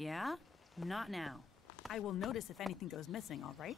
Yeah? Not now. I will notice if anything goes missing, all right?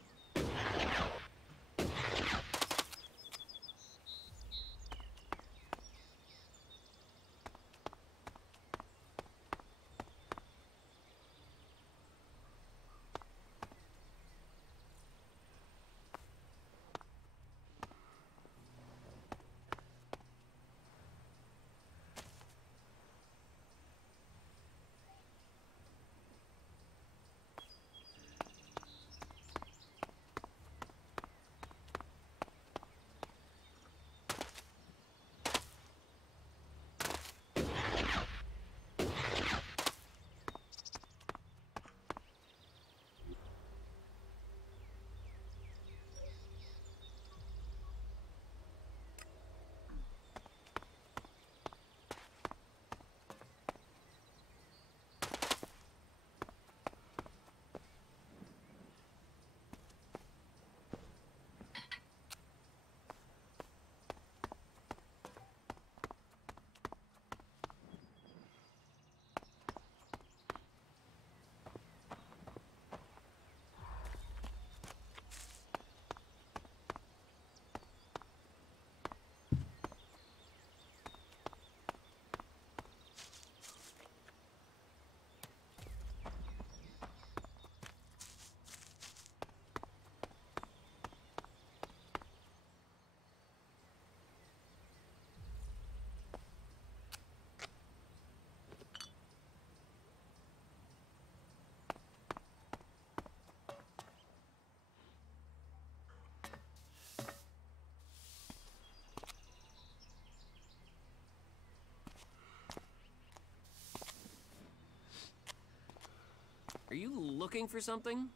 Are you looking for something?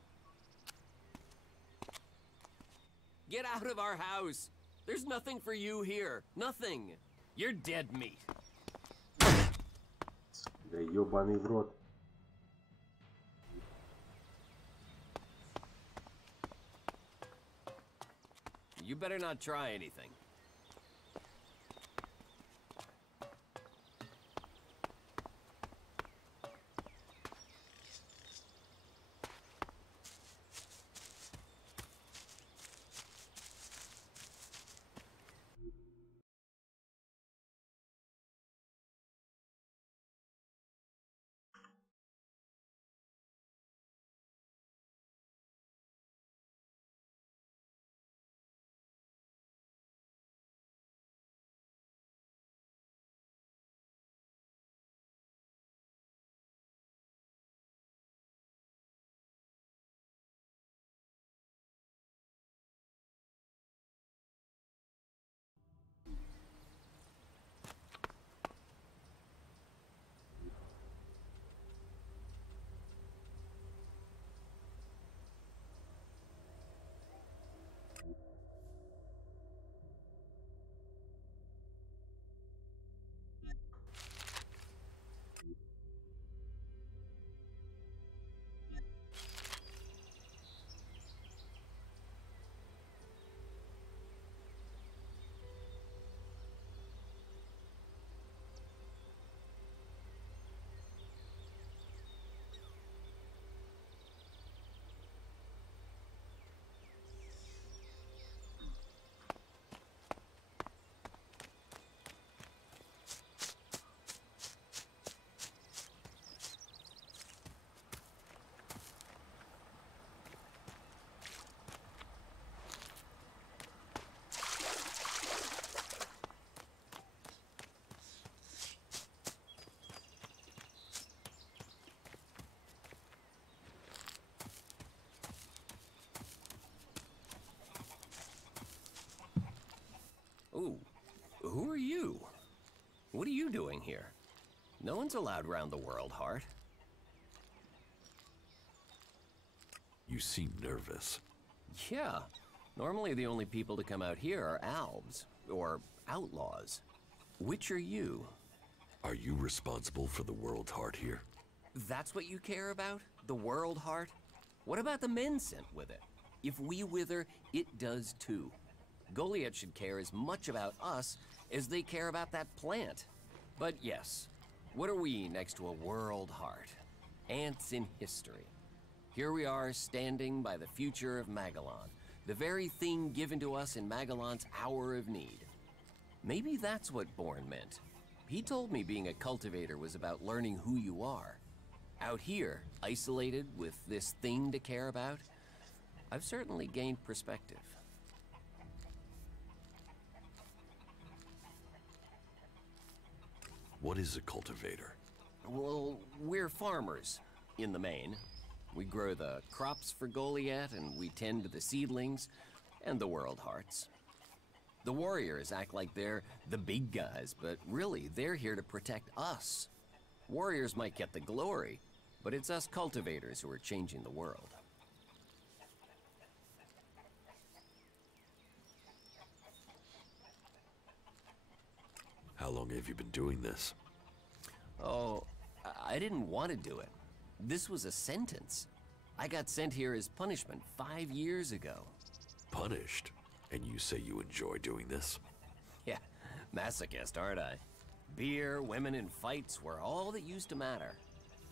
Get out of our house! There's nothing for you here. Nothing. You're dead meat. Да ёбаный в рот. You better not try anything. Ooh, who are you? What are you doing here? No one's allowed round the world, Hart. You seem nervous. Yeah. Normally the only people to come out here are Albs, or outlaws. Which are you? Are you responsible for the world, Hart, here? That's what you care about? The world, Hart? What about the men sent with it? If we wither, it does too. Goliath should care as much about us as they care about that plant. But yes, what are we next to a world, Hart? ants in history. Here we are standing by the future of Magellan, the very thing given to us in Magellan's hour of need. Maybe that's what Bourne meant. He told me being a cultivator was about learning who you are. Out here, isolated with this thing to care about, I've certainly gained perspective. What is a cultivator? Well, we're farmers, in the main. We grow the crops for Goliath, and we tend to the seedlings and the world hearts. The warriors act like they're the big guys, but really, they're here to protect us. Warriors might get the glory, but it's us cultivators who are changing the world. How long have you been doing this? Oh, I didn't want to do it. This was a sentence. I got sent here as punishment 5 years ago. Punished? And you say you enjoy doing this? Yeah, masochist, aren't I? Beer, women, and fights were all that used to matter.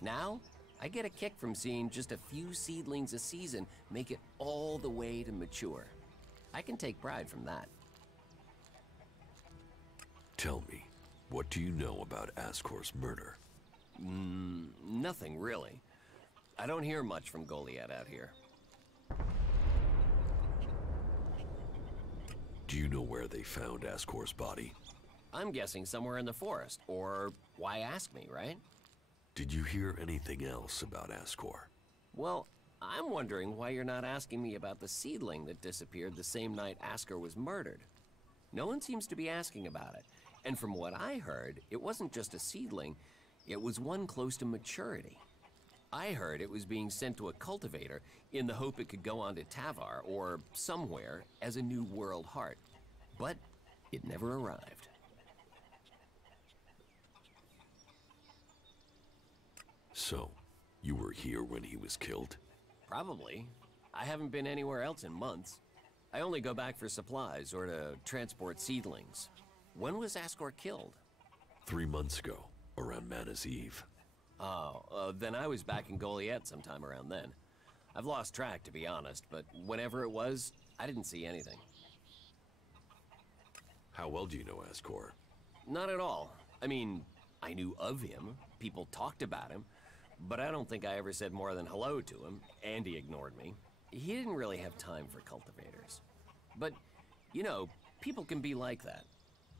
Now, I get a kick from seeing just a few seedlings a season make it all the way to mature. I can take pride from that. Tell me, what do you know about Ascor's murder? Nothing really. I don't hear much from Goliath out here. Do you know where they found Ascor's body? I'm guessing somewhere in the forest, or why ask me, right? Did you hear anything else about Ascor? Well, I'm wondering why you're not asking me about the seedling that disappeared the same night Ascor was murdered. No one seems to be asking about it, and from what I heard, it wasn't just a seedling, it was one close to maturity. I heard it was being sent to a cultivator in the hope it could go on to Tavar or somewhere as a new world heart. But it never arrived. So, you were here when he was killed? Probably. I haven't been anywhere else in months. I only go back for supplies or to transport seedlings. When was Ascor killed? 3 months ago, around Mana's Eve. Oh, then I was back in Goliath sometime around then. I've lost track, to be honest, but whenever it was, I didn't see anything. How well do you know Ascor? Not at all. I mean, I knew of him, people talked about him, but I don't think I ever said more than hello to him, and he ignored me. He didn't really have time for cultivators. But, you know, people can be like that.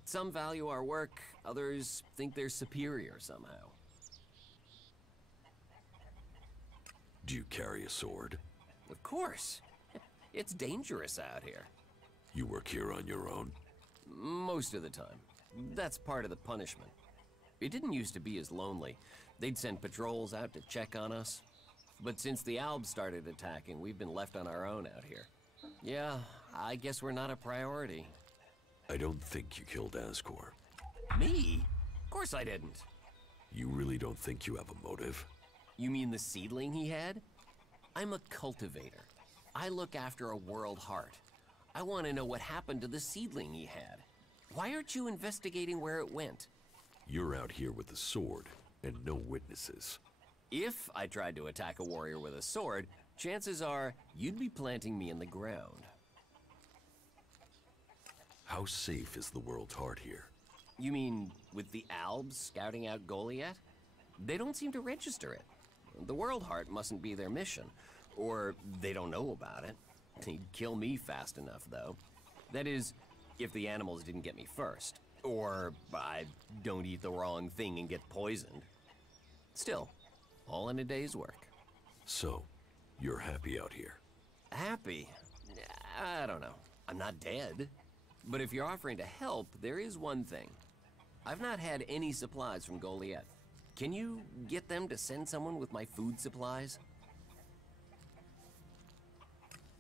Some value our work, others think they're superior somehow. Do you carry a sword? Of course. It's dangerous out here. You work here on your own? Most of the time. That's part of the punishment. It didn't used to be as lonely. They'd send patrols out to check on us. But since the Albs started attacking, we've been left on our own out here. Yeah, I guess we're not a priority. I don't think you killed Ascor. Me? Of course I didn't. You really don't think you have a motive? You mean the seedling he had? I'm a cultivator. I look after a world heart. I want to know what happened to the seedling he had. Why aren't you investigating where it went? You're out here with a sword, and no witnesses. If I tried to attack a warrior with a sword, chances are you'd be planting me in the ground. How safe is the world's heart here? You mean with the Albs scouting out Goliath? They don't seem to register it. The World Heart mustn't be their mission, or they don't know about it. They'd kill me fast enough, though. That is, if the animals didn't get me first, or I don't eat the wrong thing and get poisoned. Still, all in a day's work. So, you're happy out here? Happy? I don't know. I'm not dead. But if you're offering to help, there is one thing. I've not had any supplies from Goliath. Can you get them to send someone with my food supplies?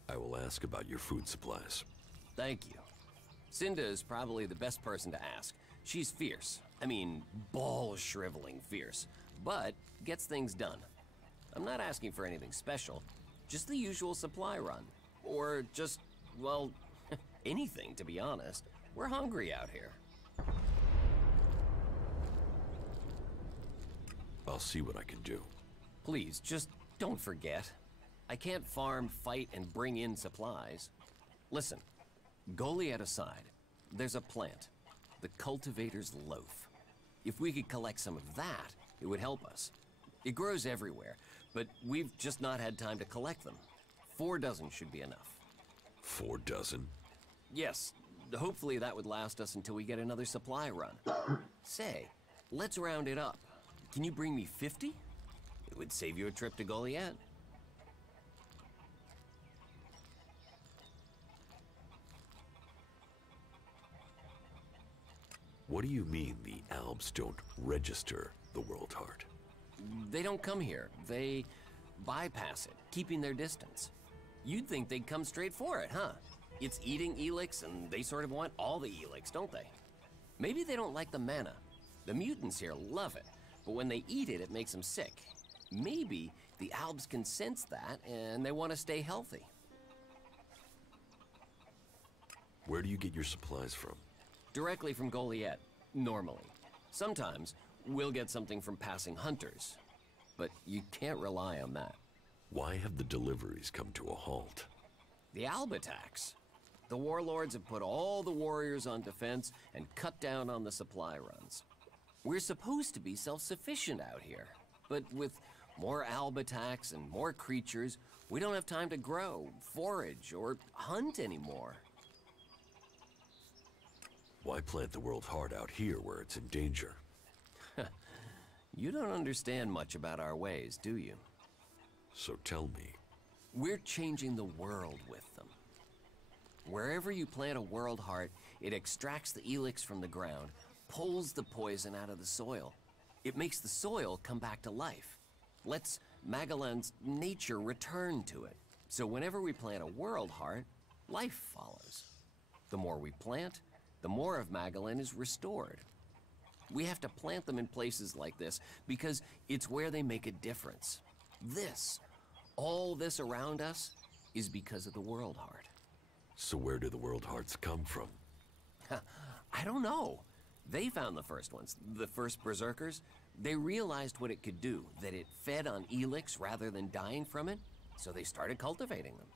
I will ask about your food supplies. Thank you. Cinda is probably the best person to ask. She's fierce. I mean, ball-shriveling fierce. But gets things done. I'm not asking for anything special. Just the usual supply run. Or just, well, anything, to be honest. We're hungry out here. I'll see what I can do. Please, just don't forget. I can't farm, fight, and bring in supplies. Listen, Goliath aside, there's a plant, the cultivator's loaf. If we could collect some of that, it would help us. It grows everywhere, but we've just not had time to collect them. 4 dozen should be enough. 4 dozen? Yes, hopefully that would last us until we get another supply run. Say, let's round it up. Can you bring me 50? It would save you a trip to Goliath. What do you mean the Albs don't register the World Heart? They don't come here. They bypass it, keeping their distance. You'd think they'd come straight for it, huh? It's eating Elex, and they sort of want all the Elex, don't they? Maybe they don't like the mana. The mutants here love it, but when they eat it, it makes them sick. Maybe the Albs can sense that, and they want to stay healthy. Where do you get your supplies from? Directly from Goliath, normally. Sometimes, we'll get something from passing hunters. But you can't rely on that. Why have the deliveries come to a halt? The Alb attacks. The warlords have put all the warriors on defense and cut down on the supply runs. We're supposed to be self-sufficient out here. But with more Alb attacks and more creatures, we don't have time to grow, forage, or hunt anymore. Why plant the World Heart out here where it's in danger? You don't understand much about our ways, do you? So tell me. We're changing the world with them. Wherever you plant a World Heart, it extracts the Elex from the ground, pulls the poison out of the soil. It makes the soil come back to life. Lets Magellan's nature return to it. So whenever we plant a World Heart, life follows. The more we plant, the more of Magellan is restored. We have to plant them in places like this because it's where they make a difference. All this around us, is because of the World Heart. So where do the World Hearts come from? I don't know. They found the first ones, the first Berserkers. They realized what it could do, that it fed on Elex rather than dying from it, so they started cultivating them.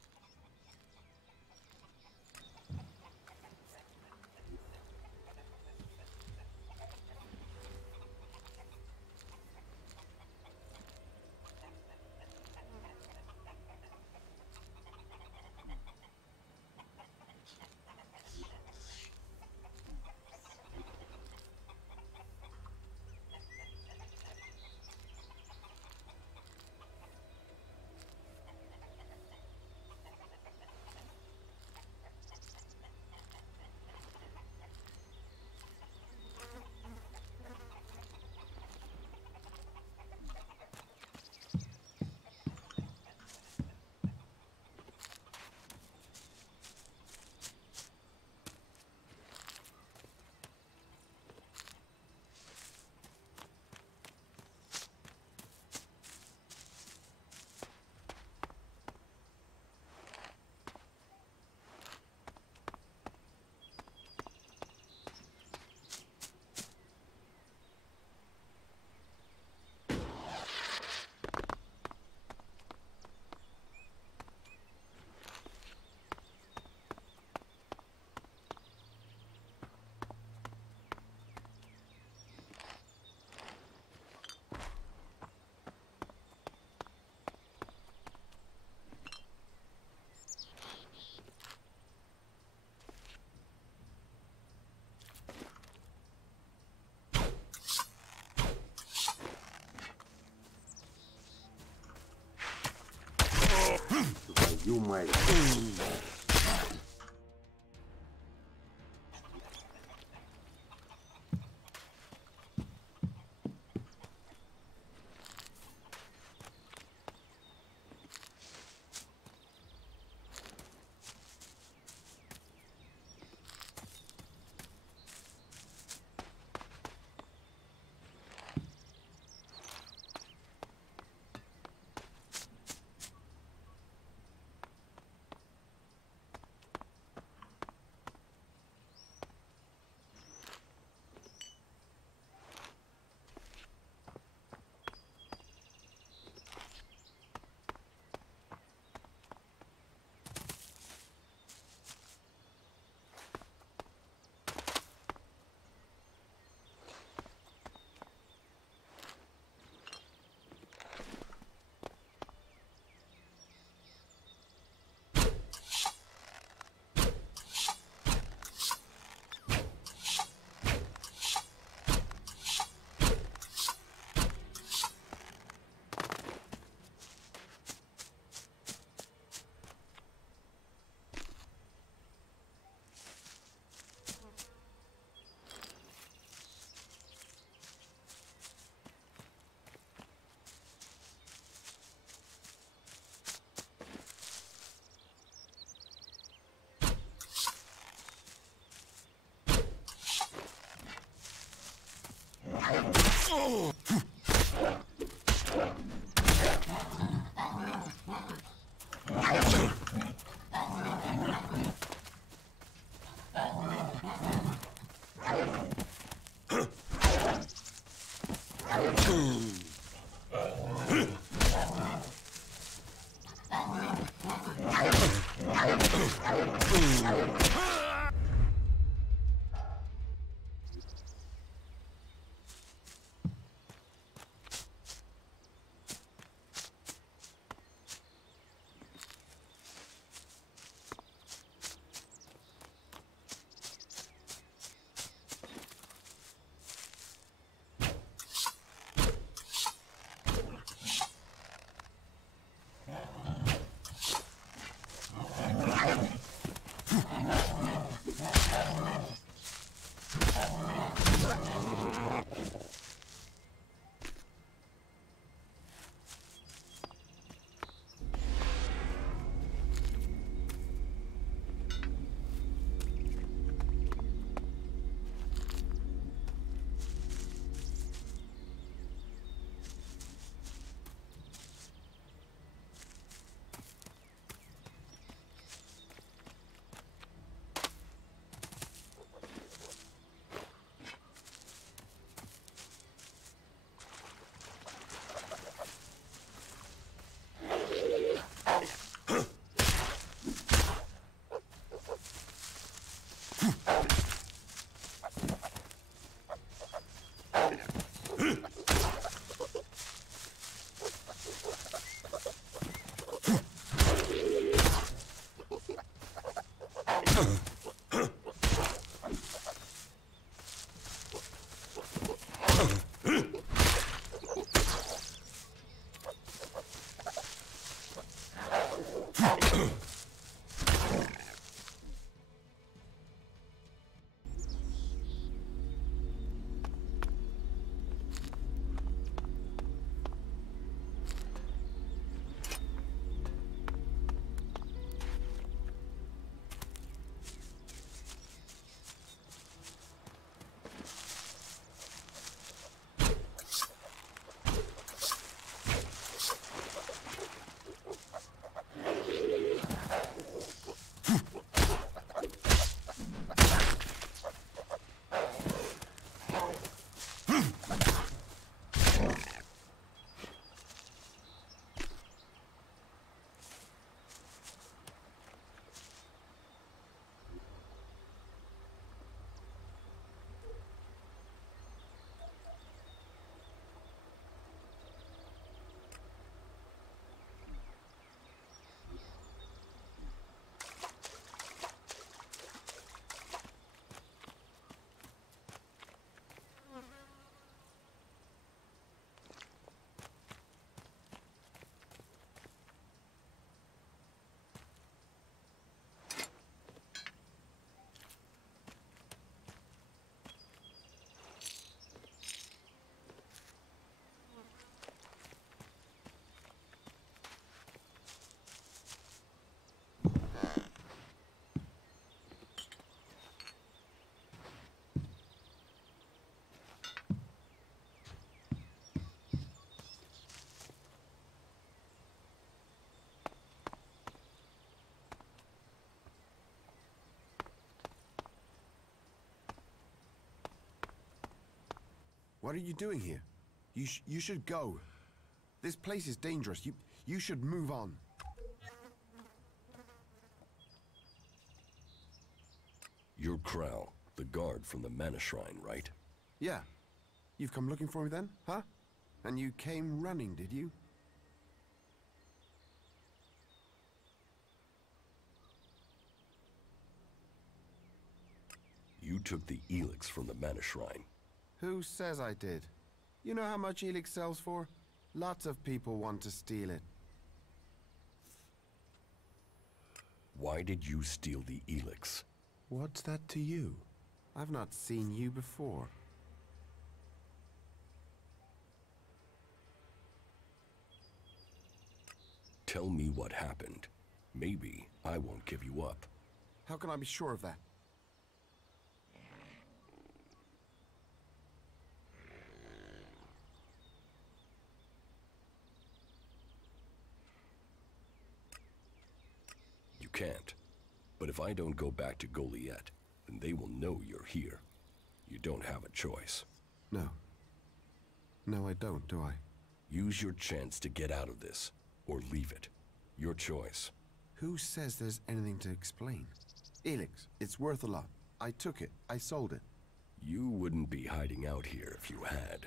You might. What are you doing here? You should go. This place is dangerous. You should move on. You're Krau, the guard from the Mana Shrine, right? Yeah. You've come looking for me then, huh? And you came running, did you? You took the Elex from the Mana Shrine. Who says I did? You know how much Elex sells for? Lots of people want to steal it. Why did you steal the Elex? What's that to you? I've not seen you before. Tell me what happened. Maybe I won't give you up. How can I be sure of that? can't. But if I don't go back to Goliath, then they will know you're here. You don't have a choice. No. No, I don't, do I? Use your chance to get out of this, or leave it. Your choice. Who says there's anything to explain? Elex, it's worth a lot. I took it. I sold it. You wouldn't be hiding out here if you had.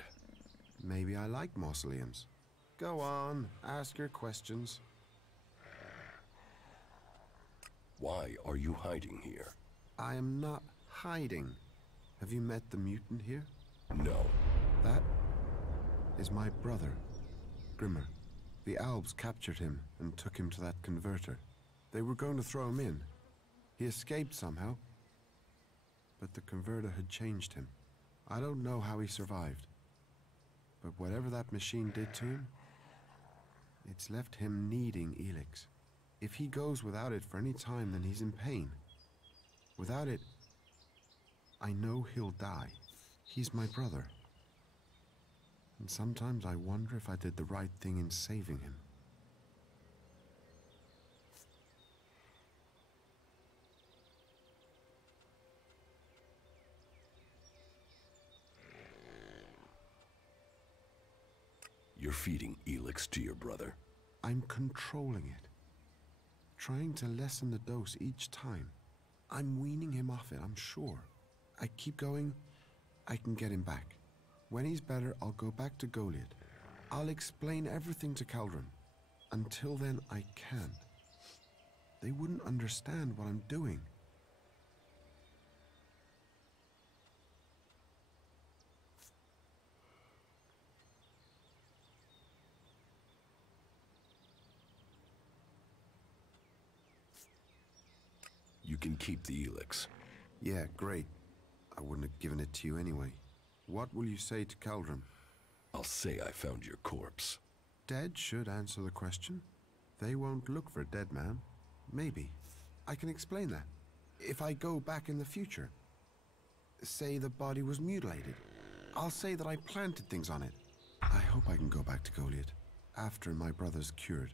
Maybe I like mausoleums. Go on, ask your questions. Why are you hiding here? I am not hiding. Have you met the mutant here? No. That is my brother, Grimmer. The Albs captured him and took him to that converter. They were going to throw him in. He escaped somehow, but the converter had changed him. I don't know how he survived, but whatever that machine did to him, it's left him needing Elex. If he goes without it for any time, then he's in pain. Without it, I know he'll die. He's my brother. And sometimes I wonder if I did the right thing in saving him. You're feeding Elex to your brother? I'm controlling it. Trying to lessen the dose each time. I'm weaning him off it, I'm sure. I keep going, I can get him back. When he's better, I'll go back to Goliath. I'll explain everything to Caldron. Until then, I can't. They wouldn't understand what I'm doing. You can keep the Elex. Yeah, great. I wouldn't have given it to you anyway. What will you say to Caldron? I'll say I found your corpse. Dead should answer the question. They won't look for a dead man. Maybe. I can explain that. If I go back in the future, say the body was mutilated, I'll say that I planted things on it. I hope I can go back to Goliath after my brother's cured.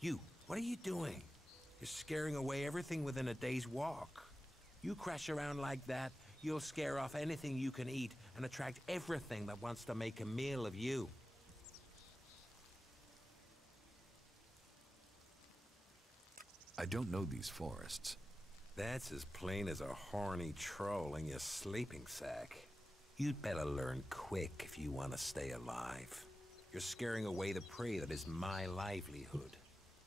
You, what are you doing? You're scaring away everything within a day's walk. You crash around like that, you'll scare off anything you can eat and attract everything that wants to make a meal of you. I don't know these forests. That's as plain as a horny troll in your sleeping sack. You'd better learn quick if you want to stay alive. You're scaring away the prey that is my livelihood.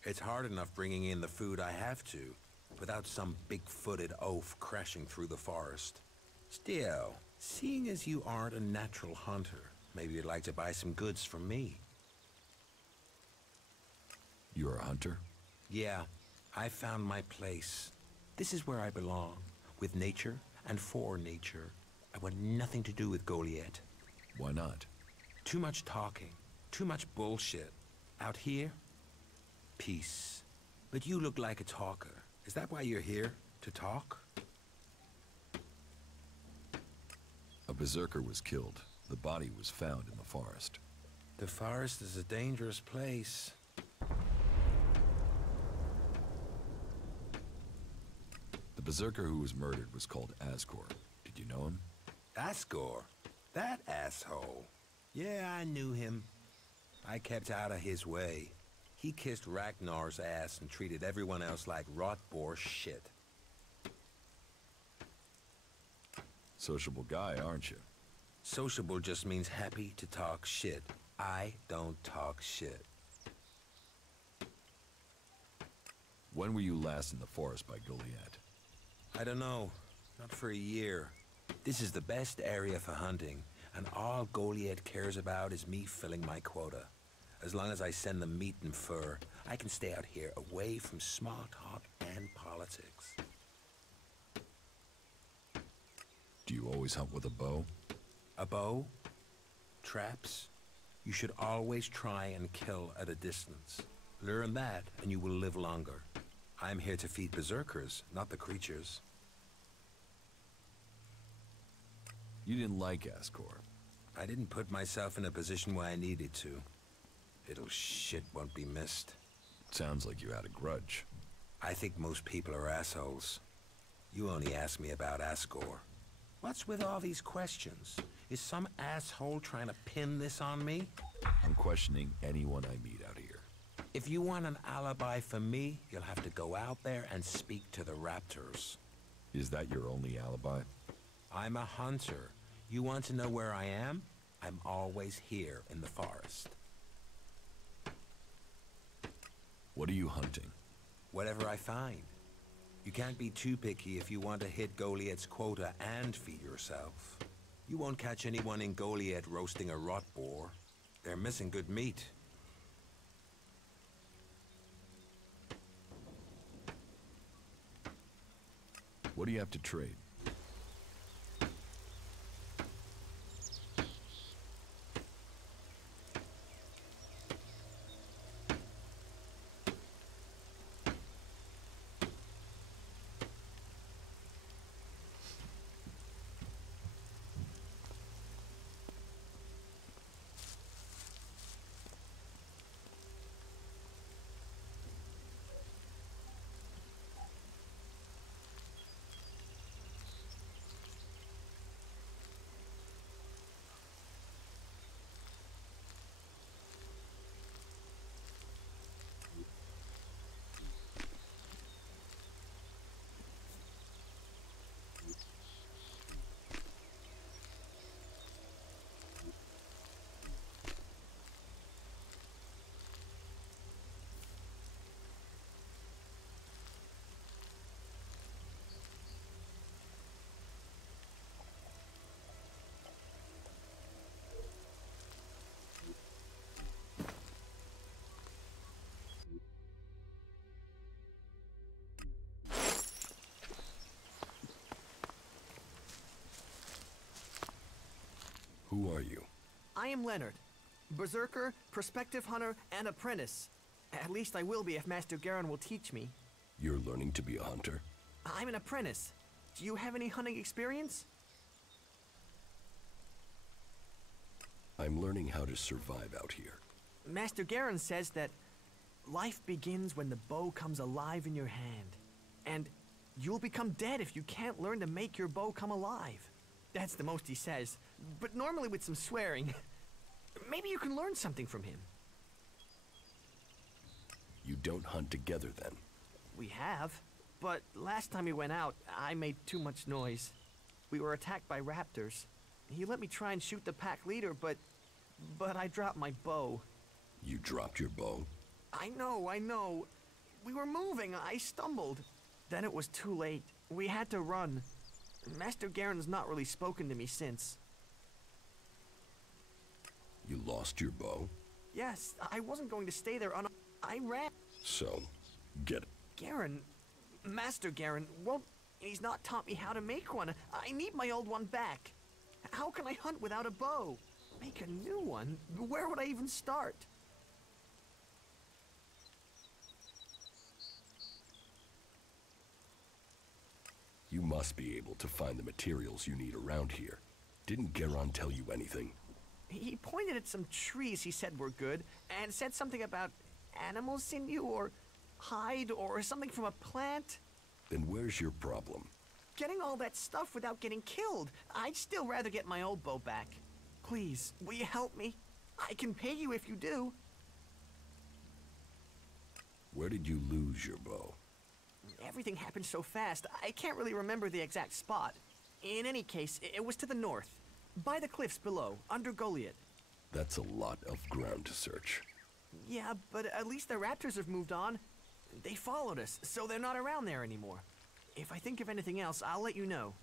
It's hard enough bringing in the food I have to, without some big-footed oaf crashing through the forest. Still, seeing as you aren't a natural hunter, maybe you'd like to buy some goods from me. You're a hunter? Yeah, I found my place. This is where I belong, with nature and for nature. I want nothing to do with Goliath. Why not? Too much talking, too much bullshit. Out here, peace. But you look like a talker. Is that why you're here? To talk? A berserker was killed. The body was found in the forest. The forest is a dangerous place. The berserker who was murdered was called Asgore. Did you know him? Asgore? That asshole. Yeah, I knew him. I kept out of his way. He kissed Ragnar's ass and treated everyone else like rot-bore shit. Sociable guy, aren't you? Sociable just means happy to talk shit. I don't talk shit. When were you last in the forest by Goliath? I don't know. Not for a year. This is the best area for hunting, and all Goliath cares about is me filling my quota. As long as I send them meat and fur, I can stay out here away from small talk and politics. Do you always hunt with a bow? A bow? Traps? You should always try and kill at a distance. Learn that, and you will live longer. I'm here to feed berserkers, not the creatures. You didn't like Asgore. I didn't put myself in a position where I needed to. Little shit won't be missed. Sounds like you had a grudge. I think most people are assholes. You only asked me about Asgore. What's with all these questions? Is some asshole trying to pin this on me? I'm questioning anyone I meet out here. If you want an alibi for me, you'll have to go out there and speak to the raptors. Is that your only alibi? I'm a hunter. You want to know where I am? I'm always here in the forest. What are you hunting? Whatever I find. You can't be too picky if you want to hit Goliath's quota and feed yourself. You won't catch anyone in Goliath roasting a rot boar. They're missing good meat. What do you have to trade? Who are you? I am Leonard. Berserker, prospective hunter, and apprentice. At least I will be if Master Garen will teach me. You're learning to be a hunter? I'm an apprentice. Do you have any hunting experience? I'm learning how to survive out here. Master Garen says that life begins when the bow comes alive in your hand. And you'll become dead if you can't learn to make your bow come alive. That's the most he says, but normally with some swearing. Maybe you can learn something from him. You don't hunt together then? We have, but last time we went out, I made too much noise. We were attacked by raptors. He let me try and shoot the pack leader, but I dropped my bow. You dropped your bow? I know. We were moving, I stumbled. Then it was too late. We had to run. Master Garen's not really spoken to me since. You lost your bow? Yes, I wasn't going to stay there I ran. So, get it. Garen, Master Garen, he's not taught me how to make one. I need my old one back. How can I hunt without a bow? Make a new one? Where would I even start? You must be able to find the materials you need around here. Didn't Garon tell you anything? He pointed at some trees he said were good, and said something about animal sinew or hide or something from a plant. Then where's your problem? Getting all that stuff without getting killed. I'd still rather get my old bow back. Please, will you help me? I can pay you if you do. Where did you lose your bow? Everything happened so fast, I can't really remember the exact spot. In any case, it was to the north, by the cliffs below, under Goliath. That's a lot of ground to search. Yeah, but at least the raptors have moved on. They followed us, so they're not around there anymore. If I think of anything else, I'll let you know.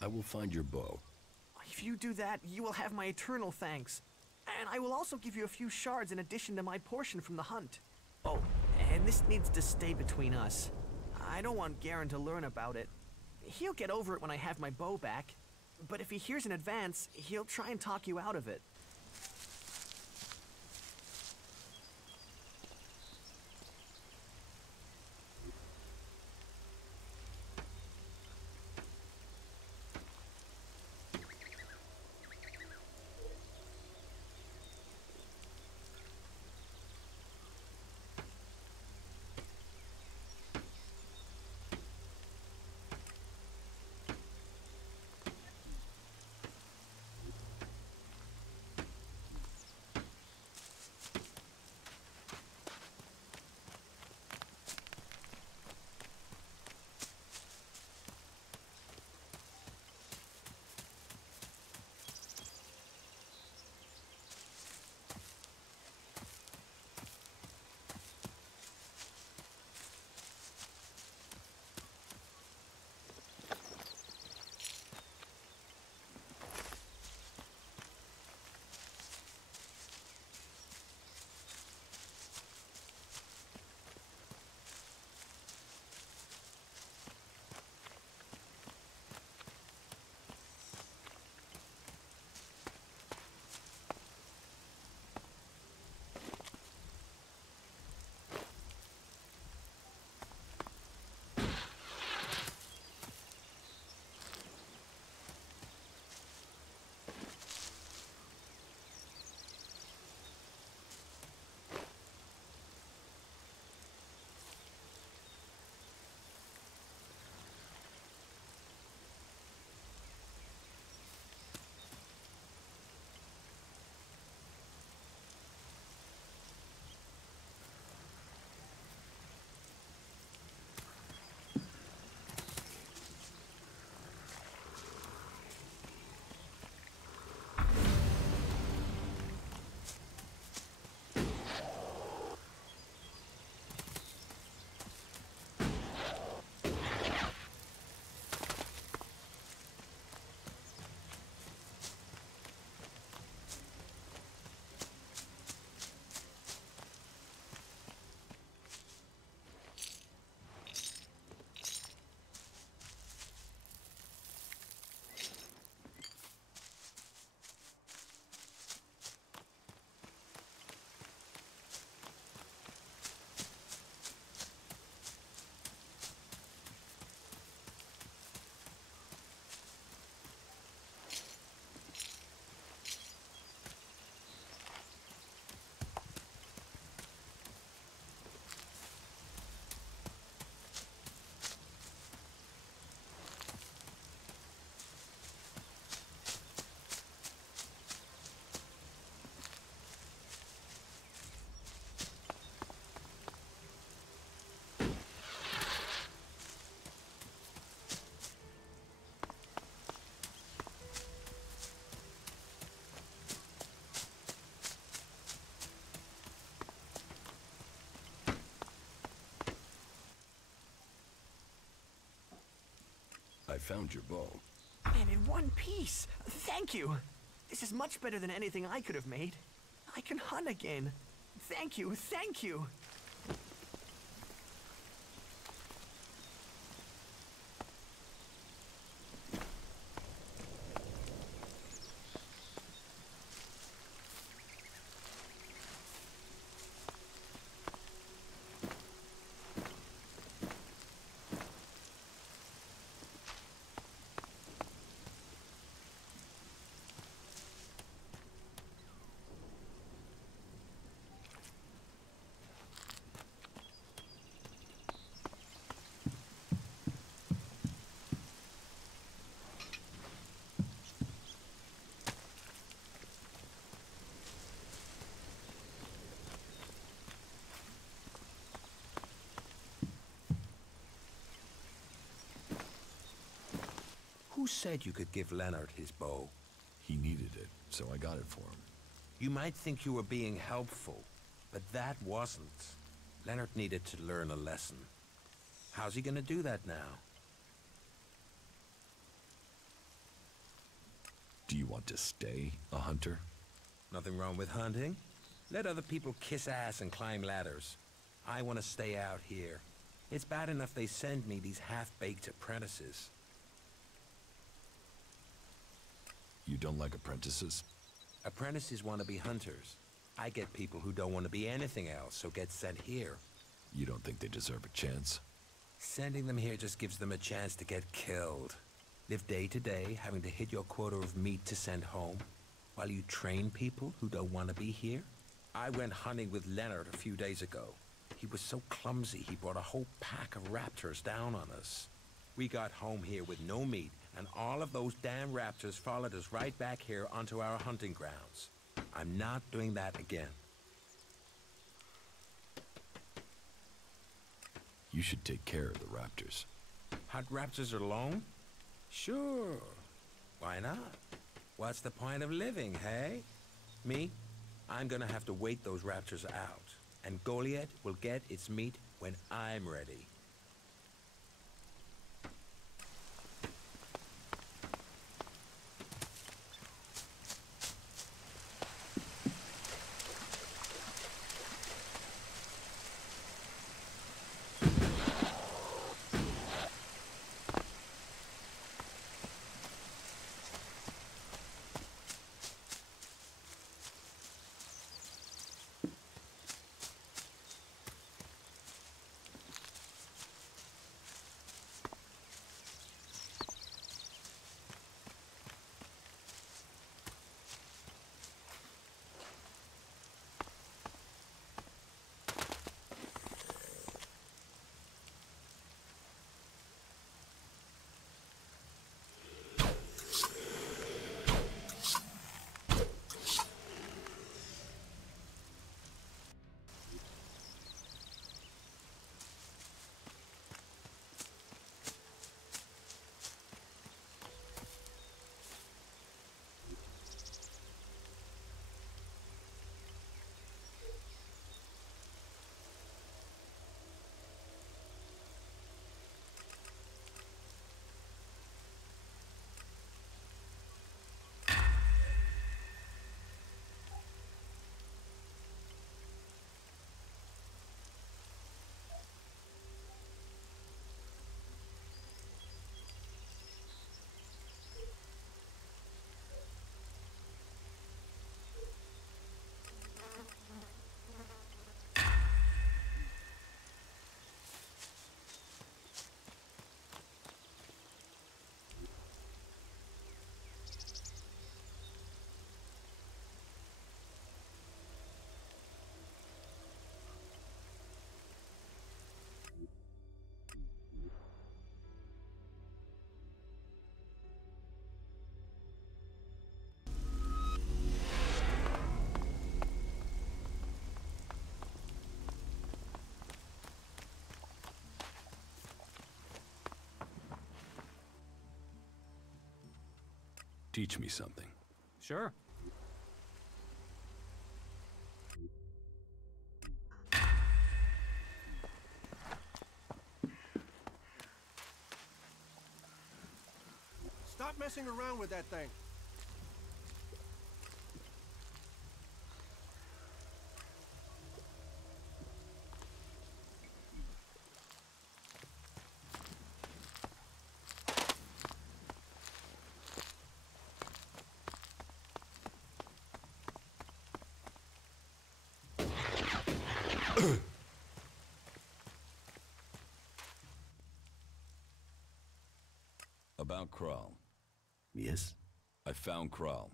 I will find your bow. If you do that, you will have my eternal thanks. And I will also give you a few shards in addition to my portion from the hunt. Oh, and this needs to stay between us. I don't want Garen to learn about it. He'll get over it when I have my bow back. But if he hears in advance, he'll try and talk you out of it. I found your bow. And in one piece. Thank you. This is much better than anything I could have made. I can hunt again. Thank you, thank you. Who said you could give Leonard his bow? He needed it, so I got it for him. You might think you were being helpful, but that wasn't. Leonard needed to learn a lesson. How's he gonna do that now? Do you want to stay a hunter? Nothing wrong with hunting. Let other people kiss ass and climb ladders. I want to stay out here. It's bad enough they send me these half-baked apprentices. You don't like apprentices? Apprentices want to be hunters. I get people who don't want to be anything else, so get sent here. You don't think they deserve a chance? Sending them here just gives them a chance to get killed. Live day to day, having to hit your quota of meat to send home, while you train people who don't want to be here? I went hunting with Leonard a few days ago. He was so clumsy, he brought a whole pack of raptors down on us. We got home here with no meat, and all of those damn raptors followed us right back here onto our hunting grounds. I'm not doing that again. You should take care of the raptors. Hunt raptors alone? Sure. Why not? What's the point of living, hey? Me? I'm gonna have to wait those raptors out. And Goliath will get its meat when I'm ready. Teach me something. Sure. Stop messing around with that thing. About Kral. Yes? I found Kral.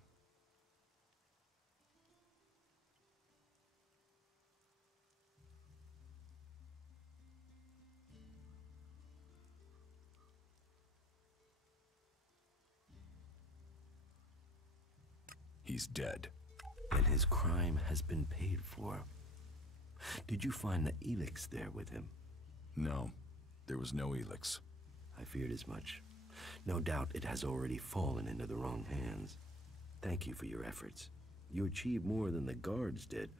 He's dead. And his crime has been paid for. Did you find the Elex there with him? No, there was no Elex. I feared as much. No doubt it has already fallen into the wrong hands. Thank you for your efforts. You achieved more than the guards did.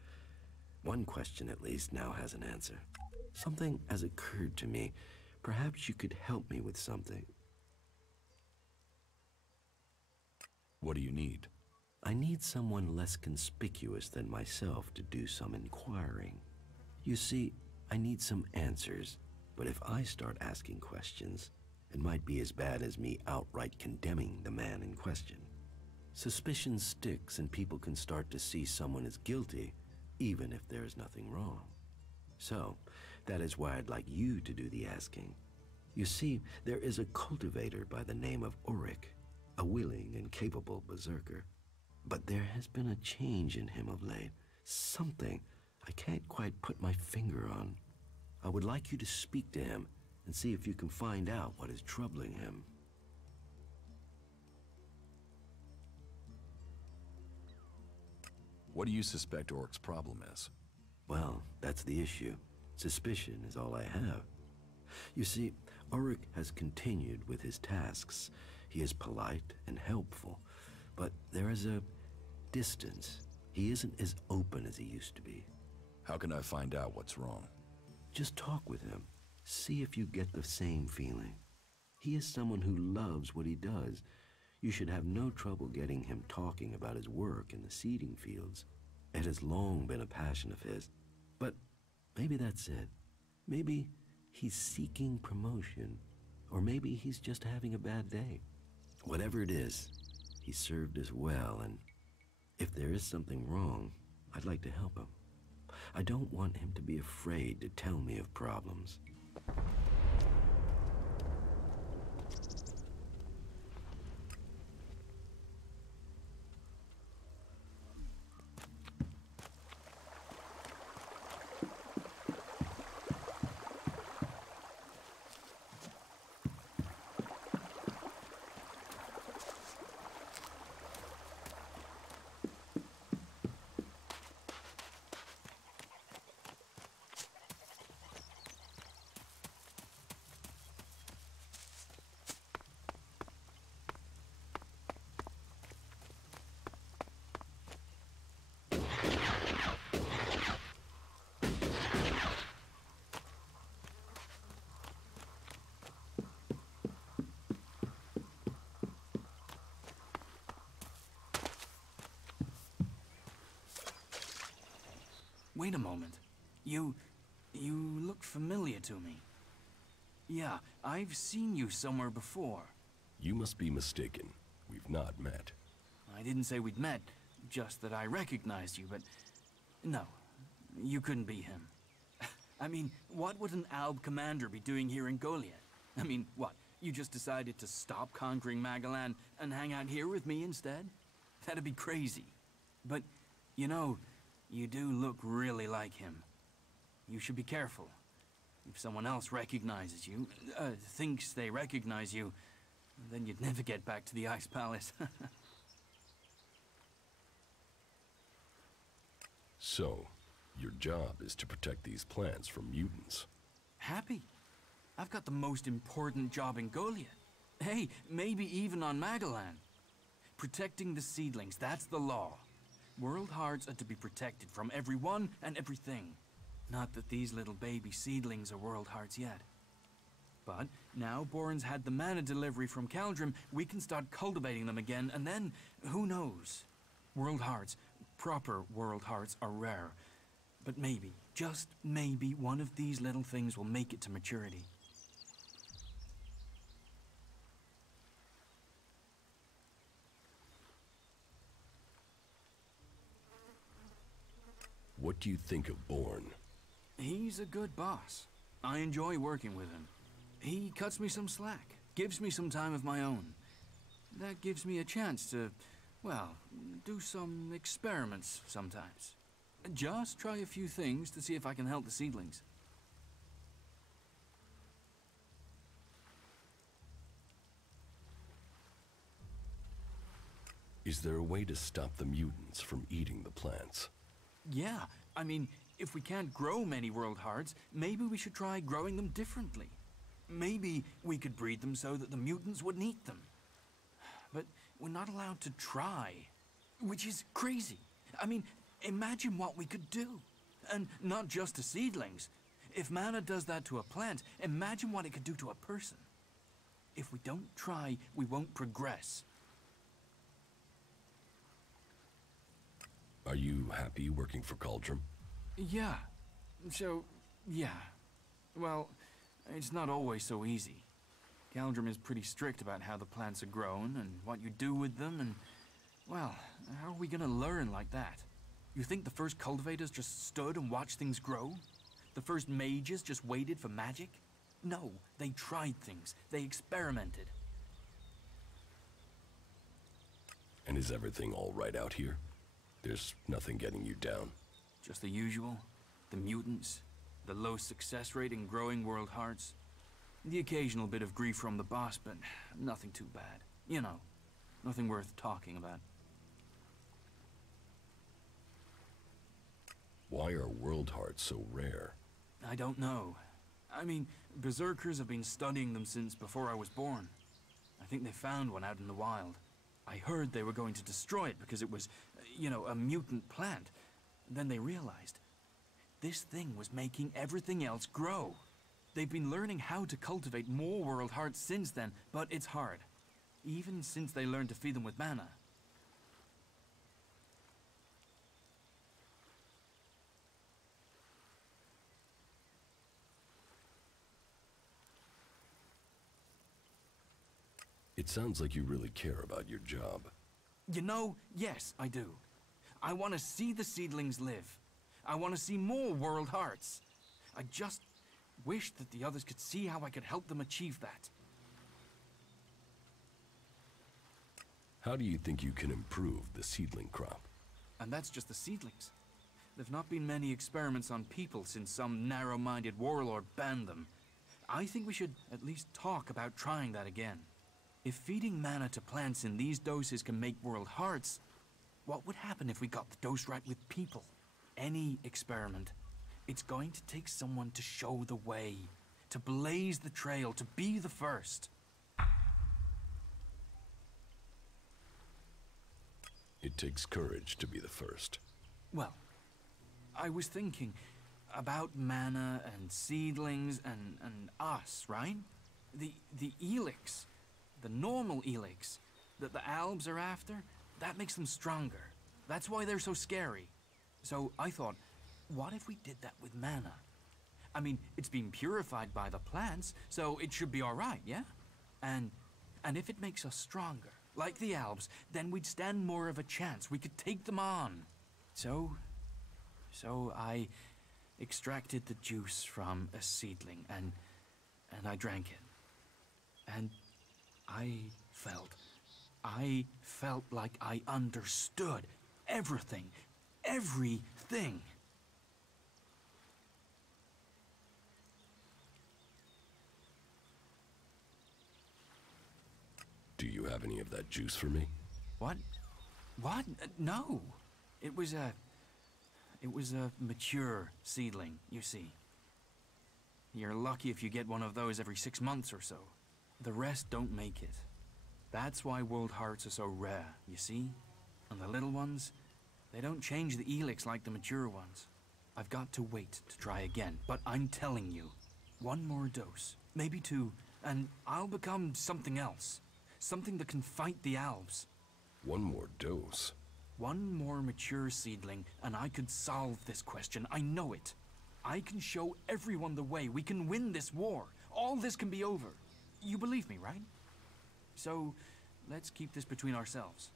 One question at least now has an answer. Something has occurred to me. Perhaps you could help me with something. What do you need? I need someone less conspicuous than myself to do some inquiring. You see, I need some answers, but if I start asking questions, it might be as bad as me outright condemning the man in question. Suspicion sticks and people can start to see someone as guilty, even if there is nothing wrong. So, that is why I'd like you to do the asking. You see, there is a cultivator by the name of Ulrich, a willing and capable berserker. But there has been a change in him of late. Something I can't quite put my finger on. I would like you to speak to him and see if you can find out what is troubling him. What do you suspect Oric's problem is? Well, that's the issue. Suspicion is all I have. You see, Ulrich has continued with his tasks. He is polite and helpful, but there is a distance. He isn't as open as he used to be. How can I find out what's wrong? Just talk with him. See if you get the same feeling. He is someone who loves what he does. You should have no trouble getting him talking about his work in the seeding fields. It has long been a passion of his. But maybe that's it. Maybe he's seeking promotion. Or maybe he's just having a bad day. Whatever it is, he served us well, and if there is something wrong, I'd like to help him. I don't want him to be afraid to tell me of problems. Wait a moment. You look familiar to me. Yeah, I've seen you somewhere before. You must be mistaken. We've not met. I didn't say we'd met, just that I recognized you, but no, you couldn't be him. I mean, what would an Alb commander be doing here in Goliath? I mean, what, you just decided to stop conquering Magalan and hang out here with me instead? That'd be crazy. But, you know, you do look really like him. You should be careful. If someone else recognizes you, thinks they recognize you, then you'd never get back to the Ice Palace. So, your job is to protect these plants from mutants. Happy. I've got the most important job in Goliath. Hey, maybe even on Magalan. Protecting the seedlings, that's the law. World hearts are to be protected from everyone and everything. Not that these little baby seedlings are world hearts yet. But now Boren's had the mana delivery from Caldrum, we can start cultivating them again, and then, who knows? World hearts, proper world hearts, are rare. But maybe, just maybe, one of these little things will make it to maturity. What do you think of Bourne? He's a good boss. I enjoy working with him. He cuts me some slack, gives me some time of my own. That gives me a chance to, well, do some experiments sometimes. Just try a few things to see if I can help the seedlings. Is there a way to stop the mutants from eating the plants? Yeah, I mean, if we can't grow many world hearts, maybe we should try growing them differently. Maybe we could breed them so that the mutants wouldn't eat them. But we're not allowed to try, which is crazy. I mean, imagine what we could do. And not just to seedlings. If mana does that to a plant, imagine what it could do to a person. If we don't try, we won't progress. Are you happy working for Cauldron? Yeah. So, yeah. Well, it's not always so easy. Caldrum is pretty strict about how the plants are grown and what you do with them and, well, how are we gonna learn like that? You think the first cultivators just stood and watched things grow? The first mages just waited for magic? No, they tried things. They experimented. And is everything all right out here? There's nothing getting you down? Just the usual. The mutants, the low success rate in growing world hearts, the occasional bit of grief from the boss, but nothing too bad. You know, nothing worth talking about. Why are world hearts so rare? I don't know. I mean, berserkers have been studying them since before I was born. I think they found one out in the wild. I heard they were going to destroy it because it was, you know, a mutant plant. Then they realized this thing was making everything else grow. They've been learning how to cultivate more world hearts since then, but it's hard. Even since they learned to feed them with mana. It sounds like you really care about your job. You know, yes, I do. I want to see the seedlings live. I want to see more world hearts. I just wish that the others could see how I could help them achieve that. How do you think you can improve the seedling crop? And that's just the seedlings. There've not been many experiments on people since some narrow-minded warlord banned them. I think we should at least talk about trying that again. If feeding mana to plants in these doses can make world hearts, what would happen if we got the dose right with people? Any experiment. It's going to take someone to show the way, to blaze the trail, to be the first. It takes courage to be the first. Well, I was thinking about mana and seedlings and us, right? The Elex, the normal Elex that the Albs are after, that makes them stronger. That's why they're so scary. So I thought, what if we did that with mana? I mean, it's been purified by the plants, so it should be all right, yeah? And if it makes us stronger, like the Albs, then we'd stand more of a chance. We could take them on. So I extracted the juice from a seedling and I drank it. And I felt like I understood everything. Everything. Do you have any of that juice for me? What? What? No. It was a mature seedling, you see. You're lucky if you get one of those every 6 months or so. The rest don't make it. That's why world hearts are so rare, you see? And the little ones, they don't change the Elex like the mature ones. I've got to wait to try again, but I'm telling you, one more dose, Maybe two, and I'll become something else. Something that can fight the Alps. One more dose. One more mature seedling, and I could solve this question. I know it. I can show everyone the way. We can win this war. All this can be over. You believe me, right? So, let's keep this between ourselves.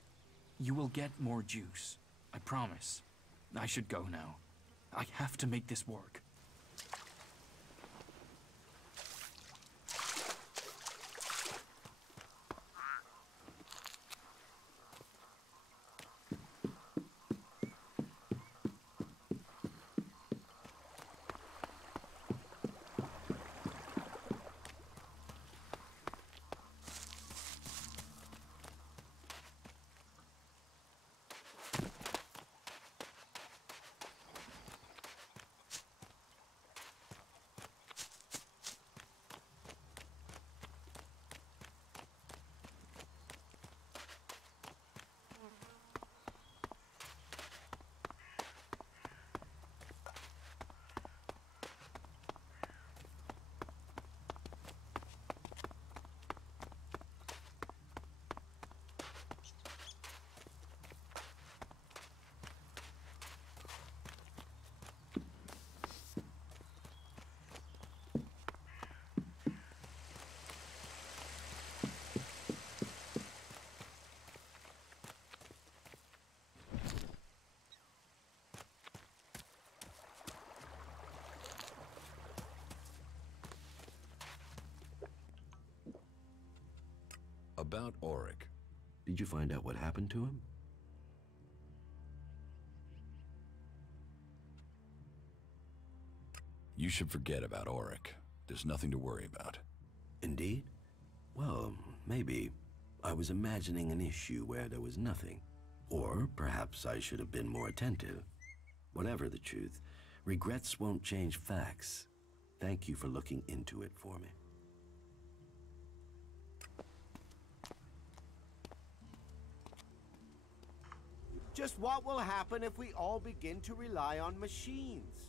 You will get more juice. I promise. I should go now. I have to make this work. About Auric. Did you find out what happened to him? You should forget about Auric. There's nothing to worry about. Indeed? Well, maybe. I was imagining an issue where there was nothing. Or perhaps I should have been more attentive. Whatever the truth, regrets won't change facts. Thank you for looking into it for me. Just what will happen if we all begin to rely on machines?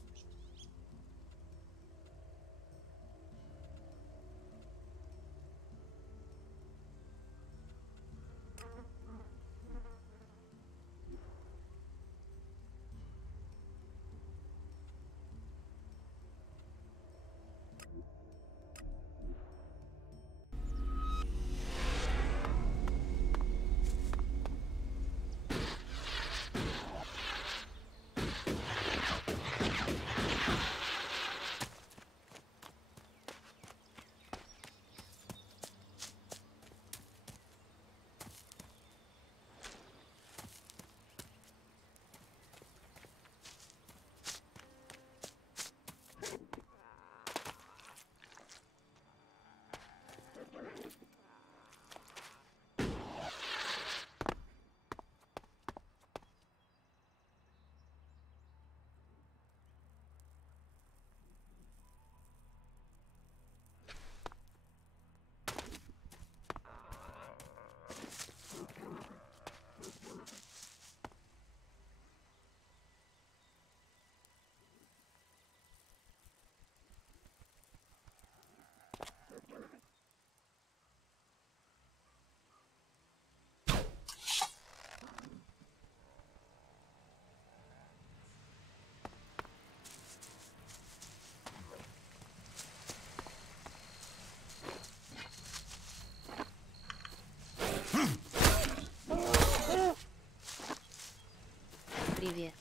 Привет.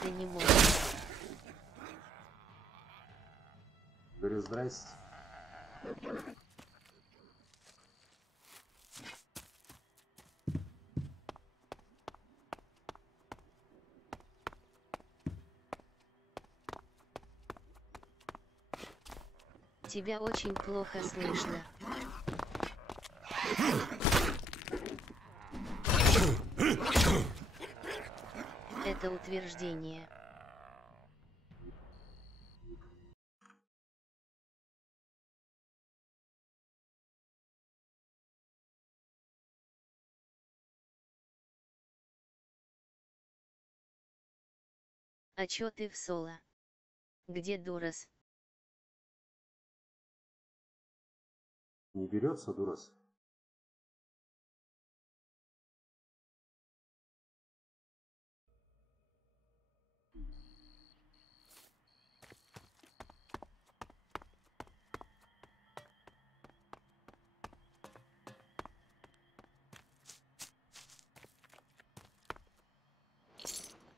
Ты не можешь. Говорю, здрасте. Тебя очень плохо слышно. Это это утверждение. А чё ты в соло? Где Дурас? Не берется, Дурас?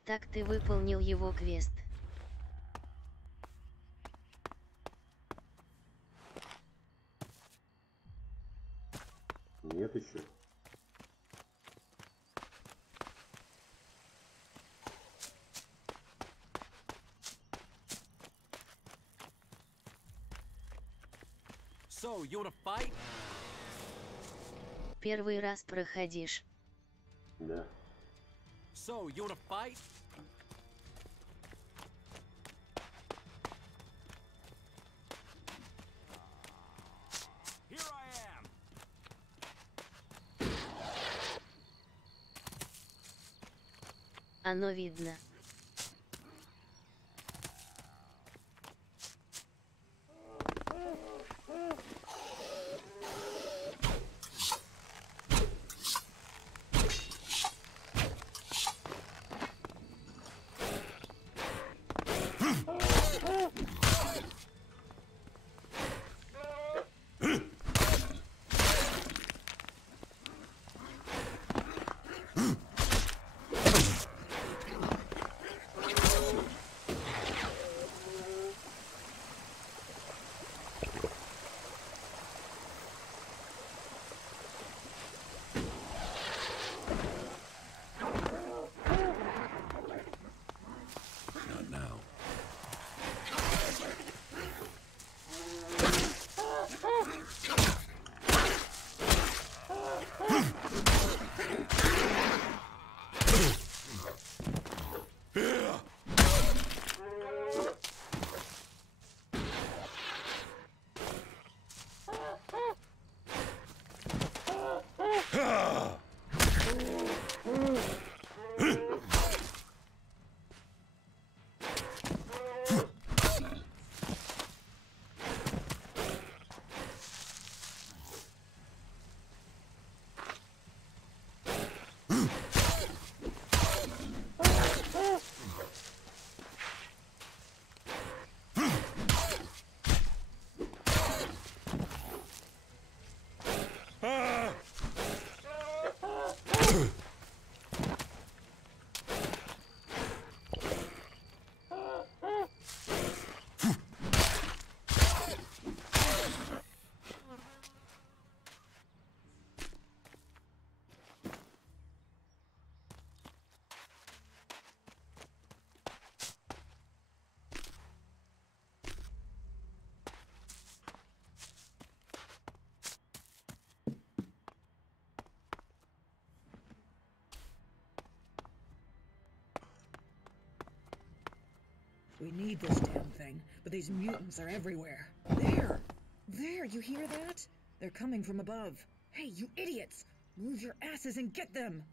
Так ты выполнил его квест. Нет еще. So, you wanna fight? Первый раз проходишь. Да. So, you wanna fight? Here I am. Оно видно. Not now. We need this damn thing, but these mutants are everywhere. There! There, you hear that? They're coming from above. Hey, you idiots! Move your asses and get them!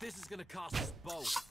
This is gonna cost us both.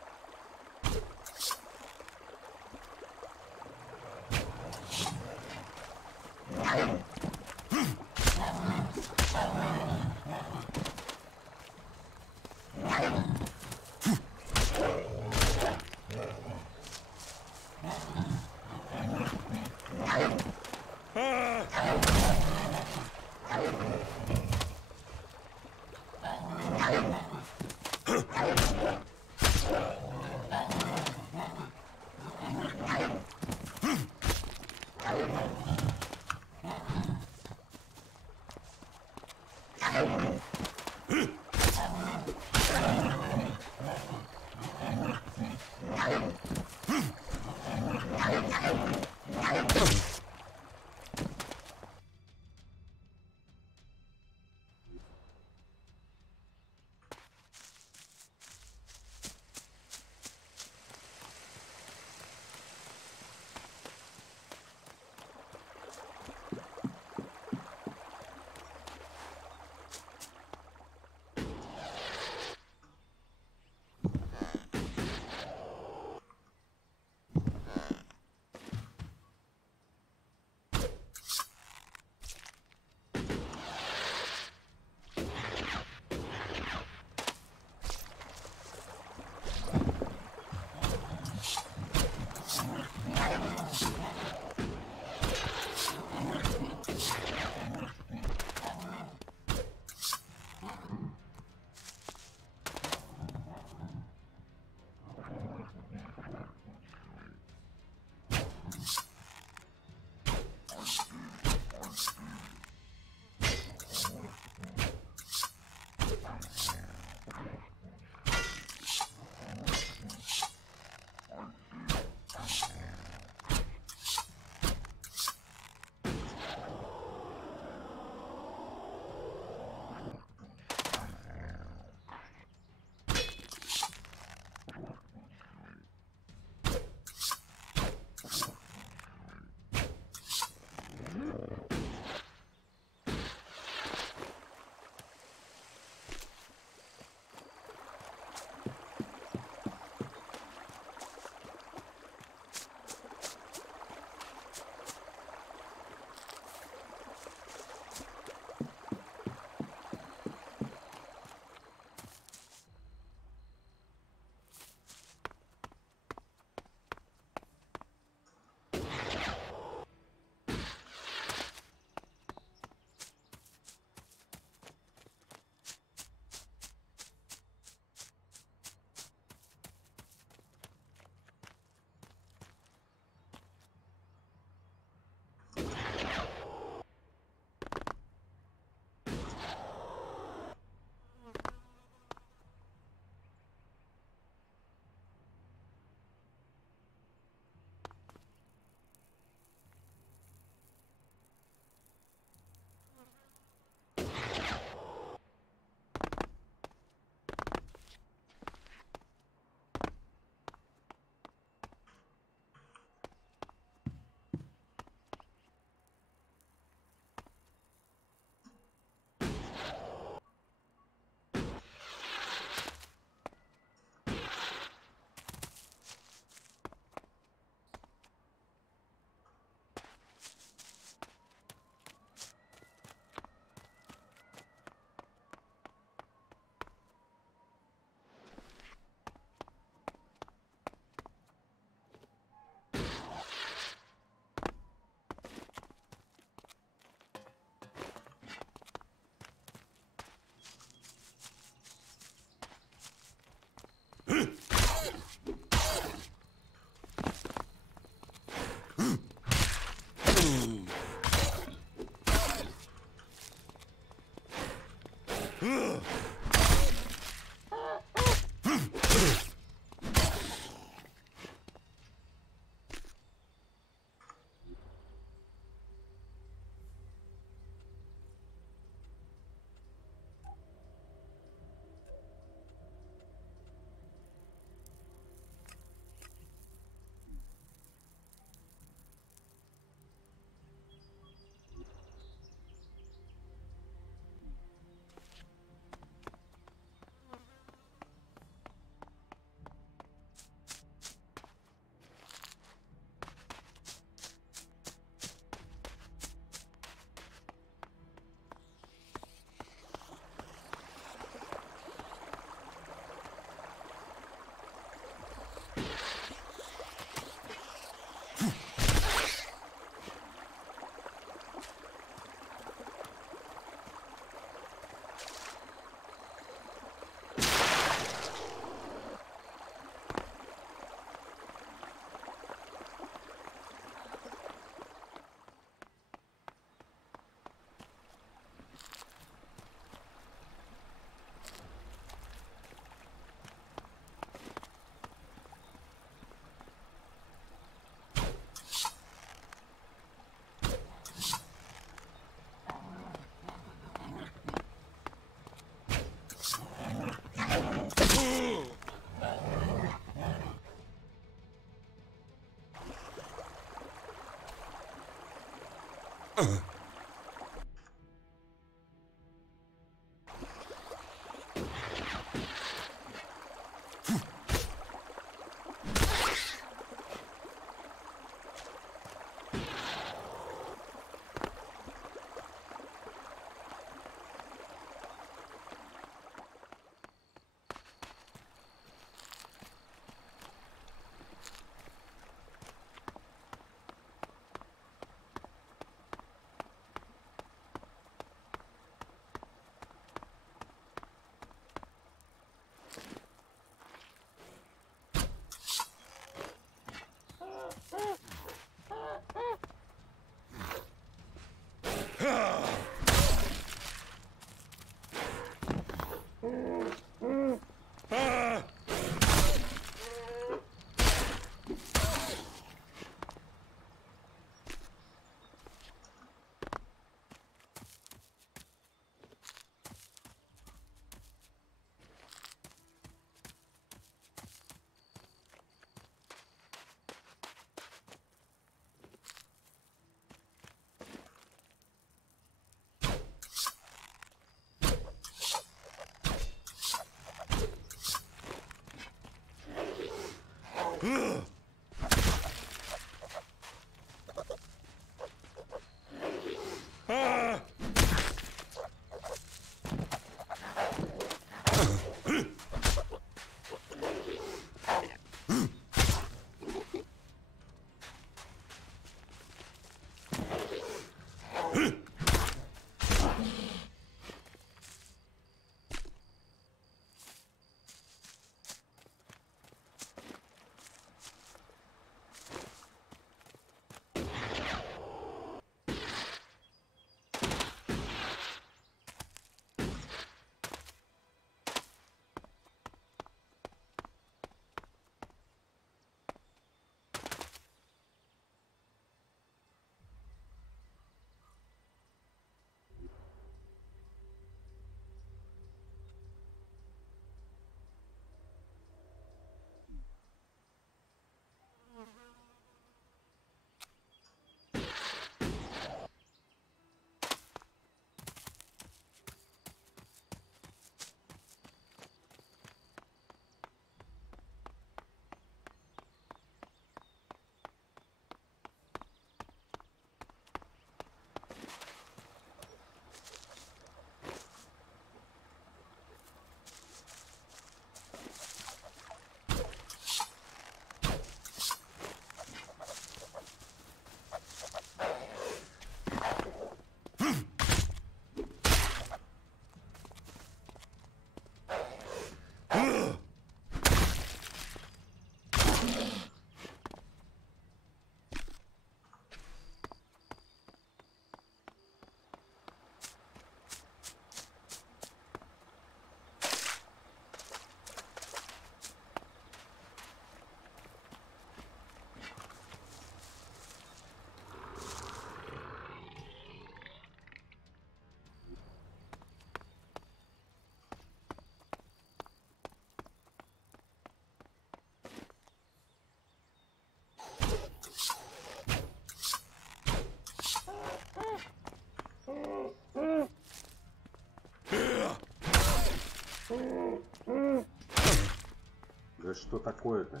Да что такое-то?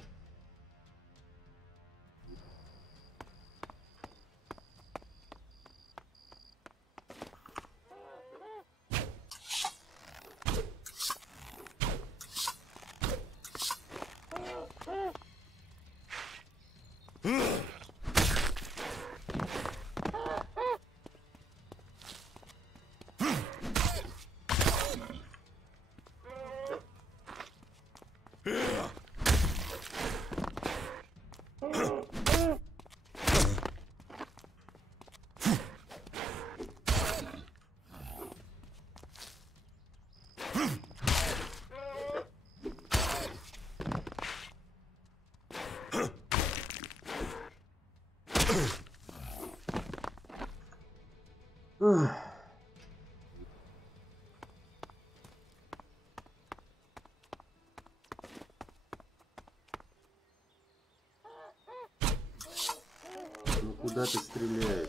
Ну куда ты стреляешь?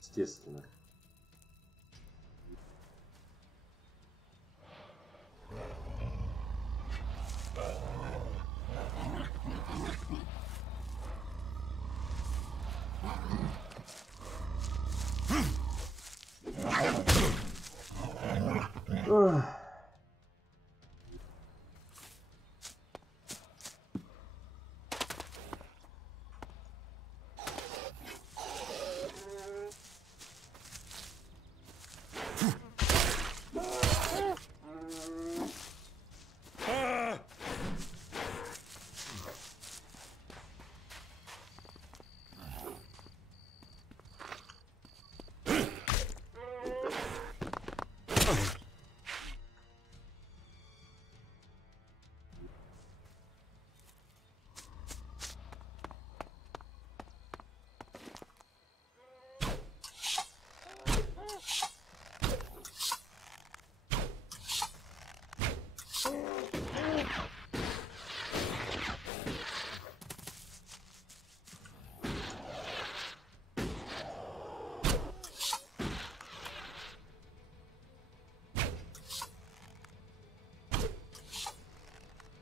Естественно.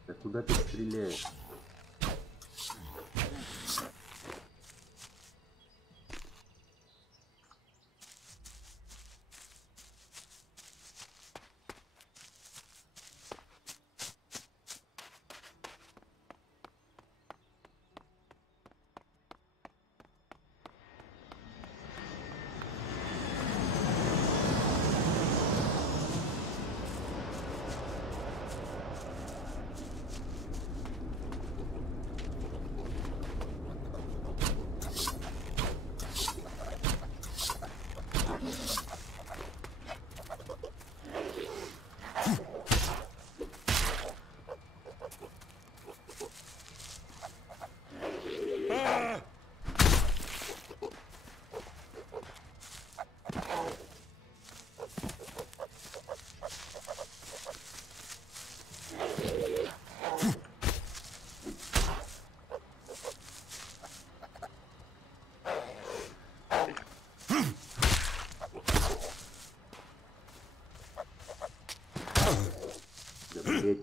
Да куда ты стреляешь? Блять.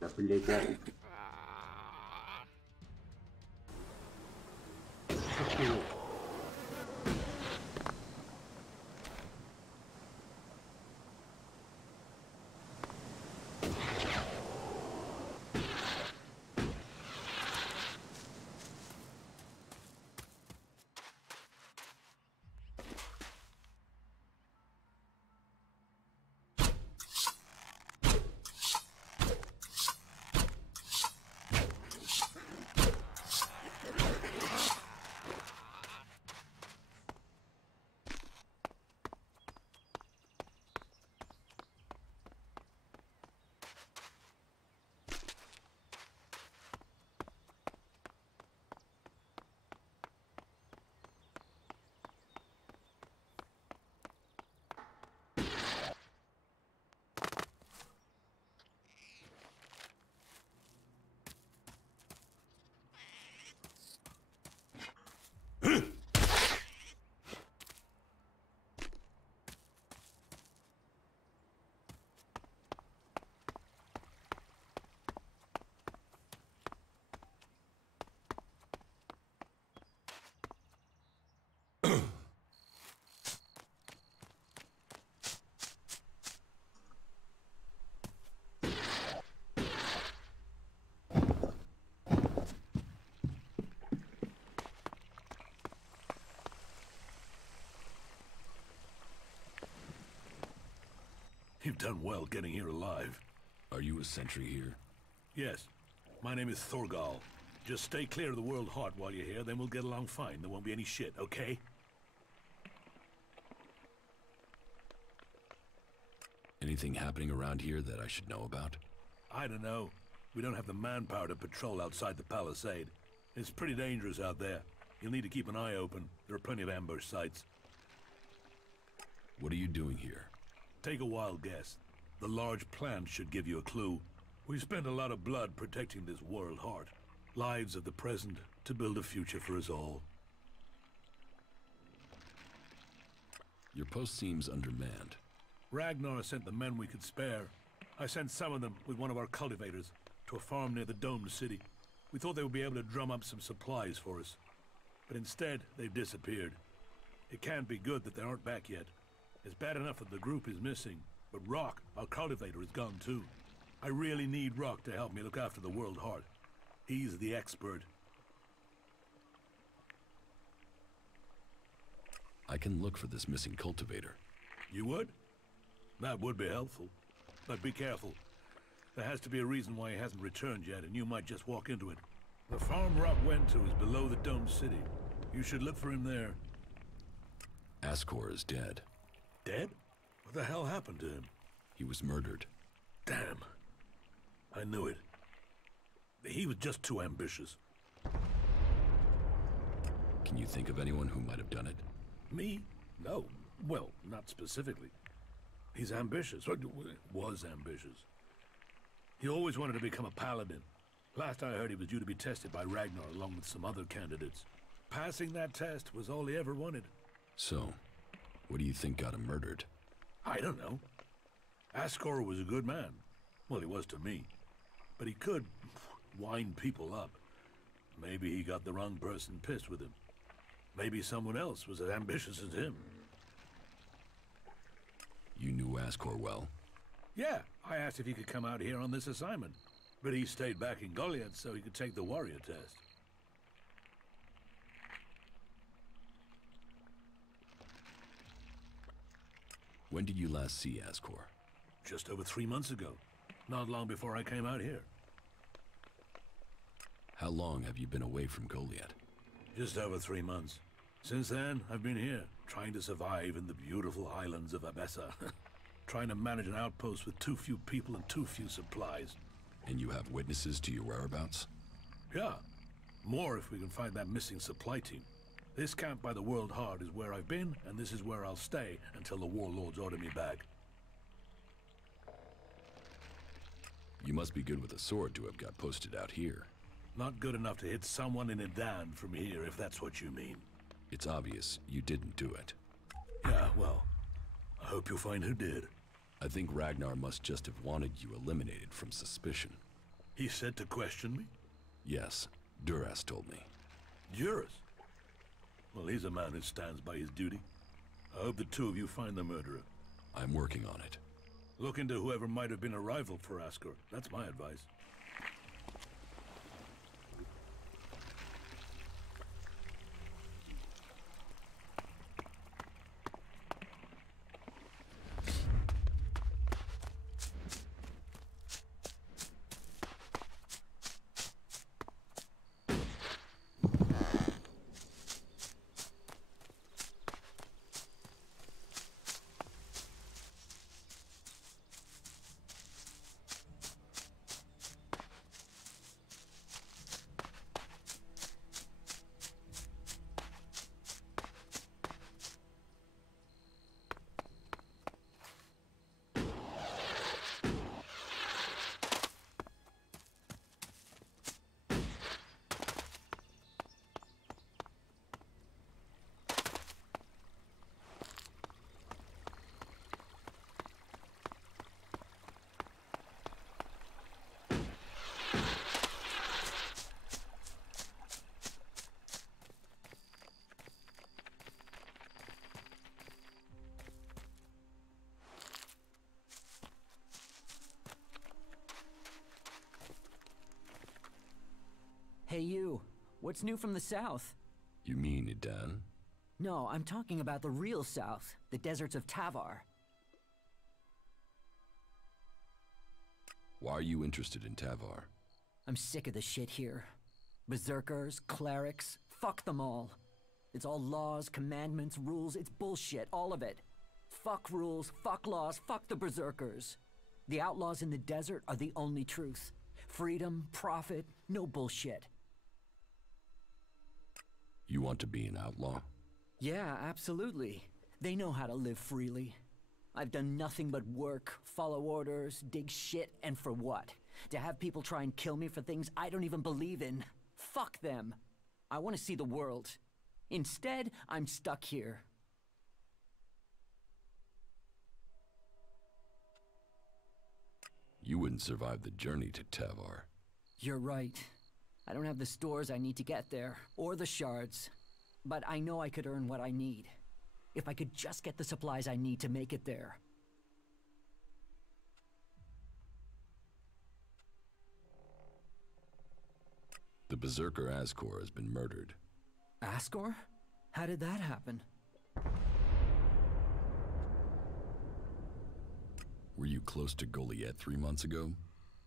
Да, блядь, а... Охуел. You've done well getting here alive. Are you a sentry here? Yes. My name is Thorgal. Just stay clear of the World Heart while you're here, then we'll get along fine. There won't be any shit, okay? Anything happening around here that I should know about? I don't know. We don't have the manpower to patrol outside the palisade. It's pretty dangerous out there. You'll need to keep an eye open. There are plenty of ambush sites. What are you doing here? Take a wild guess. The large plant should give you a clue. We've spent a lot of blood protecting this World Heart. Lives of the present to build a future for us all. Your post seems undermanned. Ragnar sent the men we could spare. I sent some of them with one of our cultivators to a farm near the domed city. We thought they would be able to drum up some supplies for us. But instead, they've disappeared. It can't be good that they aren't back yet. It's bad enough that the group is missing, but Rock, our cultivator, is gone too. I really need Rock to help me look after the World Heart. He's the expert. I can look for this missing cultivator. You would? That would be helpful. But be careful. There has to be a reason why he hasn't returned yet, and you might just walk into it. The farm Rock went to is below the domed city. You should look for him there. Ascor is dead. Dead? What the hell happened to him? He was murdered. Damn. I knew it. He was just too ambitious. Can you think of anyone who might have done it? Me? No. Well, not specifically. He's ambitious. Was ambitious. He always wanted to become a paladin. Last I heard, he was due to be tested by Ragnar along with some other candidates. Passing that test was all he ever wanted. So, what do you think got him murdered? I don't know. Ascor was a good man. Well, he was to me. But he could wind people up. Maybe he got the wrong person pissed with him. Maybe someone else was as ambitious as him. You knew Ascor well? Yeah, I asked if he could come out here on this assignment. But he stayed back in Goliath so he could take the warrior test. When did you last see Ascor? Just over 3 months ago. Not long before I came out here. How long have you been away from Goliath? Just over 3 months. Since then, I've been here, trying to survive in the beautiful islands of Abessa. Trying to manage an outpost with too few people and too few supplies. And you have witnesses to your whereabouts? Yeah. More if we can find that missing supply team. This camp by the World Heart is where I've been, and this is where I'll stay until the warlords order me back. You must be good with a sword to have got posted out here. Not good enough to hit someone in Idan from here, if that's what you mean. It's obvious you didn't do it. Yeah, well, I hope you'll find who did. I think Ragnar must just have wanted you eliminated from suspicion. He said to question me? Yes, Duras told me. Duras? Well, he's a man who stands by his duty. I hope the two of you find the murderer. I'm working on it. Look into whoever might have been a rival for Askor. That's my advice. Hey you, what's new from the south? You mean Idan? No, I'm talking about the real south, the deserts of Tavar. Why are you interested in Tavar? I'm sick of the shit here. Berserkers, clerics, fuck them all. It's all laws, commandments, rules, it's bullshit, all of it. Fuck rules, fuck laws, fuck the Berserkers. The outlaws in the desert are the only truth. Freedom, profit, no bullshit. You want to be an outlaw? Yeah, absolutely. They know how to live freely. I've done nothing but work, follow orders, dig shit, and for what? To have people try and kill me for things I don't even believe in. Fuck them. I want to see the world. Instead, I'm stuck here. You wouldn't survive the journey to Tavar. You're right. I don't have the stores I need to get there, or the shards. But I know I could earn what I need. If I could just get the supplies I need to make it there. The Berserker Ascor has been murdered. Ascor? How did that happen? Were you close to Goliath 3 months ago?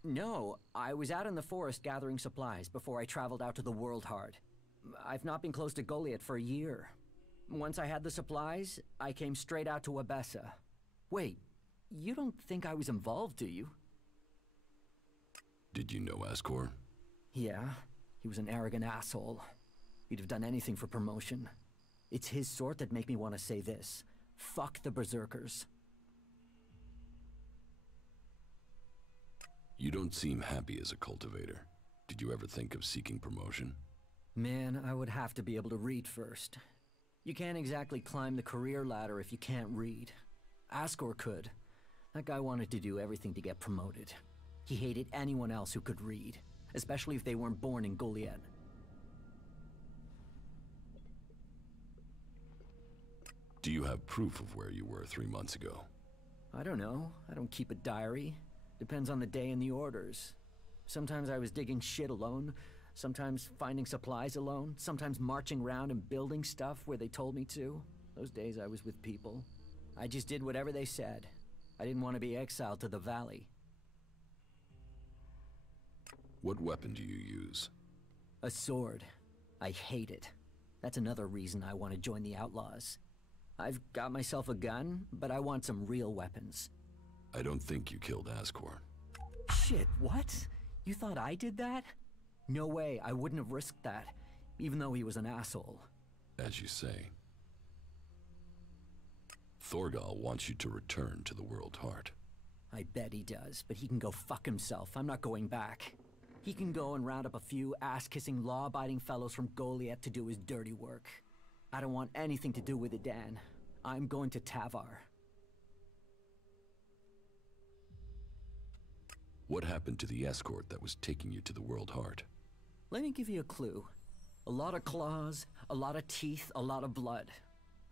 No, I was out in the forest gathering supplies before I traveled out to the World Heart. I've not been close to Goliath for a year. Once I had the supplies, I came straight out to Abessa. Wait, you don't think I was involved, do you? Did you know Ascor? Yeah, he was an arrogant asshole. He'd have done anything for promotion. It's his sort that make me want to say this. Fuck the Berserkers. You don't seem happy as a cultivator. Did you ever think of seeking promotion? Man, I would have to be able to read first. You can't exactly climb the career ladder if you can't read. Ascor could. That guy wanted to do everything to get promoted. He hated anyone else who could read, especially if they weren't born in Goliath. Do you have proof of where you were 3 months ago? I don't know. I don't keep a diary. Depends on the day and the orders. Sometimes I was digging shit alone, sometimes finding supplies alone, sometimes marching around and building stuff where they told me to. Those days I was with people. I just did whatever they said. I didn't want to be exiled to the valley. What weapon do you use? A sword. I hate it. That's another reason I want to join the Outlaws. I've got myself a gun, but I want some real weapons. I don't think you killed Ascor. Shit, what? You thought I did that? No way, I wouldn't have risked that, even though he was an asshole. As you say. Thorgal wants you to return to the World Heart. I bet he does, but he can go fuck himself. I'm not going back. He can go and round up a few ass-kissing, law-abiding fellows from Goliath to do his dirty work. I don't want anything to do with it, Dan. I'm going to Tavar. What happened to the escort that was taking you to the World Heart? Let me give you a clue. A lot of claws, a lot of teeth, a lot of blood.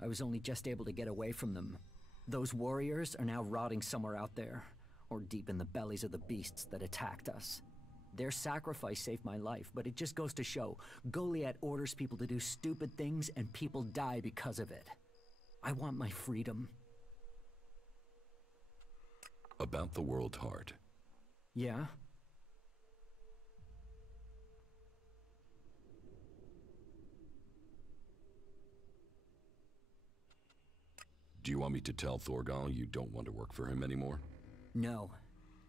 I was only just able to get away from them. Those warriors are now rotting somewhere out there, or deep in the bellies of the beasts that attacked us. Their sacrifice saved my life, but it just goes to show, Goliath orders people to do stupid things and people die because of it. I want my freedom. About the World Heart. Yeah? Do you want me to tell Thorgal you don't want to work for him anymore? No.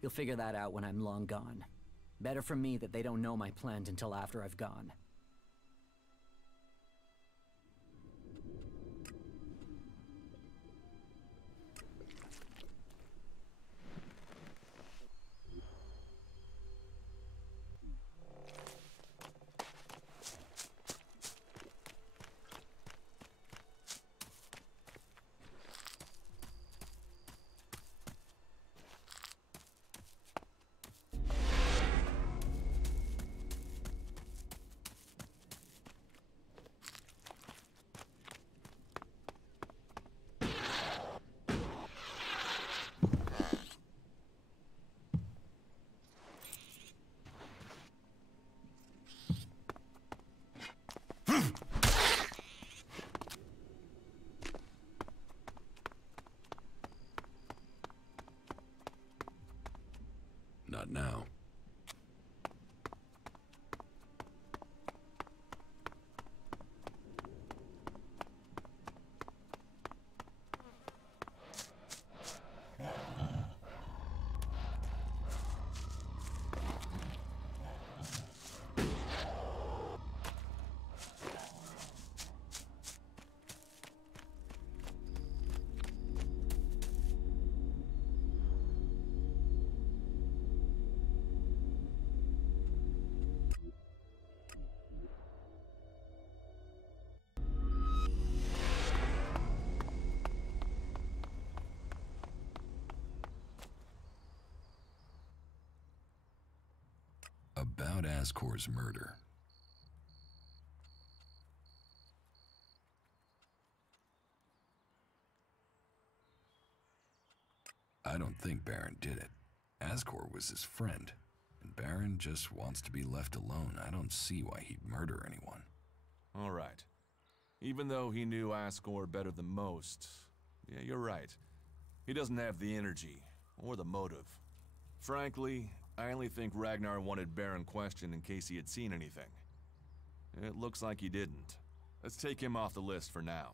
He'll figure that out when I'm long gone. Better for me that they don't know my plans until after I've gone. Not now. About Ascor's murder. I don't think Baron did it. Ascor was his friend, and Baron just wants to be left alone. I don't see why he'd murder anyone. All right. Even though he knew Ascor better than most, yeah, you're right. He doesn't have the energy or the motive. Frankly, I only think Ragnar wanted Baron questioned in case he had seen anything. It looks like he didn't. Let's take him off the list for now.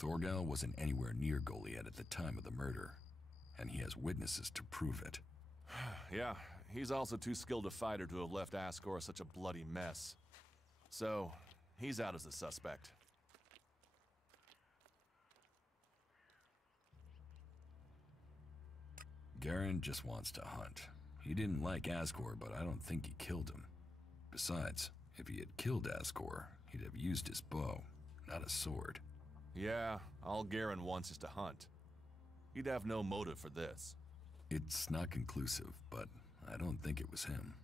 Thorgal wasn't anywhere near Goliath at the time of the murder, and he has witnesses to prove it. Yeah, he's also too skilled a fighter to have left Ascor such a bloody mess. So, he's out as a suspect. Garen just wants to hunt. He didn't like Ascor, but I don't think he killed him. Besides, if he had killed Ascor, he'd have used his bow, not a sword. Yeah, all Garen wants is to hunt. He'd have no motive for this. It's not conclusive, but I don't think it was him.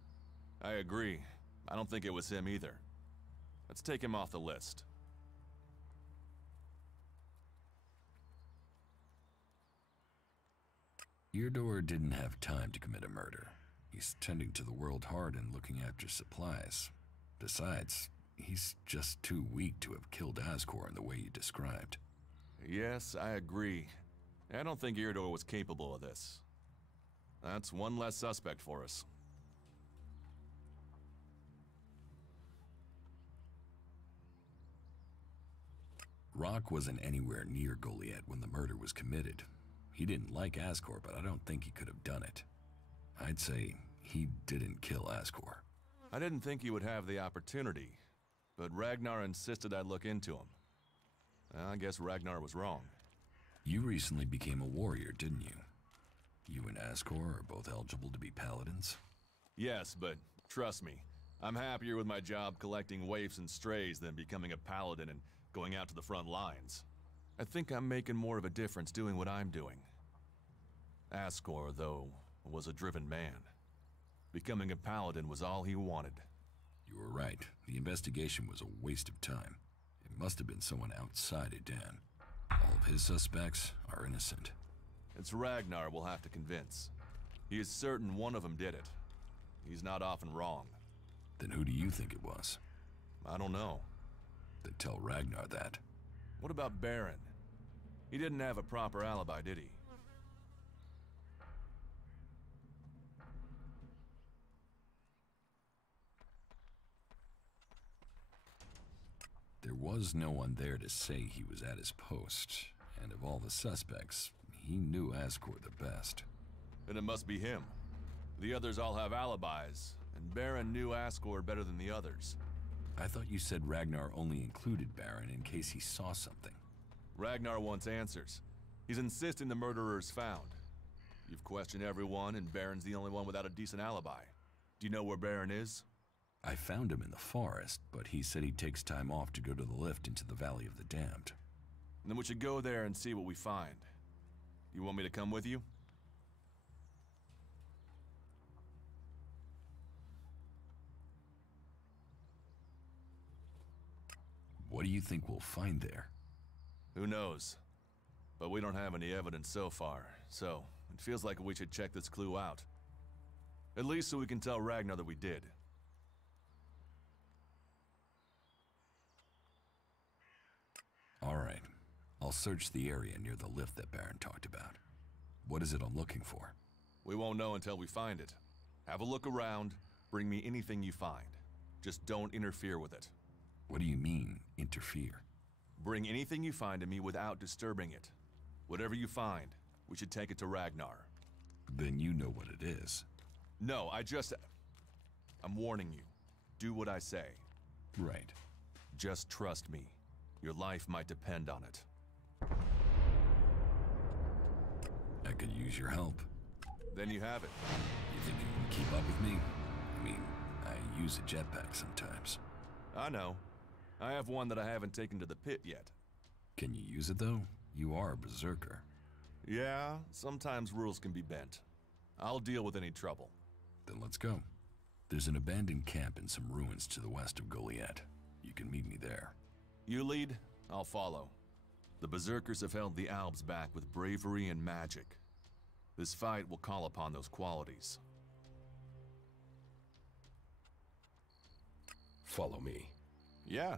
I agree. I don't think it was him either. Let's take him off the list. Eardor didn't have time to commit a murder. He's tending to the World Heart and looking after supplies. Besides, he's just too weak to have killed Ascor in the way you described. Yes, I agree. I don't think Eardor was capable of this. That's one less suspect for us. Rock wasn't anywhere near Goliath when the murder was committed. He didn't like Ascor, but I don't think he could have done it. I'd say he didn't kill Ascor. I didn't think he would have the opportunity, but Ragnar insisted I look into him. I guess Ragnar was wrong. You recently became a warrior, didn't you? You and Ascor are both eligible to be paladins? Yes, but trust me, I'm happier with my job collecting waifs and strays than becoming a paladin and going out to the front lines. I think I'm making more of a difference doing what I'm doing. Ascor, though, was a driven man. Becoming a paladin was all he wanted. You were right. The investigation was a waste of time. It must have been someone outside Edan. All of his suspects are innocent. It's Ragnar we'll have to convince. He is certain one of them did it. He's not often wrong. Then who do you think it was? I don't know. Then tell Ragnar that. What about Baron? He didn't have a proper alibi, did he? There was no one there to say he was at his post, and of all the suspects, he knew Ascor the best. Then it must be him. The others all have alibis, and Baron knew Ascor better than the others. I thought you said Ragnar only included Baron in case he saw something. Ragnar wants answers. He's insisting the murderer is found. You've questioned everyone, and Baron's the only one without a decent alibi. Do you know where Baron is? I found him in the forest, but he said he takes time off to go to the lift into the Valley of the Damned. Then we should go there and see what we find. You want me to come with you? What do you think we'll find there? Who knows? But we don't have any evidence so far, so it feels like we should check this clue out. At least so we can tell Ragnar that we did. All right. I'll search the area near the lift that Baron talked about. What is it I'm looking for? We won't know until we find it. Have a look around, bring me anything you find. Just don't interfere with it. What do you mean, interfere? Bring anything you find to me without disturbing it. Whatever you find, we should take it to Ragnar. Then you know what it is. No, I'm warning you. Do what I say. Right. Just trust me. Your life might depend on it. I could use your help. Then you have it. You think you can keep up with me? I mean, I use a jetpack sometimes. I know. I have one that I haven't taken to the pit yet. Can you use it, though? You are a berserker. Yeah, sometimes rules can be bent. I'll deal with any trouble. Then let's go. There's an abandoned camp in some ruins to the west of Goliath. You can meet me there. You lead, I'll follow. The berserkers have held the Albs back with bravery and magic. This fight will call upon those qualities. Follow me. Yeah.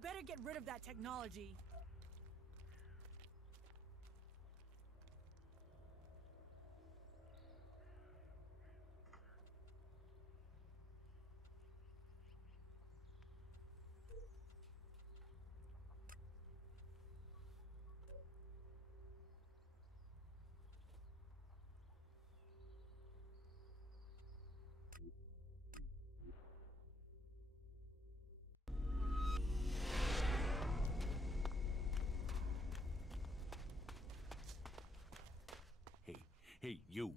better get rid of that technology. Hey, you.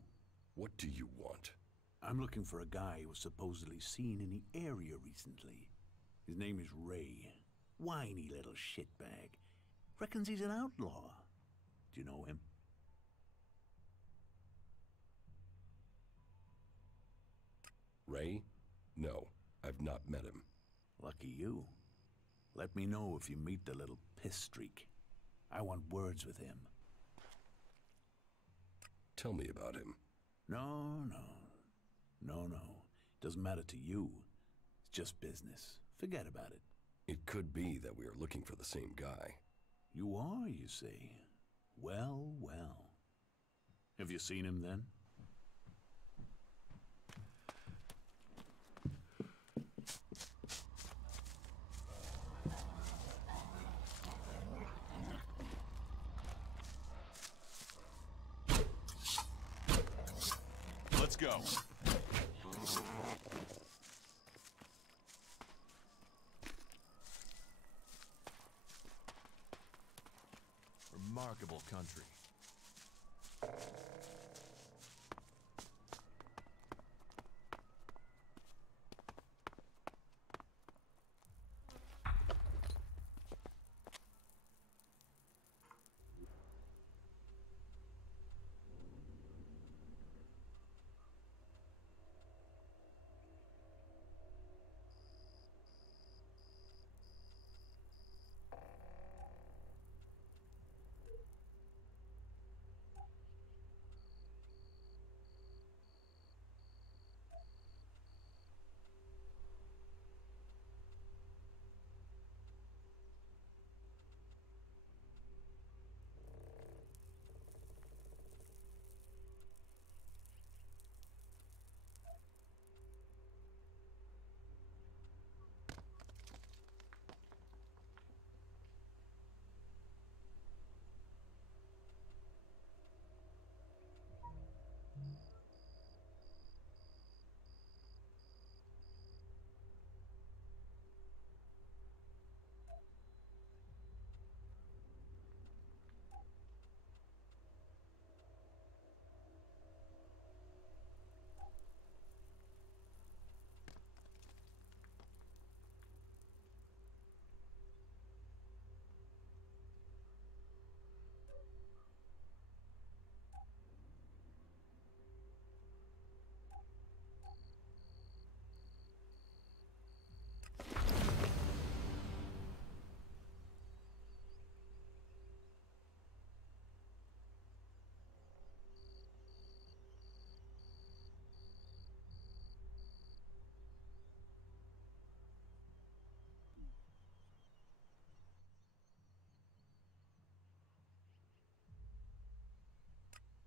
What do you want? I'm looking for a guy who was supposedly seen in the area recently. His name is Ray. Whiny little shitbag. Reckons he's an outlaw. Do you know him? Ray? No, I've not met him. Lucky you. Let me know if you meet the little piss streak. I want words with him. Tell me about him. No. Doesn't matter to you. It's just business. Forget about it. It could be that we are looking for the same guy. You are, you say? Well. Have you seen him then? Let's go. Remarkable country.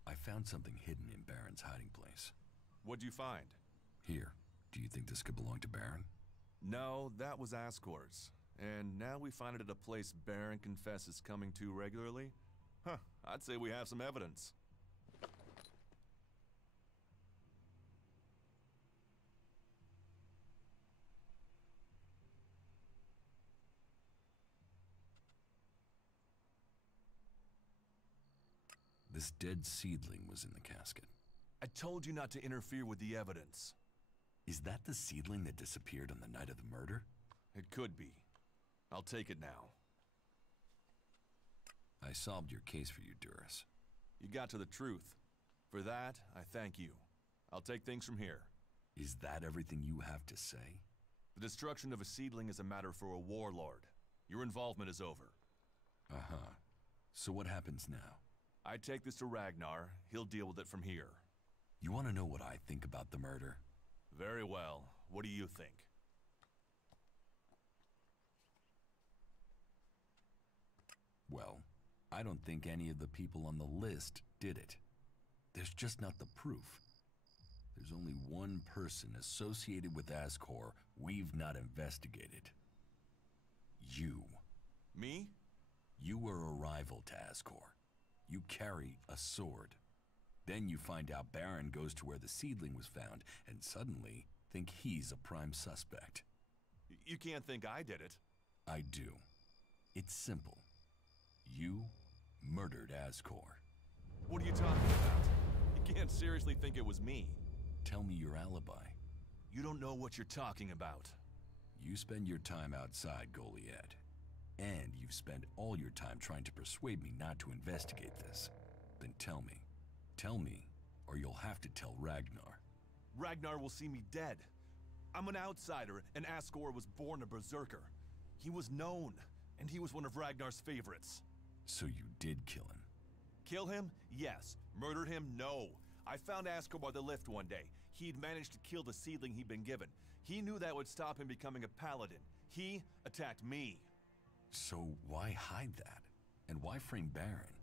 I found something hidden in Baron's hiding place. What'd you find? Here. Do you think this could belong to Baron? No, that was Ascor's. And now we find it at a place Baron confesses coming to regularly? Huh, I'd say we have some evidence. This dead seedling was in the casket. I told you not to interfere with the evidence. Is that the seedling that disappeared on the night of the murder? It could be. I'll take it now. I solved your case for you, Duras. You got to the truth. For that, I thank you. I'll take things from here. Is that everything you have to say? The destruction of a seedling is a matter for a warlord. Your involvement is over. Uh-huh. So what happens now? I take this to Ragnar. He'll deal with it from here. You want to know what I think about the murder? Very well. What do you think? Well, I don't think any of the people on the list did it. There's just not the proof. There's only one person associated with Ascor we've not investigated. You. Me? You were a rival to Ascor. You carry a sword. Then you find out Baron goes to where the seedling was found, and suddenly think he's a prime suspect. You can't think I did it. I do. It's simple. You murdered Ascor. What are you talking about? You can't seriously think it was me. Tell me your alibi. You don't know what you're talking about. You spend your time outside Goliad, and you've spent all your time trying to persuade me not to investigate this. Then tell me. Tell me, or you'll have to tell Ragnar. Ragnar will see me dead. I'm an outsider, and Ascor was born a berserker. He was known, and he was one of Ragnar's favorites. So you did kill him? Kill him? Yes. Murder him? No. I found Ascor by the lift one day. He'd managed to kill the seedling he'd been given. He knew that would stop him becoming a paladin. He attacked me. So why hide that? And why frame Baron?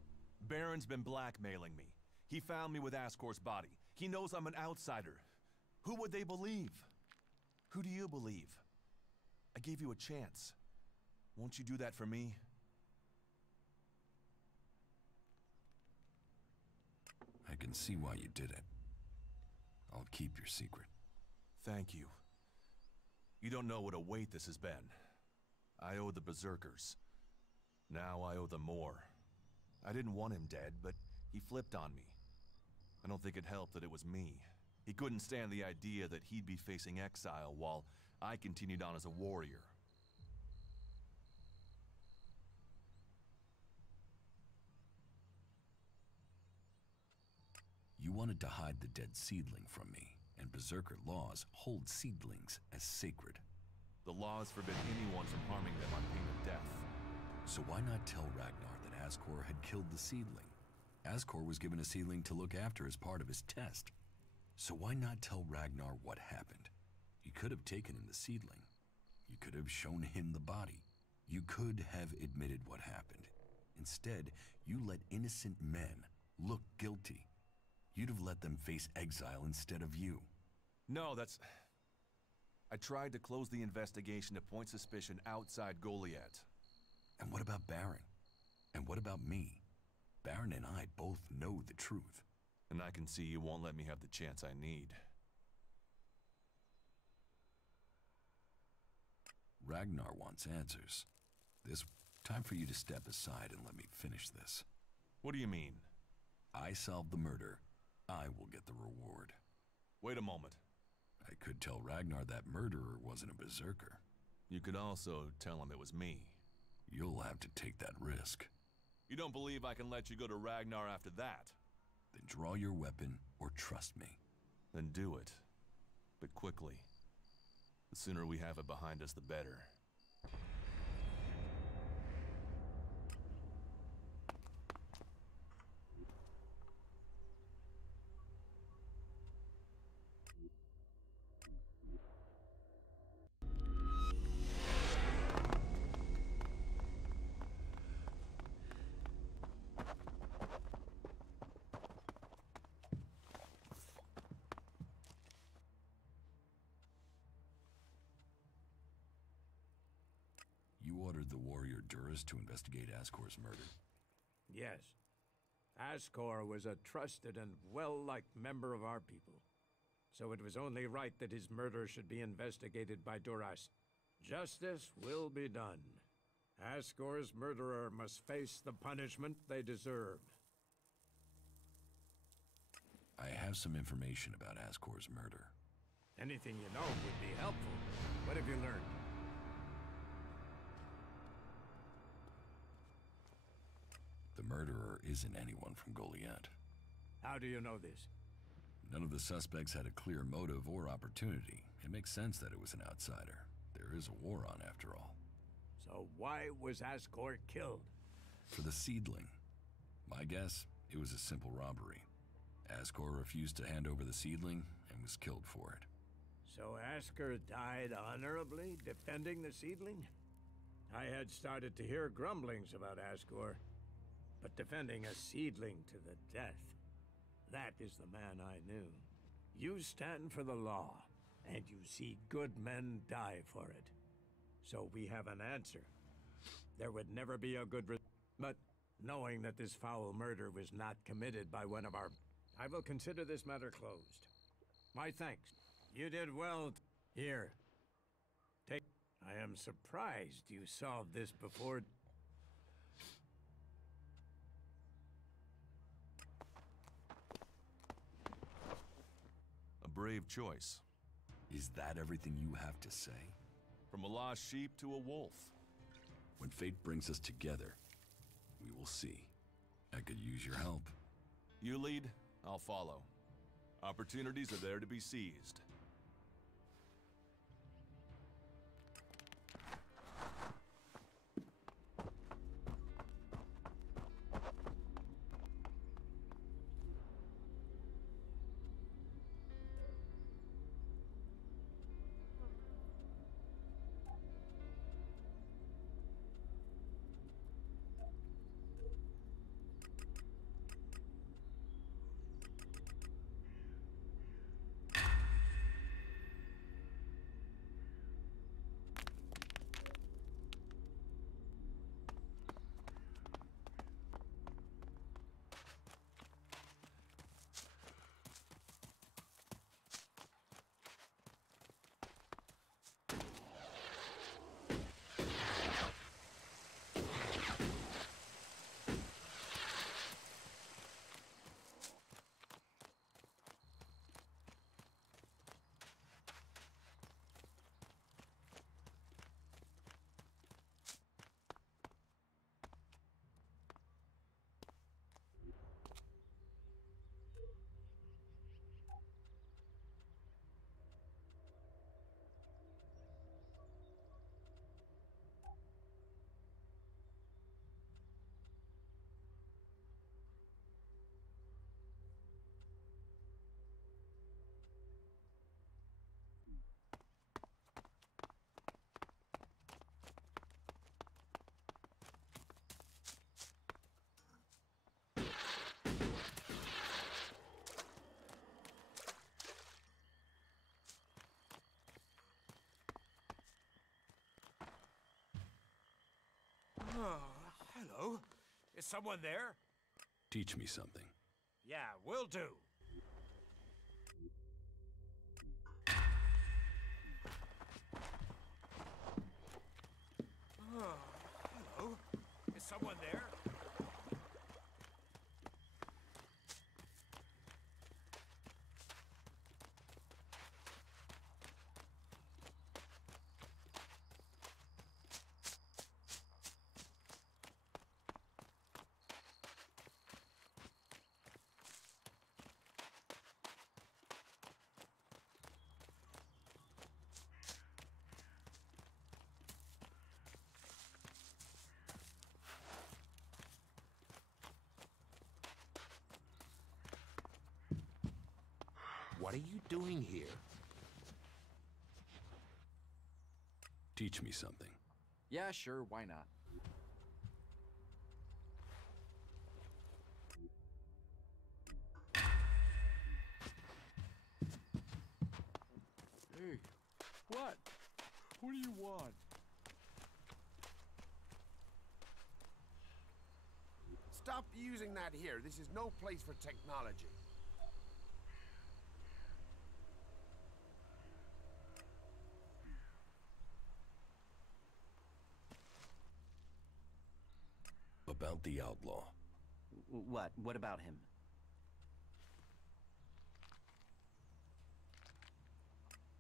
Baron's been blackmailing me. He found me with Ascor's body. He knows I'm an outsider. Who would they believe? Who do you believe? I gave you a chance. Won't you do that for me? I can see why you did it. I'll keep your secret. Thank you. You don't know what a weight this has been. I owe the berserkers. Now I owe them more. I didn't want him dead, but he flipped on me. I don't think it helped that it was me. He couldn't stand the idea that he'd be facing exile while I continued on as a warrior. You wanted to hide the dead seedling from me, and berserker laws hold seedlings as sacred. The laws forbid anyone from harming them on pain of death. So why not tell Ragnar that Ascor had killed the seedling? Ascor was given a seedling to look after as part of his test. So why not tell Ragnar what happened? You could have taken him the seedling. You could have shown him the body. You could have admitted what happened. Instead, you let innocent men look guilty. You'd have let them face exile instead of you. No, that's... I tried to close the investigation to point suspicion outside Goliad. And what about Baron? And what about me? Baron and I both know the truth. And I can see you won't let me have the chance I need. Ragnar wants answers. This time for you to step aside and let me finish this. What do you mean? I solved the murder. I will get the reward. Wait a moment. I could tell Ragnar that murderer wasn't a berserker. You could also tell him it was me. You'll have to take that risk. You don't believe I can let you go to Ragnar after that? Then draw your weapon or trust me. Then do it. But quickly. The sooner we have it behind us, the better. You ordered the warrior Duras to investigate Ascor's murder. Yes. Ascor was a trusted and well-liked member of our people. So it was only right that his murder should be investigated by Duras. Justice will be done. Ascor's murderer must face the punishment they deserve. I have some information about Ascor's murder. Anything you know would be helpful. What have you learned? The murderer isn't anyone from Goliad. How do you know this? None of the suspects had a clear motive or opportunity. It makes sense that it was an outsider. There is a war on, after all. So why was Ascor killed? For the seedling. My guess, it was a simple robbery. Ascor refused to hand over the seedling and was killed for it. So Ascor died honorably defending the seedling? I had started to hear grumblings about Asgore, but defending a seedling to the death, that is the man I knew. You stand for the law, and you see good men die for it. So we have an answer. There would never be a good but knowing that this foul murder was not committed by one of our... I will consider this matter closed. My thanks. You did well. Here. Take... I am surprised you solved this before... A brave choice. Is that everything you have to say? From a lost sheep to a wolf. When fate brings us together, we will see. I could use your help. You lead, I'll follow. Opportunities are there to be seized. Oh, hello. Is someone there? Teach me something. Yeah, will do. Oh, hello. Is someone there? What are you doing here? Teach me something. Yeah, sure, why not? Hey, what? What do you want? Stop using that here. This is no place for technology. About the outlaw. What? What about him?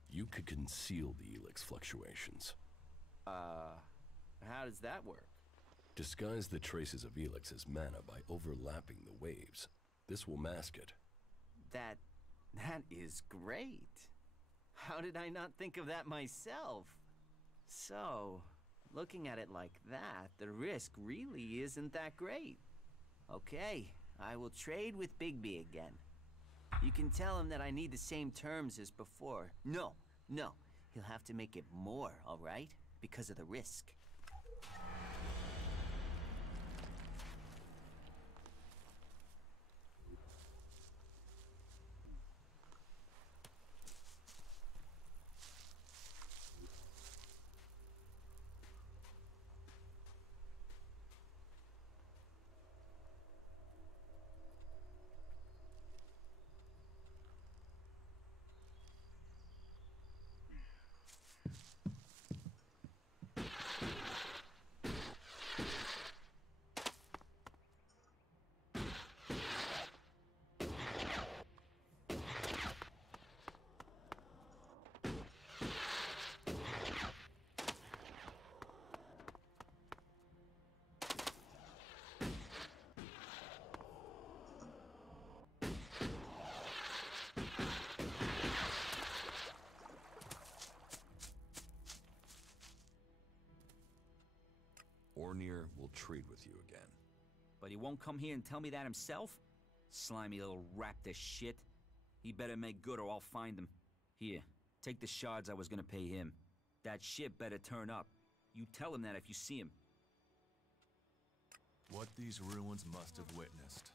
You could conceal the Elex fluctuations. How does that work? Disguise the traces of Elex as mana by overlapping the waves. This will mask it. That is great. How did I not think of that myself? So, looking at it like that, the risk really isn't that great. Okay, I will trade with Bigby again. You can tell him that I need the same terms as before. No, he'll have to make it more, all right? Because of the risk. Ornir will trade with you again. But he won't come here and tell me that himself? Slimy little raptor shit. He better make good or I'll find him. Here, take the shards I was gonna pay him. That shit better turn up. You tell him that if you see him. What these ruins must have witnessed.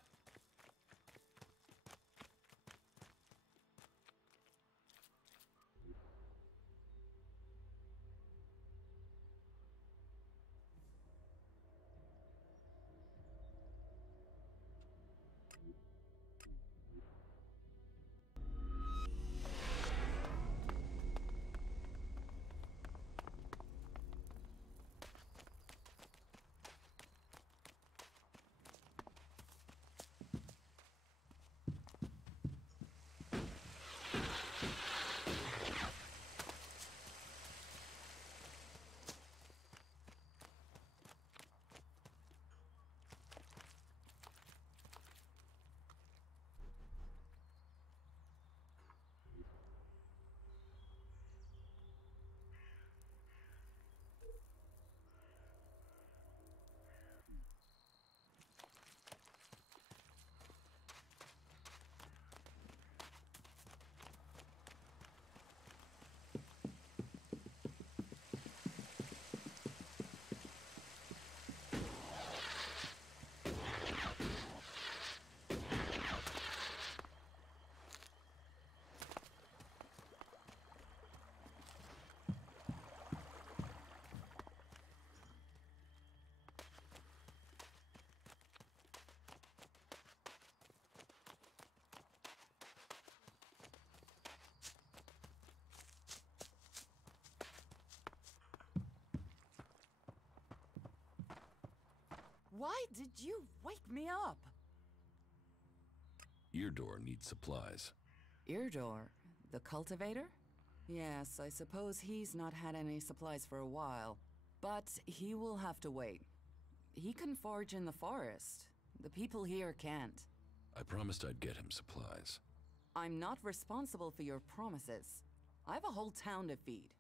Why did you wake me up? Eardor needs supplies. Eardor, the cultivator? Yes, I suppose he's not had any supplies for a while. But he will have to wait. He can forage in the forest. The people here can't. I promised I'd get him supplies. I'm not responsible for your promises. I have a whole town to feed.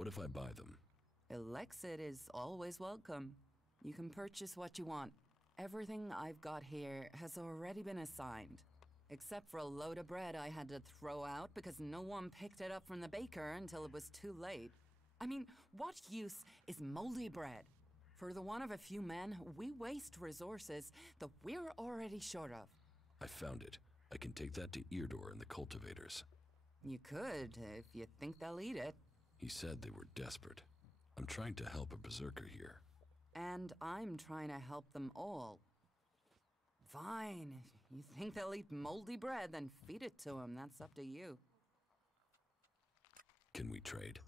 What if I buy them? Elex is always welcome. You can purchase what you want. Everything I've got here has already been assigned. Except for a load of bread I had to throw out because no one picked it up from the baker until it was too late. I mean, what use is moldy bread? For the want of a few men, we waste resources that we're already short of. I found it. I can take that to Eardor and the cultivators. You could, if you think they'll eat it. He said they were desperate. I'm trying to help a berserker here. And I'm trying to help them all. Fine. You think they'll eat moldy bread, then feed it to them. That's up to you. Can we trade?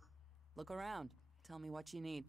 Look around. Tell me what you need.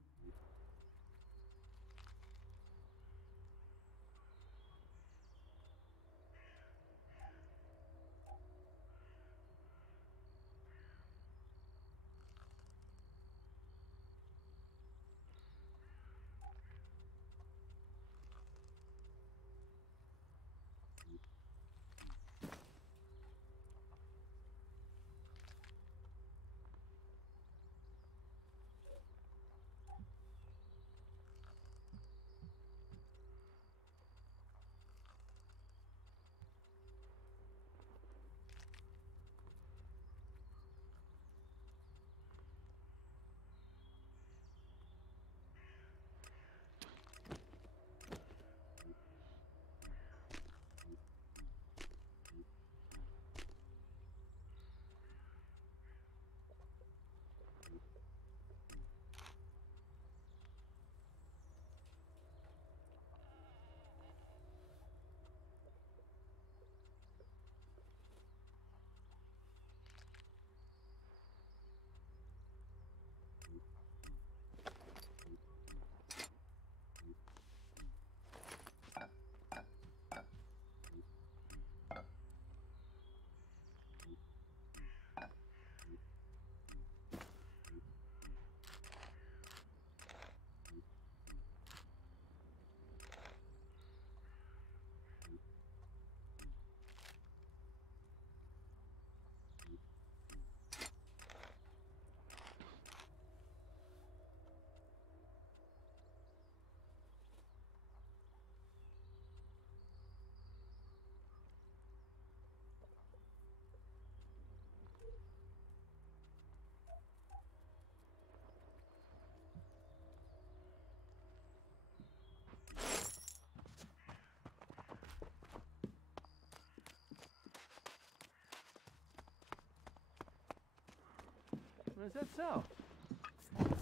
Is that so?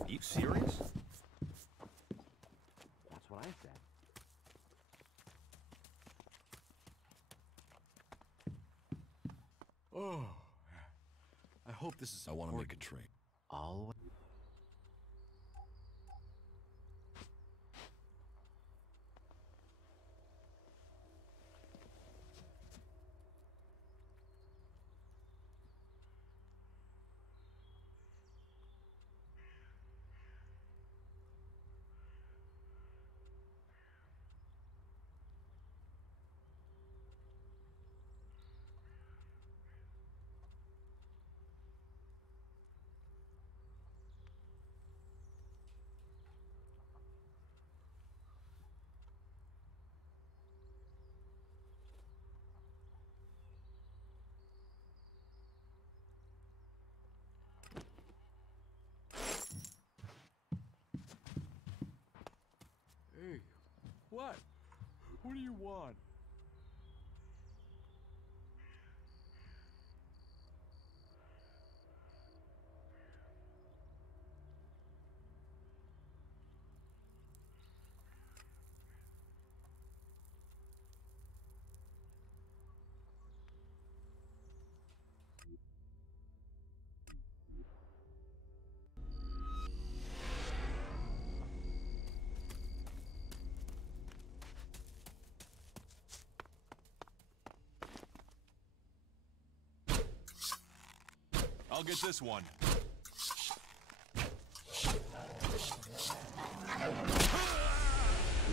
You serious? That's what I said. Oh, I hope this is. I want to make a trade. Always. Hey, what? What do you want? I'll get this one.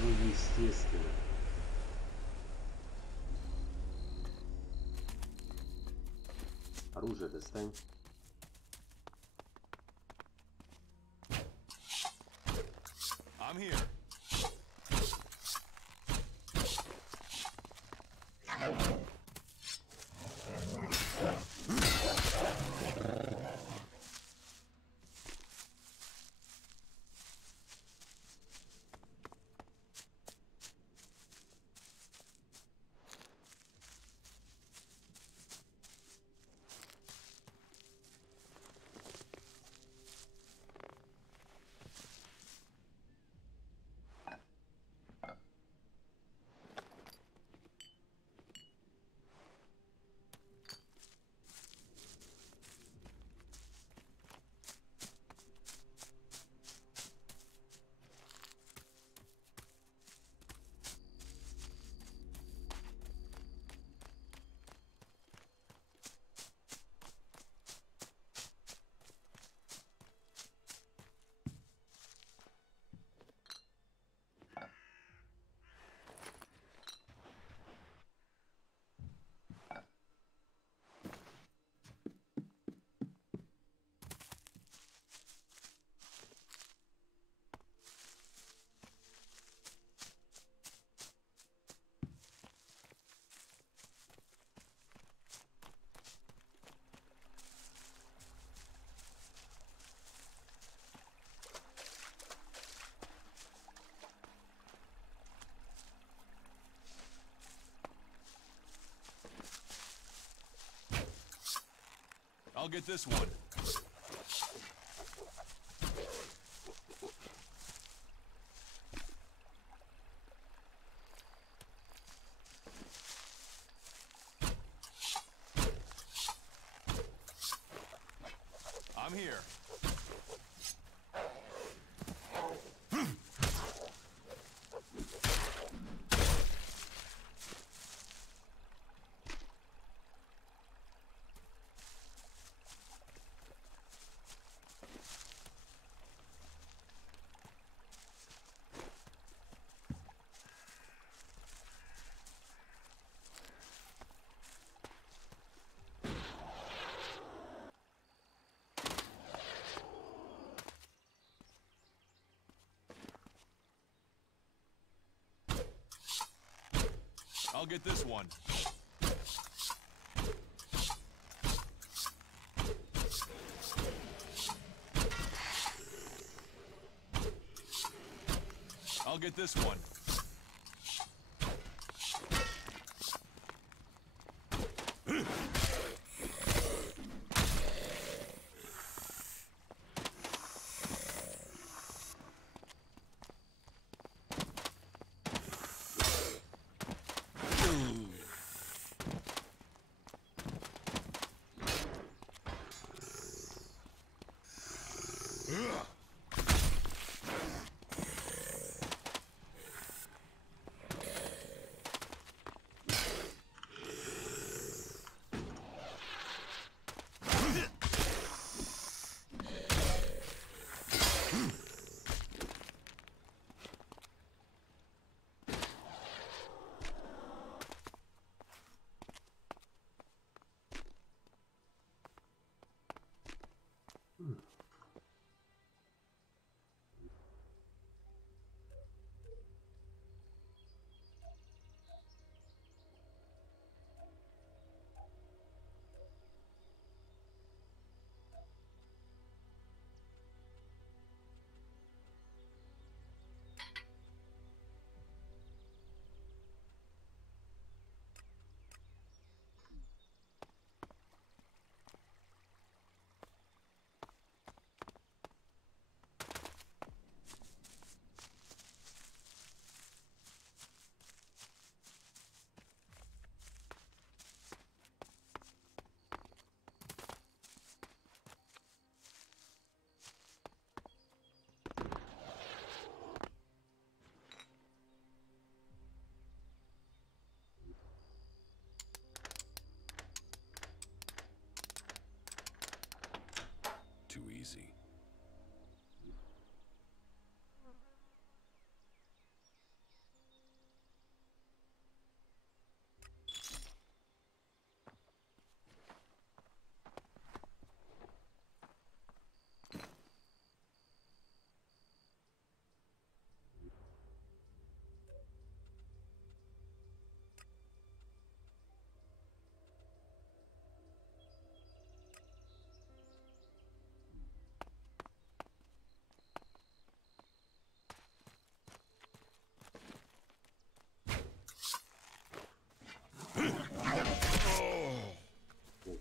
Ну, естественно. Оружие достань. I'm here. I'll get this one. I'm here. I'll get this one. I'll get this one.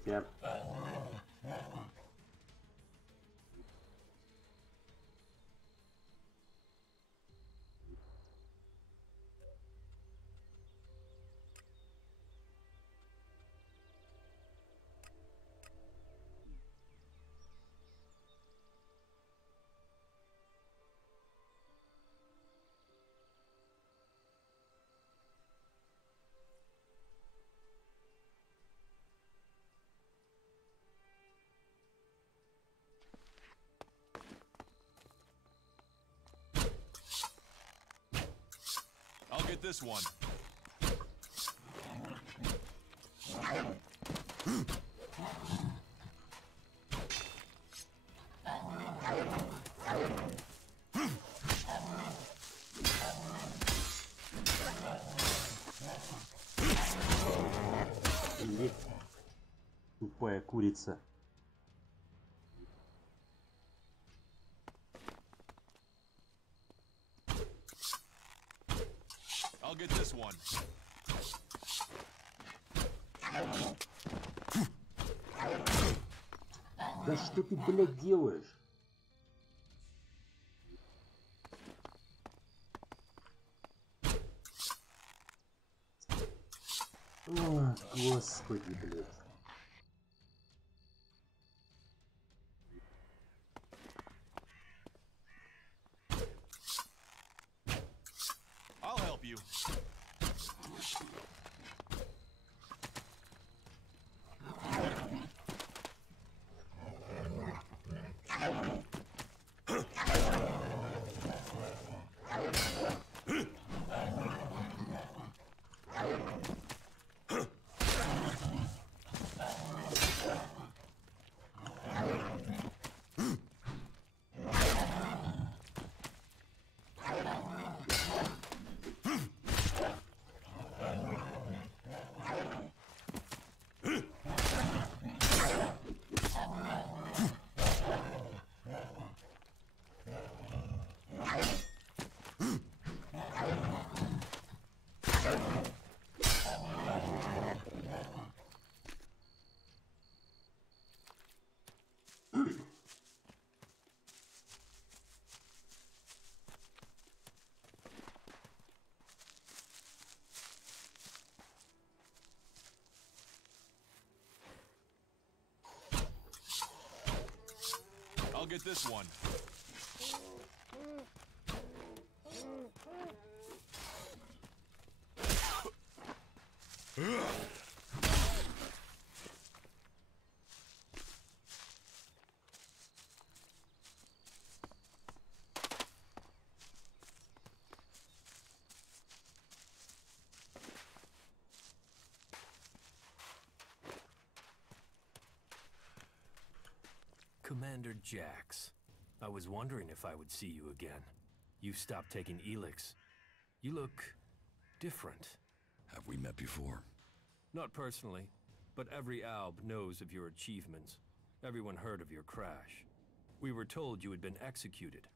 Yep. I'll get this one. Иди, тупая курица. I'll get this one. Да что ты, блядь, делаешь? О, господи, блядь. I'll help you. I'll get this one. Commander Jax, I was wondering if I would see you again. You've stopped taking Elex. You look different. Have we met before? Not personally, but every Alb knows of your achievements. Everyone heard of your crash. We were told you had been executed,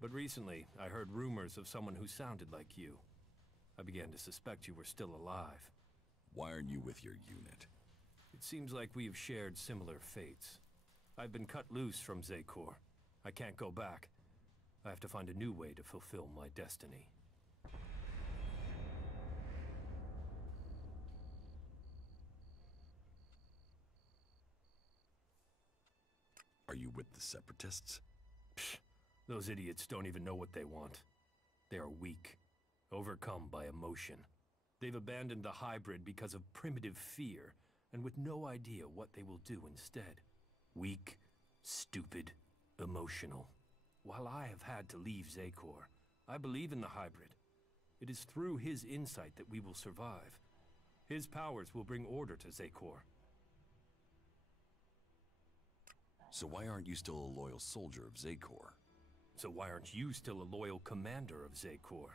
but recently I heard rumors of someone who sounded like you. I began to suspect you were still alive. Why aren't you with your unit? It seems like we have shared similar fates. I've been cut loose from Zekor. I can't go back. I have to find a new way to fulfill my destiny. Are you with the Separatists? Psh, those idiots don't even know what they want. They are weak, overcome by emotion. They've abandoned the hybrid because of primitive fear, and with no idea what they will do instead. Weak, stupid, emotional. While I have had to leave Zekor, I believe in the hybrid. It is through his insight that we will survive. His powers will bring order to Zekor. So why aren't you still a loyal soldier of Zekor? So why aren't you still a loyal commander of Zekor?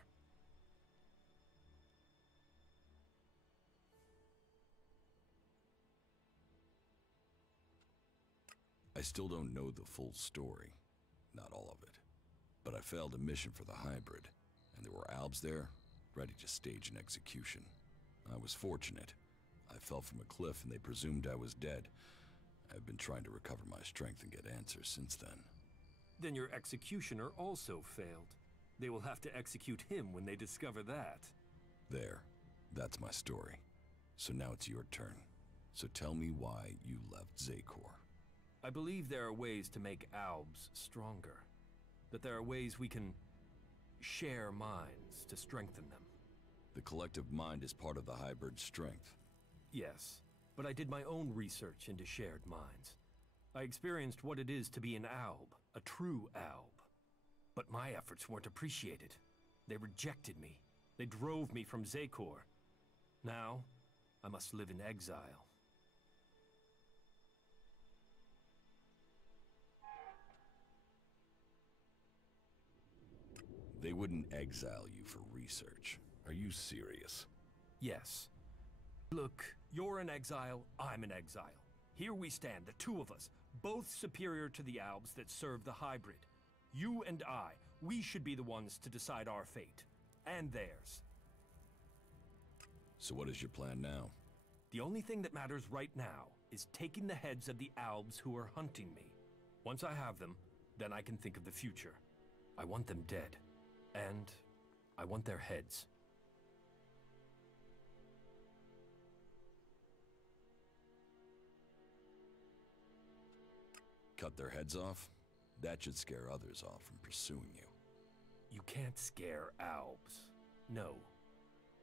I still don't know the full story. Not all of it. But I failed a mission for the hybrid, and there were Albs there, ready to stage an execution. I was fortunate. I fell from a cliff and they presumed I was dead. I've been trying to recover my strength and get answers since then. Then your executioner also failed. They will have to execute him when they discover that. There. That's my story. So now it's your turn. So tell me why you left Zakor. I believe there are ways to make Albs stronger. That there are ways we can share minds to strengthen them. The collective mind is part of the hybrid's strength. Yes, but I did my own research into shared minds. I experienced what it is to be an Alb, a true Alb. But my efforts weren't appreciated. They rejected me. They drove me from Zakor. Now, I must live in exile. They wouldn't exile you for research. Are you serious? Yes. Look, you're in exile, I'm in exile. Here we stand, the two of us, both superior to the Albs that serve the hybrid. You and I, we should be the ones to decide our fate. And theirs. So what is your plan now? The only thing that matters right now is taking the heads of the Albs who are hunting me. Once I have them, then I can think of the future. I want them dead. And I want their heads. Cut their heads off? That should scare others off from pursuing you. You can't scare Albs. No.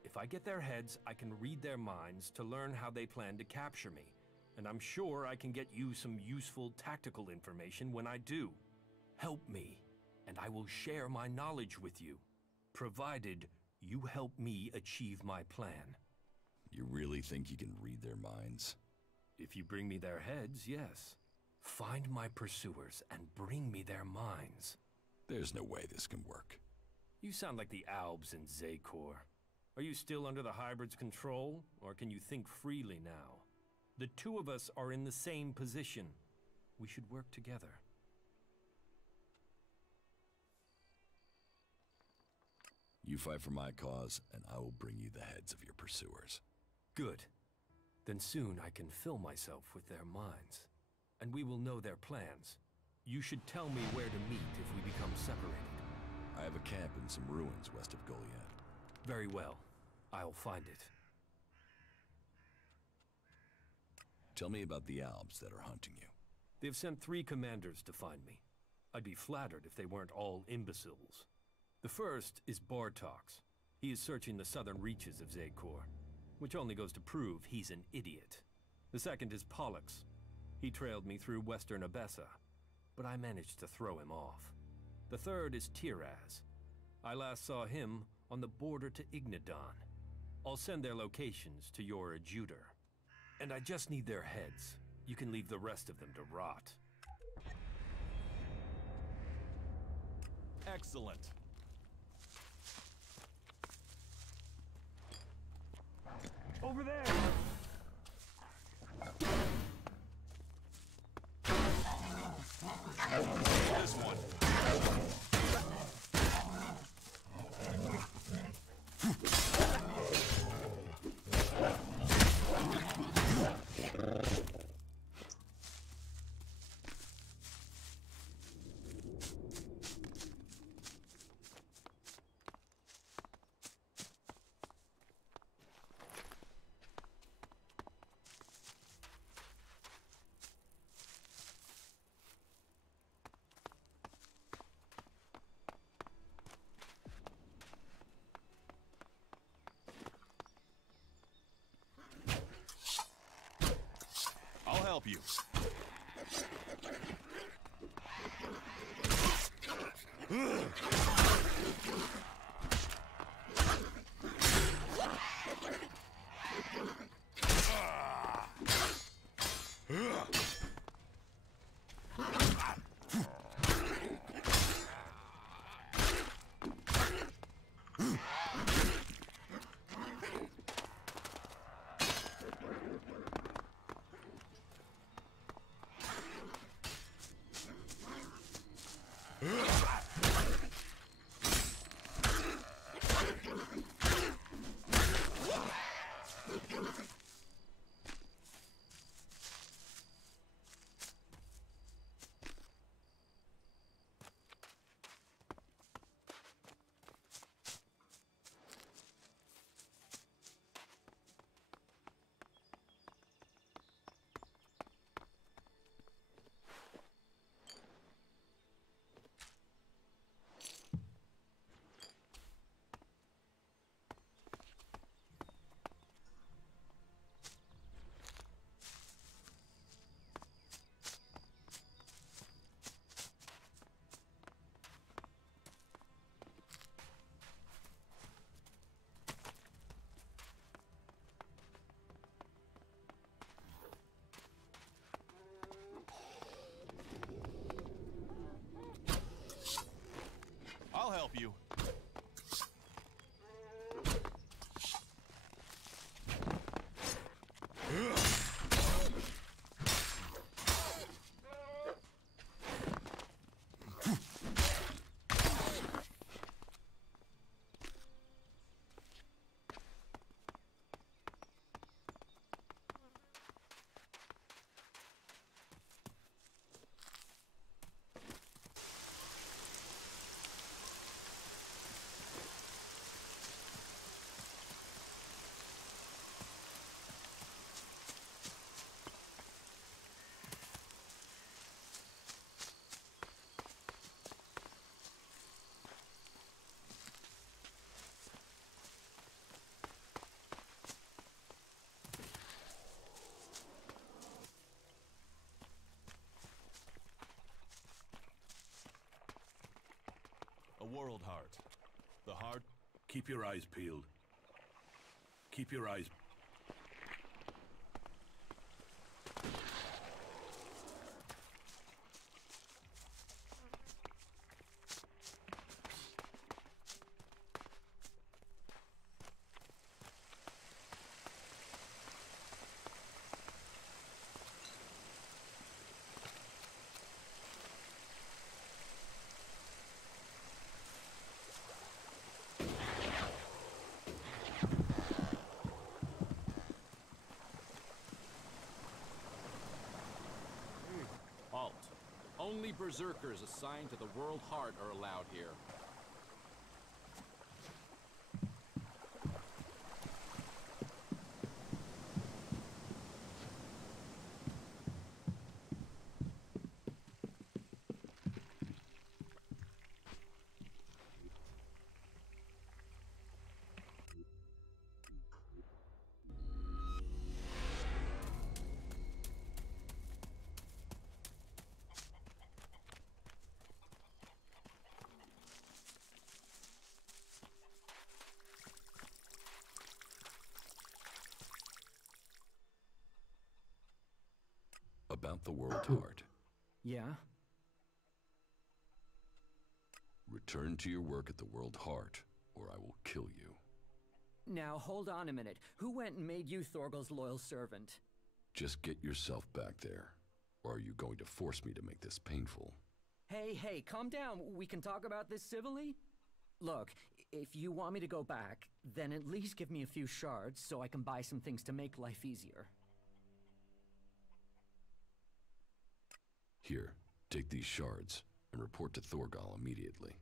If I get their heads, I can read their minds to learn how they plan to capture me. And I'm sure I can get you some useful tactical information when I do. Help me, and I will share my knowledge with you, provided you help me achieve my plan. You really think you can read their minds? If you bring me their heads, yes. Find my pursuers and bring me their minds. There's no way this can work. You sound like the Albs in Zakor. Are you still under the hybrid's control, or can you think freely now? The two of us are in the same position. We should work together. You fight for my cause, and I will bring you the heads of your pursuers. Good. Then soon I can fill myself with their minds, and we will know their plans. You should tell me where to meet if we become separated. I have a camp in some ruins west of Goliad. Very well. I'll find it. Tell me about the Albs that are hunting you. They've sent 3 commanders to find me. I'd be flattered if they weren't all imbeciles. The first is Bartox. He is searching the southern reaches of Zakor, which only goes to prove he's an idiot. The second is Pollux. He trailed me through western Abessa, but I managed to throw him off. The third is Tiraz. I last saw him on the border to Ignadon. I'll send their locations to your adjutor. And I just need their heads. You can leave the rest of them to rot. Excellent. Over there! This one. I'll help you. World Heart. The heart... Keep your eyes peeled. Keep your eyes... Halt. Only berserkers assigned to the World Heart are allowed here. About the World Heart. Yeah? Return to your work at the World Heart, or I will kill you. Now, hold on a minute. Who went and made you Thorgal's loyal servant? Just get yourself back there. Or are you going to force me to make this painful? Hey, calm down. We can talk about this civilly? Look, if you want me to go back, then at least give me a few shards so I can buy some things to make life easier. Here, take these shards, and report to Thorgal immediately.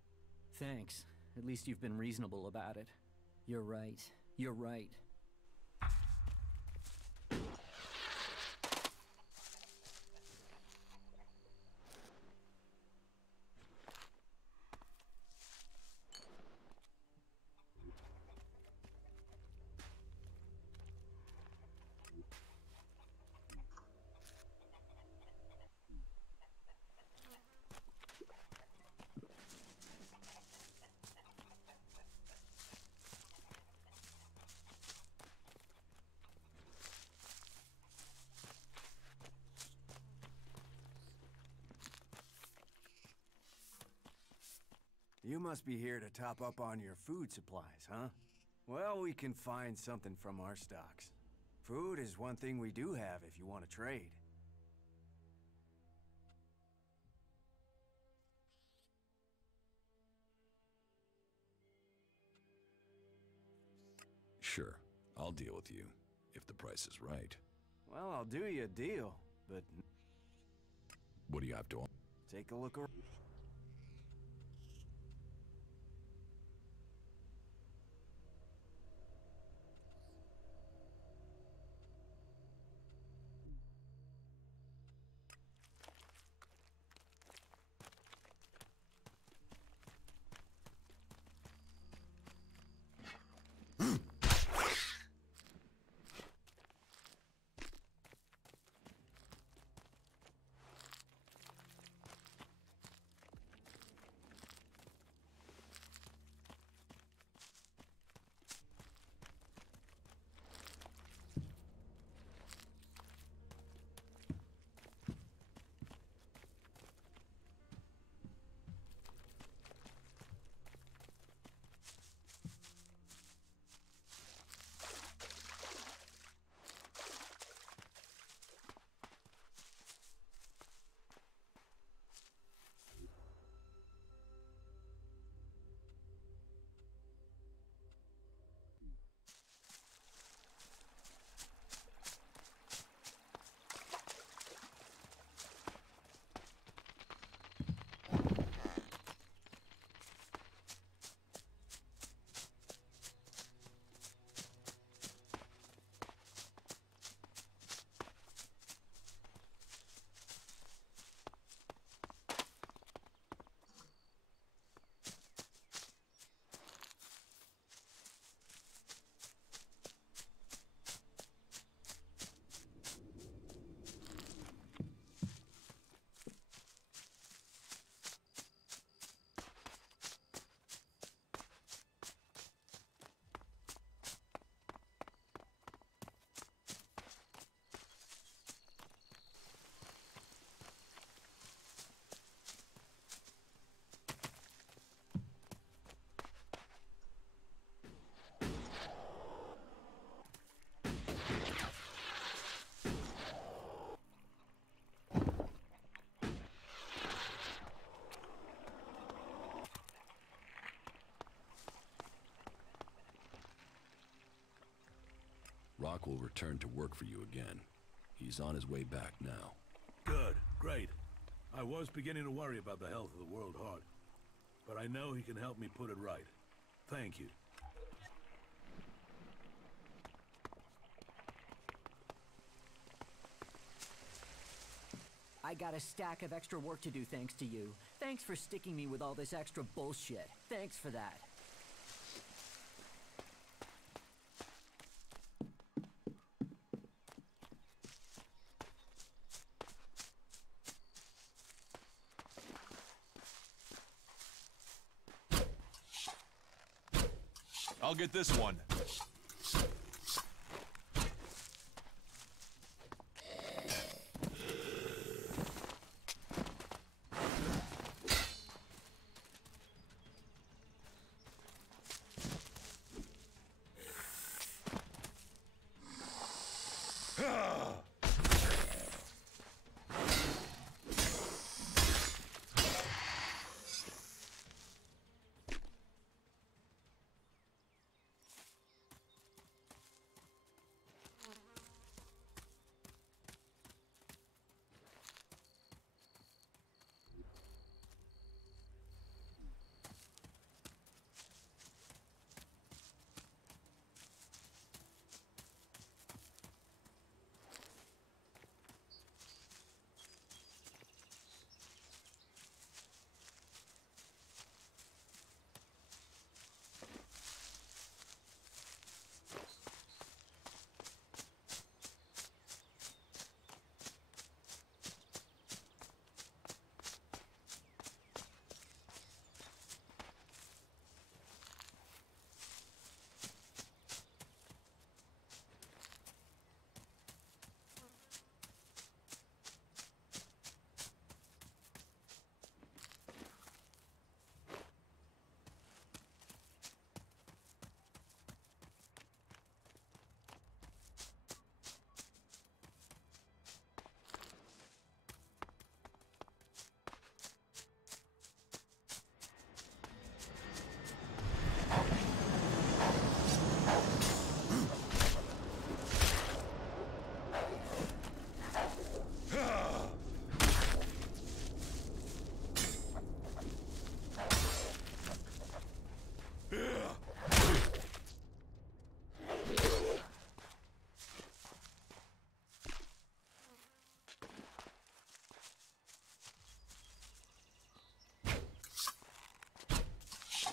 Thanks. At least you've been reasonable about it. You're right. You're right. You must be here to top up on your food supplies, huh? Well, we can find something from our stocks. Food is one thing we do have if you want to trade. Sure, I'll deal with you, if the price is right. Well, I'll do you a deal, but... What do you have to... Take a look around. Rock will return to work for you again. He's on his way back now. Good, great. I was beginning to worry about the health of the World Heart, but I know he can help me put it right. Thank you. I got a stack of extra work to do thanks to you. Thanks for sticking me with all this extra bullshit. Thanks for that. I'll get this one.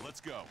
Let's go.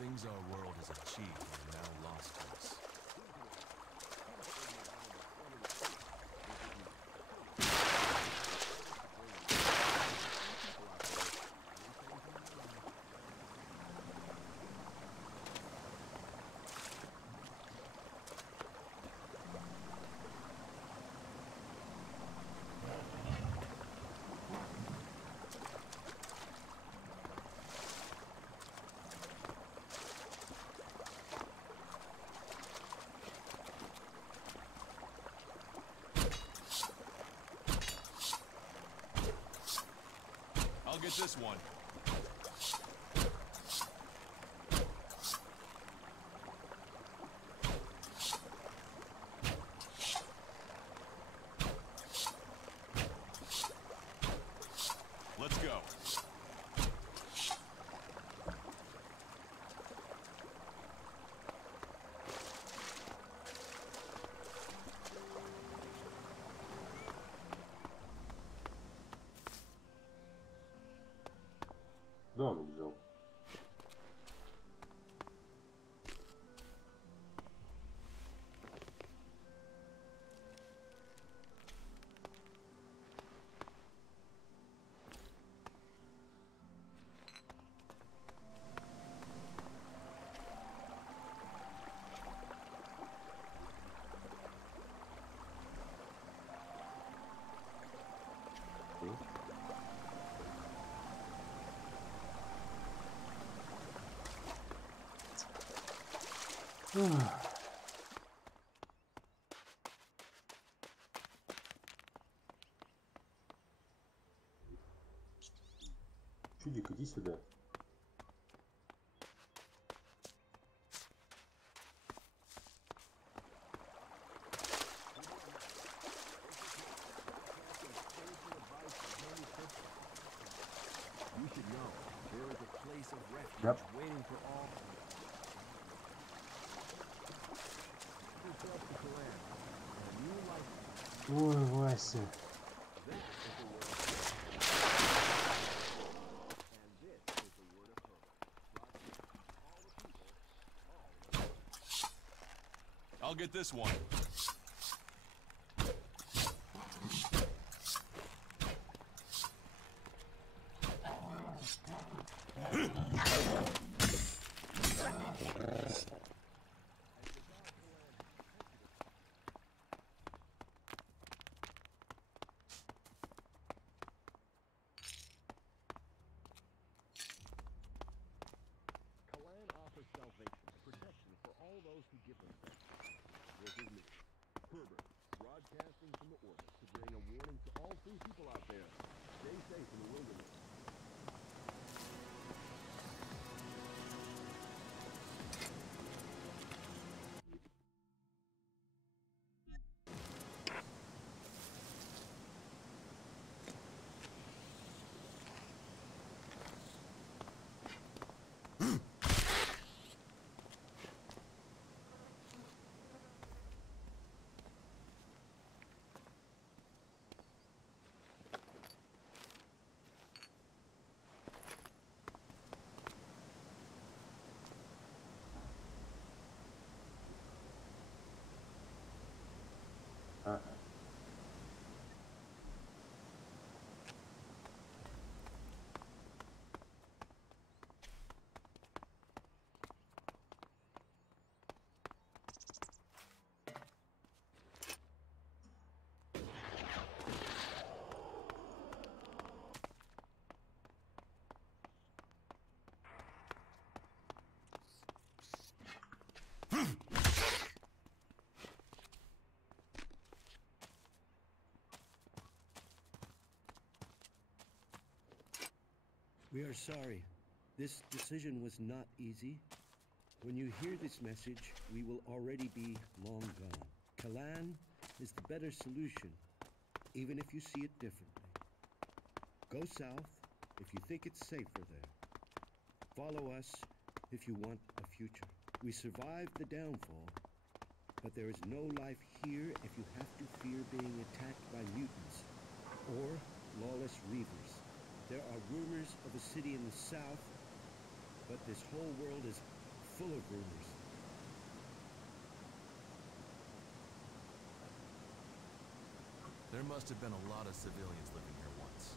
things our world has achieved are now lost to us. I'll get this one. Let's go. Домик взял. Чудик, иди сюда. You should know, there is a place of refuge Yep. waiting for all. Yourself to Kalan, and a new life. Ой, Вася. That is the word of God. And this is the word of hope. All the people, all I'll get this one. Kalan offers salvation and protection for all those who give themselves. This is me, Herbert, broadcasting from the orbit to bring a warning to all free people out there. Stay safe in the wilderness. We are sorry. This decision was not easy. When you hear this message, we will already be long gone. Kalan is the better solution, even if you see it differently. Go south if you think it's safer there. Follow us if you want a future. We survived the downfall, but there is no life here if you have to fear being attacked by mutants or lawless reavers. There are rumors of a city in the south, but this whole world is full of rumors. There must have been a lot of civilians living here once.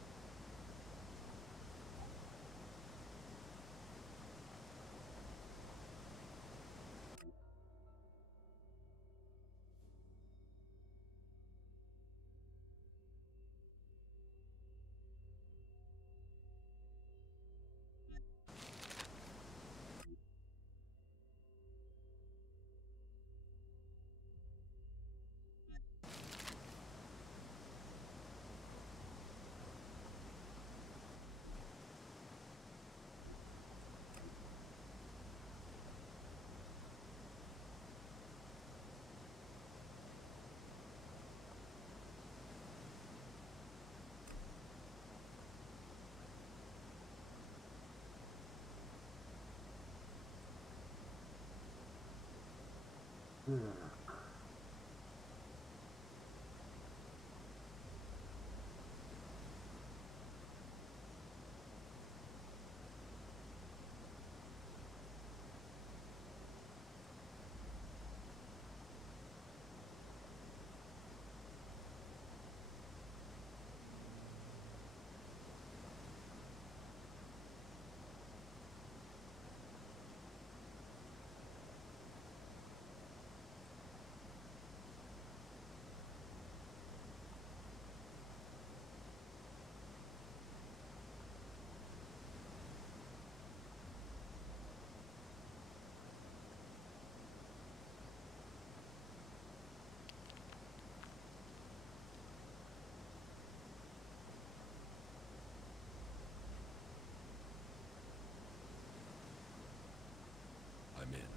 I'm in.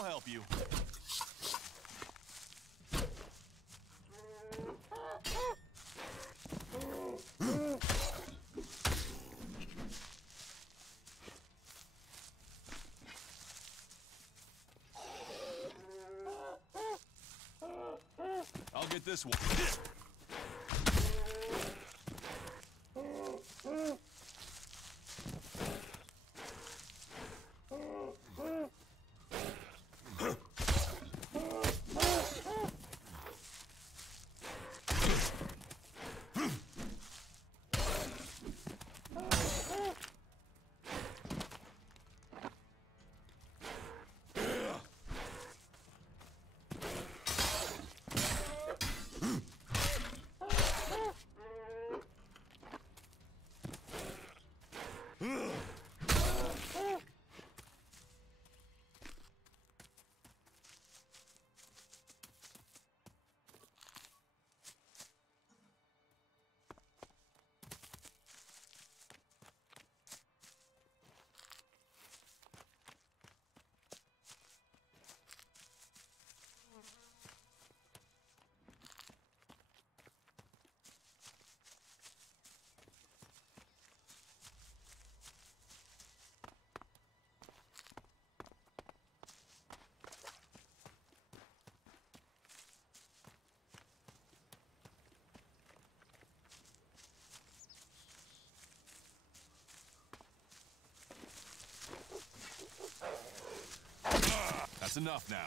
I'll help you. I'll get this one. That's enough now.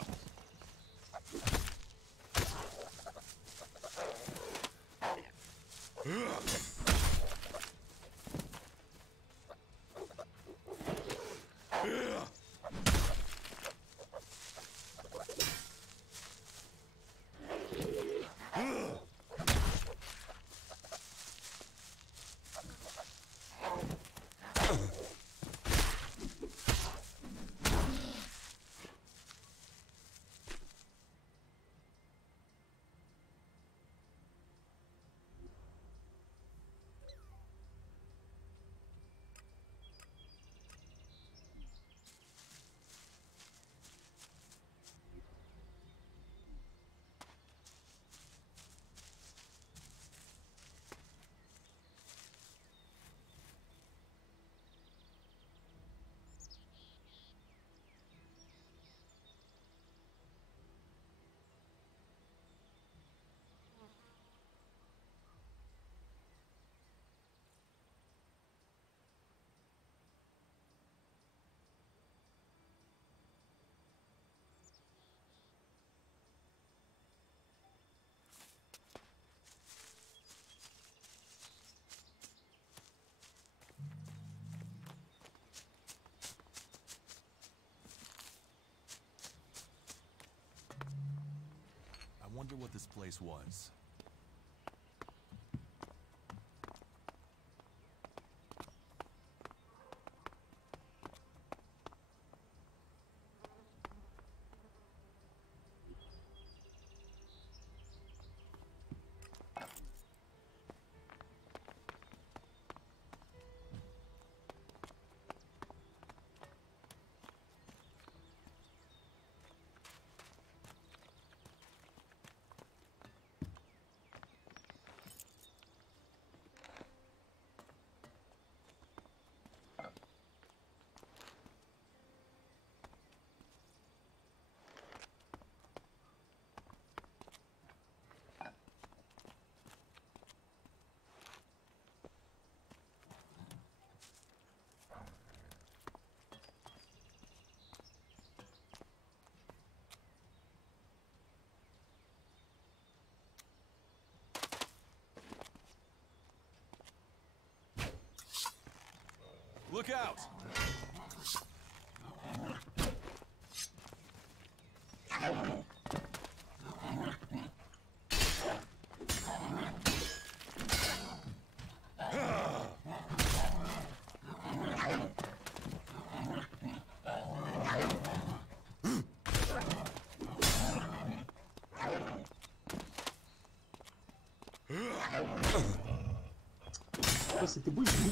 I wonder what this place was. Look out! C'était beau, il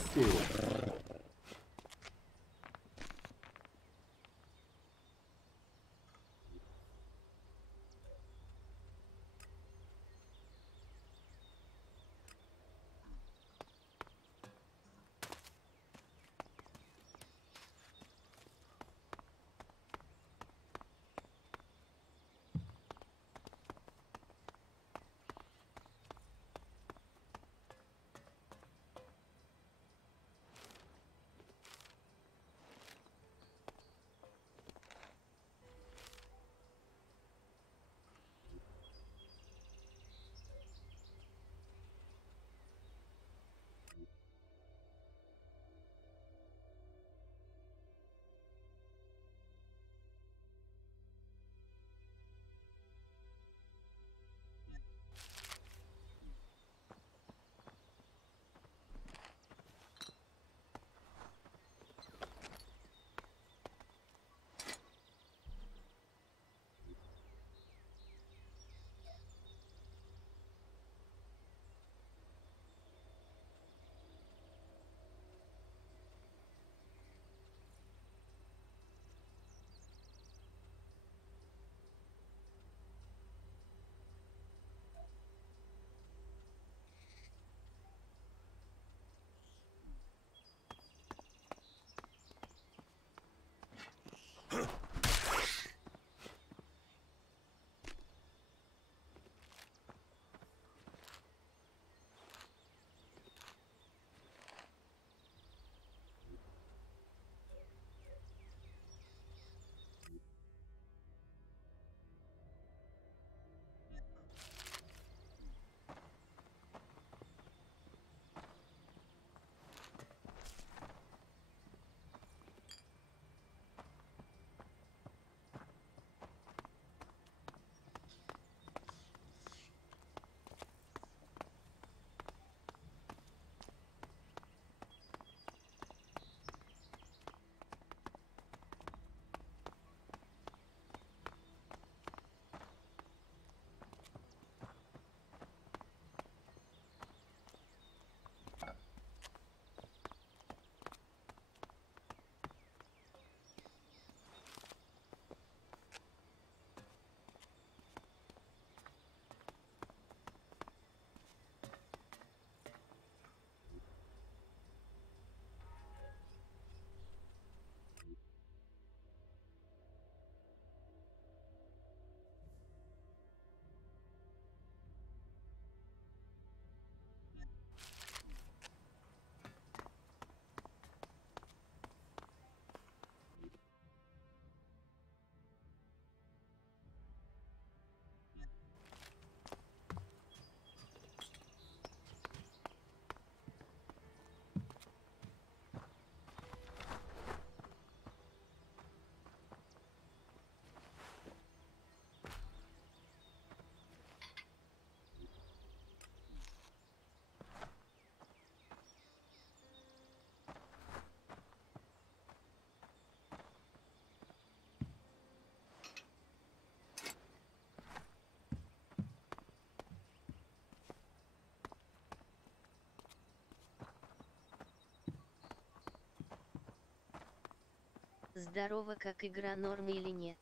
Здорово, как игра, норм или нет?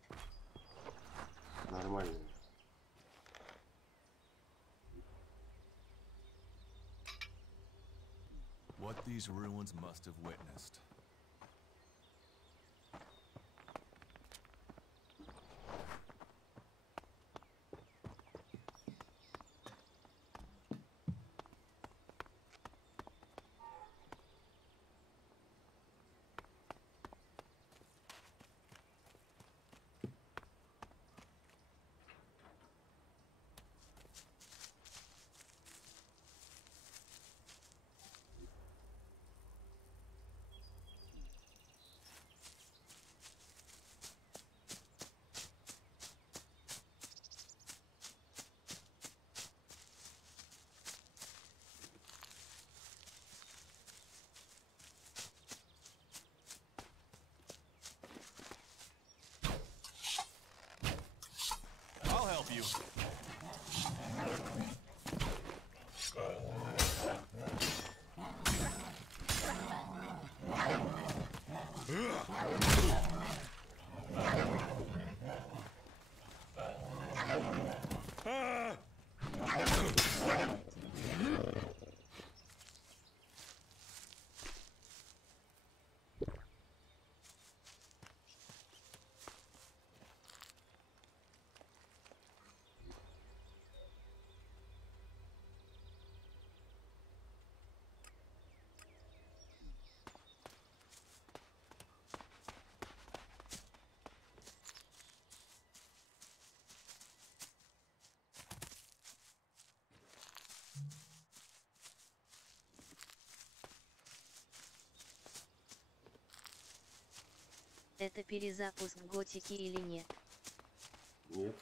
Нормально. What these ruins must have witnessed. I'll help you. Это перезапуск готики или нет? Нет.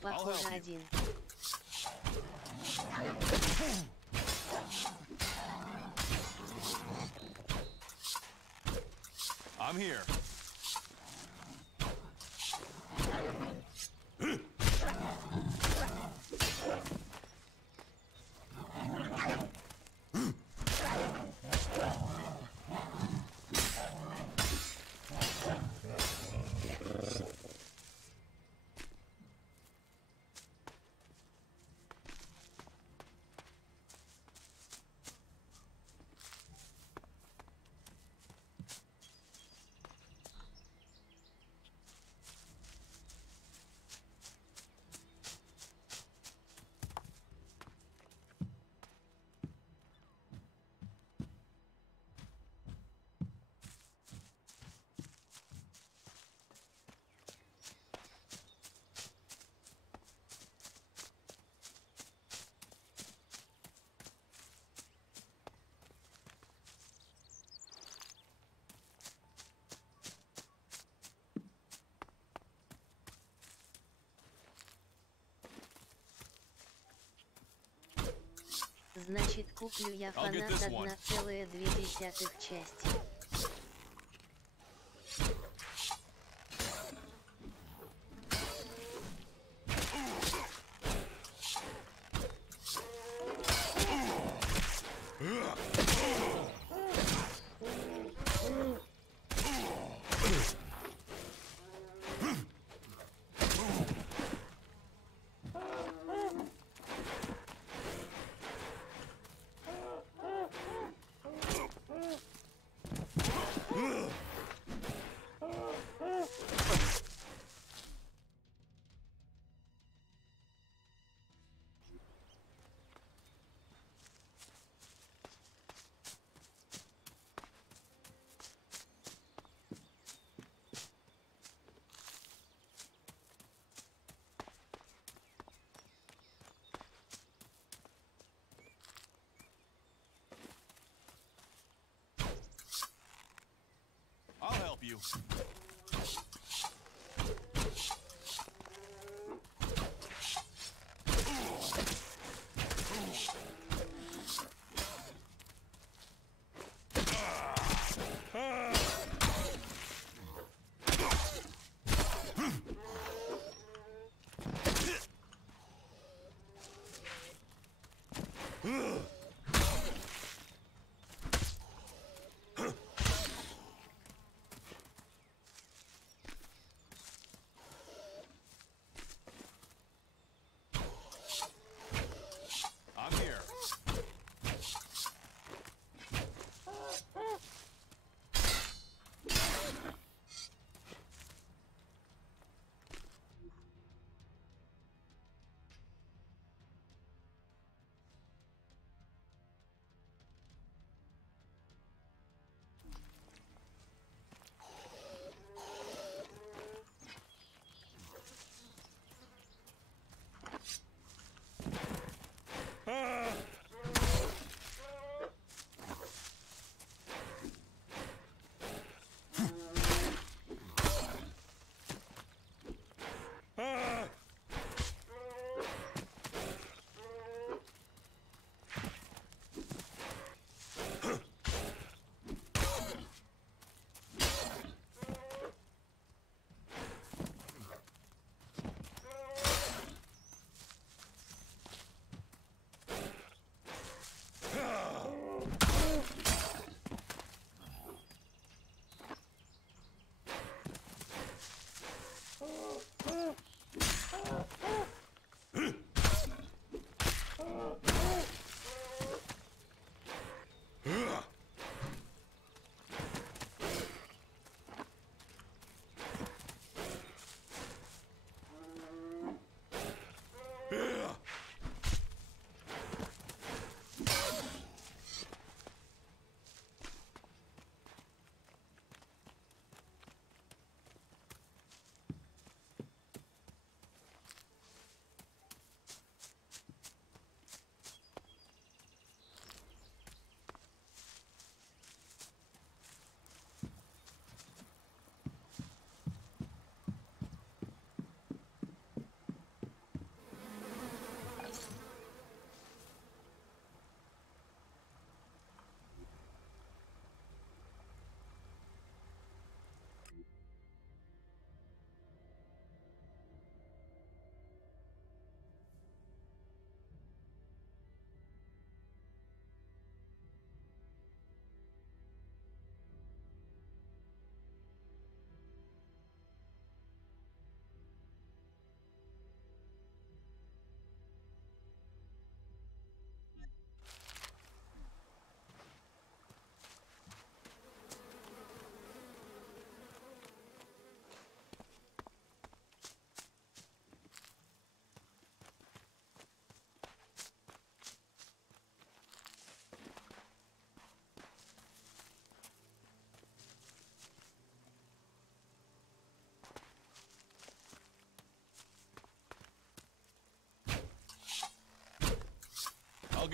Похоже, один. I'm here. Значит, куплю я фанат 1,2 части. I'll help you.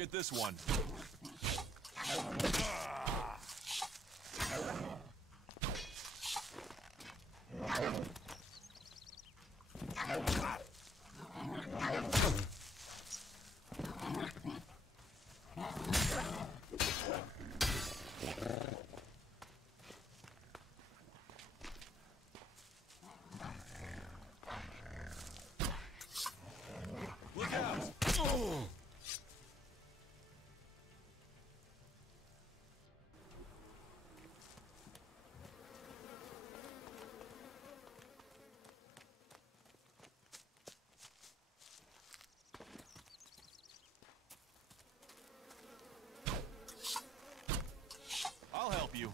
get this one. Look out! I'll help you.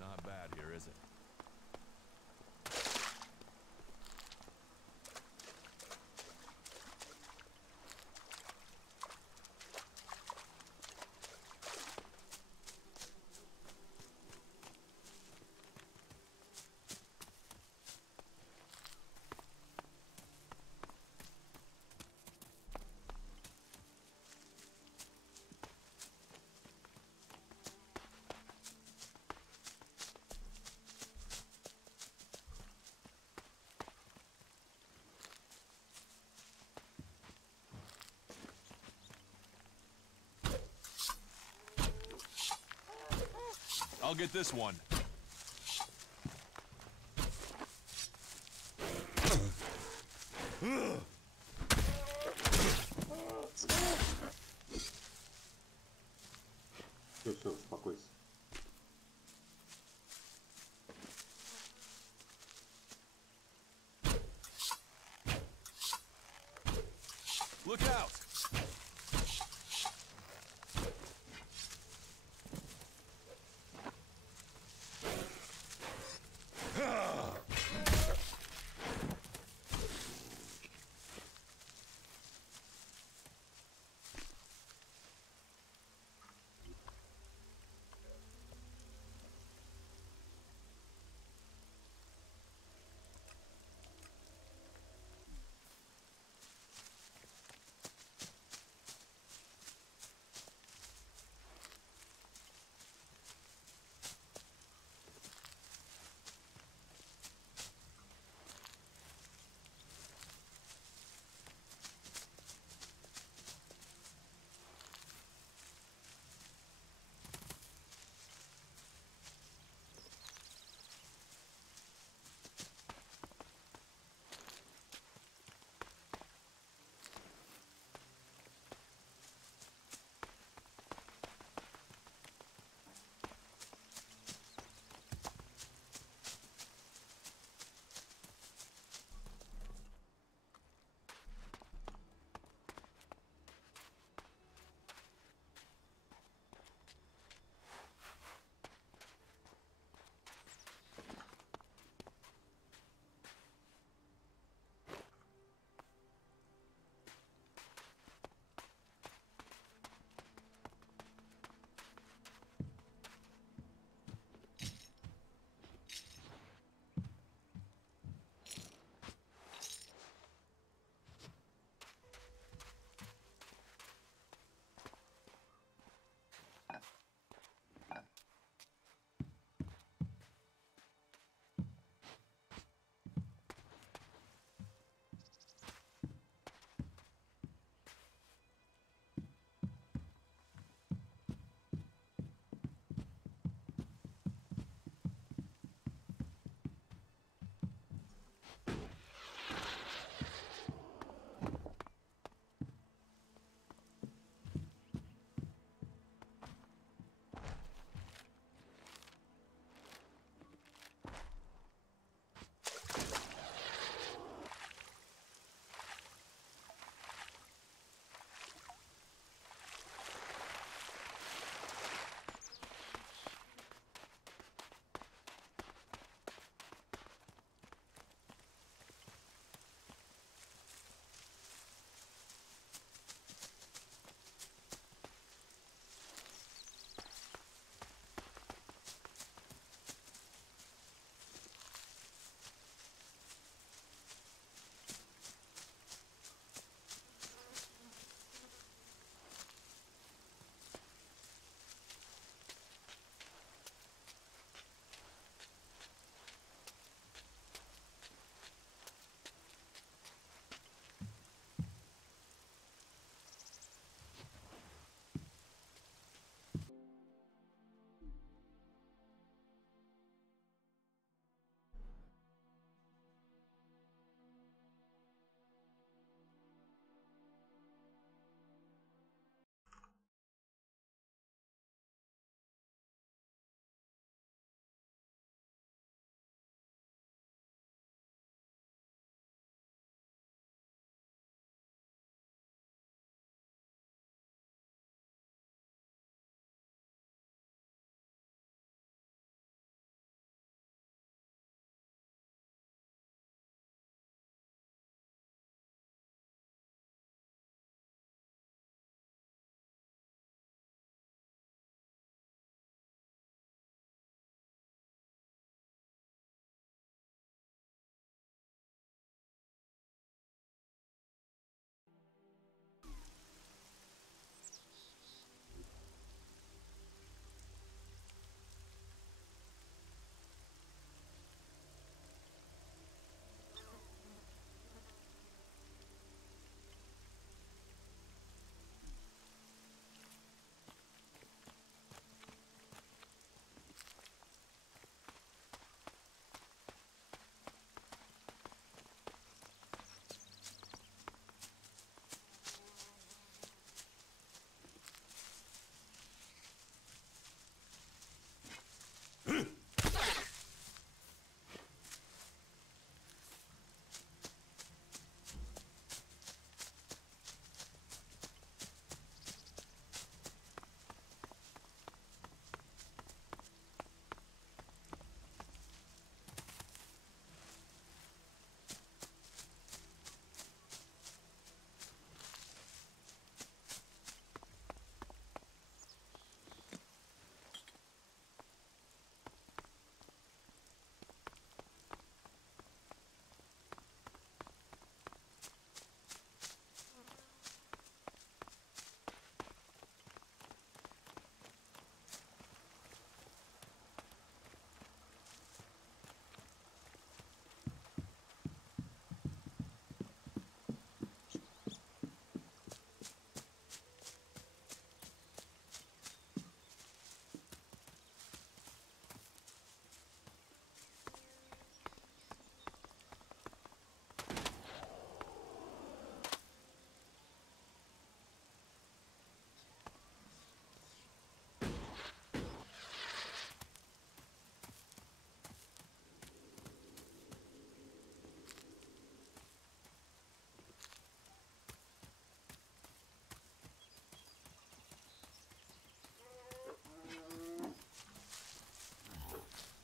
Not bad here, is it? I'll get this one. Все, успокойся. Look out!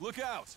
Look out!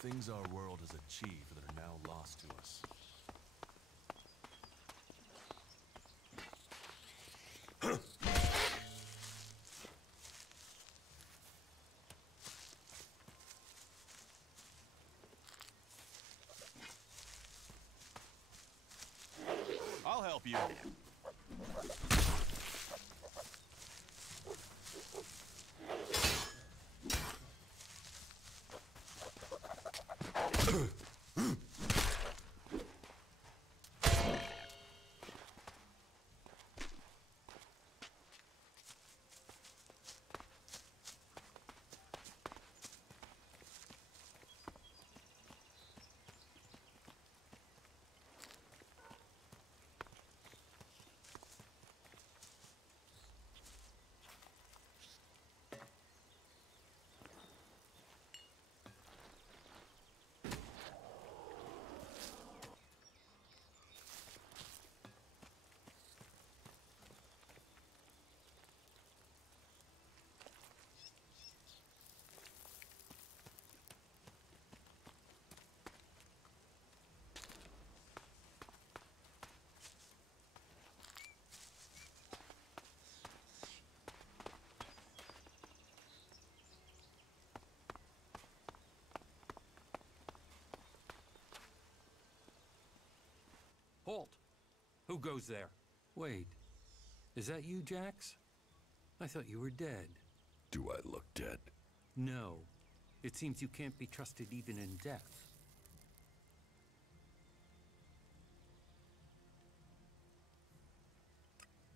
The things our world has achieved that are now lost to us. I'll help you. Halt! Who goes there? Wait, is that you, Jax? I thought you were dead. Do I look dead? No. It seems you can't be trusted even in death.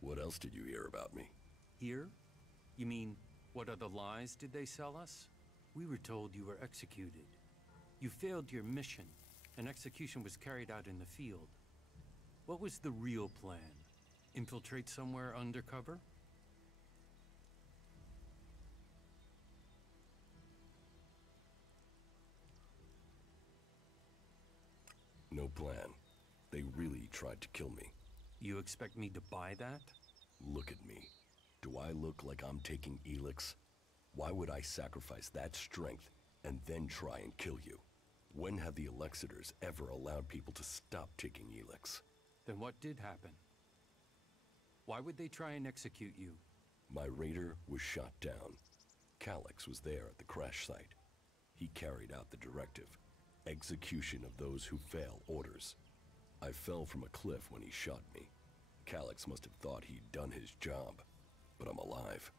What else did you hear about me? Here? You mean, what other lies did they sell us? We were told you were executed. You failed your mission, and execution was carried out in the field. What was the real plan? Infiltrate somewhere undercover? No plan. They really tried to kill me. You expect me to buy that? Look at me. Do I look like I'm taking Elex? Why would I sacrifice that strength and then try and kill you? When have the Elexitors ever allowed people to stop taking Elex? Then what did happen? Why would they try and execute you? My raider was shot down. Calyx was there at the crash site. He carried out the directive. Execution of those who fail orders. I fell from a cliff when he shot me. Calyx must have thought he'd done his job. But I'm alive,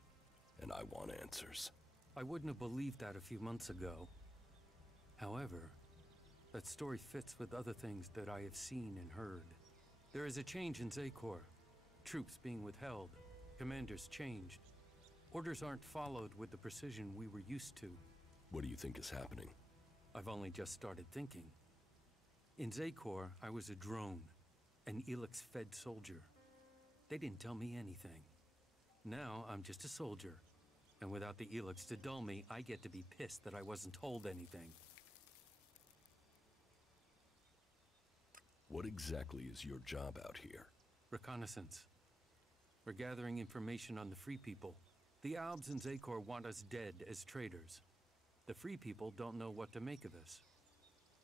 and I want answers. I wouldn't have believed that a few months ago. However, that story fits with other things that I have seen and heard. There is a change in Zakor. Troops being withheld. Commanders changed. Orders aren't followed with the precision we were used to. What do you think is happening? I've only just started thinking. In Zakor, I was a drone, an Elex-fed soldier. They didn't tell me anything. Now, I'm just a soldier. And without the Elex to dull me, I get to be pissed that I wasn't told anything. What exactly is your job out here? Reconnaissance. We're gathering information on the Free People. The Albs and Zakor want us dead as traitors. The Free People don't know what to make of us.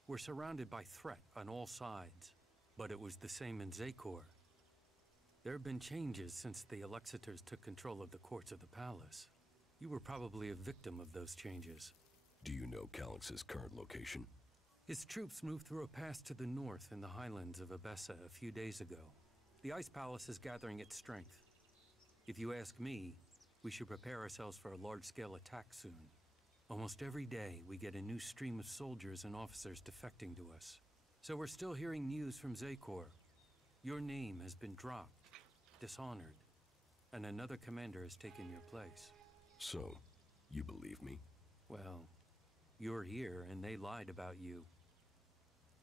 We're surrounded by threat on all sides. But it was the same in Zakor. There have been changes since the Elexitors took control of the courts of the palace. You were probably a victim of those changes. Do you know Calyx's current location? His troops moved through a pass to the north in the highlands of Abessa a few days ago. The Ice Palace is gathering its strength. If you ask me, we should prepare ourselves for a large-scale attack soon. Almost every day, we get a new stream of soldiers and officers defecting to us. So we're still hearing news from Zakor. Your name has been dropped, dishonored, and another commander has taken your place. So, you believe me? Well, you're here and they lied about you.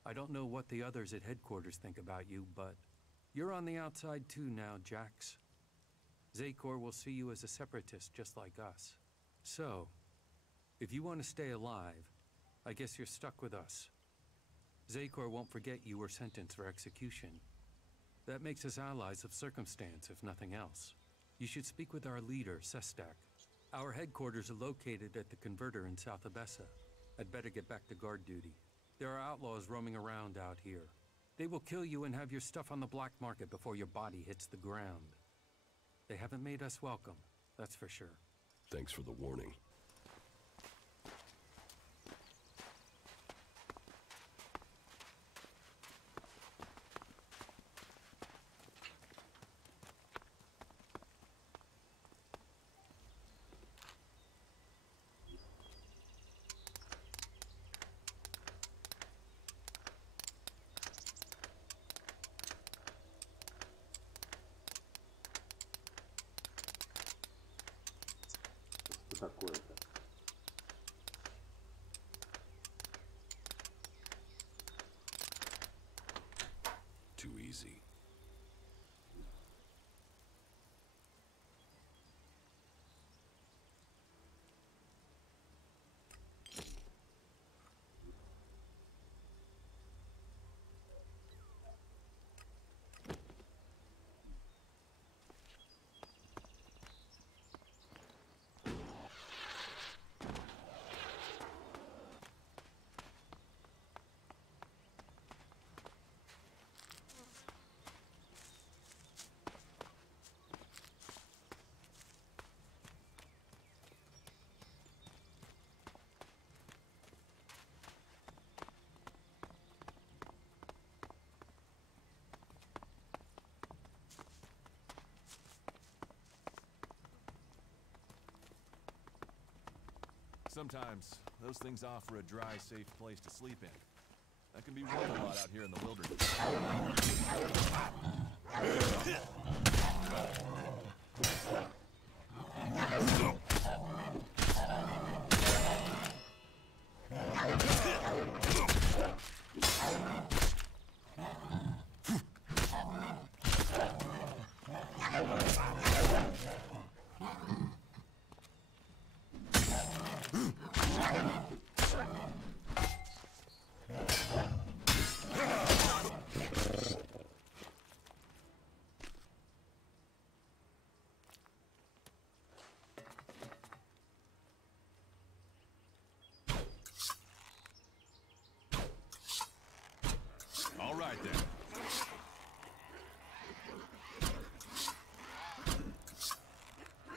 I don't know what the others at headquarters think about you, but you're on the outside too now, Jax. Zakor will see you as a separatist just like us. So, if you want to stay alive, I guess you're stuck with us. Zakor won't forget you were sentenced for execution. That makes us allies of circumstance, if nothing else. You should speak with our leader, Sestak. Our headquarters are located at the converter in South Abessa. I'd better get back to guard duty. There are outlaws roaming around out here. They will kill you and have your stuff on the black market before your body hits the ground. They haven't made us welcome, that's for sure. Thanks for the warning. Esa cuenta. Too easy. Sometimes, those things offer a dry, safe place to sleep in. That can be worth a lot out here in the wilderness. All right, then.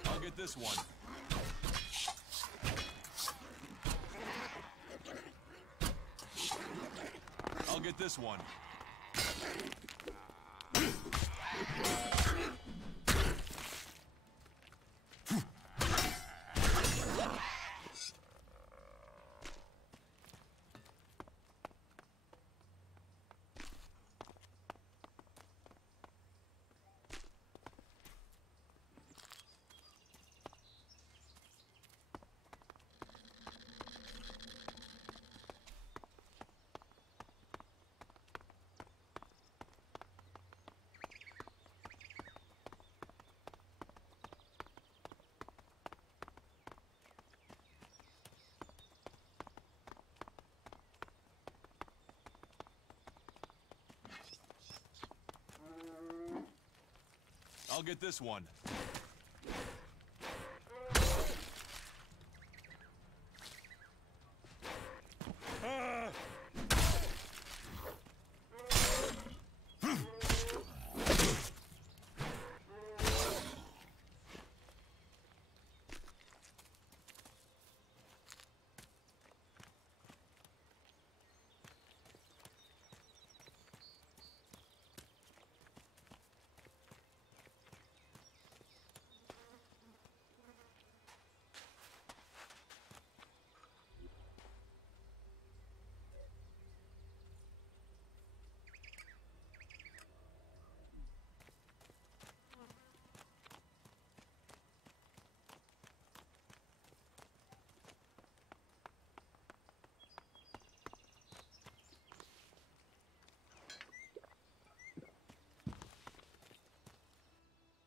I'll get this one. I'll get this one. I'll get this one.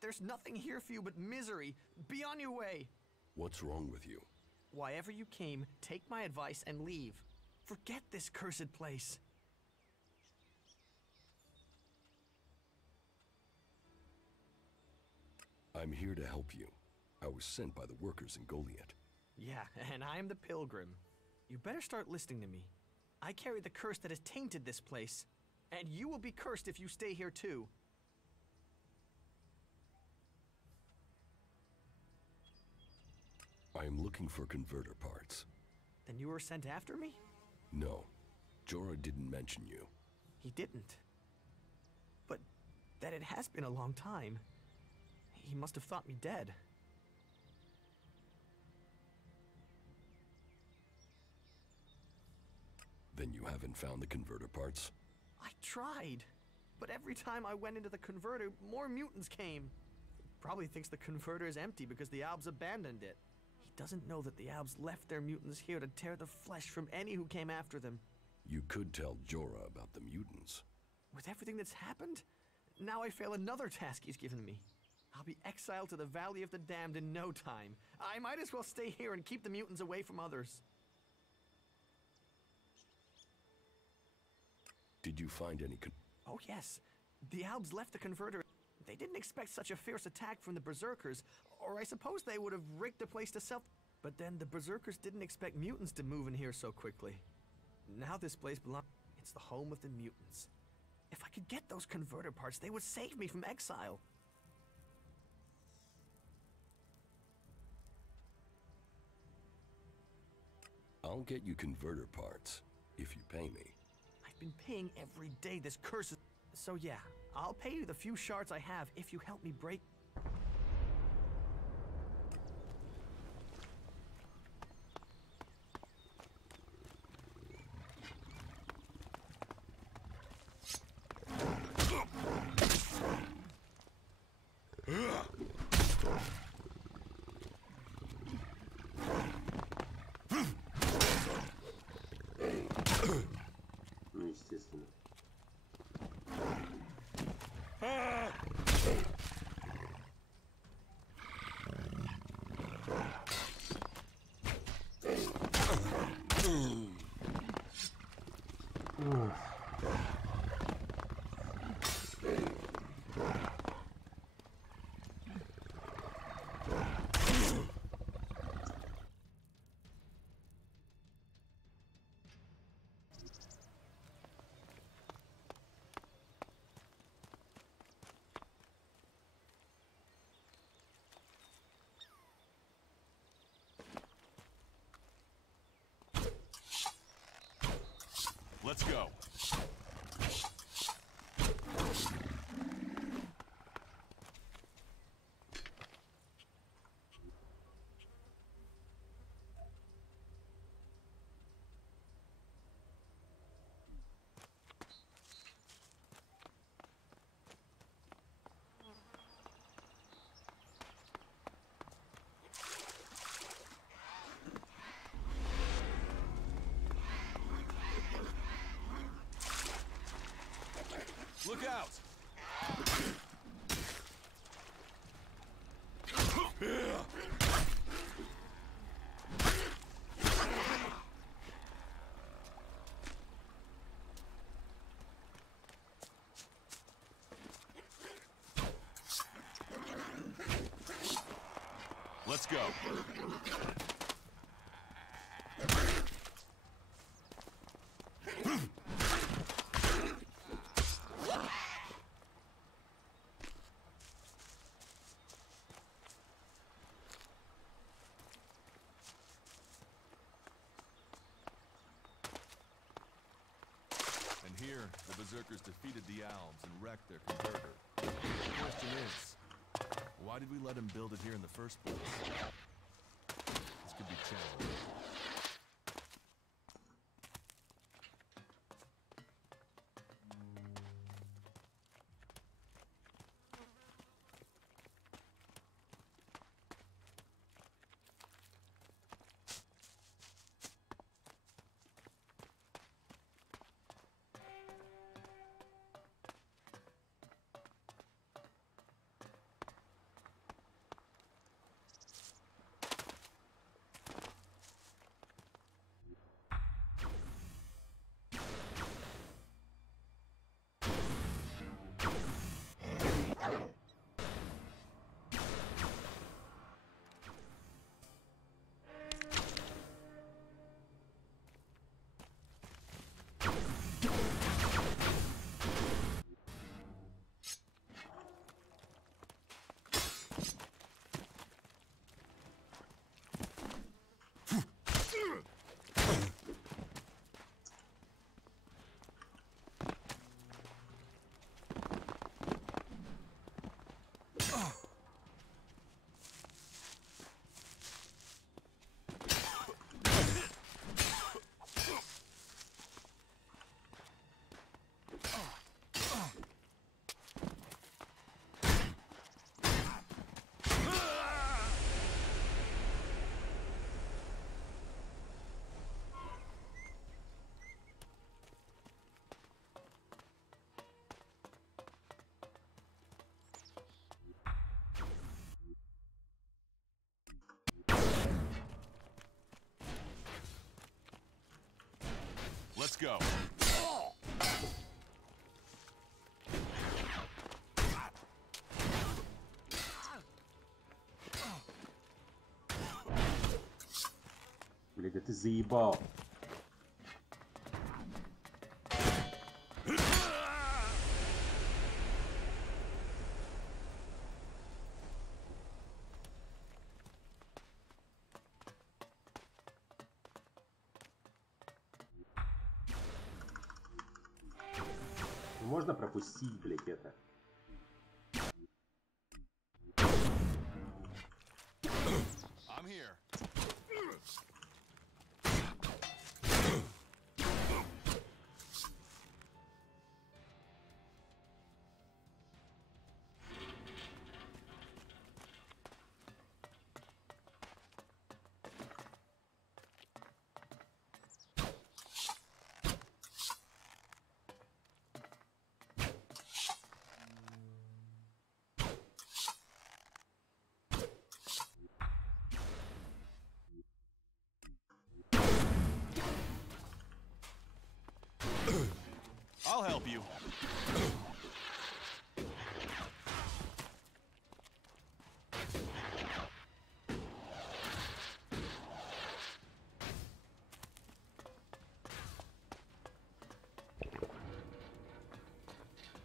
There's nothing here for you but misery. Be on your way. What's wrong with you? Why ever you came, take my advice and leave. Forget this cursed place. I'm here to help you. I was sent by the workers in Goliath. Yeah, and I'm the pilgrim. You better start listening to me. I carry the curse that has tainted this place. And you will be cursed if you stay here too. I am looking for converter parts. Then you were sent after me? No, Jorah didn't mention you. He didn't. But that it has been a long time. He must have thought me dead. Then you haven't found the converter parts? I tried. But every time I went into the converter, more mutants came. He probably thinks the converter is empty because the Albs abandoned it. He doesn't know that the Albs left their mutants here to tear the flesh from any who came after them. You could tell Jorah about the mutants. With everything that's happened, now I fail another task he's given me. I'll be exiled to the Valley of the Damned in no time. I might as well stay here and keep the mutants away from others. Did you find any Oh yes, the Albs left the converter. They didn't expect such a fierce attack from the Berserkers, or I suppose they would have rigged the place to self. But then the Berserkers didn't expect mutants to move in here so quickly. Now this place belongs. It's the home of the mutants. If I could get those converter parts, they would save me from exile. I'll get you converter parts, if you pay me. I've been paying every day. This curse is... So yeah, I'll pay you the few shards I have if you help me break... Ну, естественно. Let's go. Look out! Let's go. And here, the Berserkers defeated the Alves and wrecked their converter. The question is, why did we let him build it here in the first place? This could be challenging. Let's go. Блядь, да ты заебал. Можно пропустить, блядь, это? I'm here. I'll help you.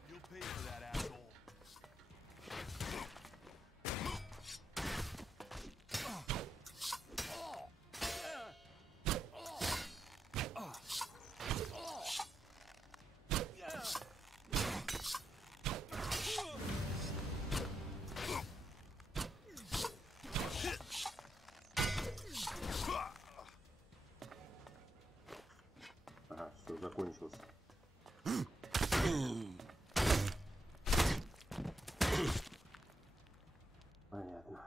You'll pay for that, asshole. Ага, все, закончилось. Понятно.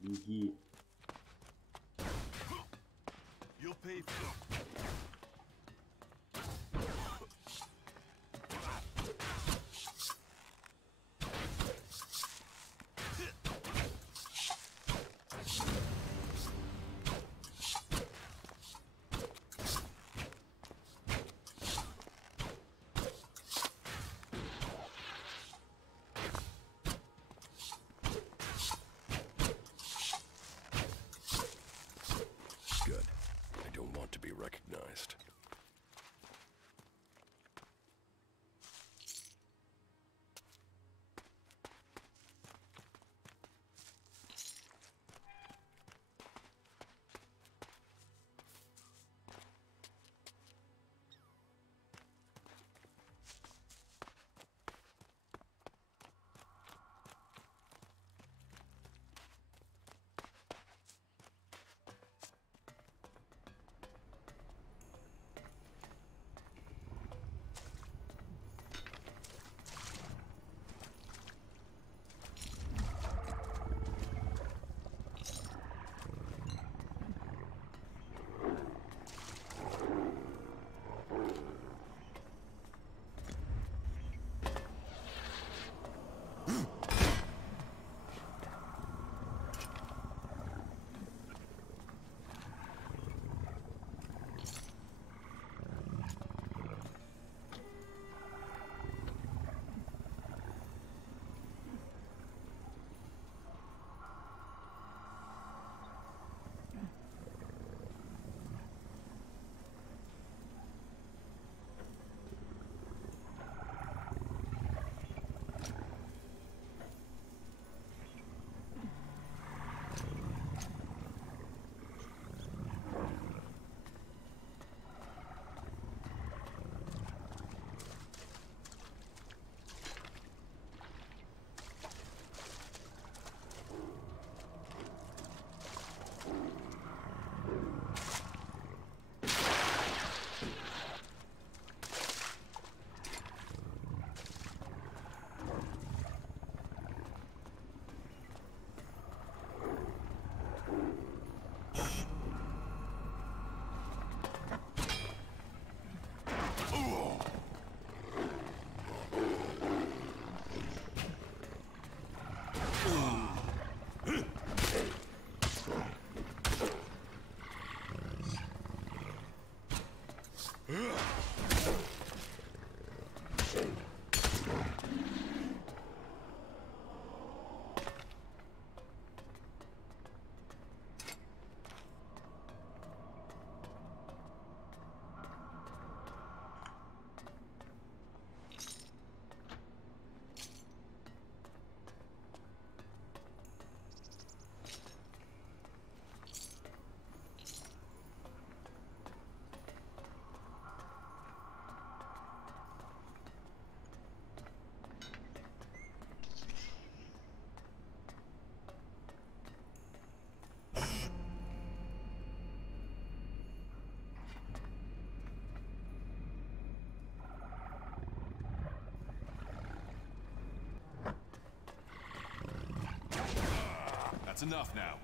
Беги. You'll pay for it. Good. I don't want to be recognized. enough now.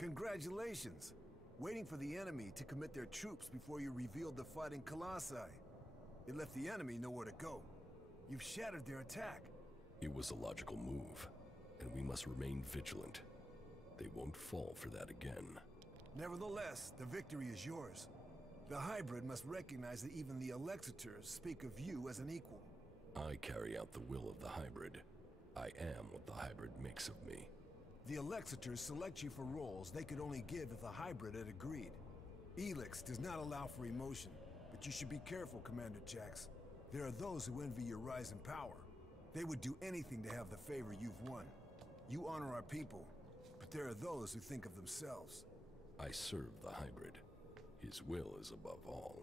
Congratulations! Waiting for the enemy to commit their troops before you revealed the fighting Colossi. It left the enemy nowhere to go. You've shattered their attack. It was a logical move, and we must remain vigilant. They won't fall for that again. Nevertheless, the victory is yours. The hybrid must recognize that even the Alexiters speak of you as an equal. I carry out the will of the hybrid. I am what the hybrid makes of me. The Alexiters select you for roles they could only give if the hybrid had agreed. Elex does not allow for emotion, but you should be careful, Commander Jax. There are those who envy your rise in power. They would do anything to have the favor you've won. You honor our people, but there are those who think of themselves. I serve the hybrid. His will is above all.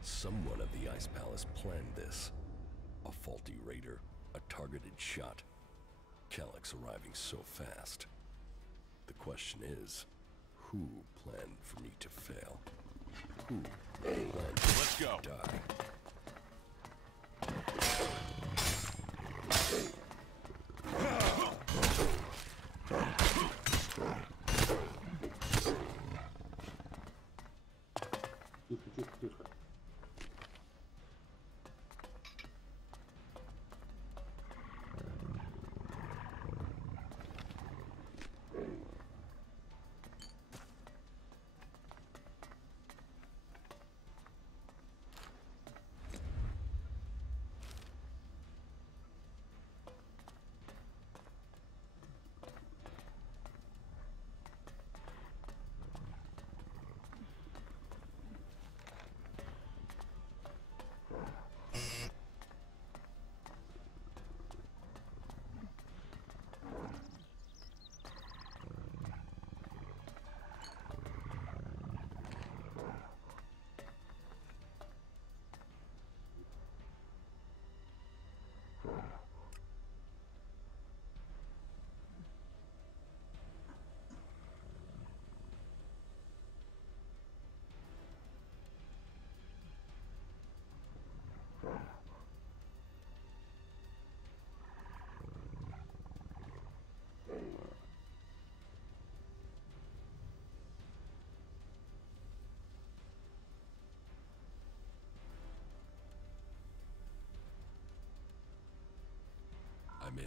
Someone at the Ice Palace planned this. A faulty raider, a targeted shot. Calyx arriving so fast. The question is, who planned for me to fail? Who planned for me to die? Тихо. I'm in.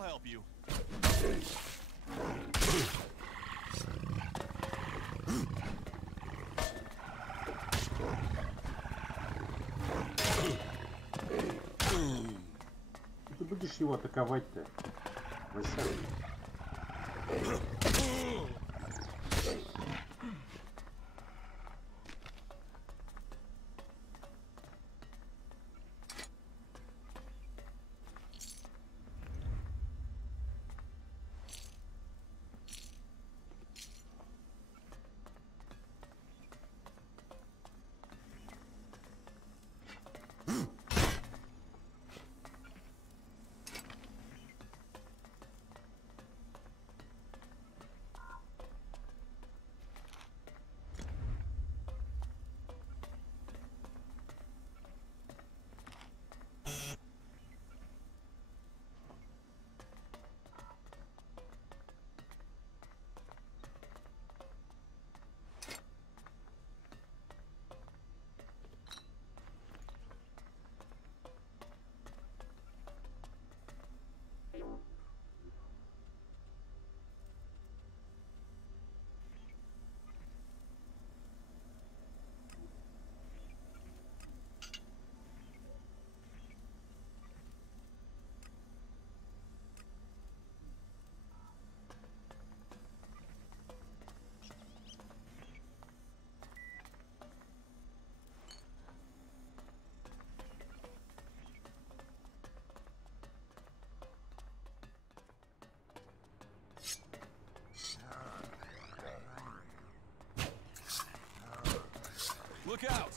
I'll help you. Ты будешь его атаковать-то? Василий. Look out!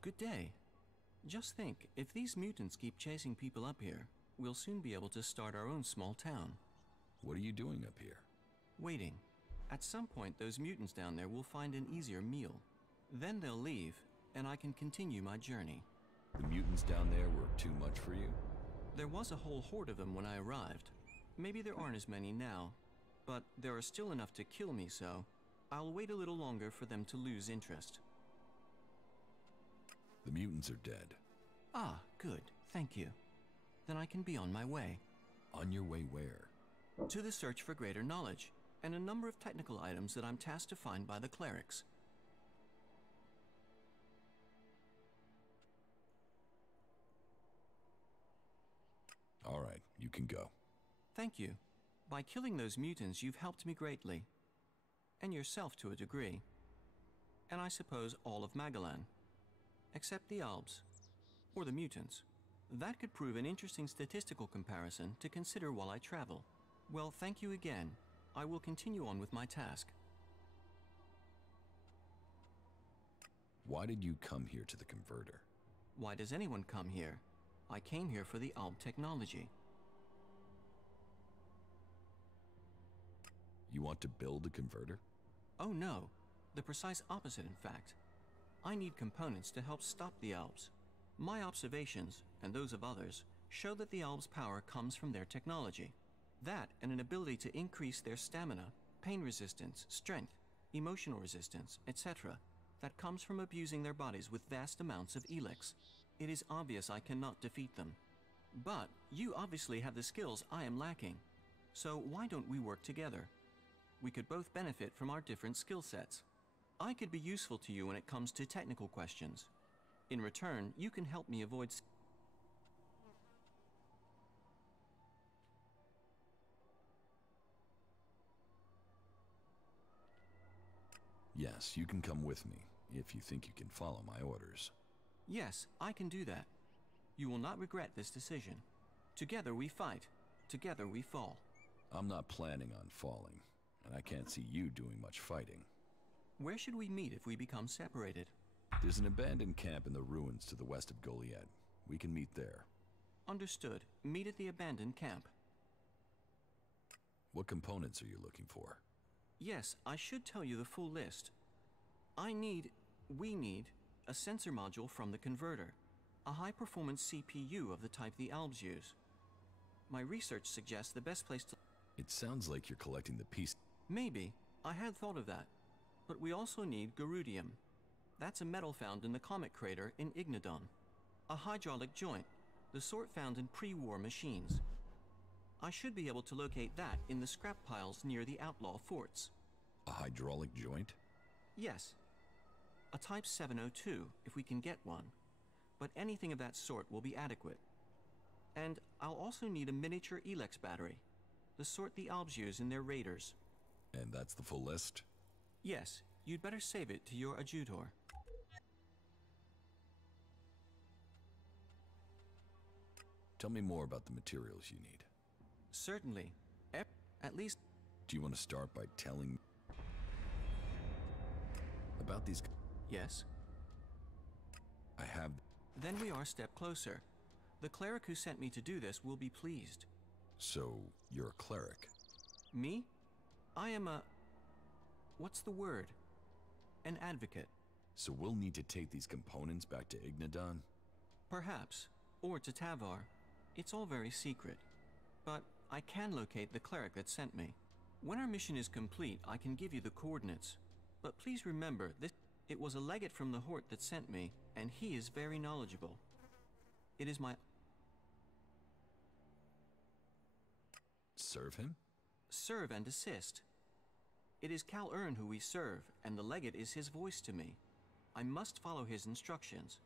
Good day. Just think, if these mutants keep chasing people up here, we'll soon be able to start our own small town. What are you doing up here? Waiting. At some point, those mutants down there will find an easier meal. Then they'll leave, and I can continue my journey. The mutants down there were too much for you? There was a whole horde of them when I arrived. Maybe there aren't as many now, but there are still enough to kill me, so I'll wait a little longer for them to lose interest. The mutants are dead. Ah, good. Thank you. Then I can be on my way. On your way where? To the search for greater knowledge, and a number of technical items that I'm tasked to find by the clerics. All right, you can go. Thank you. By killing those mutants, you've helped me greatly. And yourself to a degree. And I suppose all of Magalan. Except the Albs. Or the mutants. That could prove an interesting statistical comparison to consider while I travel. Well, thank you again. I will continue on with my task. Why did you come here to the converter? Why does anyone come here? I came here for the Alb technology. You want to build a converter? Oh no. The precise opposite, in fact. I need components to help stop the Albs. My observations, and those of others, show that the Albs' power comes from their technology. That and an ability to increase their stamina, pain resistance, strength, emotional resistance, etc. that comes from abusing their bodies with vast amounts of Elex. It is obvious I cannot defeat them. But you obviously have the skills I am lacking. So why don't we work together? We could both benefit from our different skill sets. I could be useful to you when it comes to technical questions. In return, you can help me avoid... Yes, you can come with me, if you think you can follow my orders. Yes, I can do that. You will not regret this decision. Together we fight. Together we fall. I'm not planning on falling, and I can't see you doing much fighting. Where should we meet if we become separated? There's an abandoned camp in the ruins to the west of Goliad. We can meet there. Understood. Meet at the abandoned camp. What components are you looking for? Yes, I should tell you the full list. We need, a sensor module from the converter. A high-performance CPU of the type the Albs use. My research suggests the best place to... It sounds like you're collecting the piece. Maybe. I had thought of that. But we also need Garudium. That's a metal found in the comet crater in Ignodon. A hydraulic joint, the sort found in pre-war machines. I should be able to locate that in the scrap piles near the outlaw forts. A hydraulic joint? Yes. A Type 702, if we can get one. But anything of that sort will be adequate. And I'll also need a miniature Elex battery, the sort the Albs use in their raiders. And that's the full list? Yes, you'd better save it to your adjutor. Tell me more about the materials you need. Certainly. At least... Do you want to start by telling me about these... Yes. I have... Then we are a step closer. The cleric who sent me to do this will be pleased. So, you're a cleric? Me? I am a... What's the word? An advocate. So we'll need to take these components back to Ignodon? Perhaps. Or to Tavar. It's all very secret. But I can locate the cleric that sent me. When our mission is complete, I can give you the coordinates. But please remember, it was a legate from the Hort that sent me, and he is very knowledgeable. It is my... Serve him? Serve and assist. It is Cal Ern who we serve, and the legate is his voice to me. I must follow his instructions.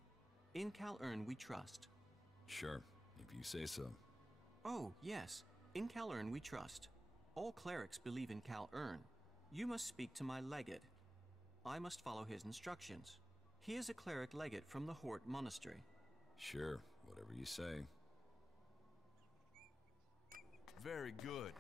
In Cal Ern we trust. Sure, if you say so. Oh, yes. In Cal Ern we trust. All clerics believe in Cal Ern. You must speak to my legate. I must follow his instructions. He is a cleric legate from the Hort Monastery. Sure, whatever you say. Very good.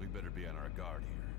We better be on our guard here.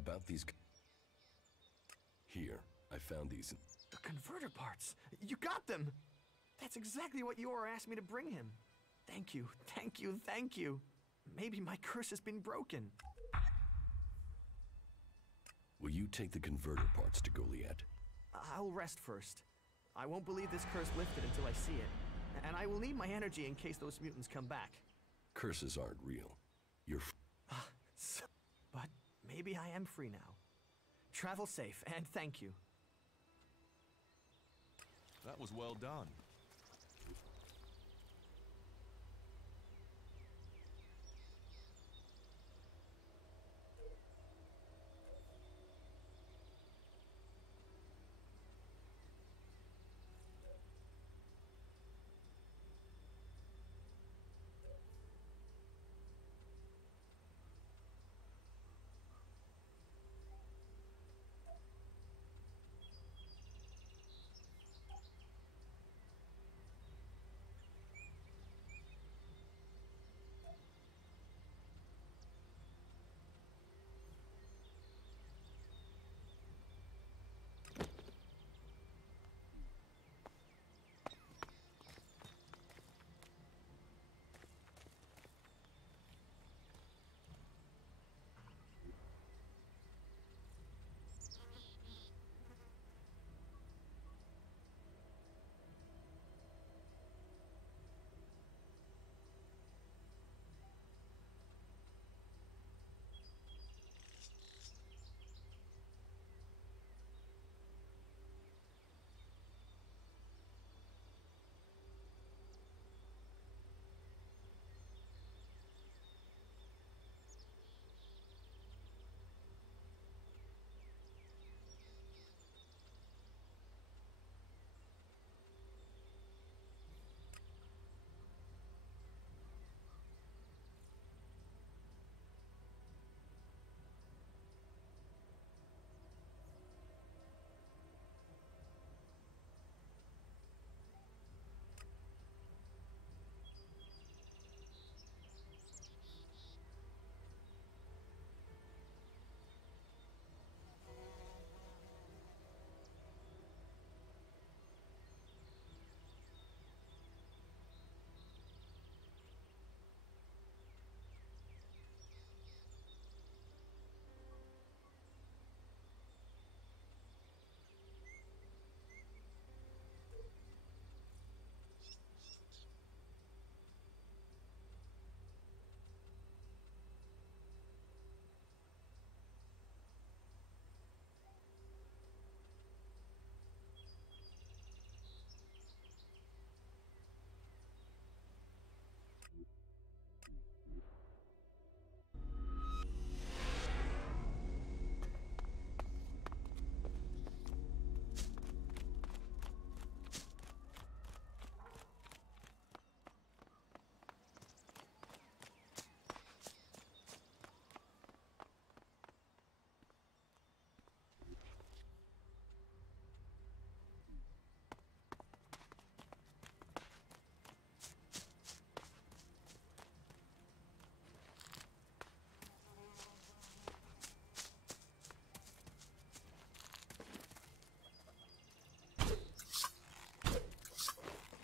About these... Here, I found these... The converter parts! You got them! That's exactly what Yor asked me to bring him. Thank you, thank you, thank you. Maybe my curse has been broken. Will you take the converter parts to Goliath? I'll rest first. I won't believe this curse lifted until I see it. And I will need my energy in case those mutants come back. Curses aren't real. You're... But maybe I am free now. Travel safe, and thank you. That was well done.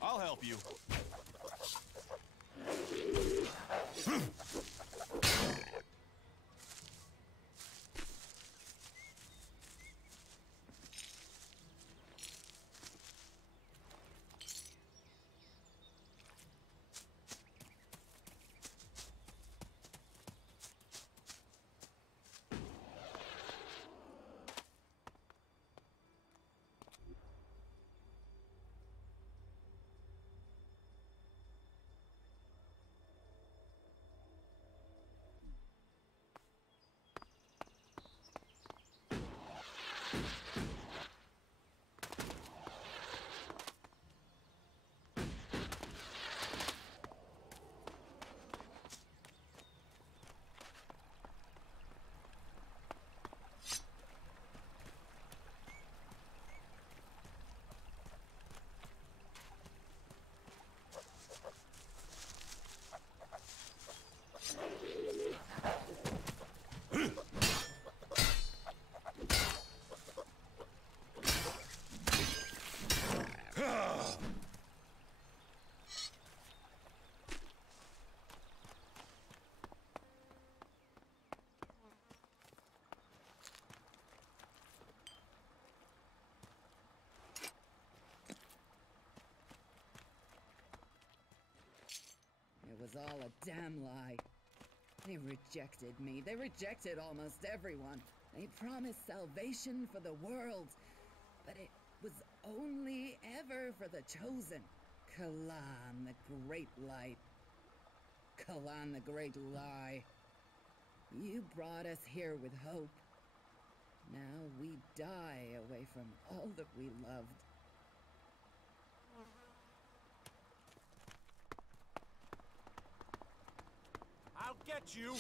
I'll help you. all a damn lie. They rejected me. They rejected almost everyone. They promised salvation for the world. But it was only ever for the chosen. Kalan, the great light. Kalan, the great lie. You brought us here with hope. Now we die away from all that we loved. I'll get you!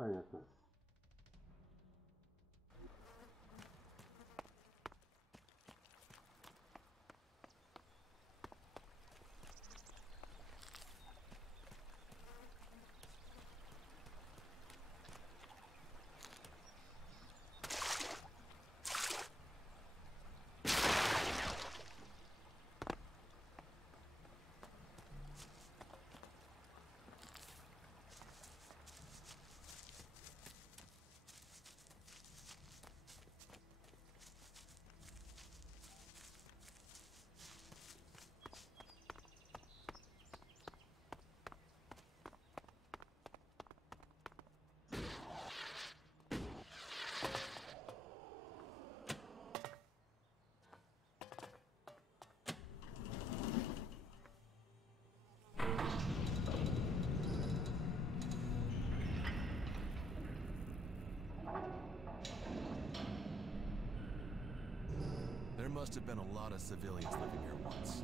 Понятно. There must have been a lot of civilians living here once.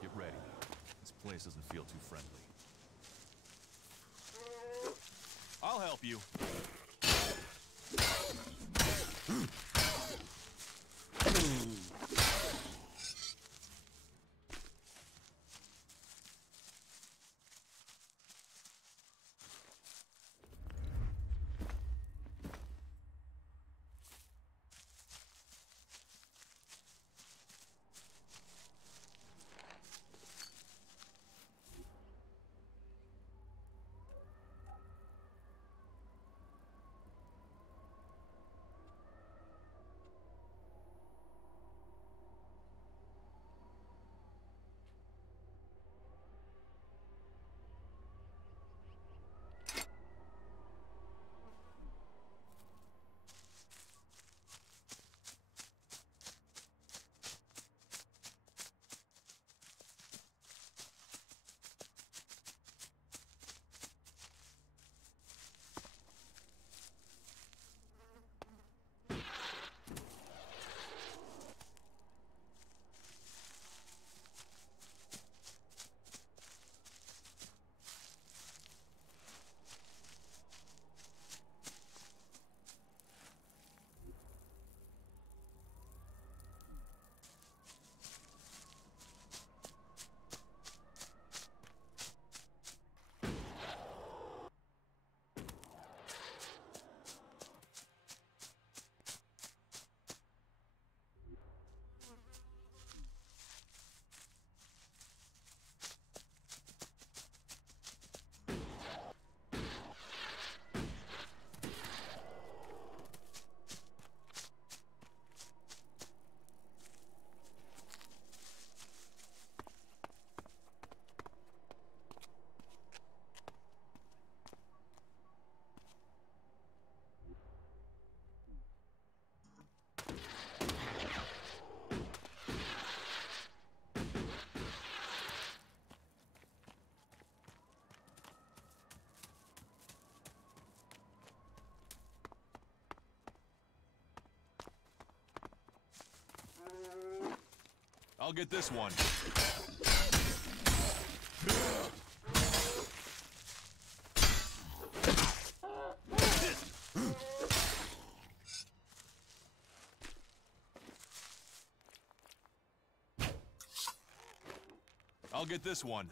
Get ready. This place doesn't feel too friendly. I'll help you. I'll get this one. I'll get this one.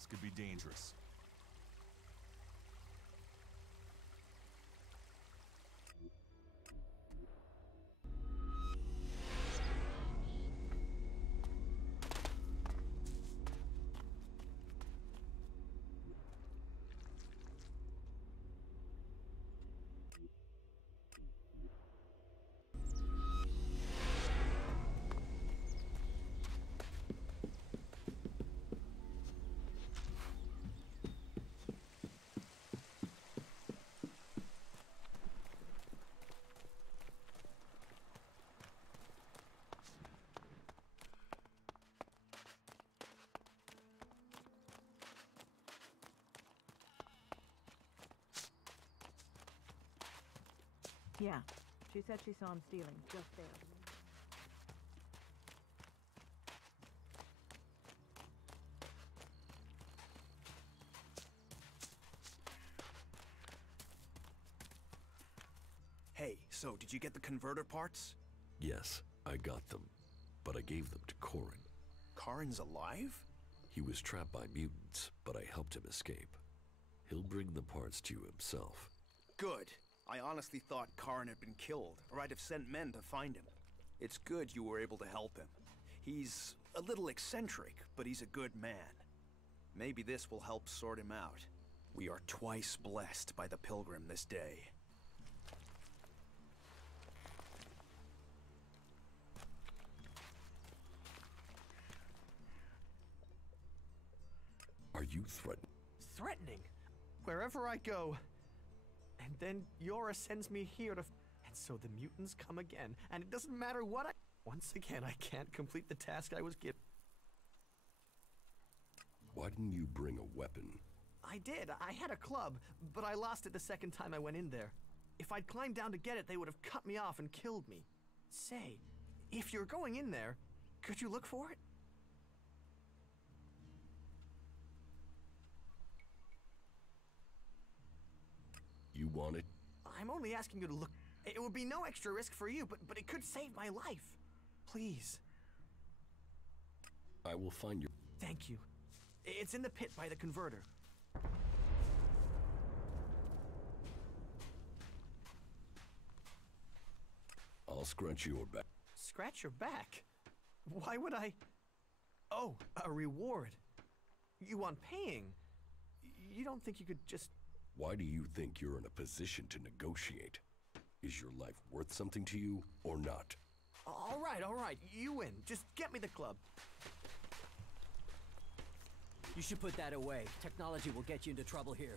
This could be dangerous. Yeah, she said she saw him stealing just there. Hey, so did you get the converter parts? Yes, I got them, but I gave them to Corin. Karin's alive? He was trapped by mutants, but I helped him escape. He'll bring the parts to you himself. Good. I honestly thought Karin had been killed, or I'd have sent men to find him. It's good you were able to help him. He's a little eccentric, but he's a good man. Maybe this will help sort him out. We are twice blessed by the Pilgrim this day. you threatening? Threatening? Wherever I go. And then Yora sends me here to... And so the mutants come again, and it doesn't matter what I... Once again, I can't complete the task I was given. Why didn't you bring a weapon? I did. I had a club, but I lost it the second time I went in there. If I'd climbed down to get it, they would have cut me off and killed me. Say, if you're going in there, could you look for it? You want it? I'm only asking you to look. It would be no extra risk for you, but it could save my life. Please. I will find your... Thank you. It's in the pit by the converter. I'll scratch your back. Scratch your back? Why would I... Oh, a reward. You want paying? You don't think you could just... Why do you think you're in a position to negotiate? Is your life worth something to you, or not? All right. You win. Just get me the club. You should put that away. Technology will get you into trouble here.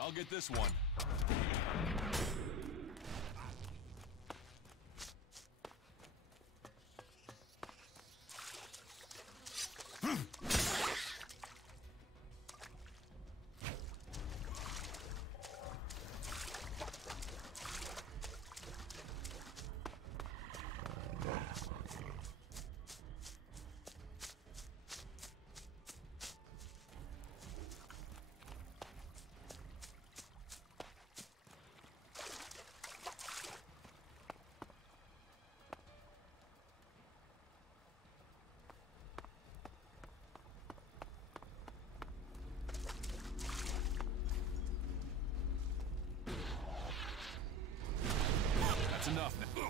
I'll get this one. That's enough now.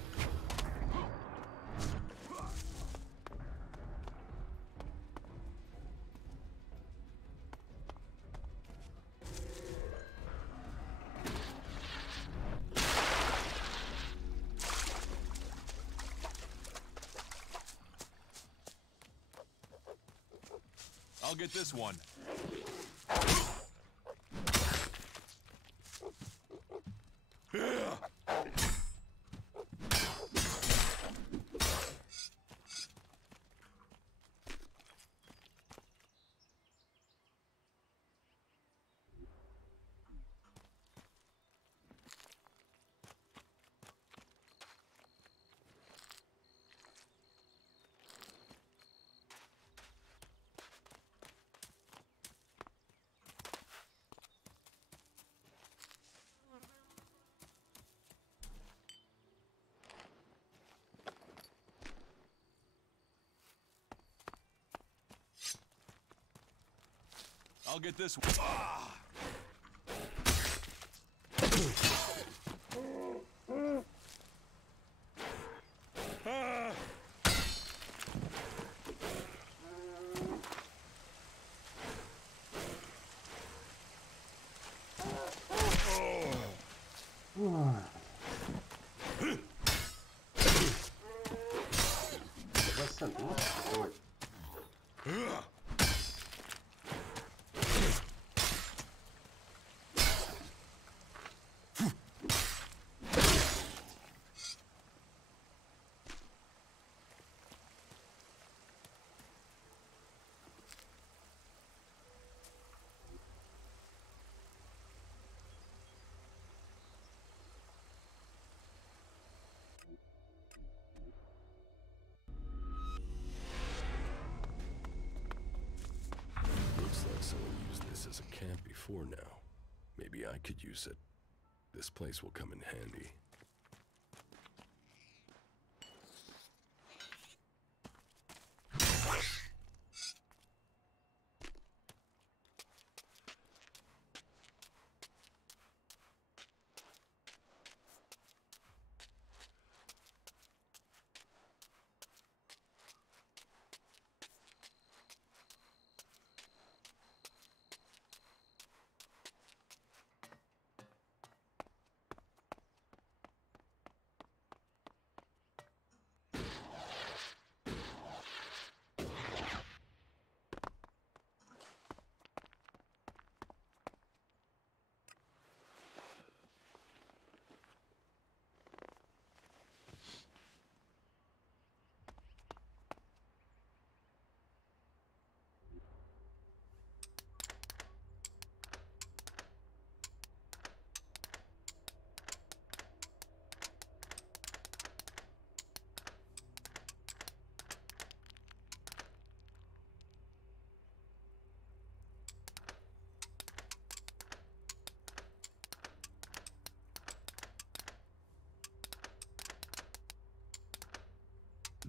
I'll get this one. I'll get this one. Ah! Ah! could use it. This place will come in handy.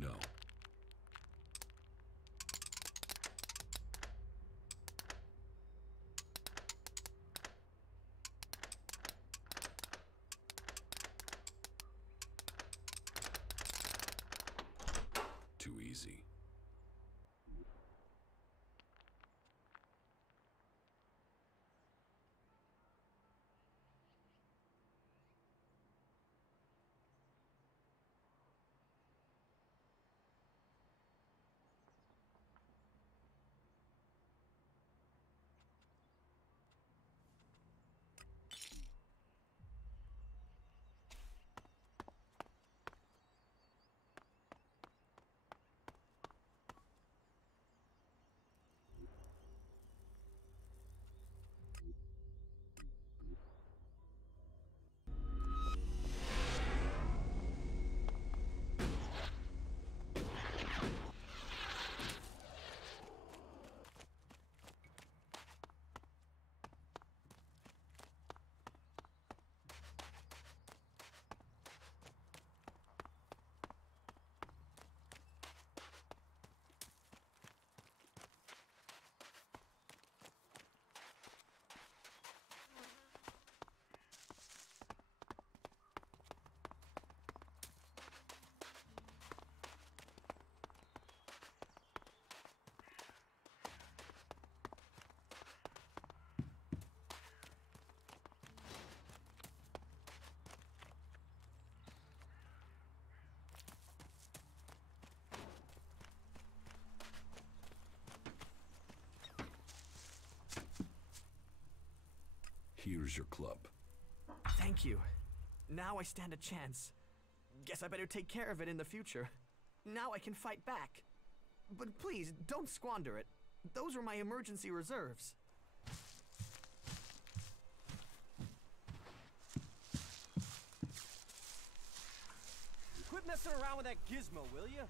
No. Too easy. Here's your club. Thank you. Now I stand a chance. Guess I better take care of it in the future. Now I can fight back. But please, don't squander it. Those were my emergency reserves. Quit messing around with that gizmo, will you?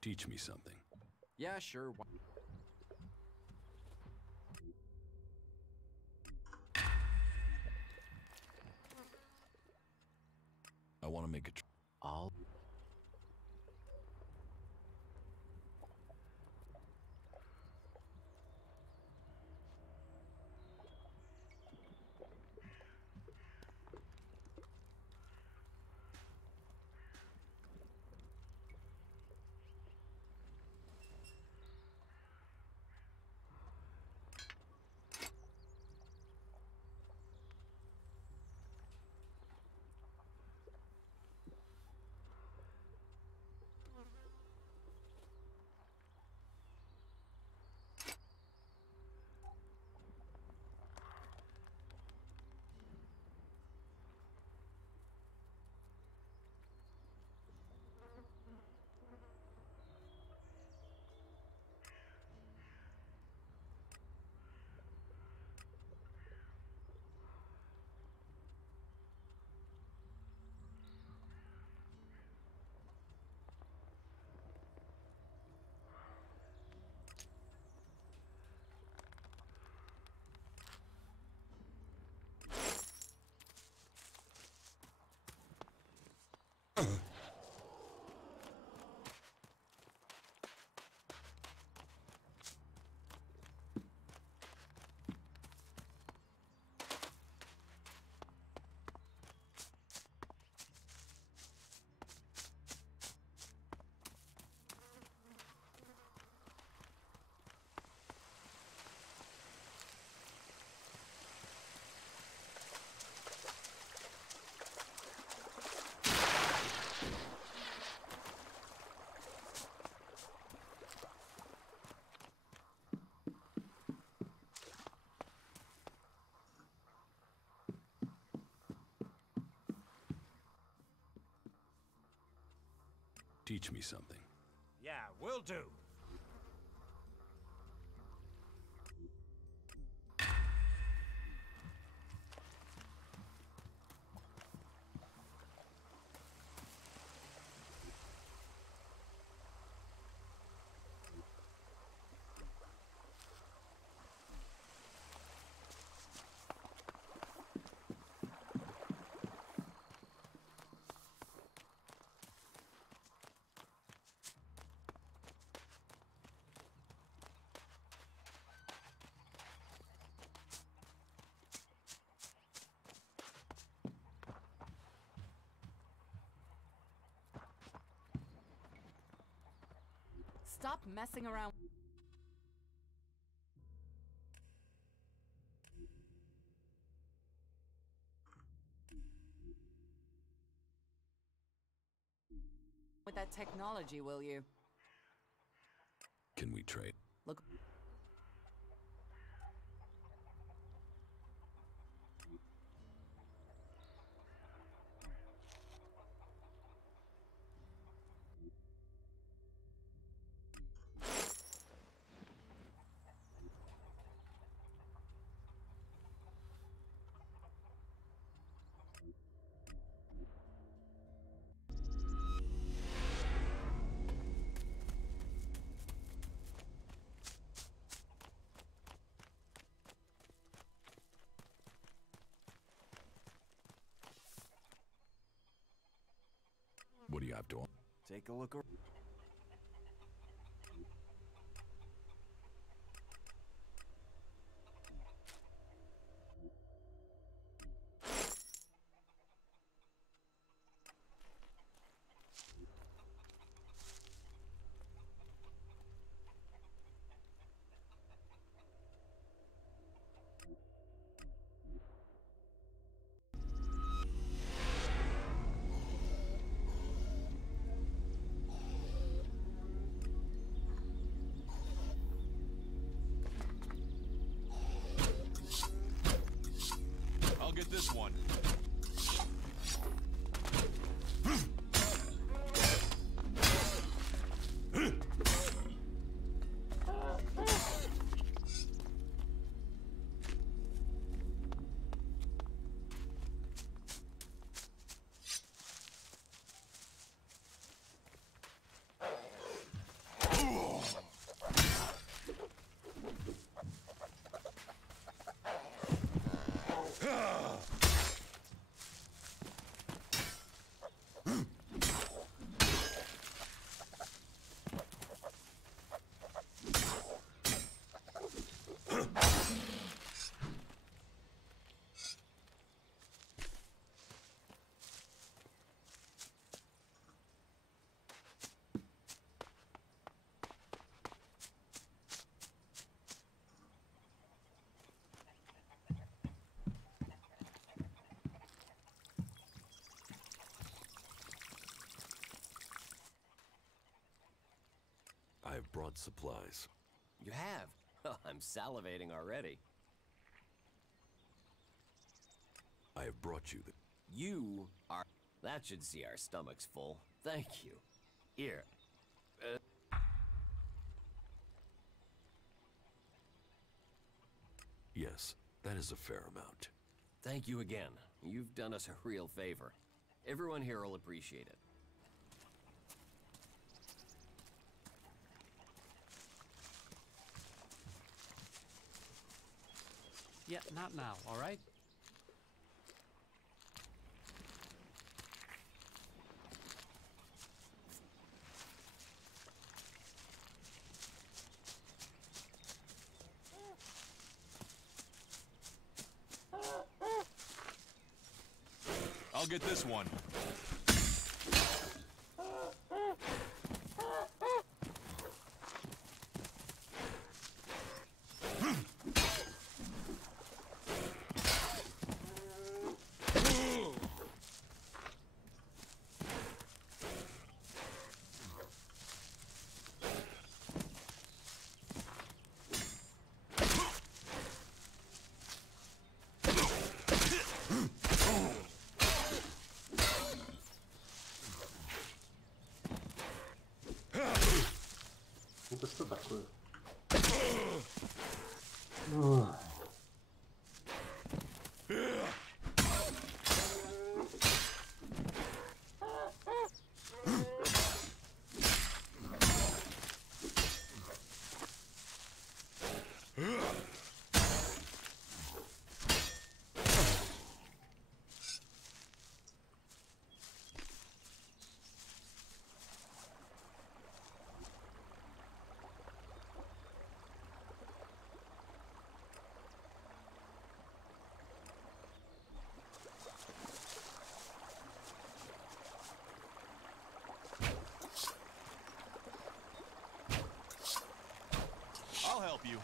Teach me something. Yeah, sure. I want to make a All. Teach me something. Yeah, will do. Stop messing around. With that technology, will you? Can we trade? Look. What do you have to? Take a look around. I've brought supplies. You have? Oh, I'm salivating already. I have brought you the... You are... That should see our stomachs full. Thank you. Here. Yes, that is a fair amount. Thank you again. You've done us a real favor. Everyone here will appreciate it. Yeah, not now, all right? I'll get this one. Это что такое? Ой. I'll help you.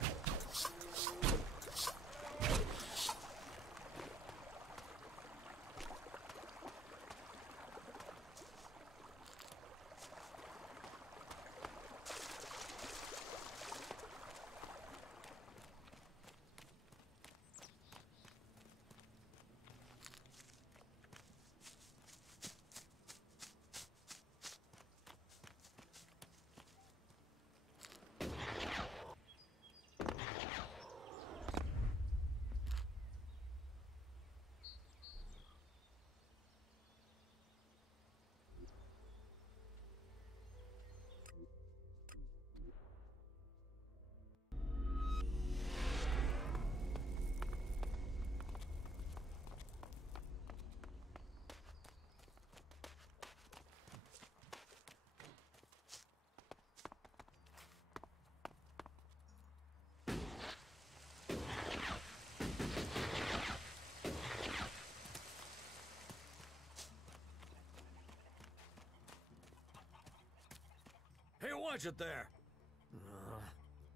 Hey, watch it there!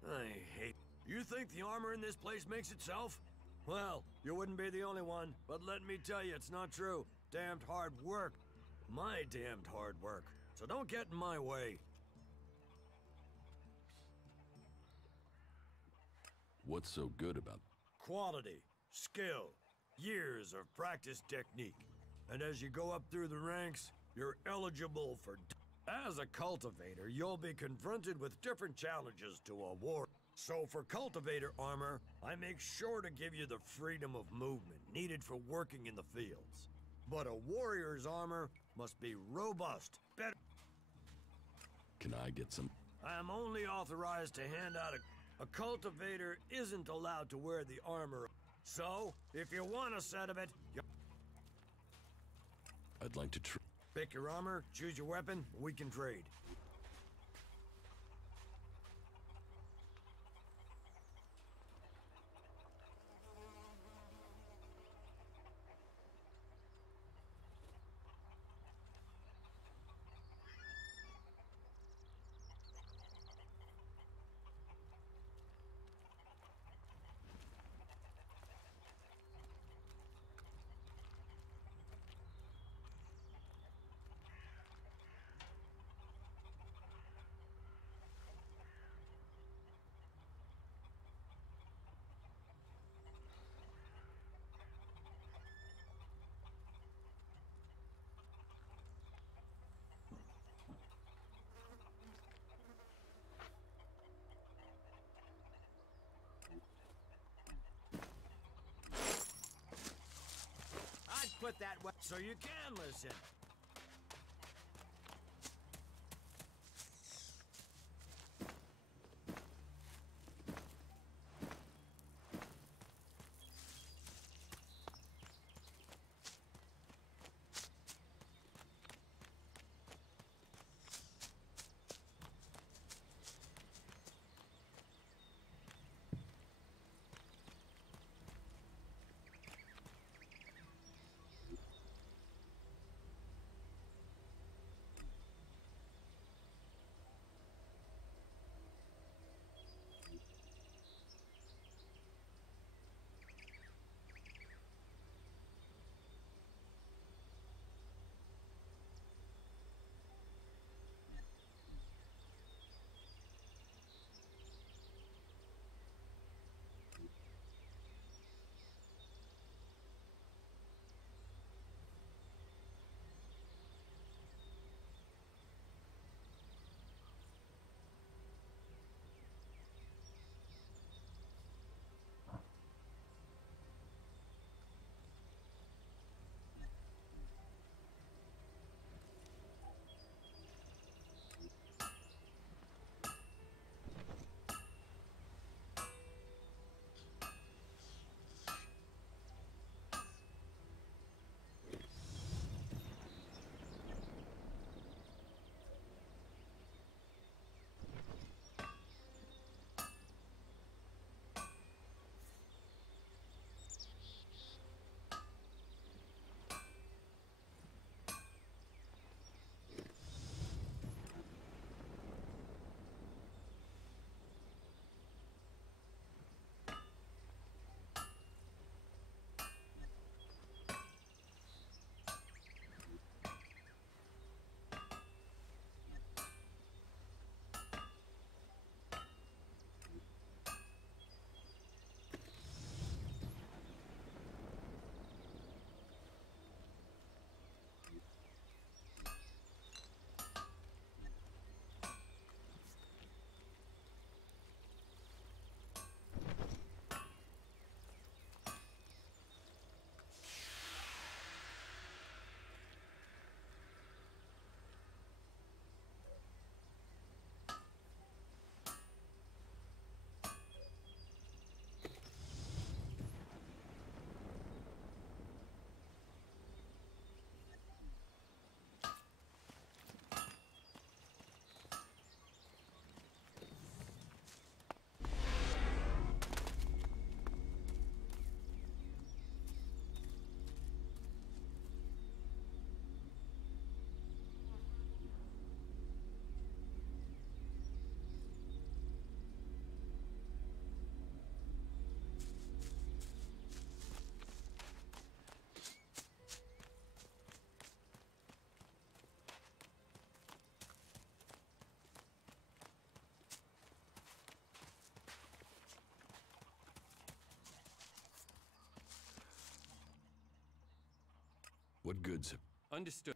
I hate... You think the armor in this place makes itself? Well, you wouldn't be the only one, but let me tell you, it's not true. Damned hard work. My damned hard work. So don't get in my way. What's so good about... Quality, skill, years of practice technique. And as you go up through the ranks, you're eligible for... As a cultivator, you'll be confronted with different challenges to a war. So for cultivator armor, I make sure to give you the freedom of movement needed for working in the fields. But a warrior's armor must be robust, better... Can I get some... I am only authorized to hand out a cultivator isn't allowed to wear the armor. So, if you want a set of it, I'd like to pick your armor, choose your weapon, we can trade. that way so you can listen. What goods have... Understood.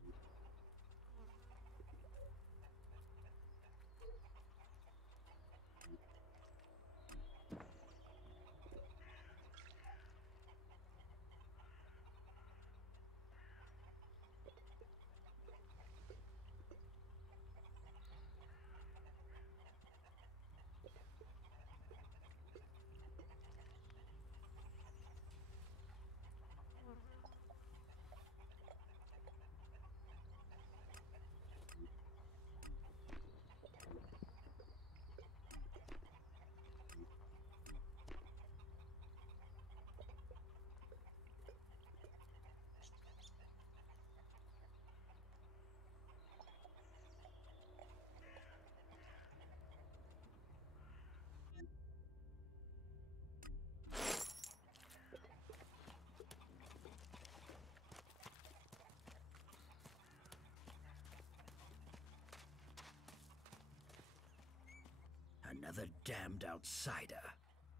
Another damned outsider.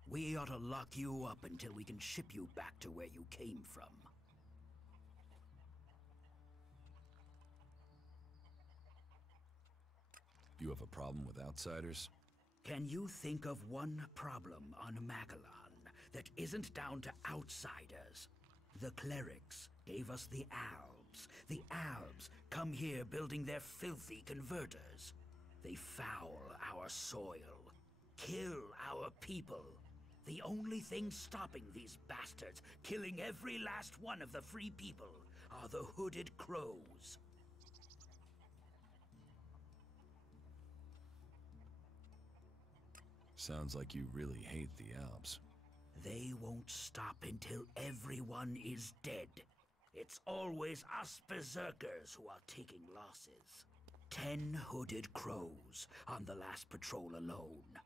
We ought to lock you up until we can ship you back to where you came from. You have a problem with outsiders? Can you think of one problem on Magellan that isn't down to outsiders? The clerics gave us the Albs. The Albs come here building their filthy converters. They foul our soil, kill our people. The only thing stopping these bastards killing every last one of the free people are the hooded crows. Sounds like you really hate the Alps. They won't stop until everyone is dead. It's always us berserkers who are taking losses. 10 hooded crows on the last patrol alone.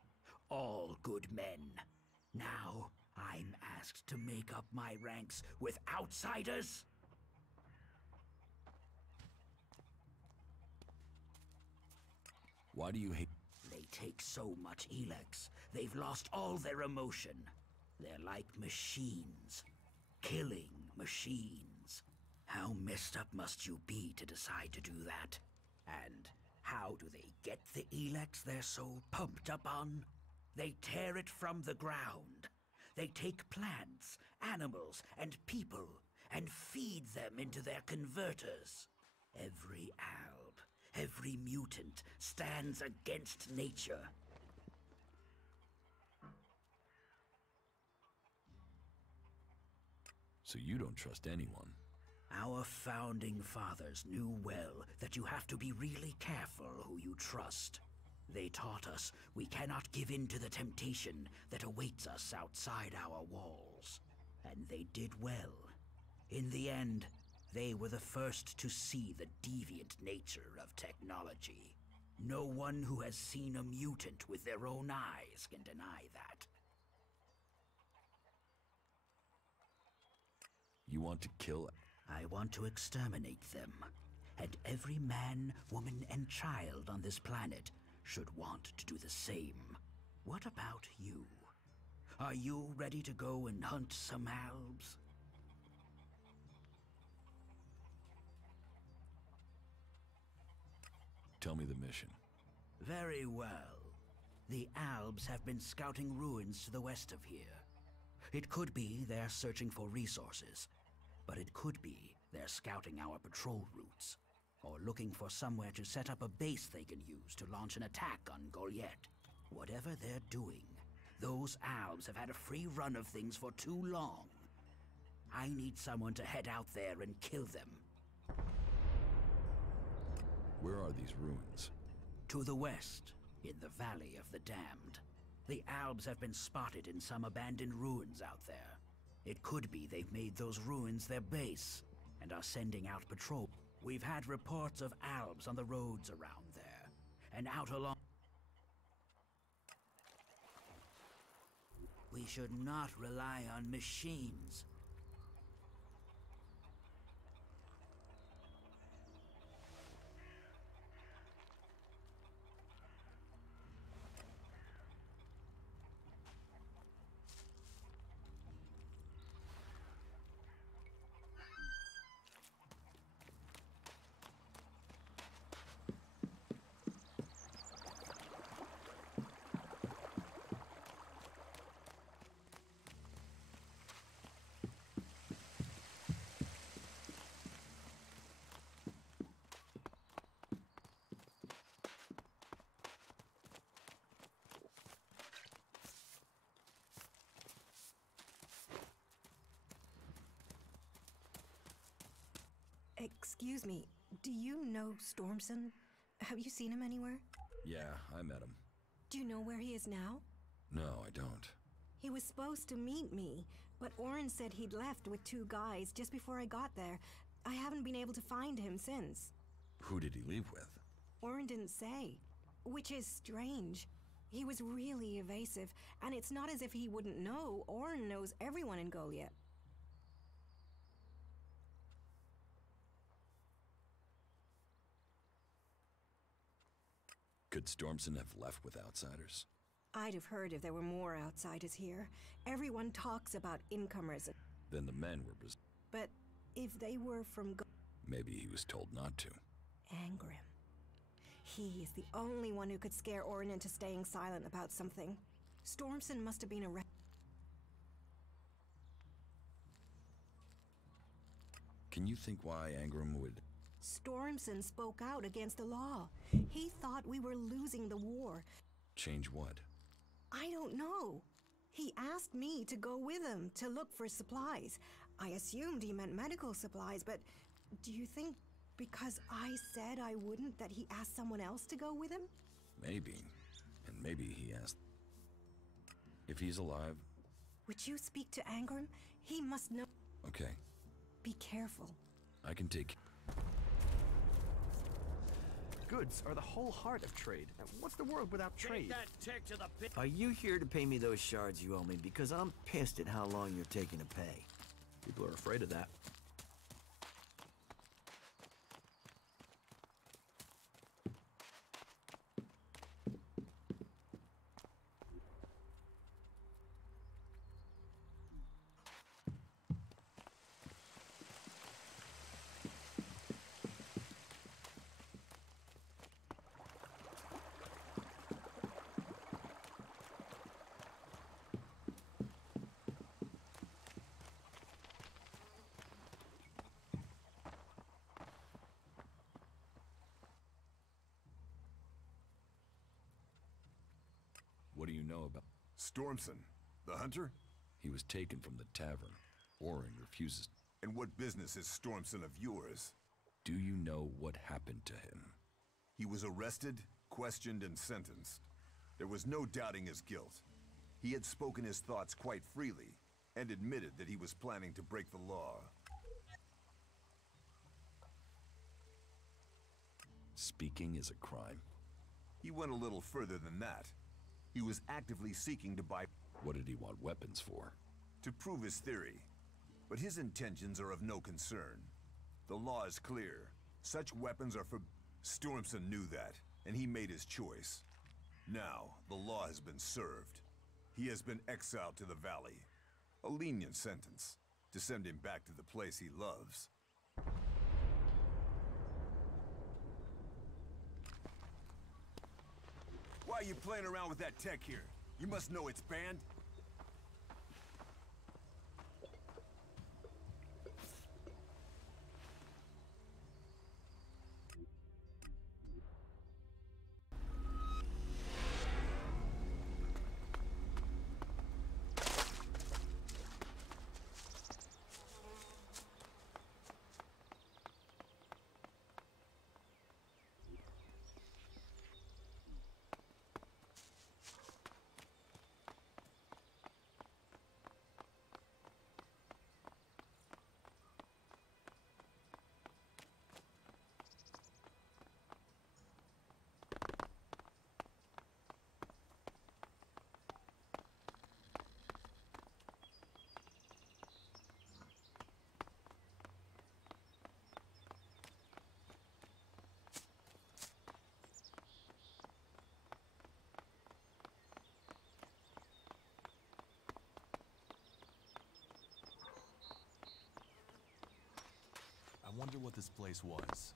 All good men. Now, I'm asked to make up my ranks with outsiders? Why do you hate... They take so much Elex, they've lost all their emotion. They're like machines. Killing machines. How messed up must you be to decide to do that? And how do they get the Elex they're so pumped up on? They tear it from the ground. They take plants, animals, and people, and feed them into their converters. Every alb, every mutant stands against nature. So you don't trust anyone? Our founding fathers knew well that you have to be really careful who you trust. They taught us we cannot give in to the temptation that awaits us outside our walls. And they did well. In the end, they were the first to see the deviant nature of technology. No one who has seen a mutant with their own eyes can deny that. You want to kill... I want to exterminate them. And every man, woman, and child on this planet should want to do the same. What about you? Are you ready to go and hunt some albs? Tell me the mission. Very well. The Albs have been scouting ruins to the west of here. It could be they're searching for resources, but it could be they're scouting our patrol routes, or looking for somewhere to set up a base they can use to launch an attack on Goliath. Whatever they're doing, those Albs have had a free run of things for too long. I need someone to head out there and kill them. Where are these ruins? To the west, in the Valley of the Damned. The Albs have been spotted in some abandoned ruins out there. It could be they've made those ruins their base, and are sending out patrol. We've had reports of Albs on the roads around there, and out along... We should not rely on machines. Excuse me, do you know Stormson? Have you seen him anywhere? Yeah, I met him. Do you know where he is now? No, I don't. He was supposed to meet me, but Oren said he'd left with 2 guys just before I got there. I haven't been able to find him since. Who did he leave with? Oren didn't say, which is strange. He was really evasive, and it's not as if he wouldn't know. Oren knows everyone in Goliath. Could Stormson have left with outsiders? I'd have heard if there were more outsiders here. Everyone talks about incomers. Then the men were... But if they were from Maybe he was told not to. Angrim. He is the only one who could scare Orin into staying silent about something. Stormson must have been a Can you think why Angram would... Stormson spoke out against the law. He thought we were losing the war. Change what? I don't know. He asked me to go with him to look for supplies. I assumed he meant medical supplies, but do you think because I said I wouldn't that he asked someone else to go with him? Maybe. And maybe he asked... If he's alive... Would you speak to Angram? He must know. Okay. Be careful. I can take... Goods are the whole heart of trade. What's the world without trade? That tick to the pit. Are you here to pay me those shards you owe me? Because I'm pissed at how long you're taking to pay. People are afraid of that. What do you know about... Stormson, the hunter? He was taken from the tavern. Orin refuses... And what business is Stormson of yours? Do you know what happened to him? He was arrested, questioned, and sentenced. There was no doubting his guilt. He had spoken his thoughts quite freely, and admitted that he was planning to break the law. Speaking is a crime. He went a little further than that. He was actively seeking to buy... What did he want weapons for? To prove his theory. But his intentions are of no concern. The law is clear. Such weapons are for... Stormson knew that, and he made his choice. Now, the law has been served. He has been exiled to the valley. A lenient sentence, to send him back to the place he loves. Why are you playing around with that tech here? You must know it's banned. I wonder what this place was.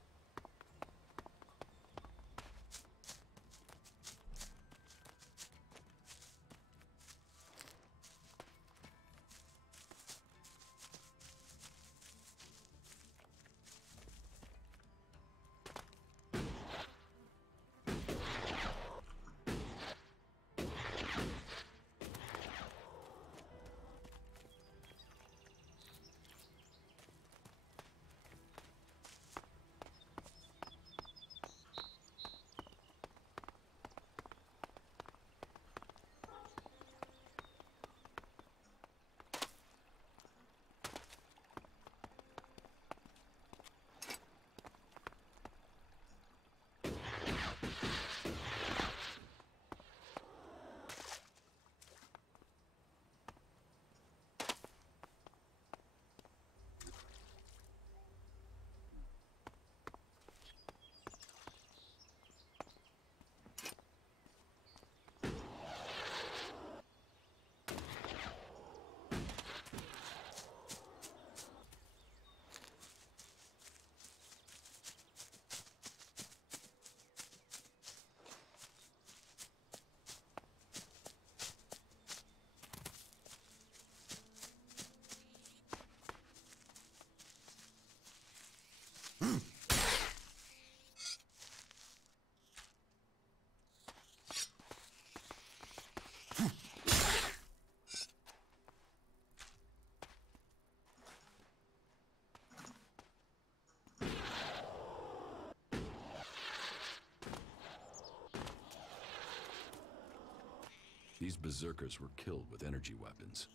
These berserkers were killed with energy weapons.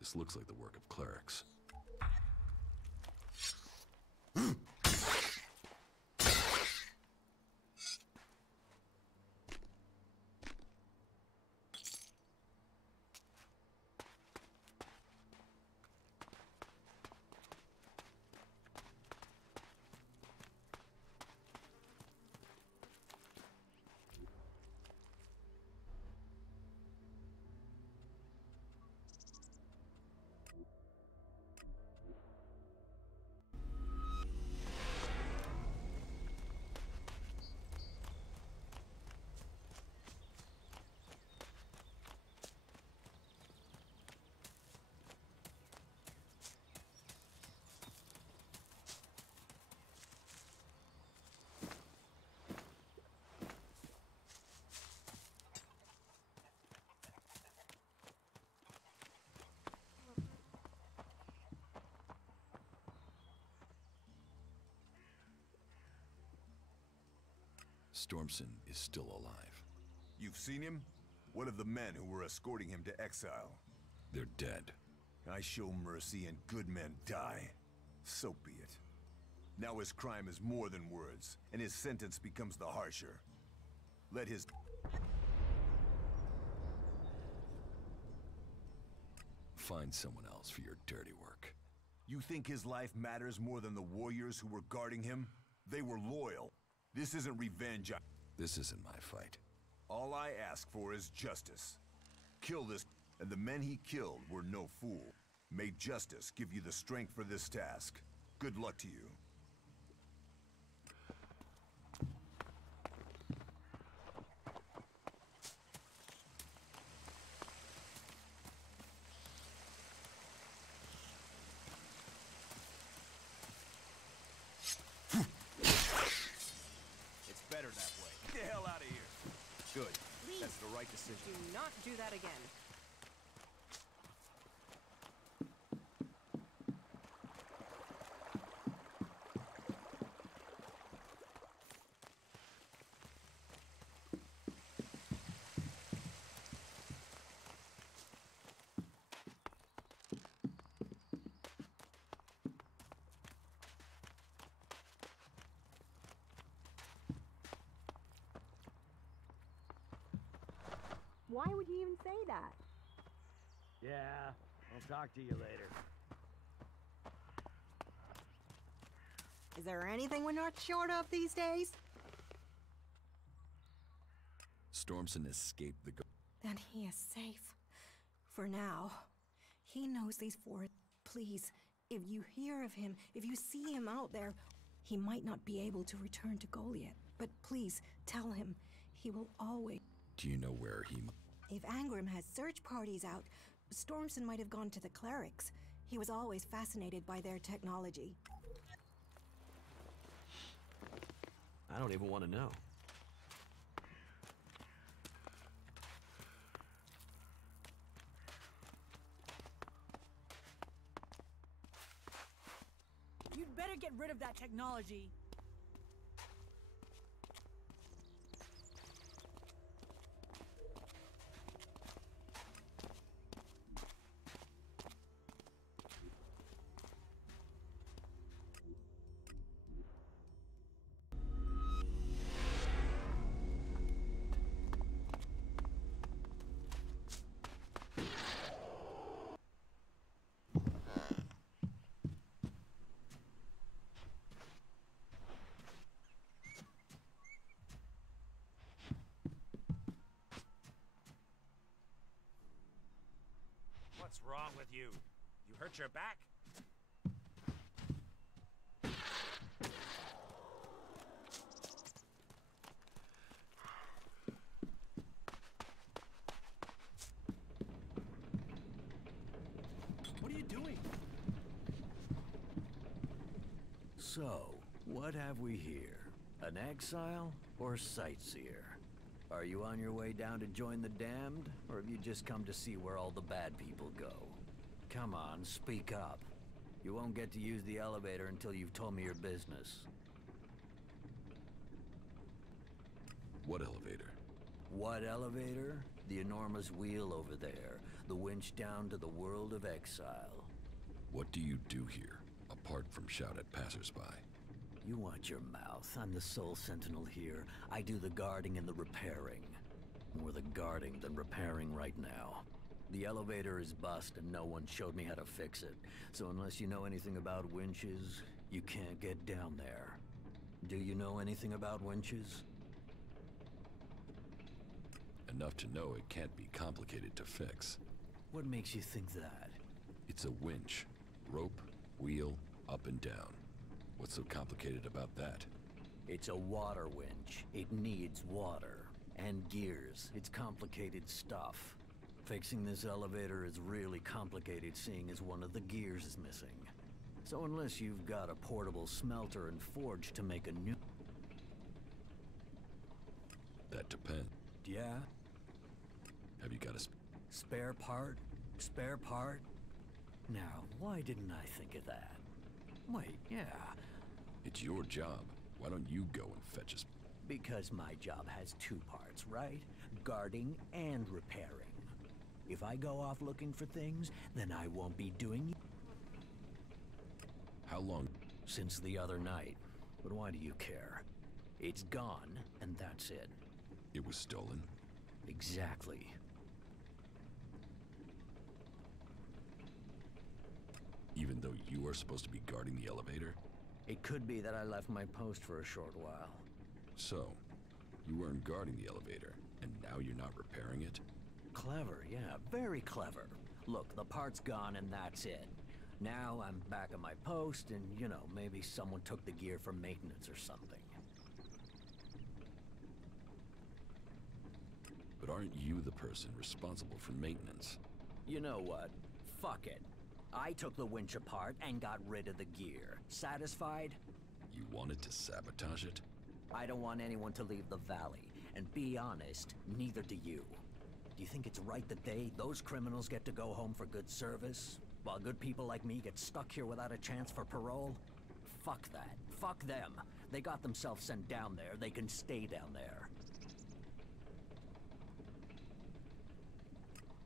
This looks like the work of clerics. Stormson is still alive. You've seen him? What of the men who were escorting him to exile? They're dead. I show mercy and good men die. So be it. Now his crime is more than words, and his sentence becomes the harsher. Let his... Find someone else for your dirty work. You think his life matters more than the warriors who were guarding him? They were loyal. This isn't revenge. This isn't my fight. All I ask for is justice. Kill this, and the men he killed were no fool. May justice give you the strength for this task. Good luck to you. Better that way. Get the hell out of here. Good. Please, That's the right decision. do not do that again. Why would you even say that? Yeah, I'll talk to you later. Is there anything we're not short of these days? Stormson escaped the... Then he is safe. For now. He knows these forests. Please, if you hear of him, if you see him out there, he might not be able to return to Goliath. But please, tell him. He will always... Do you know where he... If Angrim has search parties out, Stormson might have gone to the clerics. He was always fascinated by their technology. I don't even want to know. You'd better get rid of that technology. What's wrong with you? You hurt your back? What are you doing? So, what have we here? An exile or sightseer? Are you on your way down to join the damned, or have you just come to see where all the bad people go? Come on, speak up. You won't get to use the elevator until you've told me your business. What elevator? What elevator? The enormous wheel over there. The winch down to the world of exile. What do you do here, apart from shout at passersby? You watch your mouth. I'm the sole sentinel here. I do the guarding and the repairing. More the guarding than repairing right now. The elevator is bust and no one showed me how to fix it. So unless you know anything about winches, you can't get down there. Do you know anything about winches? Enough to know it can't be complicated to fix. What makes you think that? It's a winch. Rope, wheel, up and down. What's so complicated about that? It's a water winch. It needs water. And gears. It's complicated stuff. Fixing this elevator is really complicated, seeing as one of the gears is missing. So unless you've got a portable smelter and forge to make a new... That depends. Yeah? Have you got a spare part? Spare part? Now, why didn't I think of that? Wait, yeah. It's your job. Why don't you go and fetch us? Because my job has two parts, right? Guarding and repairing. If I go off looking for things, then I won't be doing... How long? Since the other night. But why do you care? It's gone, and that's it. It was stolen? Exactly. Even though you are supposed to be guarding the elevator? It could be that I left my post for a short while. So, you weren't guarding the elevator, and now you're not repairing it? Clever, yeah, very clever. Look, the part's gone and that's it. Now I'm back at my post and, you know, maybe someone took the gear for maintenance or something. But aren't you the person responsible for maintenance? You know what? Fuck it. I took the winch apart and got rid of the gear. Satisfied? You wanted to sabotage it? I don't want anyone to leave the valley. And be honest, neither do you. Do you think it's right that those criminals get to go home for good service? While good people like me get stuck here without a chance for parole? Fuck that. Fuck them. They got themselves sent down there. They can stay down there.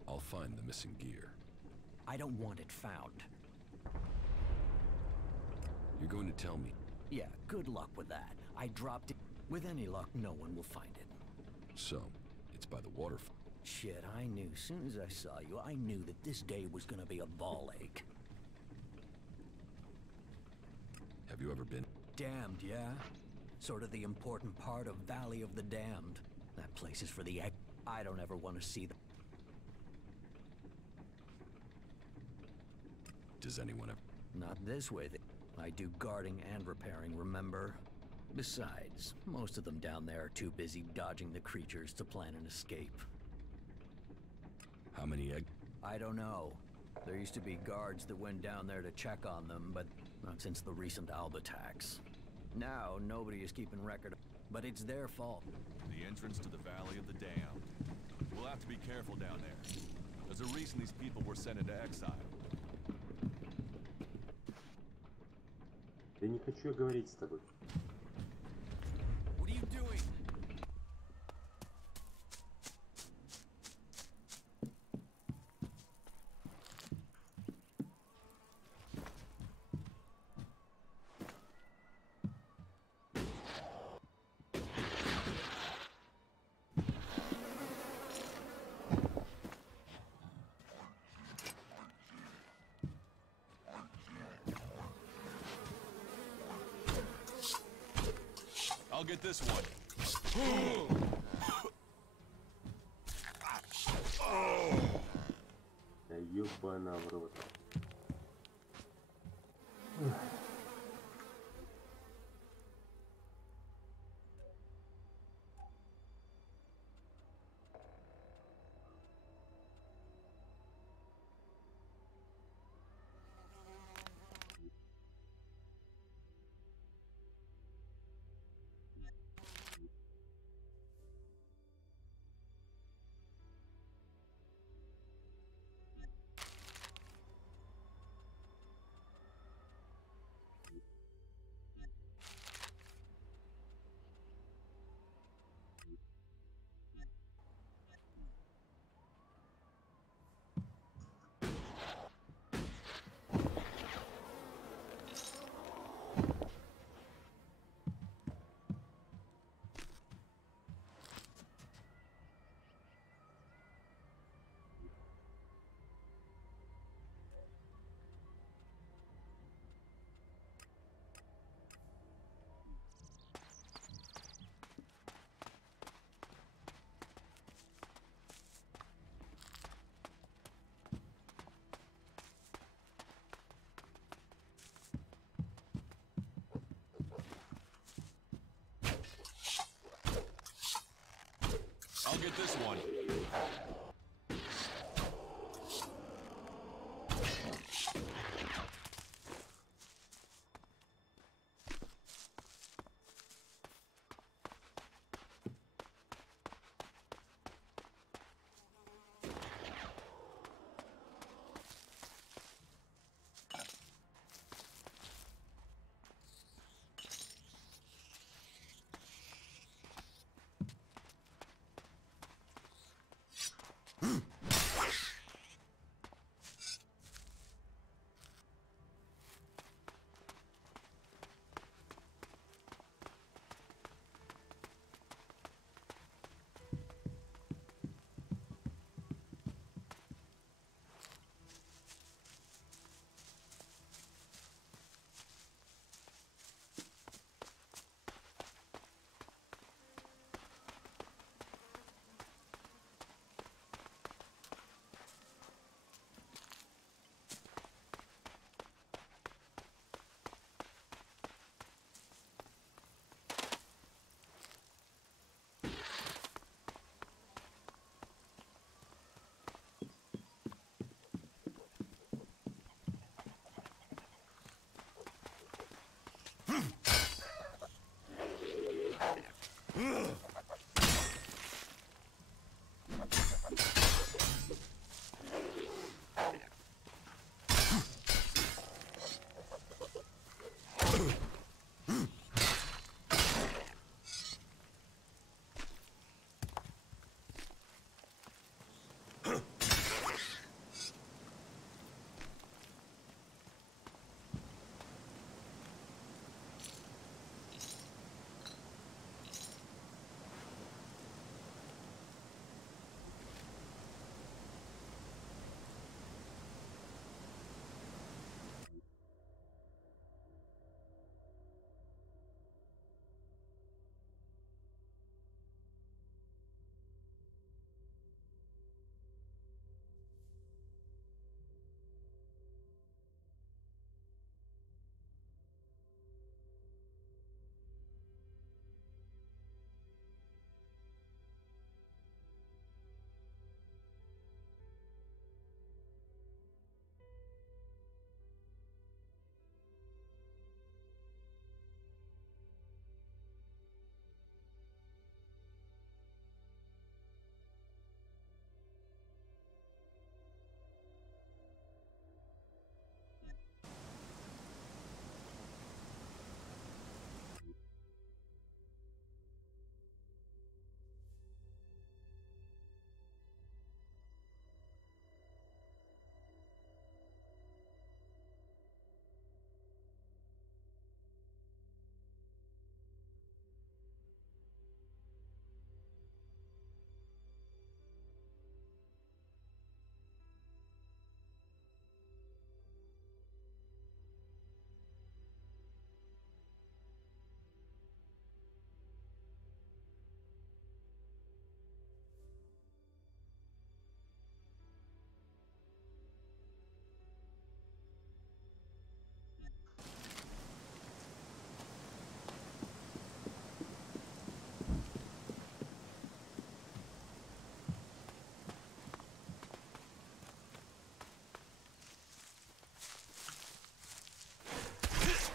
I'll find the missing gear. I don't want it found. You're going to tell me? Yeah, good luck with that. I dropped it. With any luck, no one will find it. So, it's by the waterfall. Shit, I knew. Soon as I saw you, I knew that this day was gonna be a ball ache. Have you ever been? Damned, yeah? Sort of the important part of Valley of the Damned. That place is for the egg. I don't ever want to see them. Does anyone ever? Not this way. I do guarding and repairing, remember? Besides, most of them down there are too busy dodging the creatures to plan an escape. How many egg? I don't know. There used to be guards that went down there to check on them, but not since the recent Alb attacks. Now, nobody is keeping record, but it's their fault. The entrance to the Valley of the Damned. We'll have to be careful down there. There's a reason these people were sent into exile. Я не хочу говорить с тобой. What are you doing? I'll get this one. Да ёбана в рот. forget this one.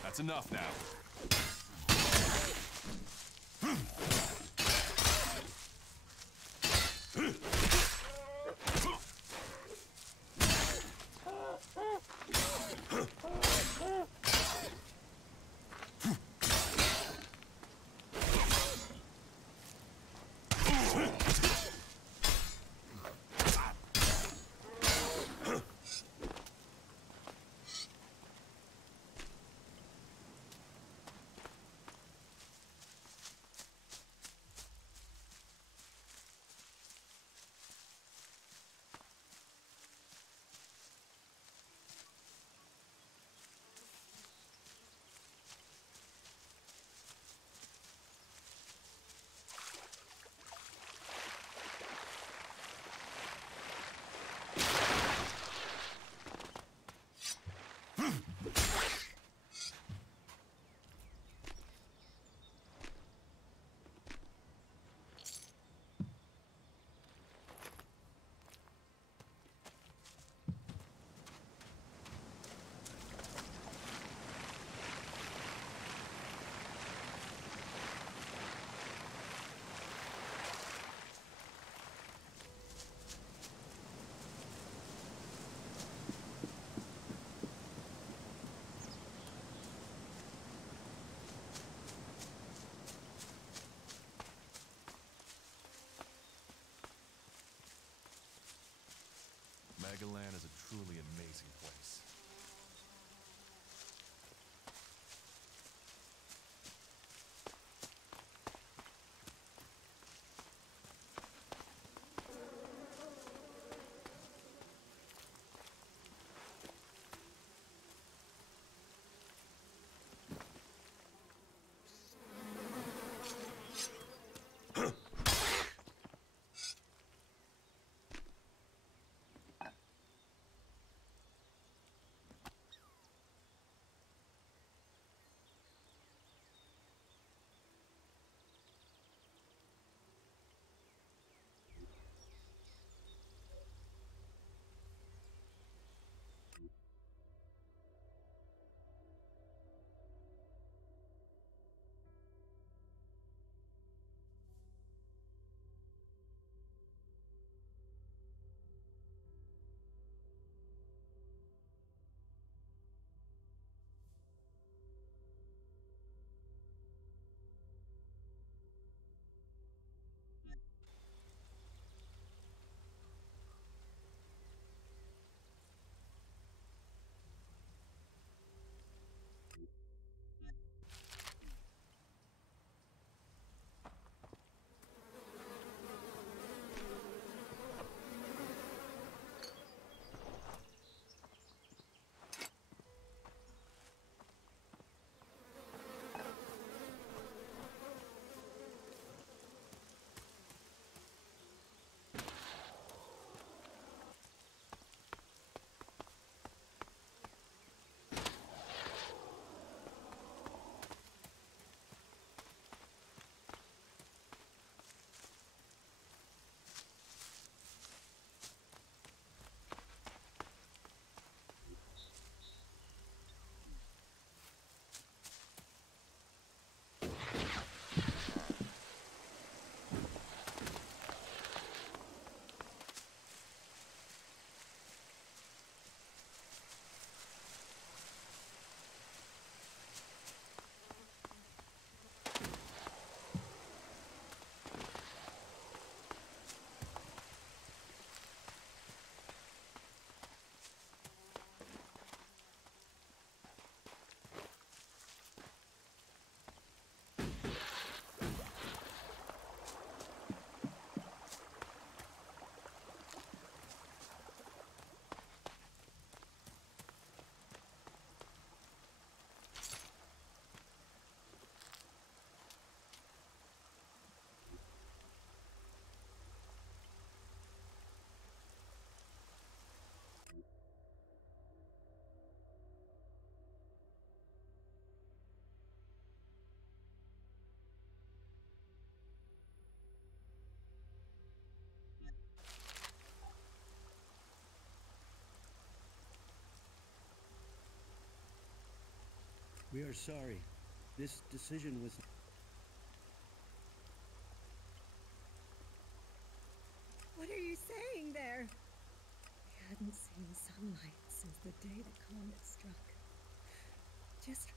That's enough now. Megaland is a truly amazing place. We are sorry. This decision was... What are you saying there? We hadn't seen sunlight since the day the comet struck. Just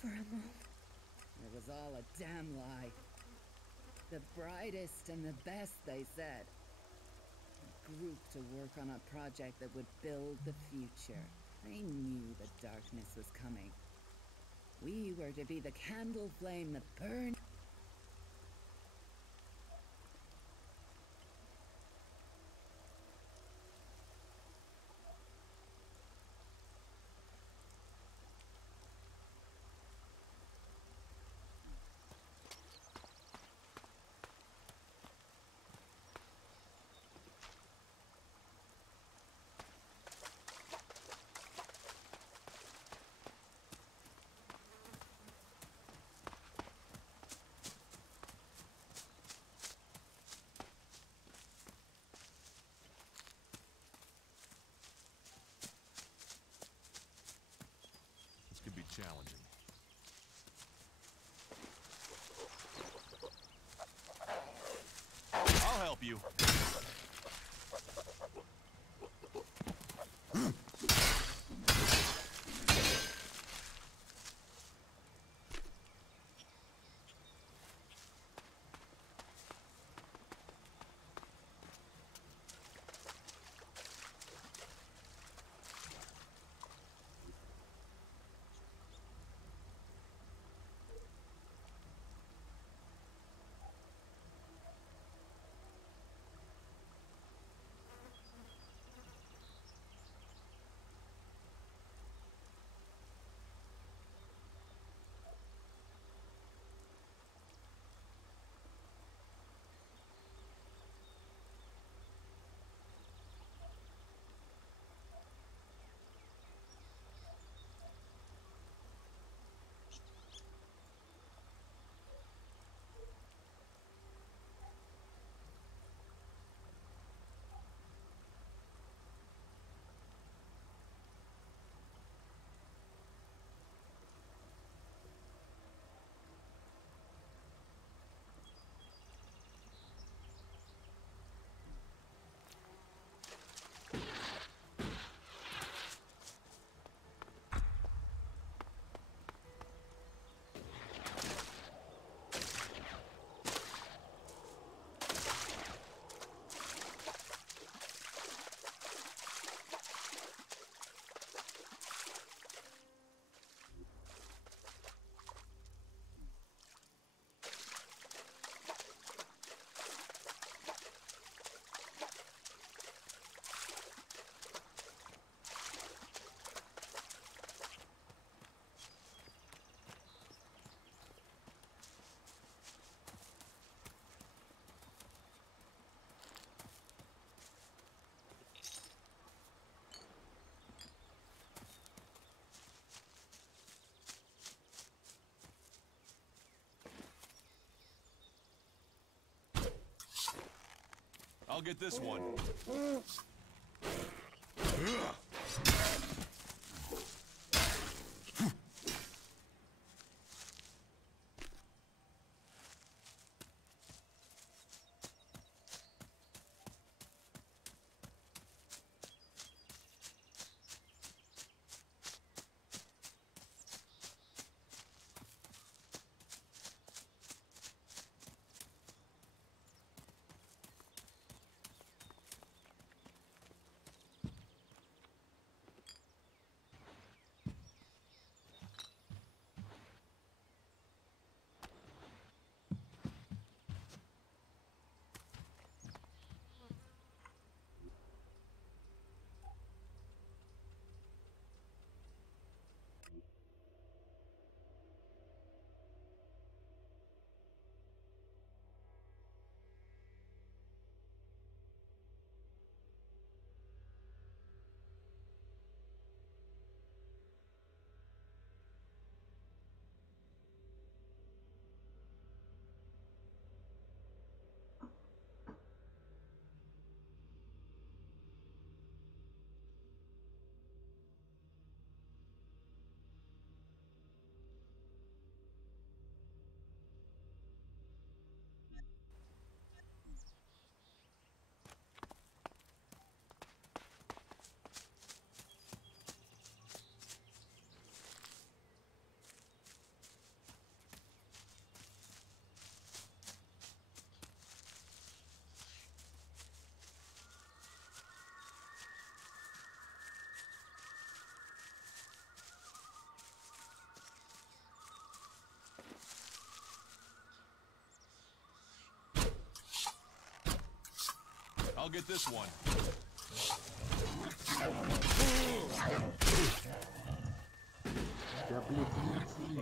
for a moment. It was all a damn lie. The brightest and the best, they said. A group to work on a project that would build the future. They knew the darkness was coming. We were to be the candle flame that burned. This could be challenging. I'll help you. I'll get this one. I'll get this one. Да, блядь, иди.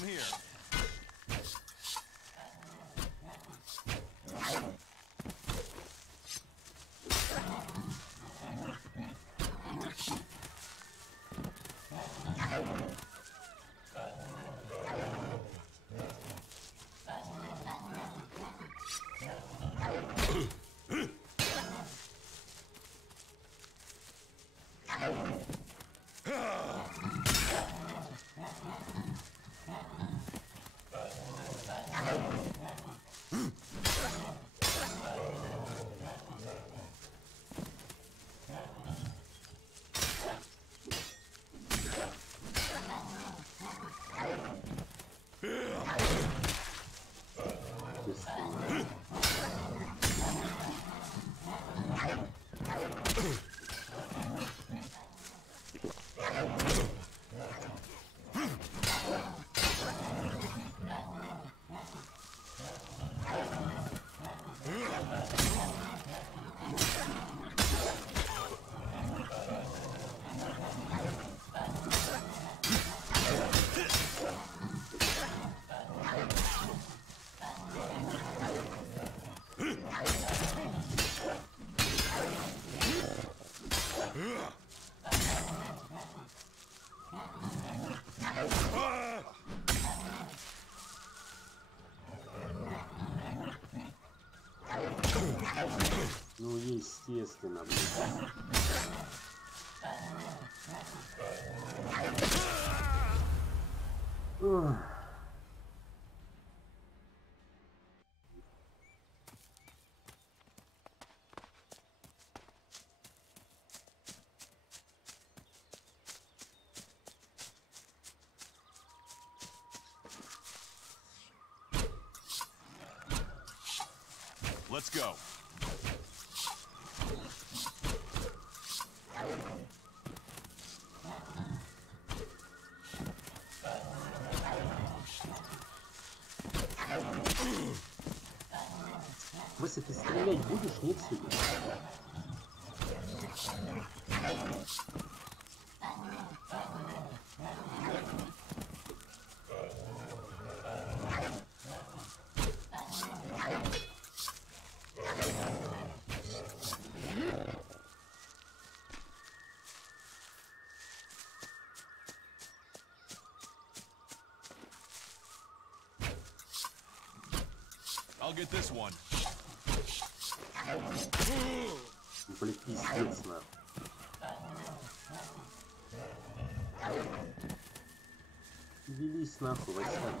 I'm here. Ну, естественно, блин. Ух. Let's go. В смысле, ты стрелять будешь? Нет, судя. I'll get this one. Блин, пиздец, нахуй. Велись нахуй, войска.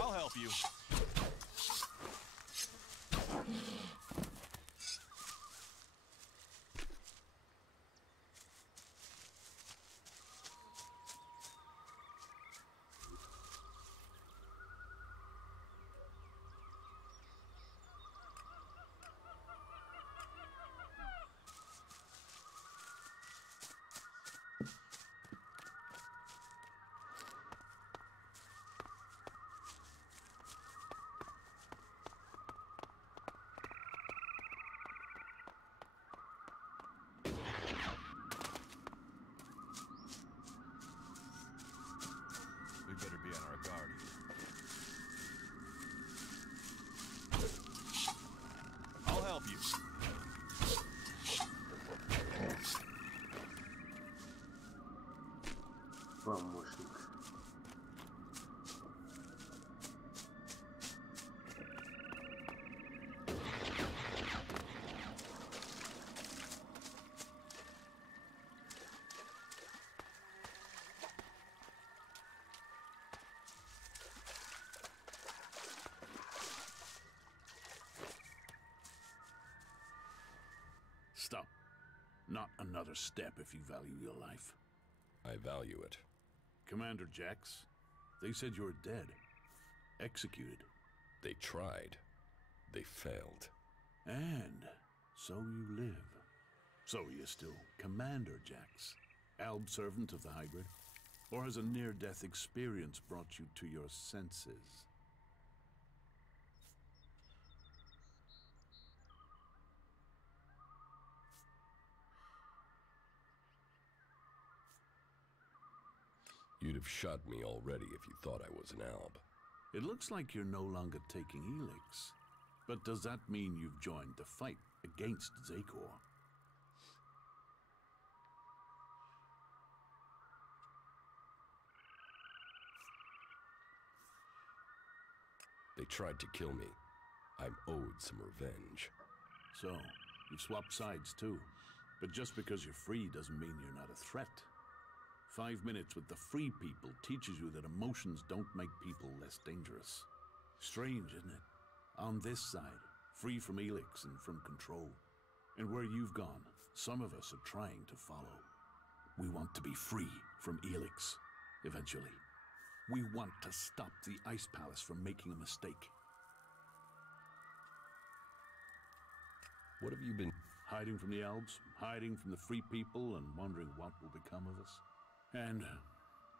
I'll help you. We better be on our guard here. I'll help you. Помощник. Stop. Not another step if you value your life. I value it. Commander Jax, they said you were dead. Executed. They tried. They failed. And so you live. So you're still Commander Jax, Alb servant of the hybrid? Or has a near-death experience brought you to your senses? You'd have shot me already if you thought I was an Alb. It looks like you're no longer taking Elex. But does that mean you've joined the fight against Zakor? They tried to kill me. I'm owed some revenge. So, you've swapped sides too. But just because you're free doesn't mean you're not a threat. 5 minutes with the free people teaches you that emotions don't make people less dangerous. Strange, isn't it? On this side, free from Elex and from control. And where you've gone, Some of us are trying to follow. We want to be free from Elex, eventually. We want to stop the Ice Palace from making a mistake. What have you been... Hiding from the elves, hiding from the free people, and wondering what will become of us. And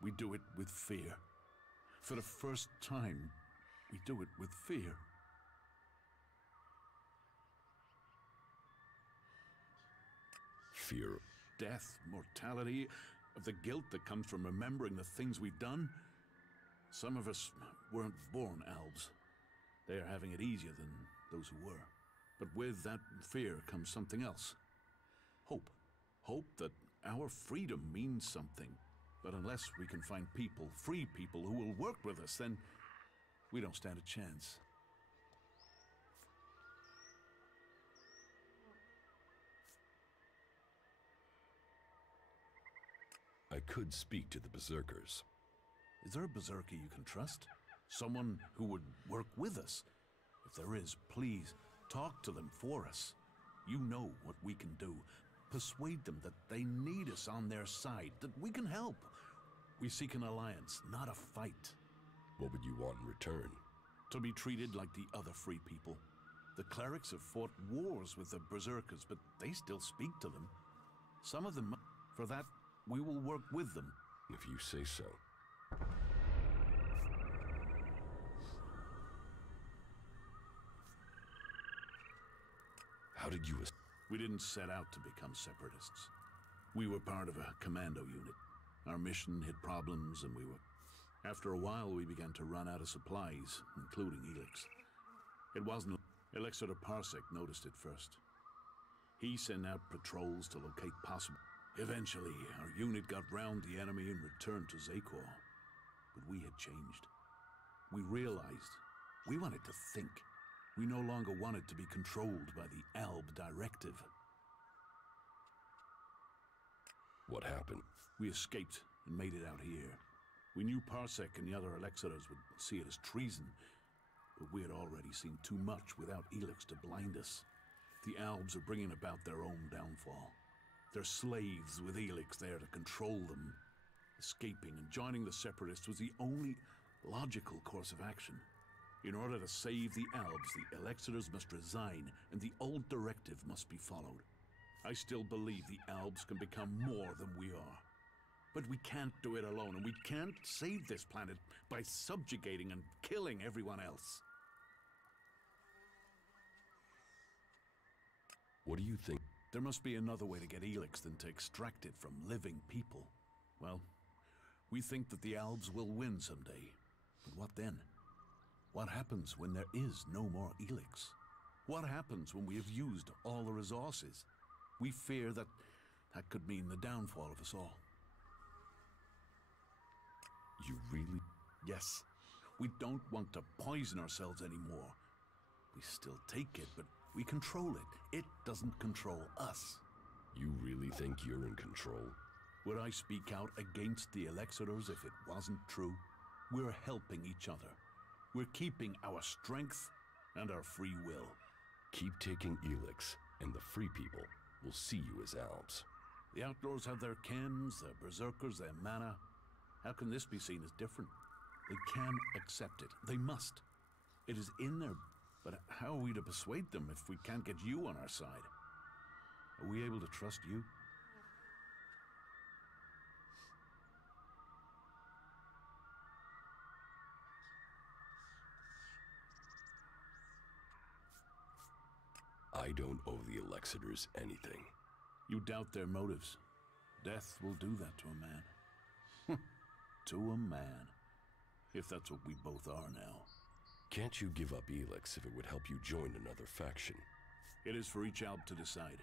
we do it with fear. For the first time, we do it with fear. Fear. Death, mortality, of the guilt that comes from remembering the things we've done. Some of us weren't born elves. They are having it easier than those who were. But with that fear comes something else. Hope. Hope that our freedom means something. But unless we can find people, free people, who will work with us, then we don't stand a chance. I could speak to the Berserkers. Is there a Berserker you can trust? Someone who would work with us? If there is, please, talk to them for us. You know what we can do. Persuade them that they need us on their side, that we can help. We seek an alliance, not a fight. What would you want in return? To be treated like the other free people. The clerics have fought wars with the Berserkers, but they still speak to them. Some of them, for that, we will work with them. If you say so. How did you... We didn't set out to become separatists. We were part of a commando unit. Our mission hit problems and we were... After a while, we began to run out of supplies, including Elex. It wasn't... Elex or Parsec noticed it first. He sent out patrols to locate possible... Eventually, our unit got round the enemy and returned to Zakor. But we had changed. We realized we wanted to think. We no longer wanted to be controlled by the Alb directive. What happened? We escaped and made it out here. We knew Parsec and the other Elexitors would see it as treason, but we had already seen too much without Elex to blind us. The Albs are bringing about their own downfall. They're slaves with Elex there to control them. Escaping and joining the Separatists was the only logical course of action. In order to save the Albs, the Elexitors must resign, and the old directive must be followed. I still believe the Albs can become more than we are. But we can't do it alone, and we can't save this planet by subjugating and killing everyone else. What do you think? There must be another way to get Elex than to extract it from living people. Well, we think that the Albs will win someday. But what then? What happens when there is no more Elex? What happens when we have used all the resources? We fear that that could mean the downfall of us all. You really? Yes. We don't want to poison ourselves anymore. We still take it, but we control it. It doesn't control us. You really think you're in control? Would I speak out against the Elexitors if it wasn't true? We're helping each other. We're keeping our strength and our free will. Keep taking Elex, and the free people will see you as Albs. The Outlaws have their chems, their Berserkers, their mana. How can this be seen as different? They can accept it. They must. It is in their... But how are we to persuade them if we can't get you on our side? Are we able to trust you? I don't owe the Elexitors anything. You doubt their motives. Death will do that to a man. To a man. If that's what we both are now. Can't you give up Elex if it would help you join another faction? It is for each Alb to decide.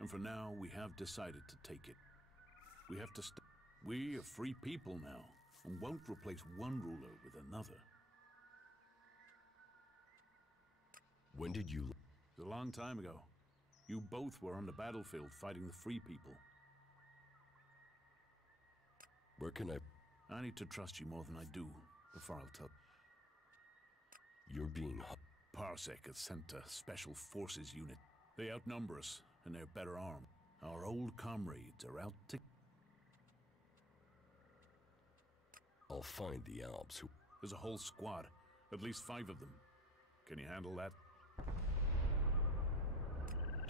And for now, we have decided to take it. We have to we are free people now, and won't replace one ruler with another. When did you... It was a long time ago. You both were on the battlefield fighting the free people. Where can I need to trust you more than I do, before I'll tell... You're being... Parsec has sent a special forces unit. They outnumber us, and they're better armed. Our old comrades are out to... I'll find the Alps who... There's a whole squad. At least 5 of them. Can you handle that?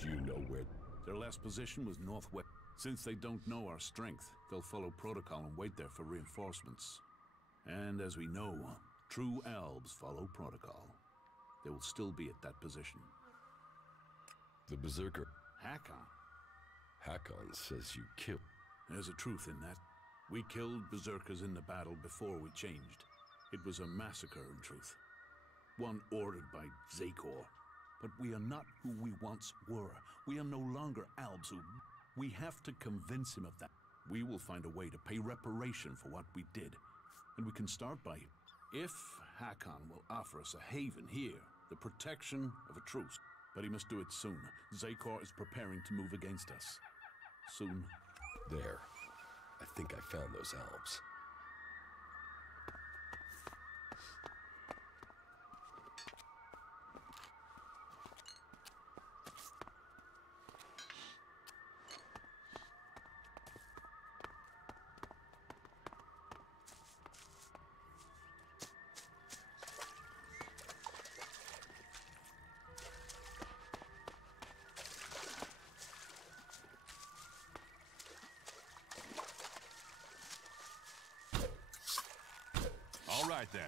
Do you know where... Their last position was northwest. Since they don't know our strength, they'll follow protocol and wait there for reinforcements. And as we know, true Albs follow protocol. They will still be at that position. The Berserker... Hakon? Hakon says you killed... There's a truth in that. We killed Berserkers in the battle before we changed. It was a massacre, in truth. One ordered by Zakor. But we are not who we once were. We are no longer Albs who... We have to convince him of that. We will find a way to pay reparation for what we did. And we can start by... If Hakon will offer us a haven here, the protection of a truce. But he must do it soon. Zakor is preparing to move against us. Soon. There. I think I found those Alps. All right, then.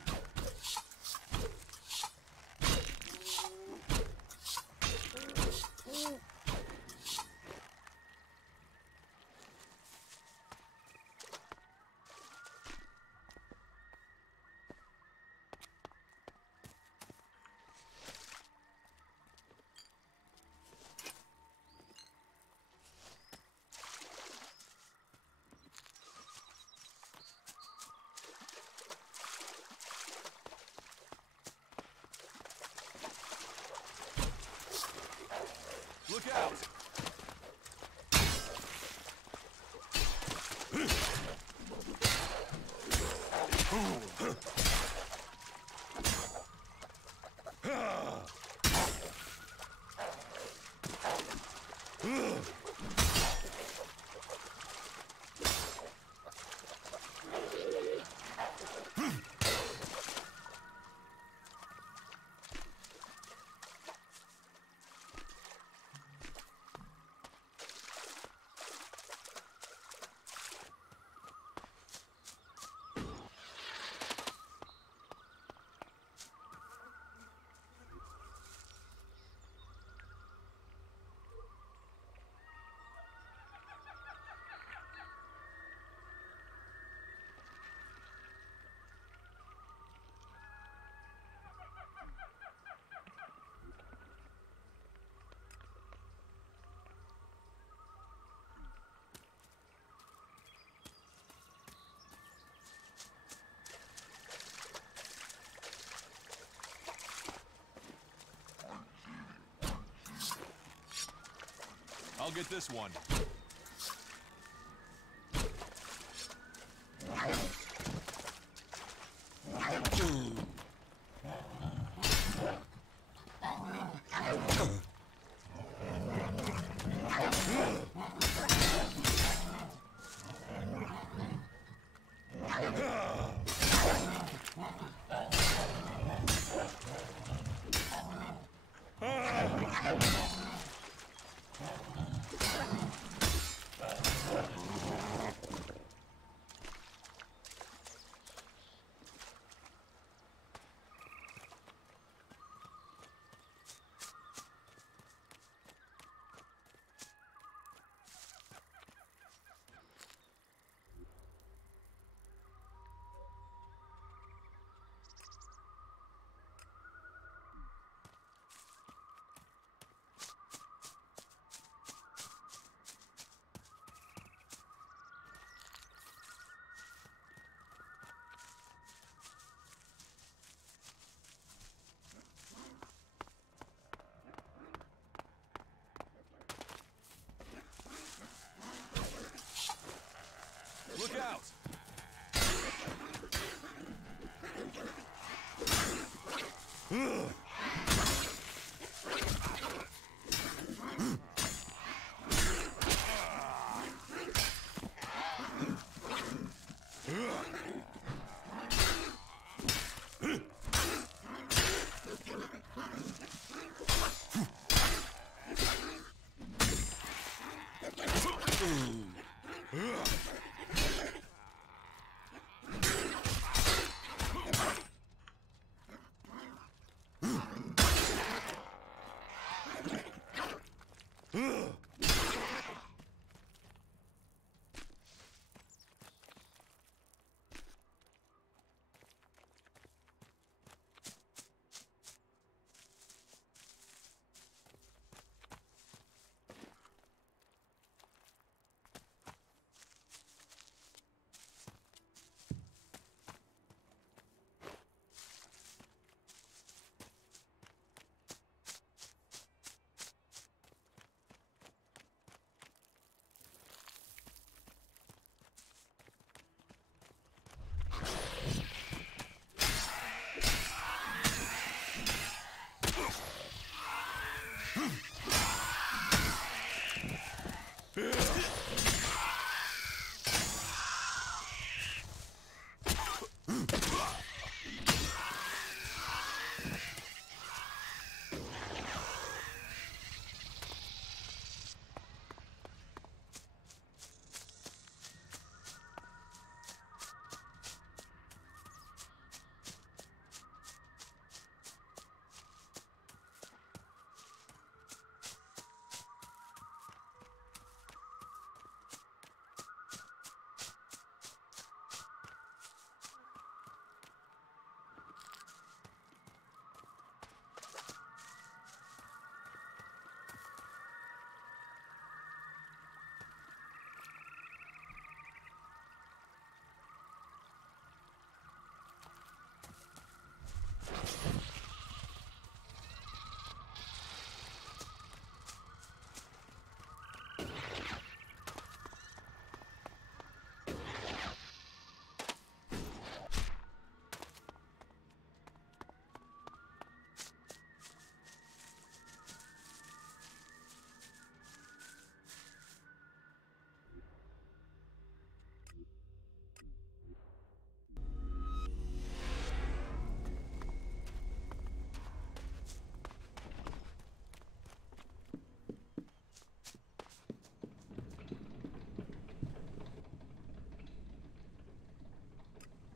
Look out! I'll get this one. Look out!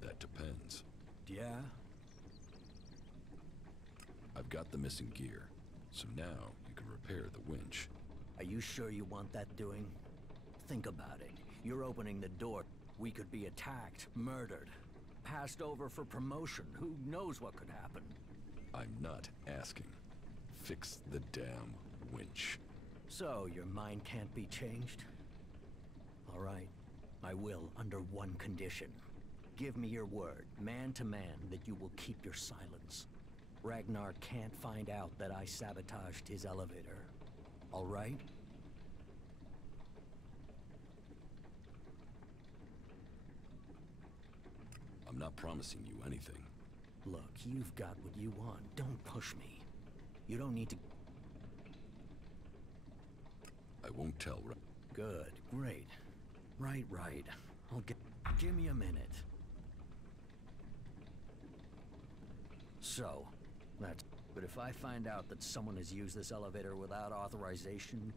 That depends. Yeah? I've got the missing gear, so now you can repair the winch. Are you sure you want that doing? Think about it. You're opening the door. We could be attacked, murdered, passed over for promotion. Who knows what could happen? I'm not asking. Fix the damn winch. So, your mind can't be changed? All right. I will, under one condition. Give me your word, man to man, that you will keep your silence. Ragnar can't find out that I sabotaged his elevator. All right? I'm not promising you anything. Look, you've got what you want. Don't push me. You don't need to... I won't tell. Good, great. Right. I'll get... Give me a minute. So, that's... But if I find out that someone has used this elevator without authorization...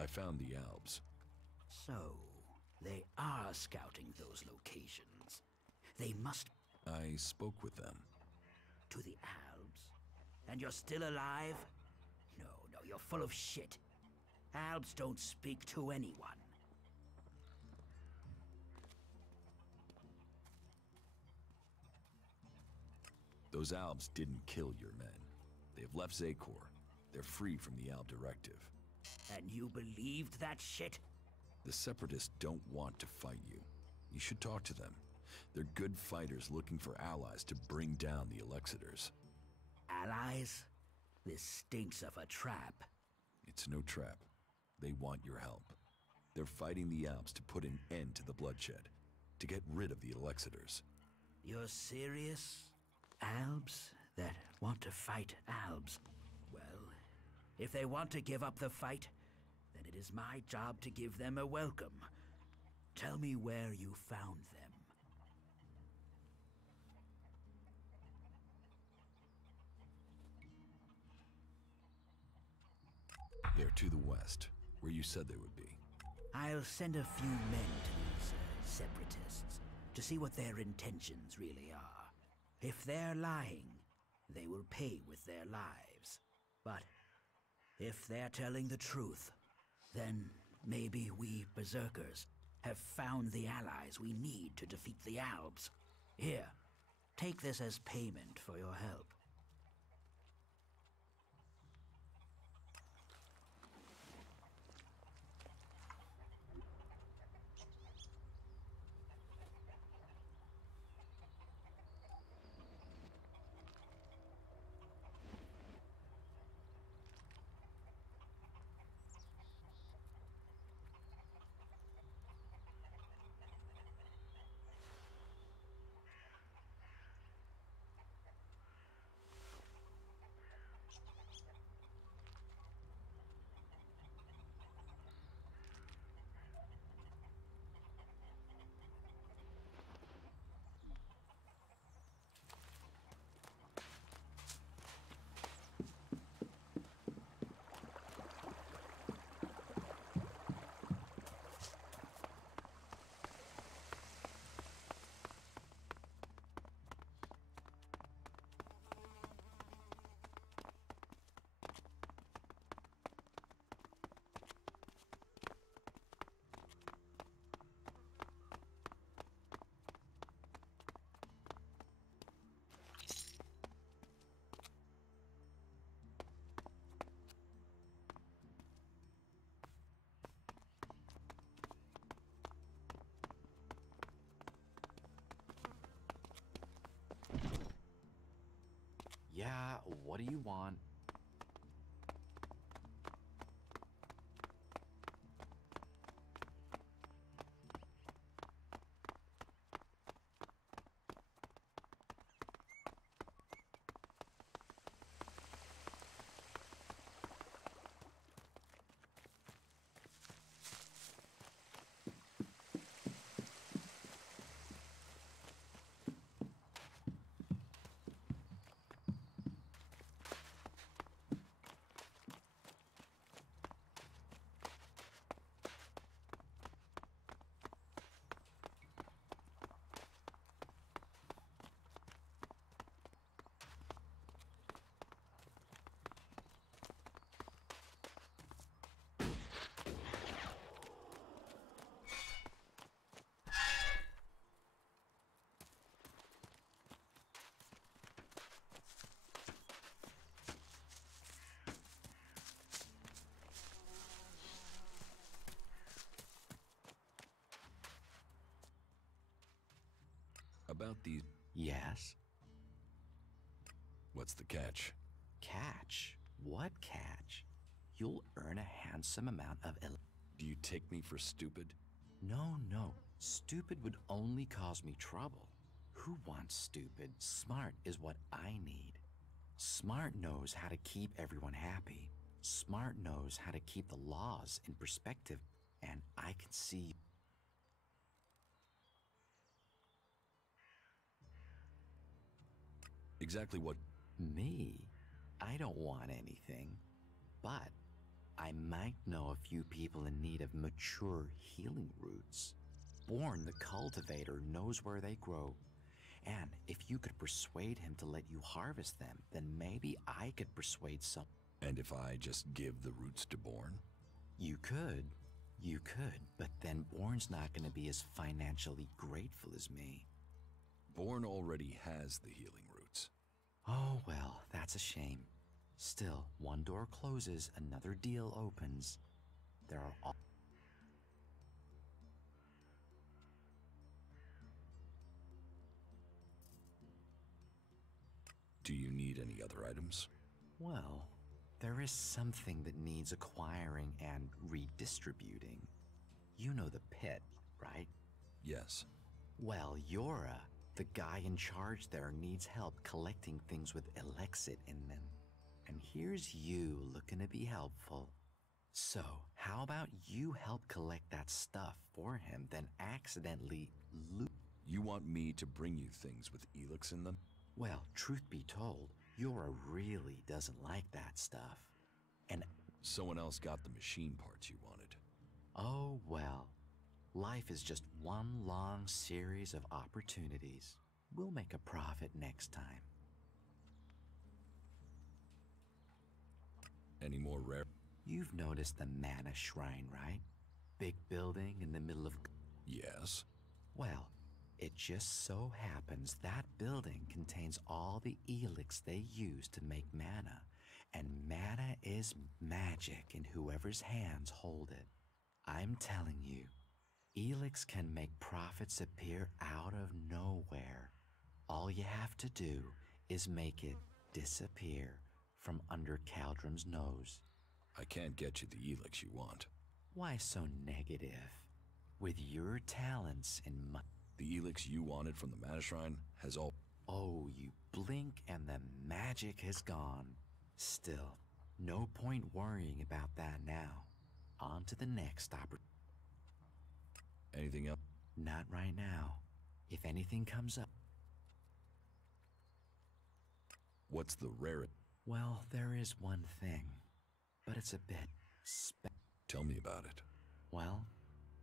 I found the Alps. So, they are scouting those locations. They must... I spoke with them. To the Alps? And you're still alive? No, you're full of shit. Alps don't speak to anyone. Those Albs didn't kill your men. They have left Zakor. They're free from the Alb directive. And you believed that shit? The Separatists don't want to fight you. You should talk to them. They're good fighters looking for allies to bring down the Alexiters. Allies? This stinks of a trap. It's no trap. They want your help. They're fighting the Albs to put an end to the bloodshed, to get rid of the Alexiters. You're serious? Albs that want to fight Albs? Well, if they want to give up the fight, then it is my job to give them a welcome. Tell me where you found them. They're to the west, where you said they would be. I'll send a few men to these separatists to see what their intentions really are. If they're lying, they will pay with their lives. But if they're telling the truth, then maybe we Berserkers have found the allies we need to defeat the Albs. Here, take this as payment for your help. Yeah, what do you want? About these... Yes? What's the catch? Catch? What catch? You'll earn a handsome amount of Do you take me for stupid? No. Stupid would only cause me trouble. Who wants stupid? Smart is what I need. Smart knows how to keep everyone happy. Smart knows how to keep the laws in perspective, and I can see... Exactly what... Me? I don't want anything. But I might know a few people in need of mature healing roots. Born the cultivator knows where they grow. And if you could persuade him to let you harvest them, then maybe I could persuade some... And if I just give the roots to Born? You could, but then Born's not going to be as financially grateful as me. Born already has the healing roots. Oh, well, that's a shame. Still, one door closes, another deal opens. There are all. Do you need any other items? Well, there is something that needs acquiring and redistributing. You know the pit, right? Yes. Well, Yora, the guy in charge there, needs help collecting things with Elexit in them. And here's you looking to be helpful. So, how about you help collect that stuff for him, then accidentally loot? You want me to bring you things with Elex in them? Well, truth be told, Yora really doesn't like that stuff. And someone else got the machine parts you wanted. Oh, well. Life is just one long series of opportunities. We'll make a profit next time. Any more rare? You've noticed the Mana Shrine, right? Big building in the middle of... Yes. Well, it just so happens that building contains all the Elex they use to make mana. And mana is magic in whoever's hands hold it. I'm telling you, Elex can make profits appear out of nowhere. All you have to do is make it disappear from under Caldrum's nose. I can't get you the Elex you want. Why so negative? With your talents in my... The Elex you wanted from the Mana Shrine has all... Oh, you blink and the magic has gone. Still, no point worrying about that now. On to the next opportunity. Anything else? Not right now. If anything comes up... What's the rarity? Well, there is one thing, but it's a bit Tell me about it. Well,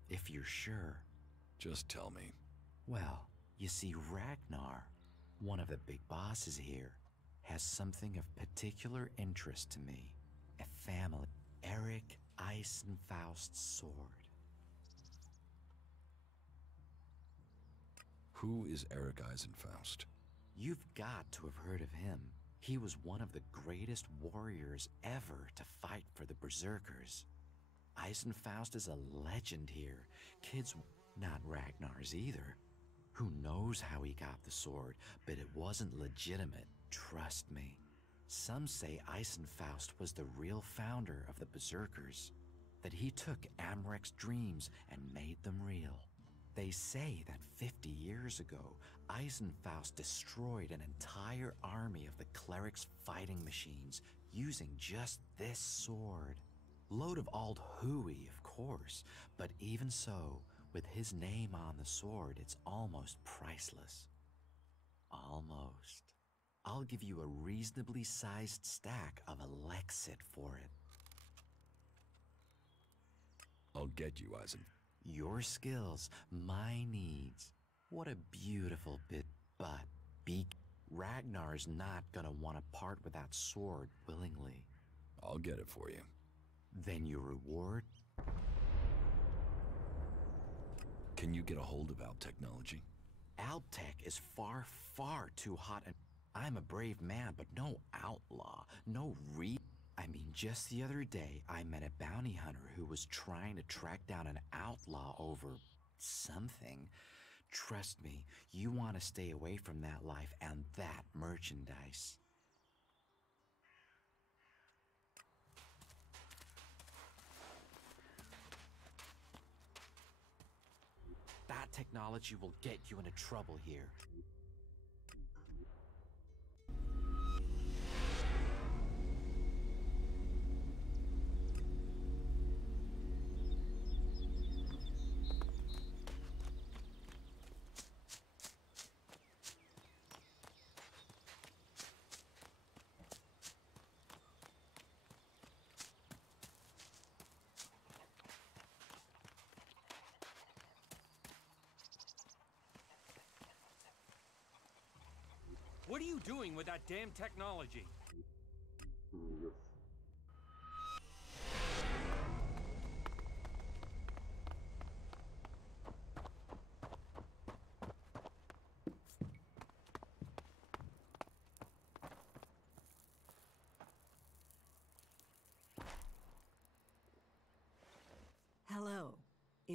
if you're sure. Just tell me. Well, you see, Ragnar, one of the big bosses here, has something of particular interest to me. A family. Eric Eisenfaust's sword. Who is Eric Eisenfaust? You've got to have heard of him. He was one of the greatest warriors ever to fight for the Berserkers. Eisenfaust is a legend here. Kids, not Ragnar's either. Who knows how he got the sword, but it wasn't legitimate, trust me. Some say Eisenfaust was the real founder of the Berserkers, that he took Amrek's dreams and made them real. They say that 50 years ago, Eisenfaust destroyed an entire army of the clerics' fighting machines using just this sword. Load of old hooey, of course, but even so, with his name on the sword, it's almost priceless. Almost. I'll give you a reasonably sized stack of Elexit for it. I'll get you, Eisen. Your skills, my needs. What a beautiful bit, but Ragnar's not gonna want to part with that sword willingly. I'll get it for you. Then your reward? Can you get a hold of Alp technology? Alp tech is far, far too hot, and I'm a brave man, but no outlaw, no I mean, just the other day, I met a bounty hunter who was trying to track down an outlaw over something. Trust me, you want to stay away from that life and that merchandise. That technology will get you into trouble here. What are you doing with that damn technology?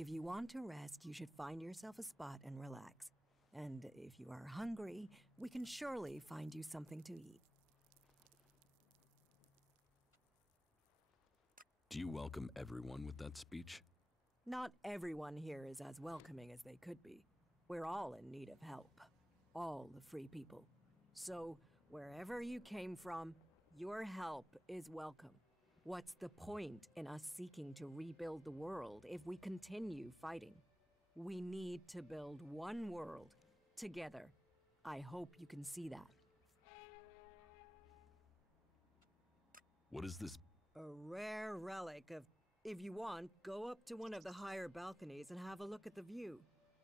If you want to rest, you should find yourself a spot and relax. And if you are hungry, we can surely find you something to eat. Do you welcome everyone with that speech? Not everyone here is as welcoming as they could be. We're all in need of help. All the free people. So, wherever you came from, your help is welcome. What's the point in us seeking to rebuild the world if we continue fighting? We need to build one world, together. I hope you can see that. What is this? A rare relic of... If you want, go up to one of the higher balconies and have a look at the view.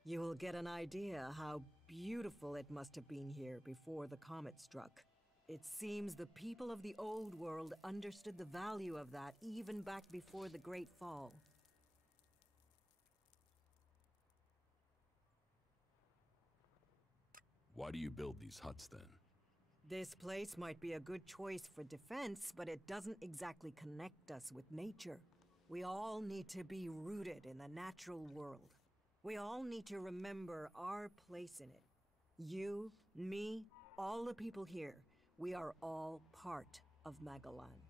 You will get an idea how beautiful it must have been here before the comet struck. It seems the people of the old world understood the value of that even back before the Great Fall. Why do you build these huts then? This place might be a good choice for defense, but it doesn't exactly connect us with nature. We all need to be rooted in the natural world. We all need to remember our place in it. You, me, all the people here, we are all part of Magalan.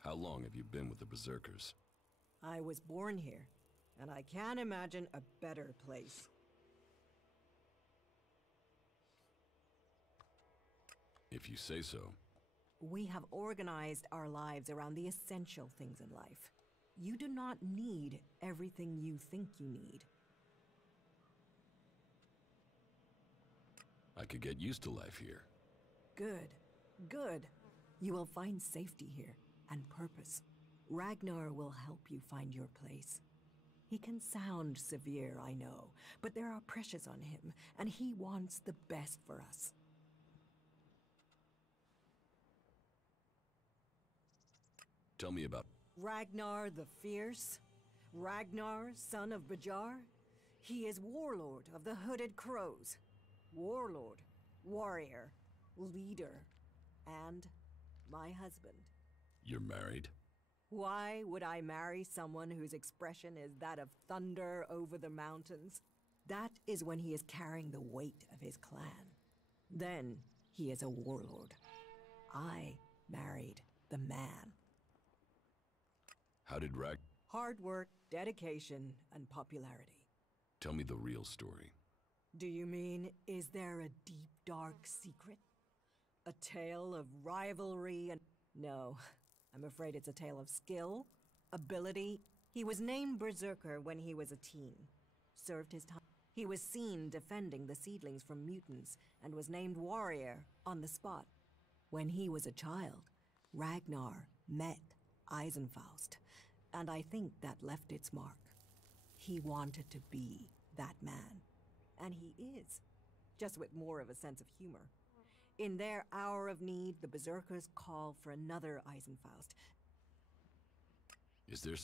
How long have you been with the Berserkers? I was born here, and I can't imagine a better place. If you say so. We have organized our lives around the essential things in life. You do not need everything you think you need. I could get used to life here. Good. Good. You will find safety here, and purpose. Ragnar will help you find your place. He can sound severe, I know, but there are pressures on him, and he wants the best for us. Tell me about... Ragnar the Fierce? Ragnar, son of Bajar? He is warlord of the Hooded Crows. Warlord, warrior, leader, and my husband. You're married? Why would I marry someone whose expression is that of thunder over the mountains? That is when he is carrying the weight of his clan. Then he is a warlord. I married the man. How did Hard work, dedication, and popularity. Tell me the real story. Do you mean, is there a deep, dark secret? A tale of rivalry and... No, I'm afraid it's a tale of skill, ability. He was named Berserker when he was a teen. Served his time. He was seen defending the seedlings from mutants and was named Warrior on the spot. When he was a child, Ragnar met Eisenfaust, and I think that left its mark. He wanted to be that man. And he is, just with more of a sense of humor. In their hour of need, the Berserkers call for another Eisenfaust. Is there...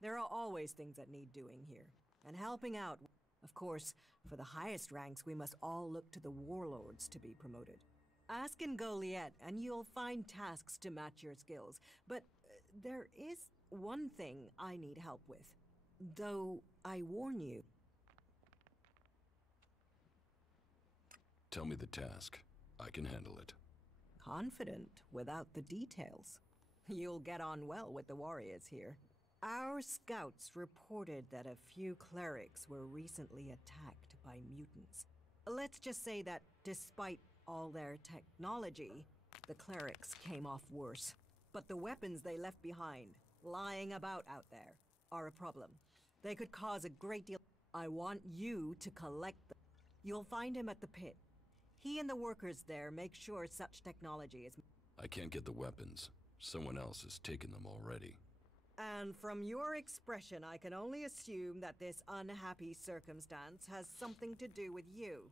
There are always things that need doing here, and helping out. Of course, for the highest ranks, we must all look to the warlords to be promoted. Ask in Goliath, and you'll find tasks to match your skills. But there is one thing I need help with. Though, I warn you. Tell me the task. I can handle it. Confident without the details. You'll get on well with the warriors here. Our scouts reported that a few clerics were recently attacked by mutants. Let's just say that despite all their technology, the clerics came off worse. But the weapons they left behind, lying about out there, are a problem. They could cause a great deal. I want you to collect them. You'll find him at the pit. He and the workers there make sure such technology is... I can't get the weapons. Someone else has taken them already. And from your expression, I can only assume that this unhappy circumstance has something to do with you.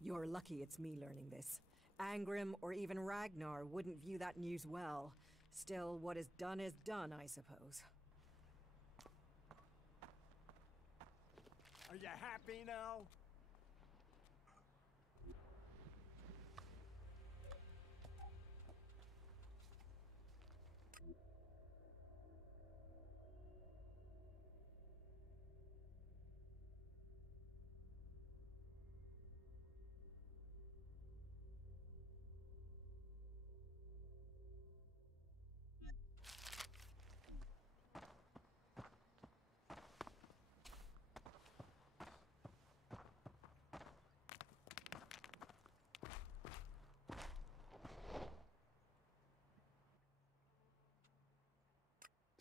You're lucky it's me learning this. Angrim or even Ragnar wouldn't view that news well. Still, what is done, I suppose. Are you happy now?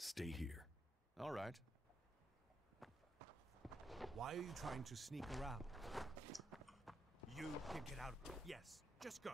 Stay here. All right. Why are you trying to sneak around? You can get out. Yes, just go.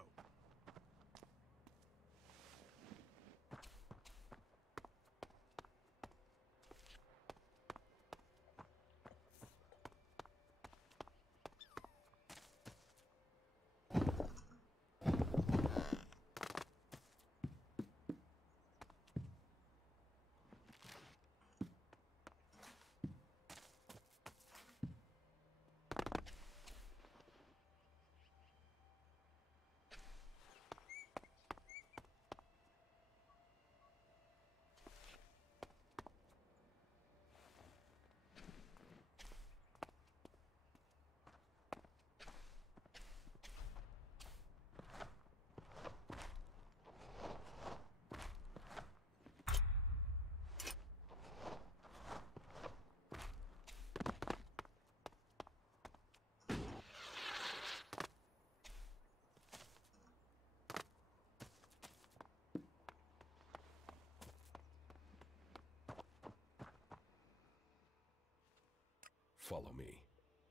Follow me.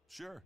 Sure.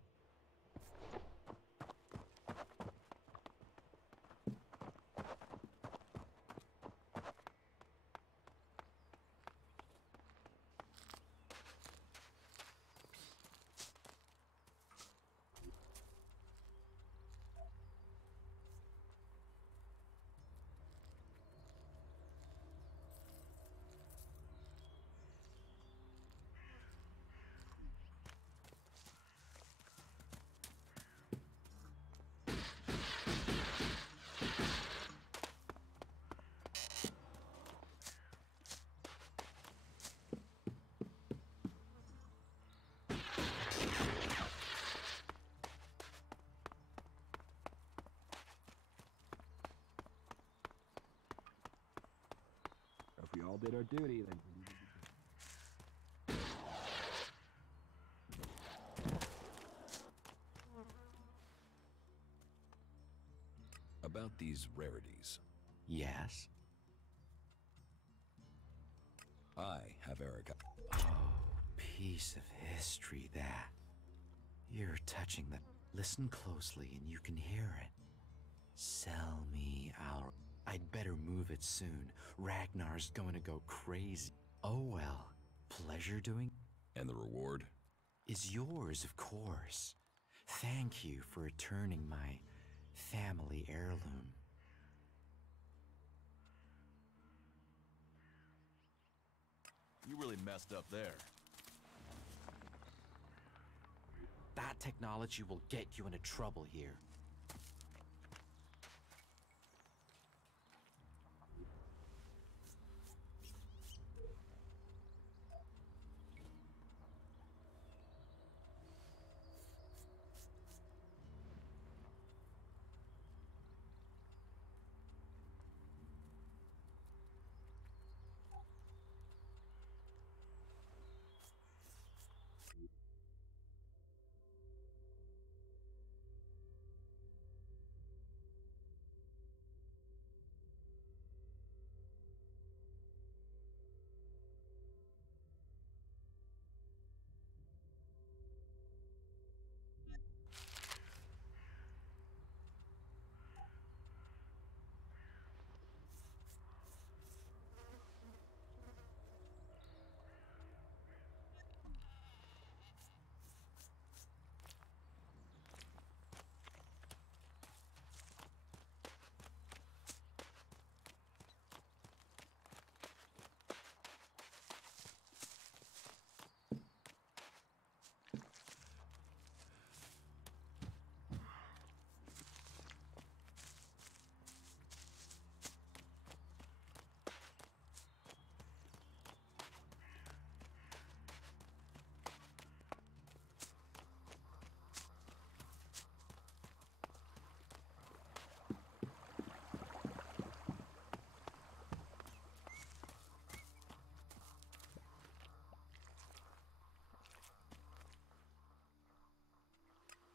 If we all did our duty, then... About these rarities. Yes? I have Erica. Oh, piece of history, that. You're touching the... Listen closely and you can hear it. Sell me our... I'd better move it soon. Ragnar's going to go crazy. Oh well. Pleasure doing... And the reward? Is yours, of course. Thank you for returning my family heirloom. You really messed up there. That technology will get you into trouble here.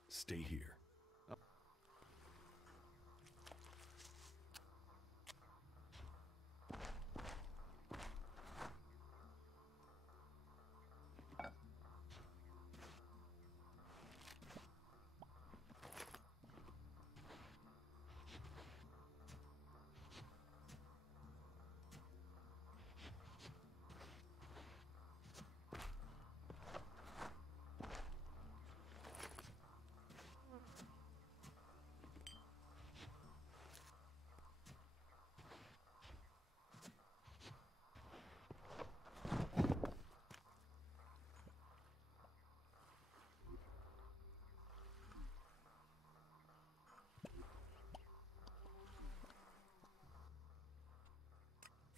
Stay here.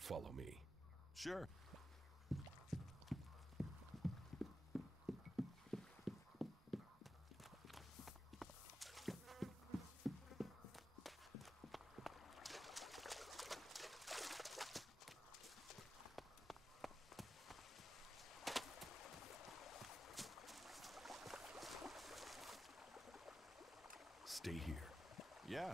Follow me. Sure. Stay here. Yeah.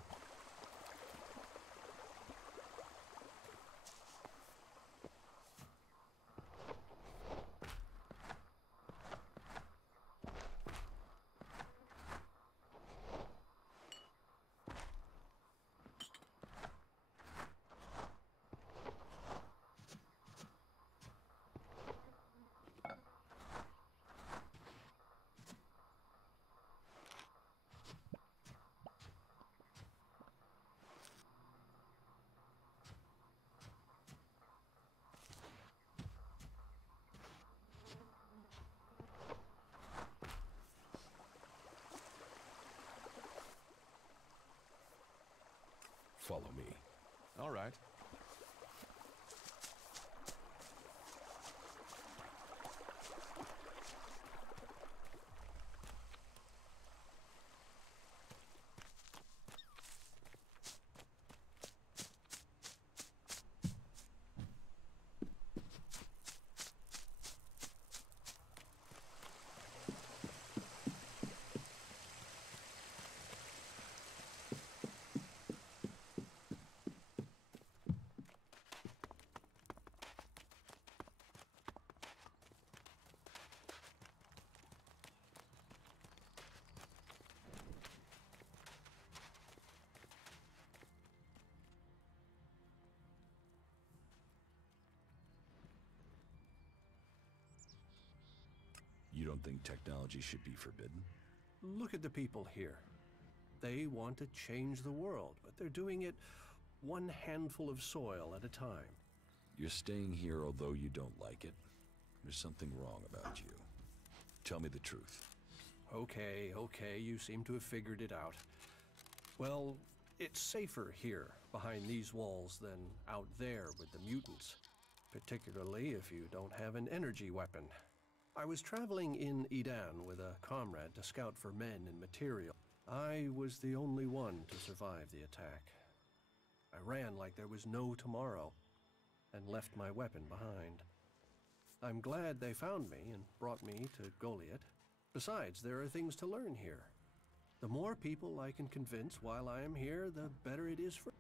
Follow me. All right. You don't think technology should be forbidden? Look at the people here. They want to change the world, but they're doing it one handful of soil at a time. You're staying here although you don't like it? There's something wrong about you. Tell me the truth. Okay, you seem to have figured it out. Well, it's safer here, behind these walls, than out there with the mutants. Particularly if you don't have an energy weapon. I was traveling in Edan with a comrade to scout for men and material. I was the only one to survive the attack. I ran like there was no tomorrow, and left my weapon behind. I'm glad they found me and brought me to Goliath. Besides, there are things to learn here. The more people I can convince while I am here, the better it is for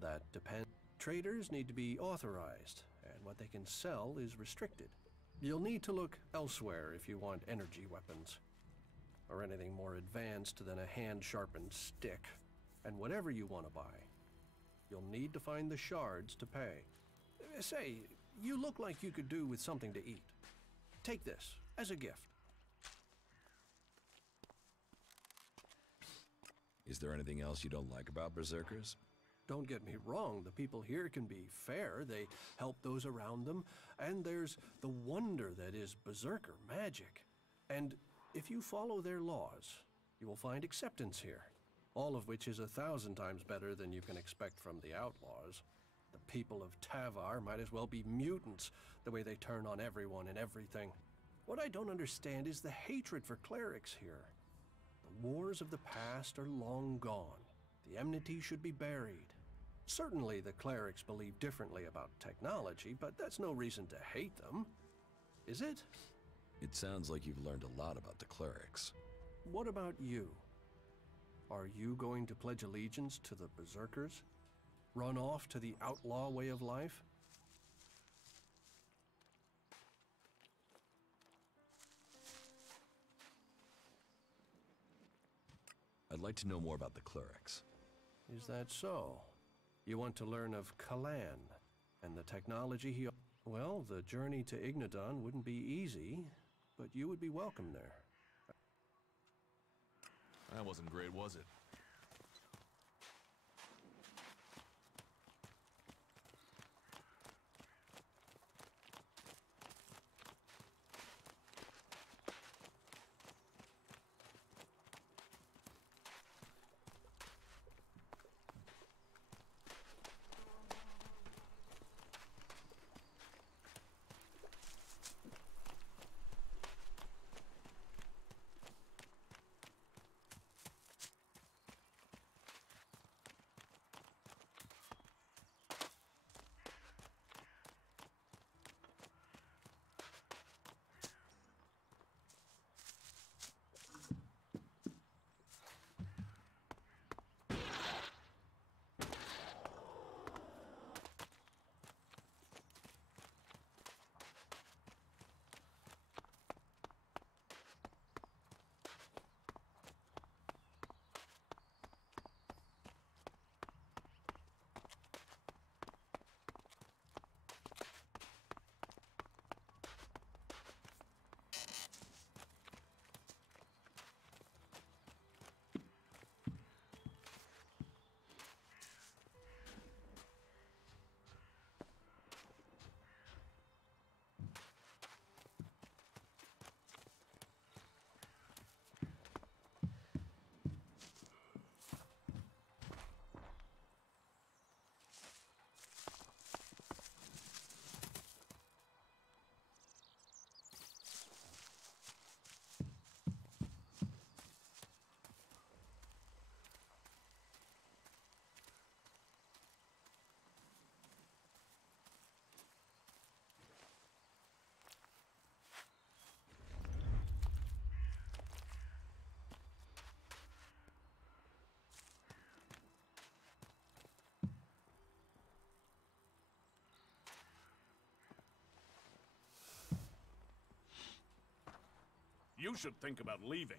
That depends. Traders need to be authorized, and what they can sell is restricted. You'll need to look elsewhere if you want energy weapons, or anything more advanced than a hand-sharpened stick. And whatever you want to buy, you'll need to find the shards to pay. Say, you look like you could do with something to eat. Take this as a gift. Is there anything else you don't like about Berserkers? Don't get me wrong, the people here can be fair. They help those around them, and there's the wonder that is Berserker magic. And if you follow their laws, you will find acceptance here, all of which is 1,000 times better than you can expect from the outlaws. The people of Tavar might as well be mutants, the way they turn on everyone and everything. What I don't understand is the hatred for clerics here. The wars of the past are long gone. The enmity should be buried. Certainly the clerics believe differently about technology, but that's no reason to hate them, is it? It sounds like you've learned a lot about the clerics. What about you? Are you going to pledge allegiance to the Berserkers? Run off to the outlaw way of life? I'd like to know more about the clerics. Is that so? You want to learn of Kalan and the technology he... Well, the journey to Ignadon wouldn't be easy, but you would be welcome there. That wasn't great, was it? You should think about leaving.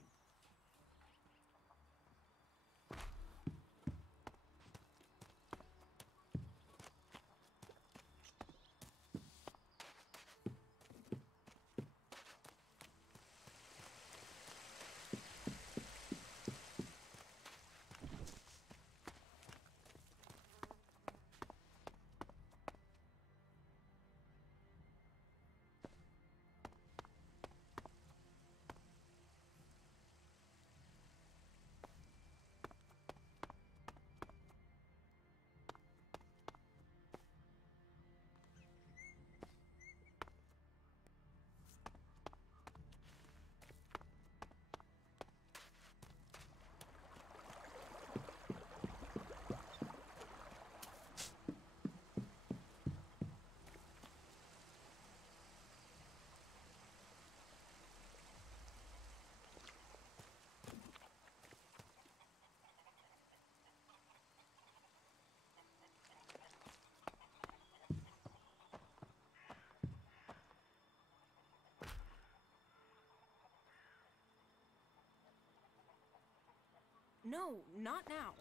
No, not now.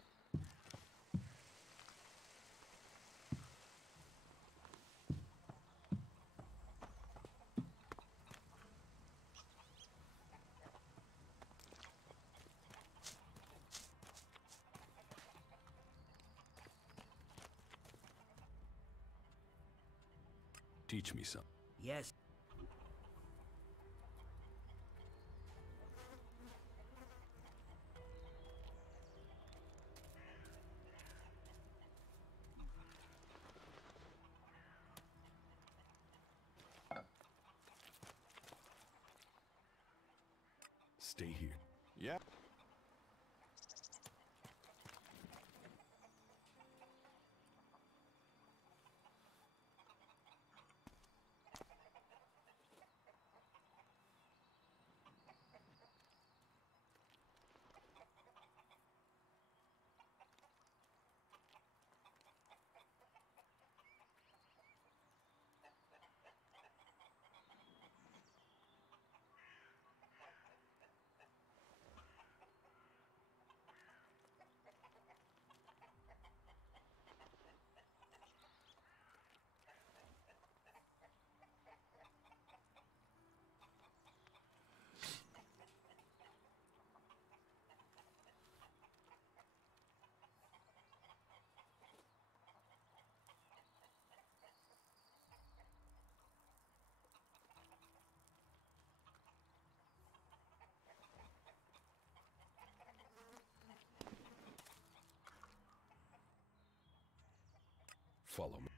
Teach me something. Yes. Stay here. Yeah. Follow me.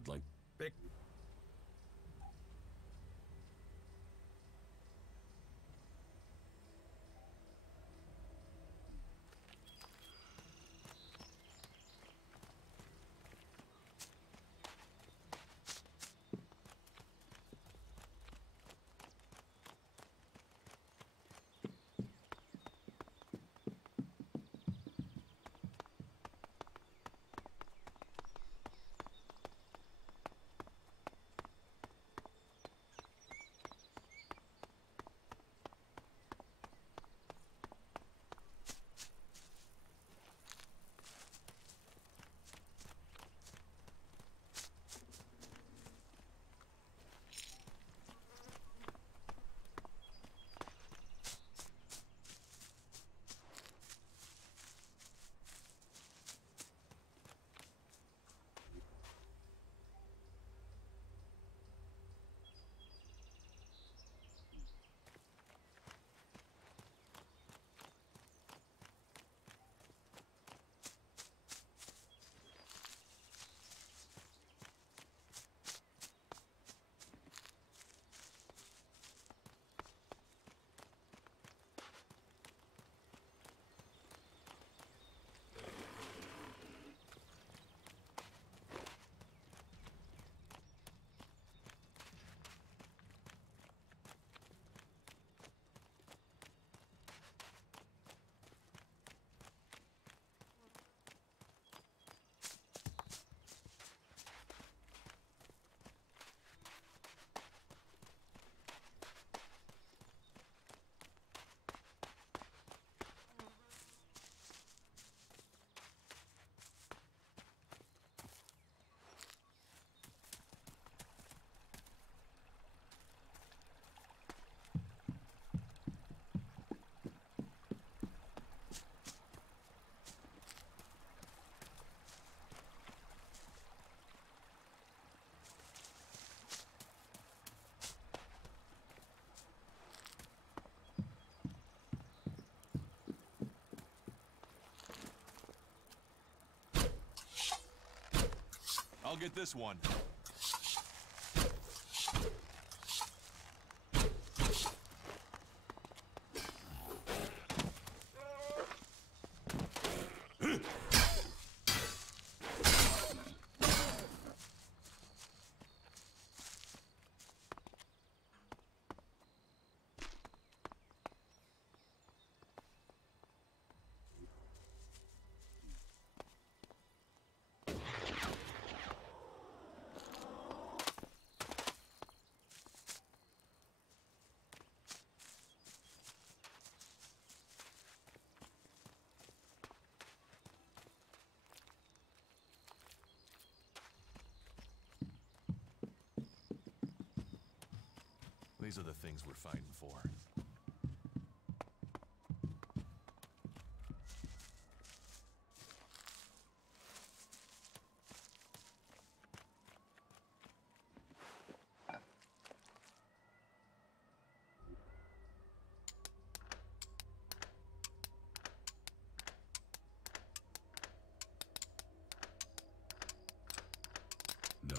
I'd like... Big. I'll get this one. These are the things we're fighting for. No.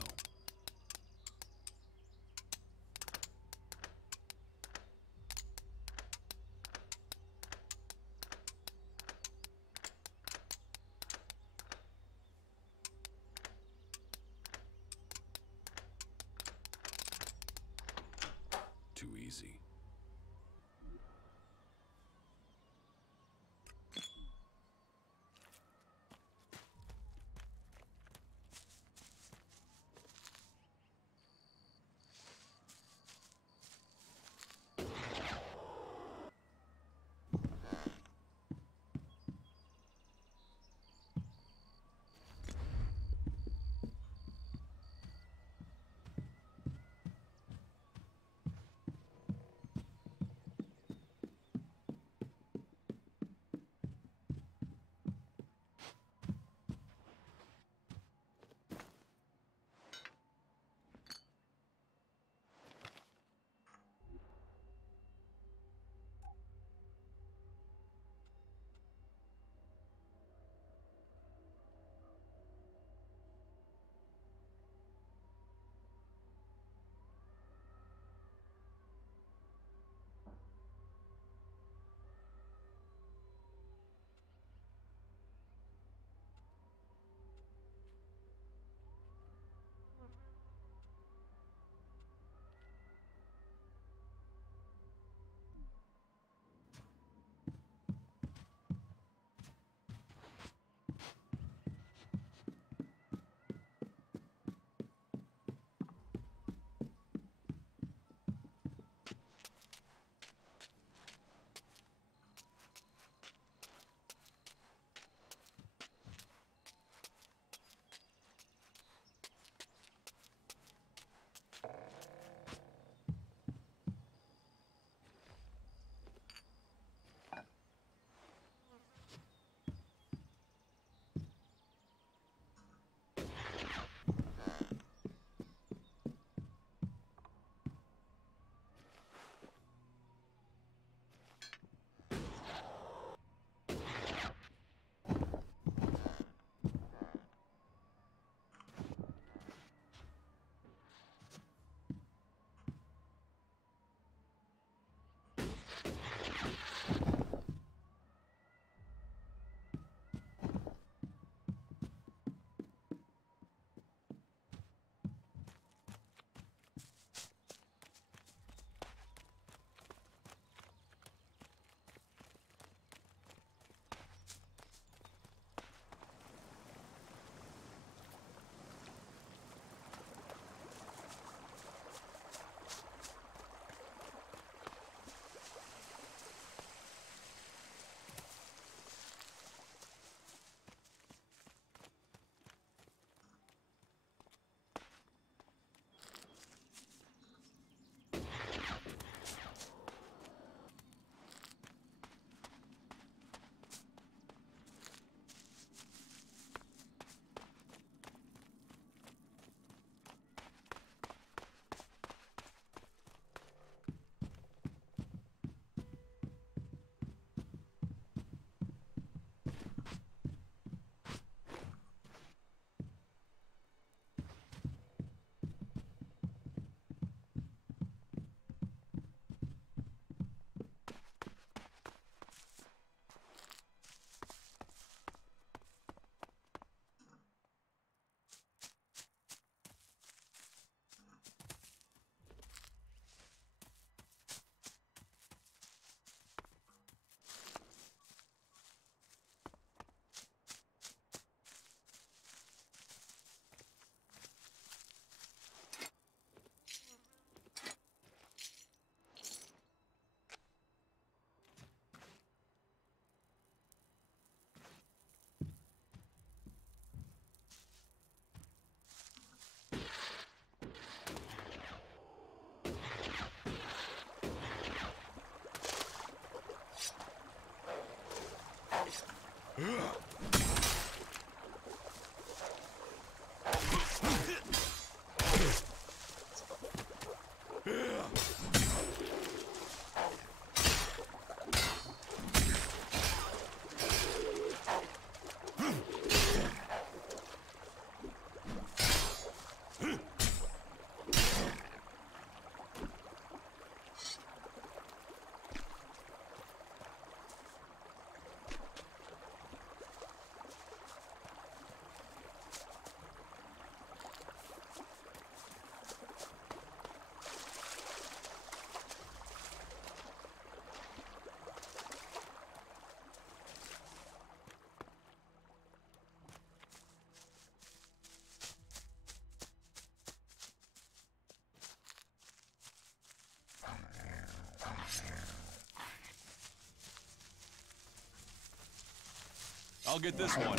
I'll get this one.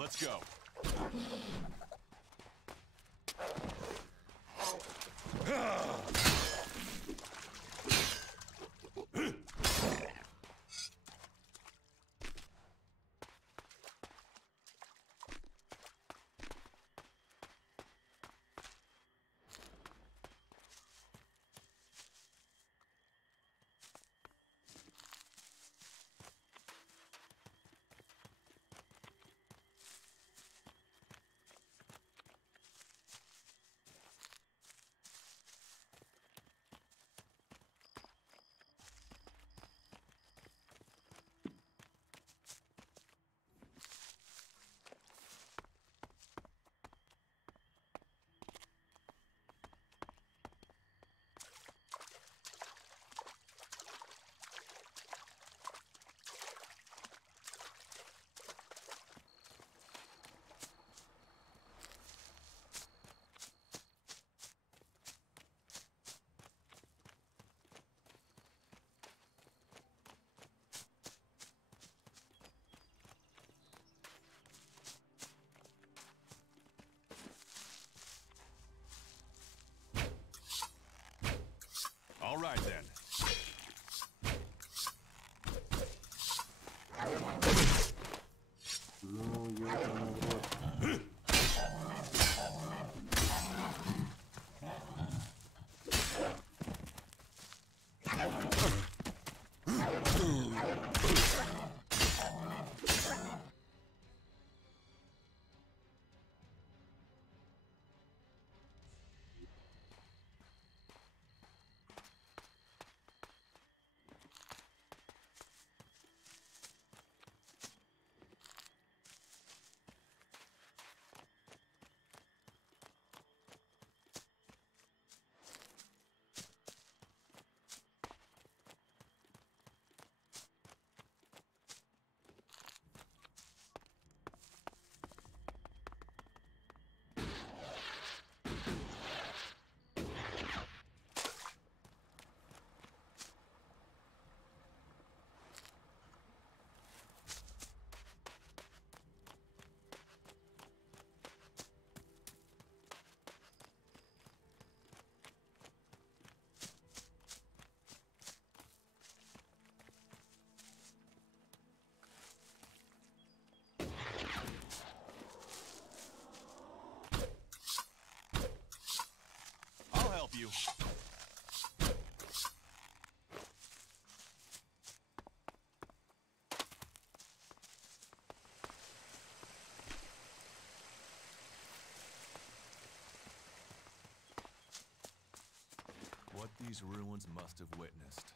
Let's go. All right, then. Ну, ёбаный в рот. these ruins must have witnessed.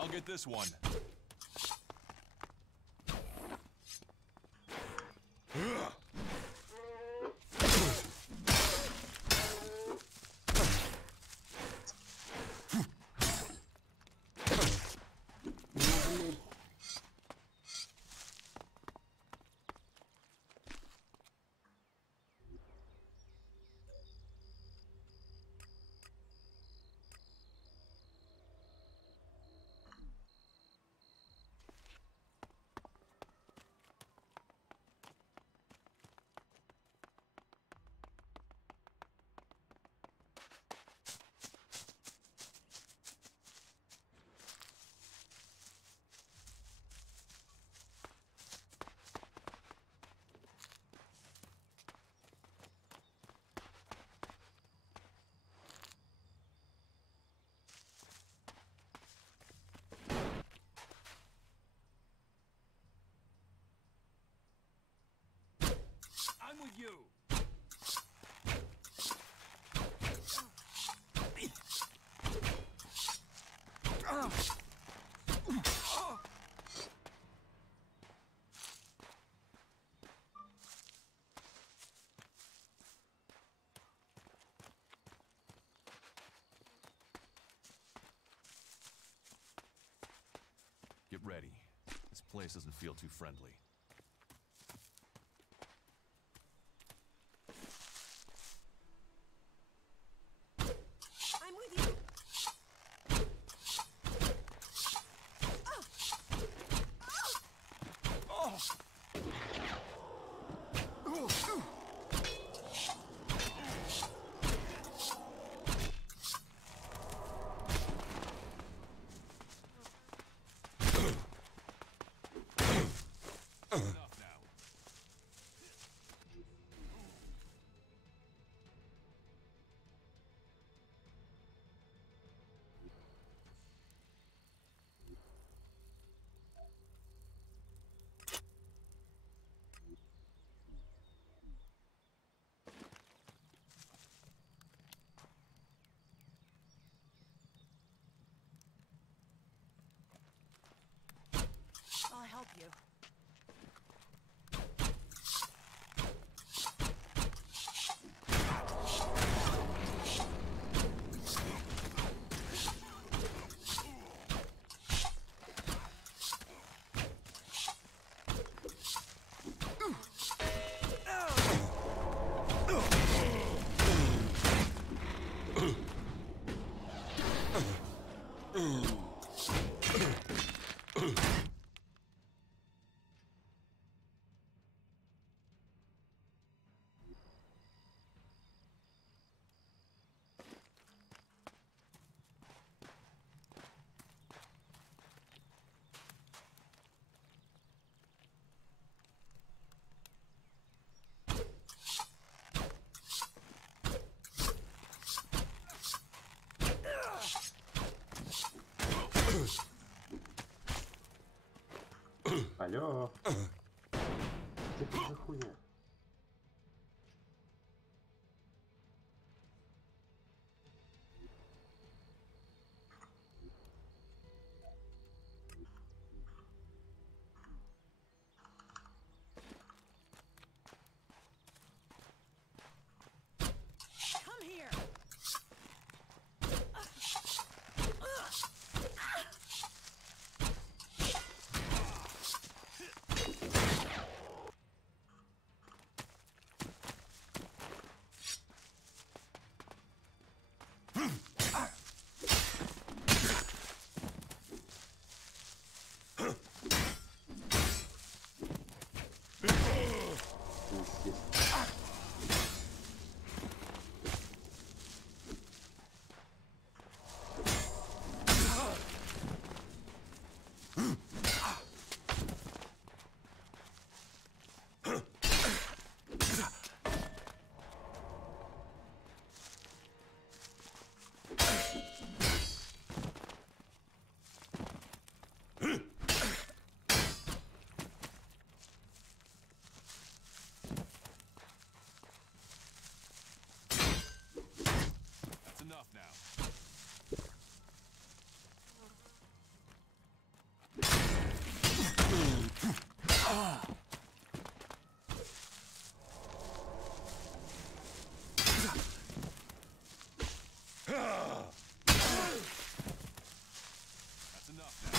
I'll get this one. I'm with you. Get ready. This place doesn't feel too friendly. I'm with you. Алло. Что это за хуйня? Come here. That's enough now. That's enough now.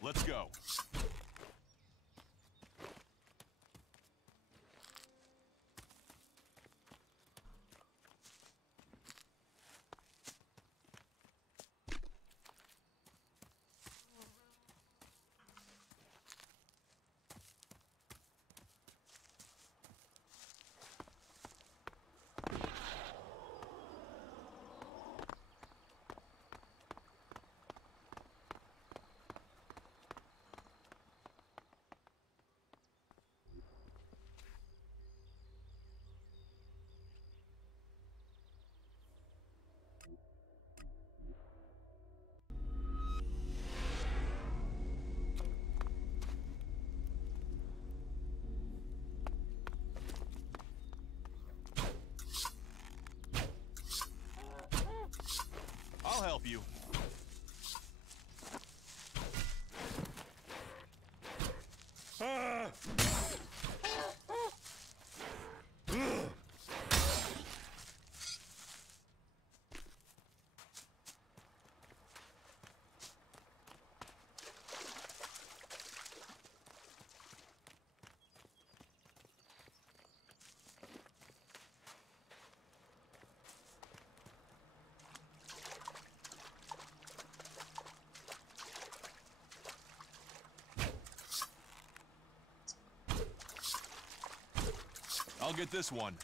Let's go. I'll help you. I'll get this one.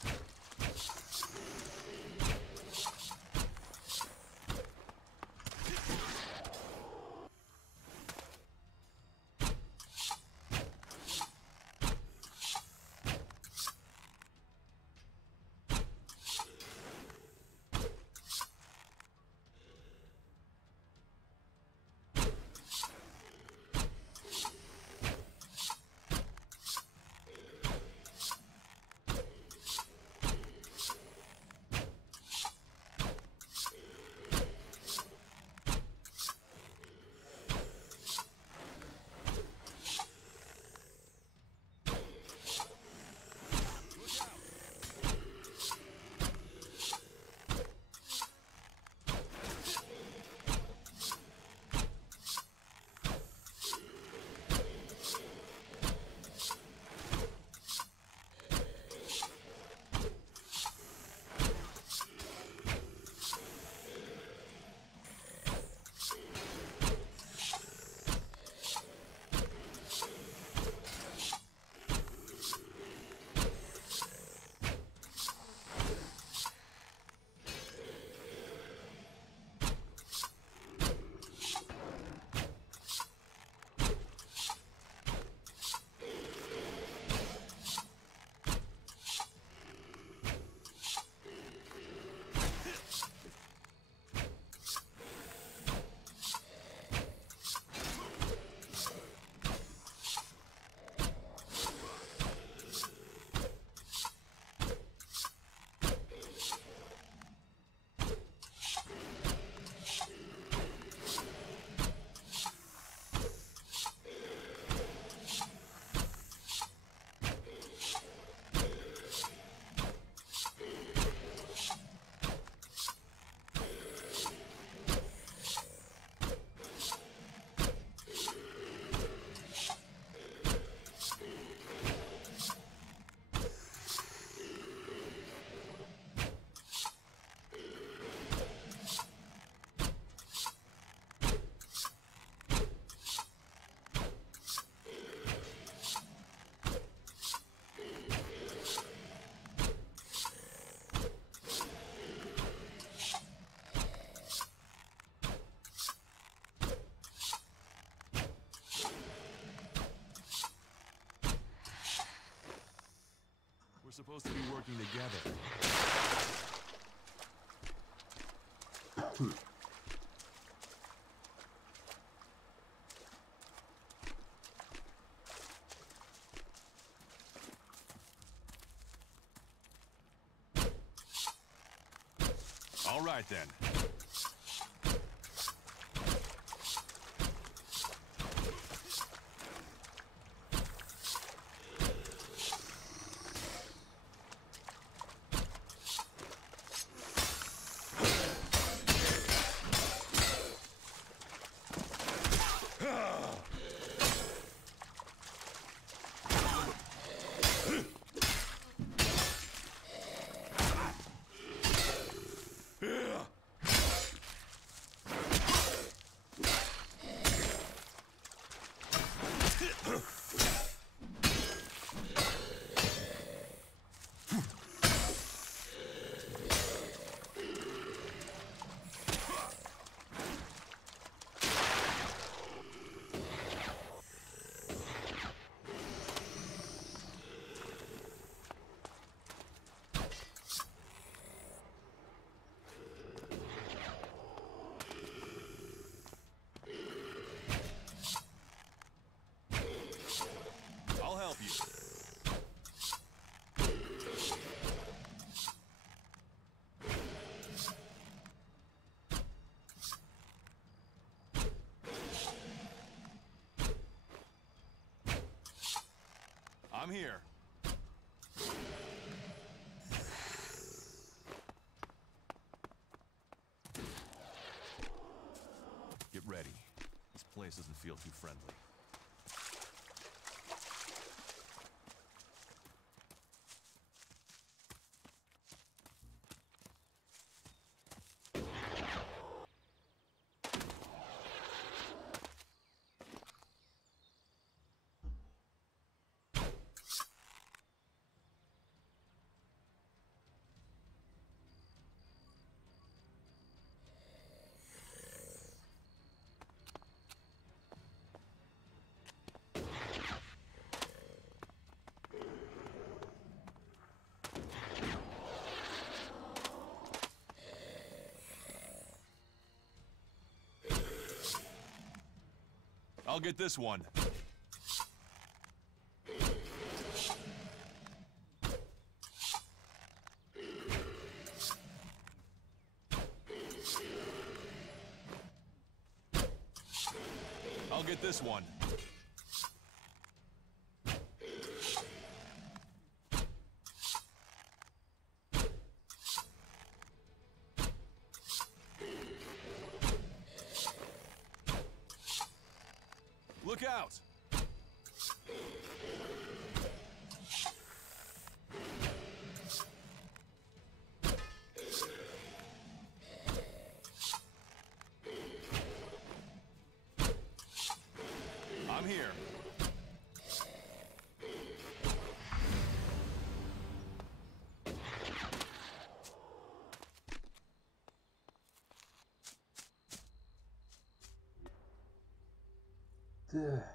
supposed to be working together. All right, then. I'll help you. I'm here. Get ready. This place doesn't feel too friendly. I'll get this one. I'll get this one. Look out! I'm here. Так.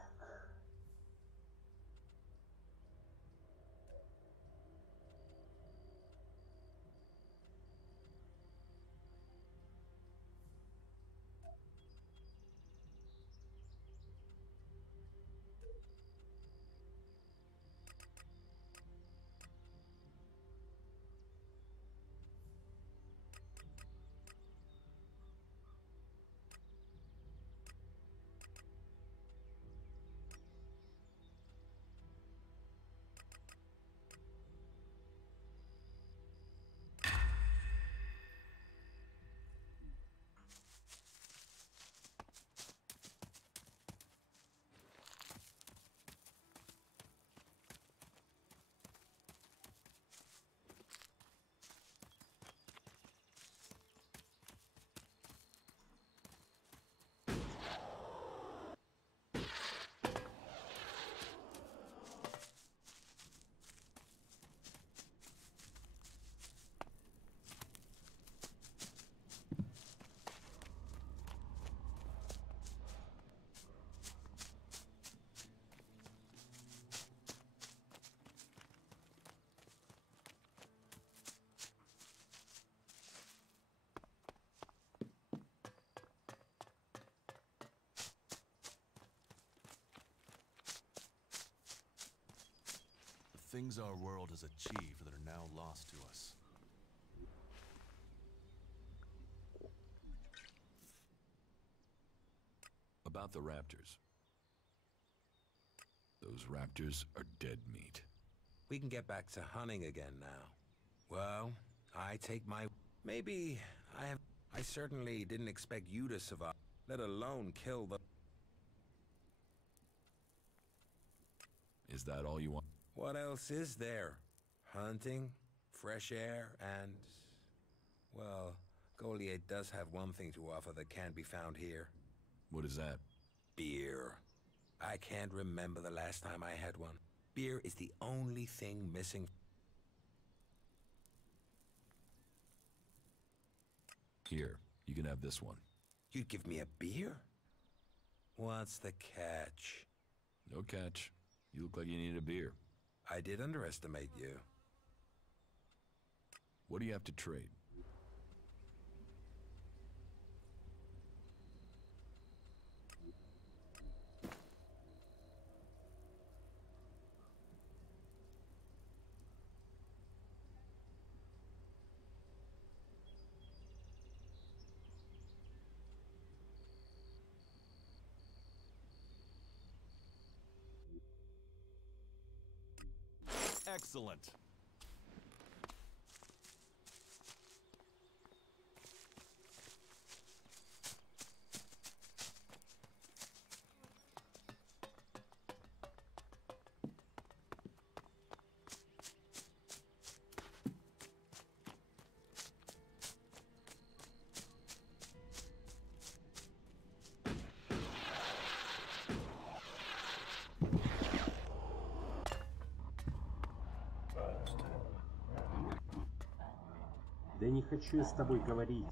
things our world has achieved that are now lost to us. About the raptors. Those raptors are dead meat. We can get back to hunting again now. Well, I take my... Maybe I certainly didn't expect you to survive, let alone kill the... Is that all you want? What else is there? Hunting, fresh air, and... Well, Goliath does have one thing to offer that can't be found here. What is that? Beer. I can't remember the last time I had one. Beer is the only thing missing. Here, you can have this one. You'd give me a beer? What's the catch? No catch. You look like you need a beer. I did underestimate you. What do you have to trade? Excellent. Да не хочу я с тобой говорить.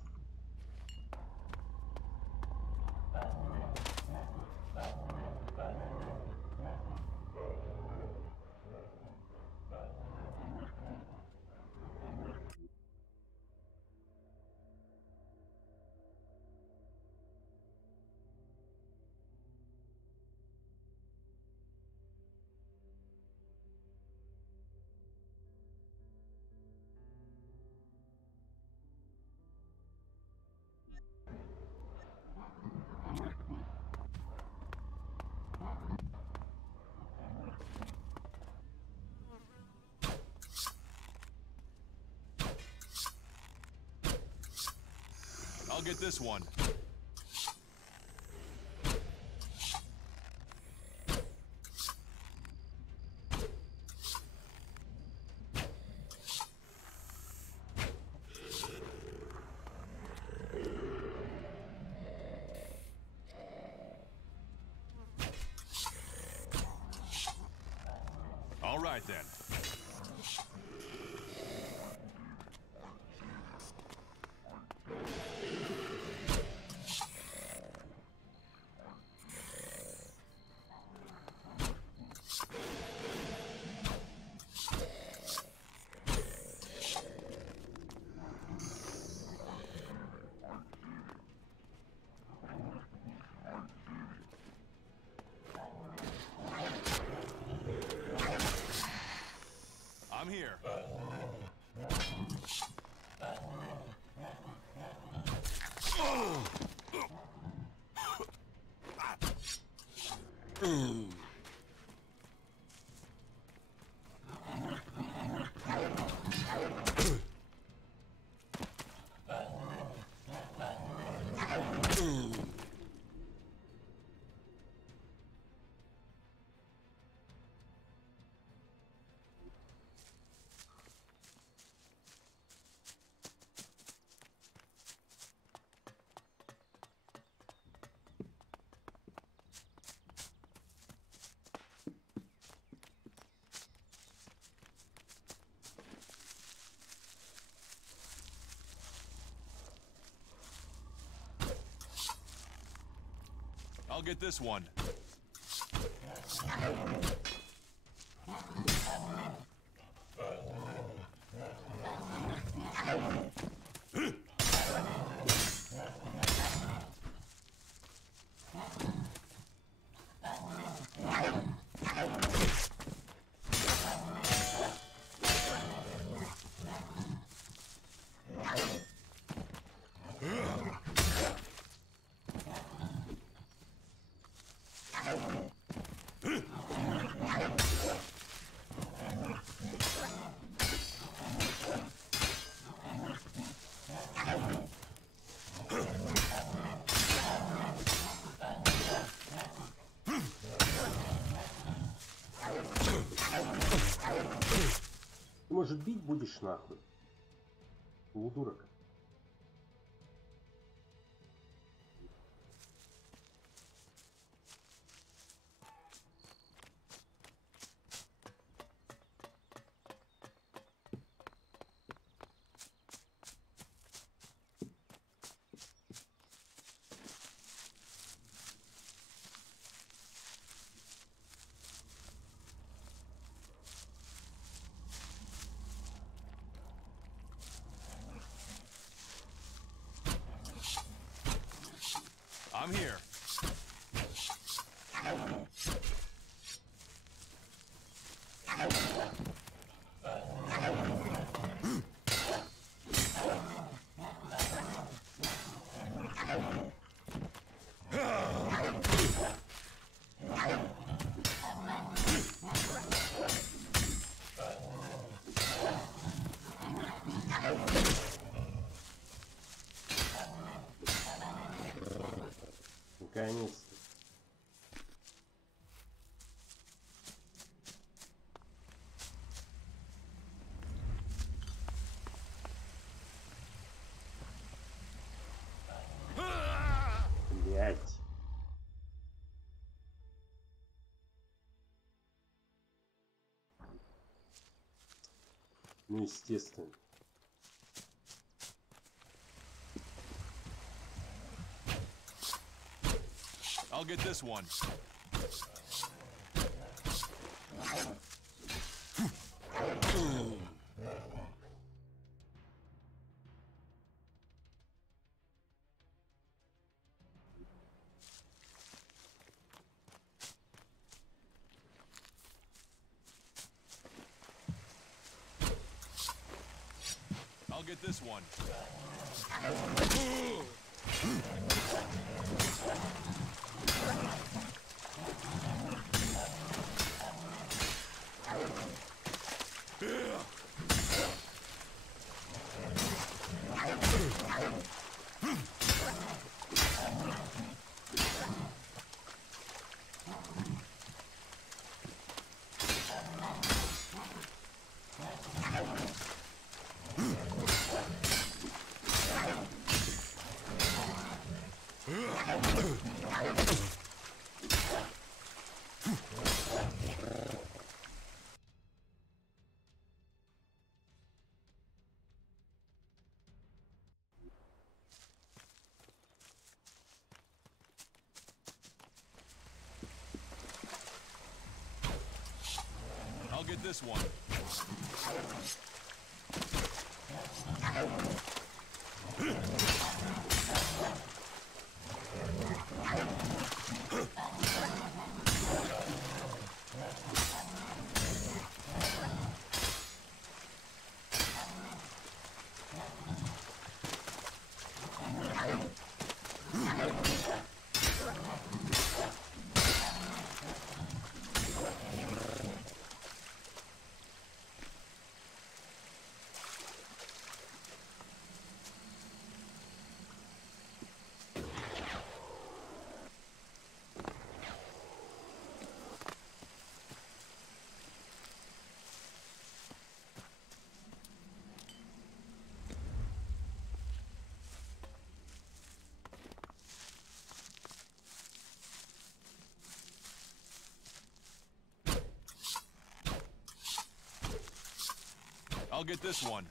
I'll get this one. All right then. I'm here. I'll get this one. Может, бить будешь нахуй? Полудурок. I'm here. Наконец-то. Блять. Ну, естественно. I'll get this one. I'll get this one. I'll get this one. I'll get this one.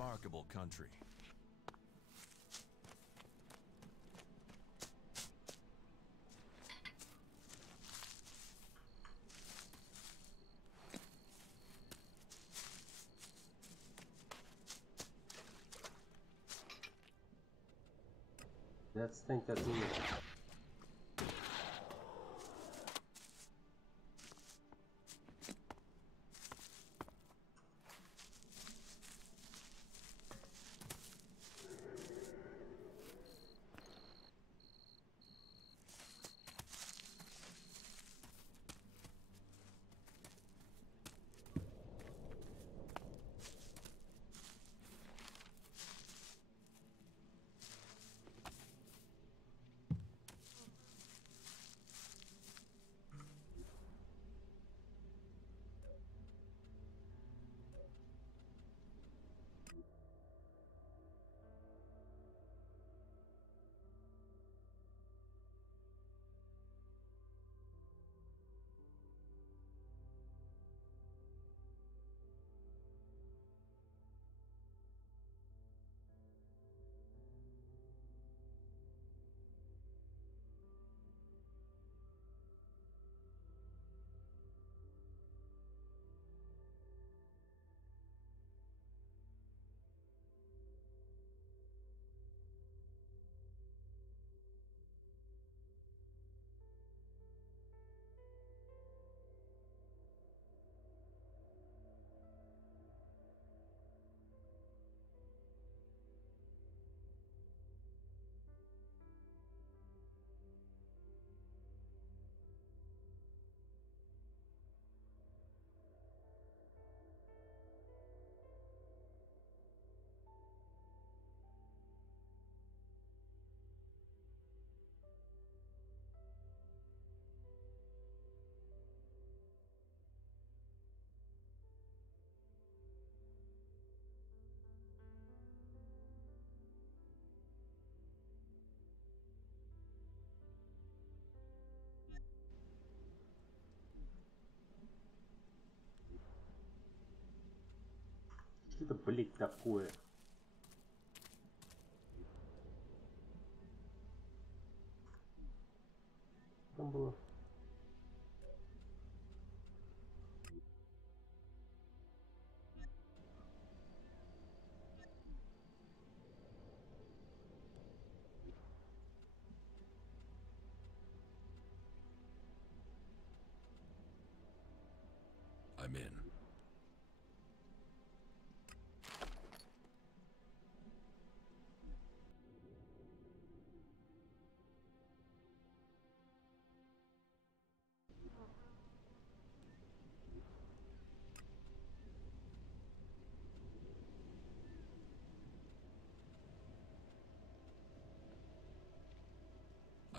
remarkable country. Let's think that we... Что это, блядь, такое? Там было... I'm in.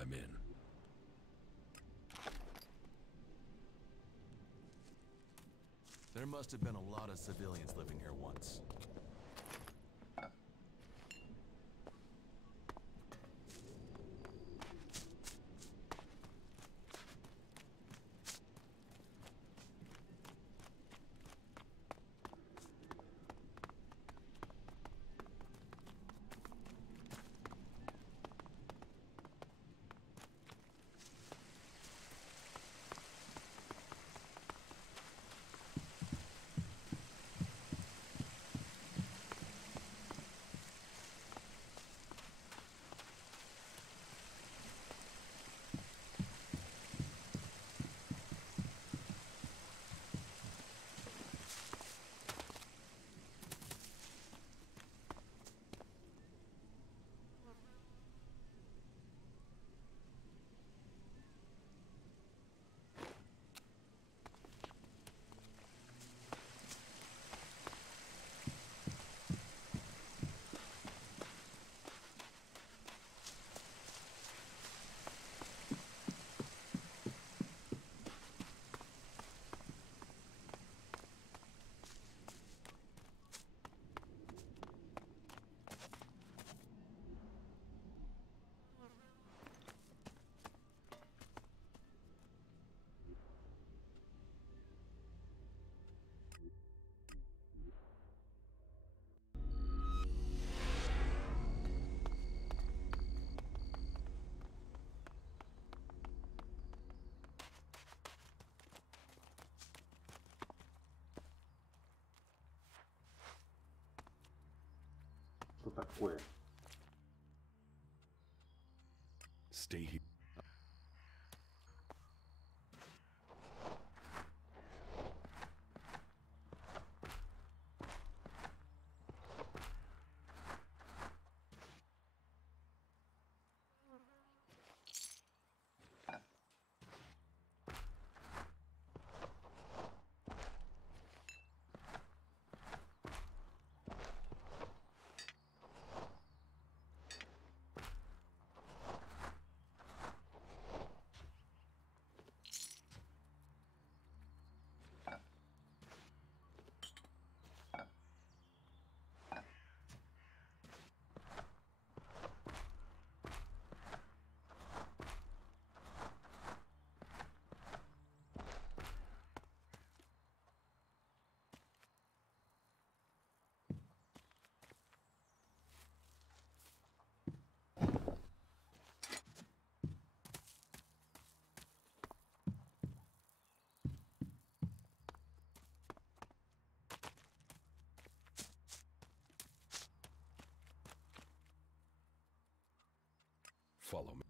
I'm in. There must have been a lot of civilians living here once. такое? Stay here. Follow me.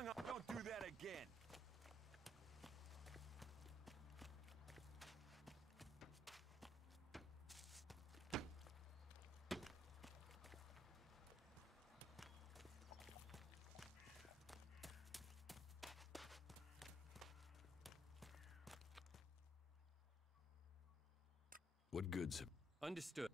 going on? Don't do that again. What goods have... Understood.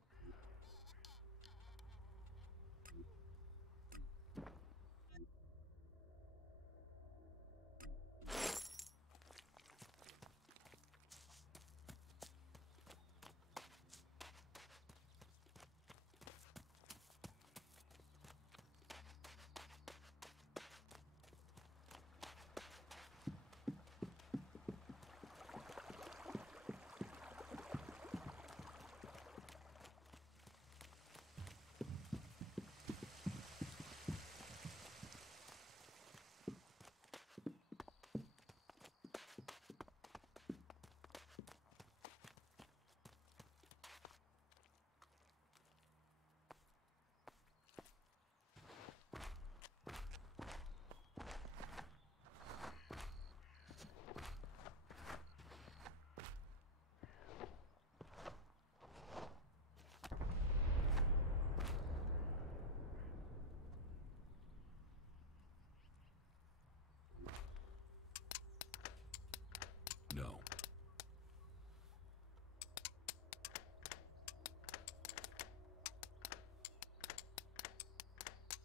No.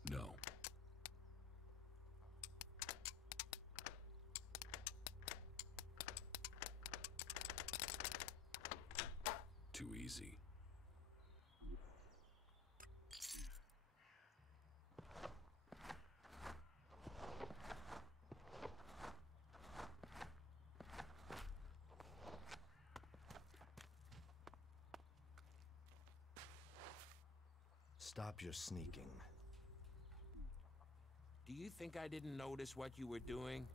No. Too easy. Stop your sneaking. Do you think I didn't notice what you were doing?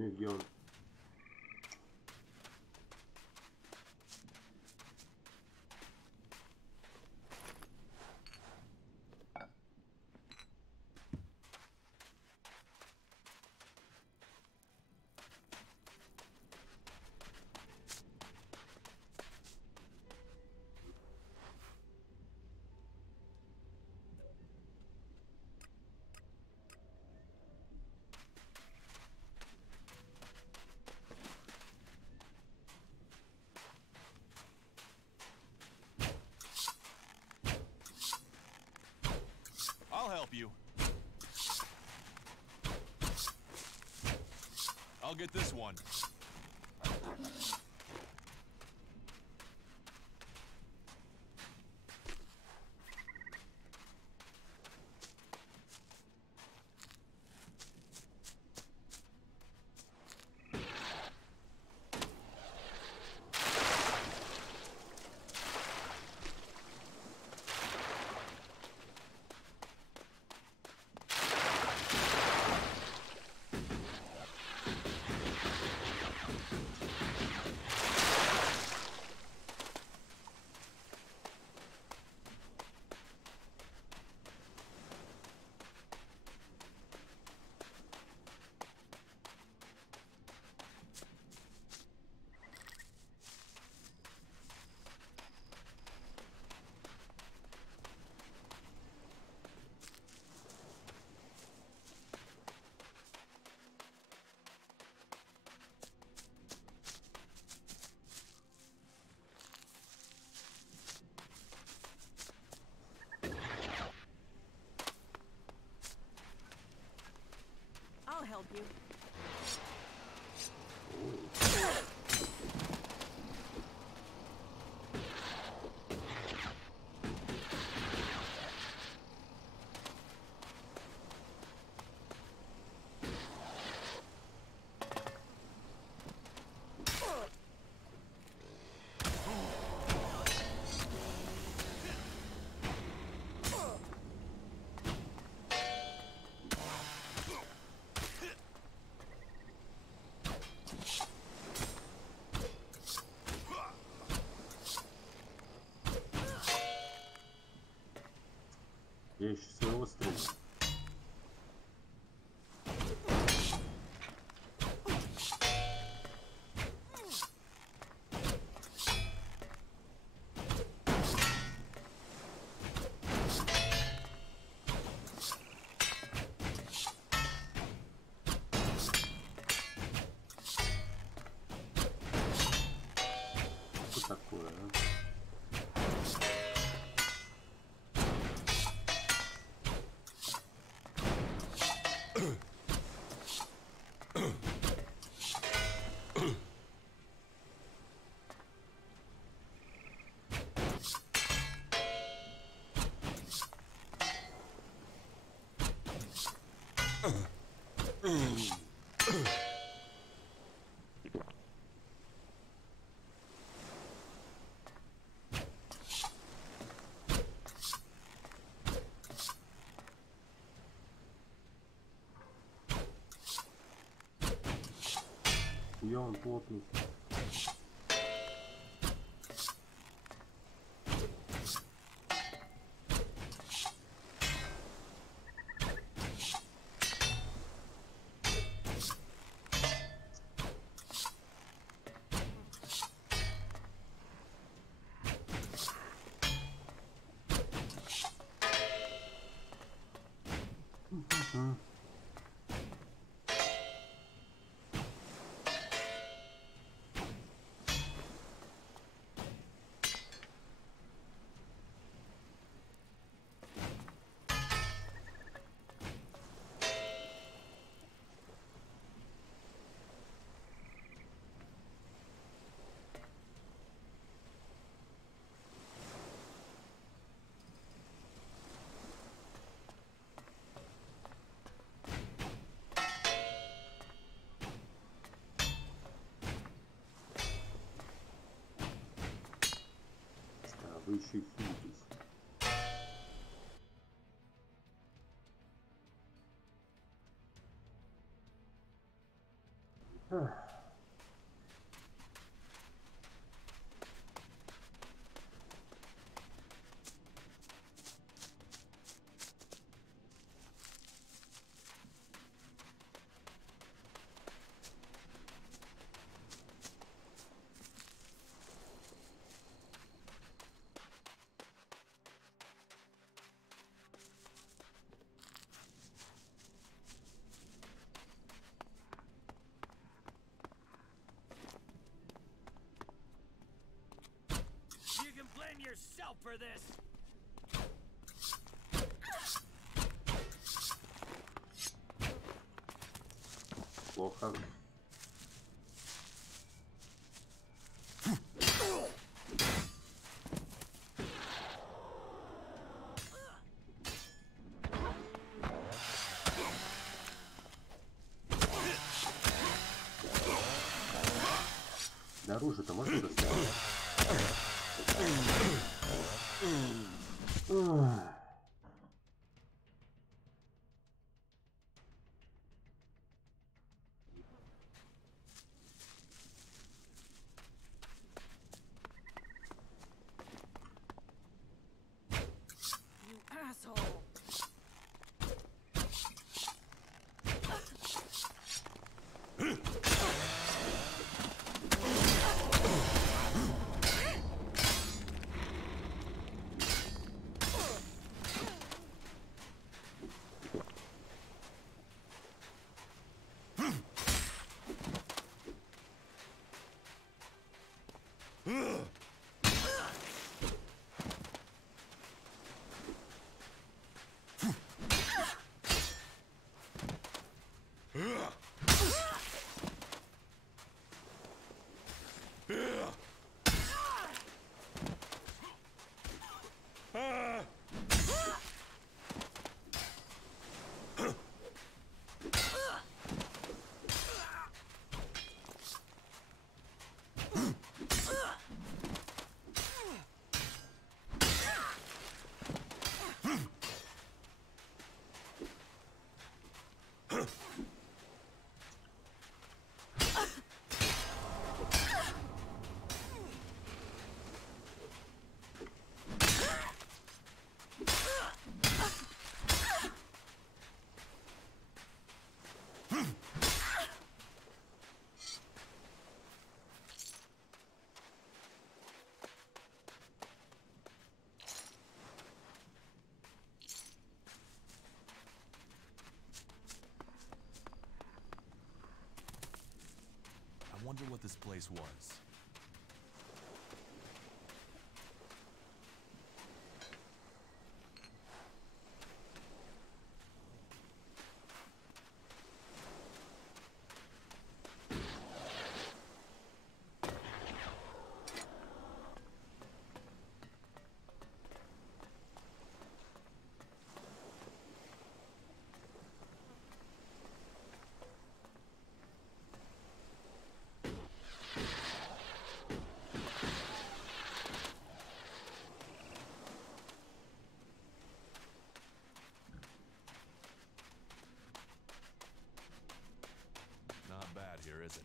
Milyon. I'll help you. I'll get this one. help you. Вещь своего стрима. Что такое, а? И он плотный. Вы еще и хилитесь. You can blame yourself for this. Плохо. Да оружие-то можно доставить? Asshole. wonder what this place was. Not bad here, is it?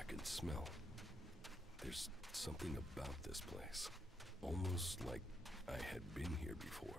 I can smell. There's something about this place. Almost like I had been here before.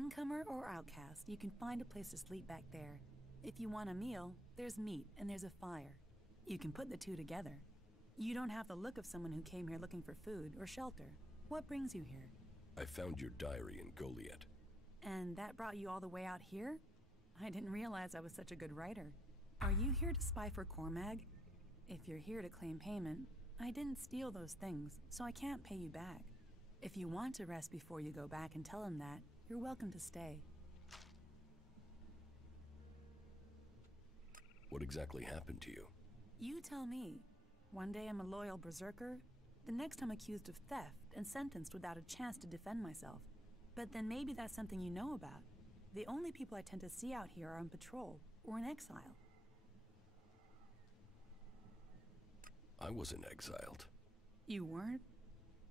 Incomer or outcast, you can find a place to sleep back there. If you want a meal, there's meat and there's a fire. You can put the two together. You don't have the look of someone who came here looking for food or shelter. What brings you here? I found your diary in Goliath. And that brought you all the way out here? I didn't realize I was such a good writer. Are you here to spy for Cormag? If you're here to claim payment, I didn't steal those things, so I can't pay you back. If you want to rest before you go back and tell him that, you're welcome to stay. What exactly happened to you? You tell me. One day I'm a loyal berserker, the next I'm accused of theft and sentenced without a chance to defend myself. But then maybe that's something you know about. The only people I tend to see out here are on patrol or in exile. I wasn't exiled. You weren't?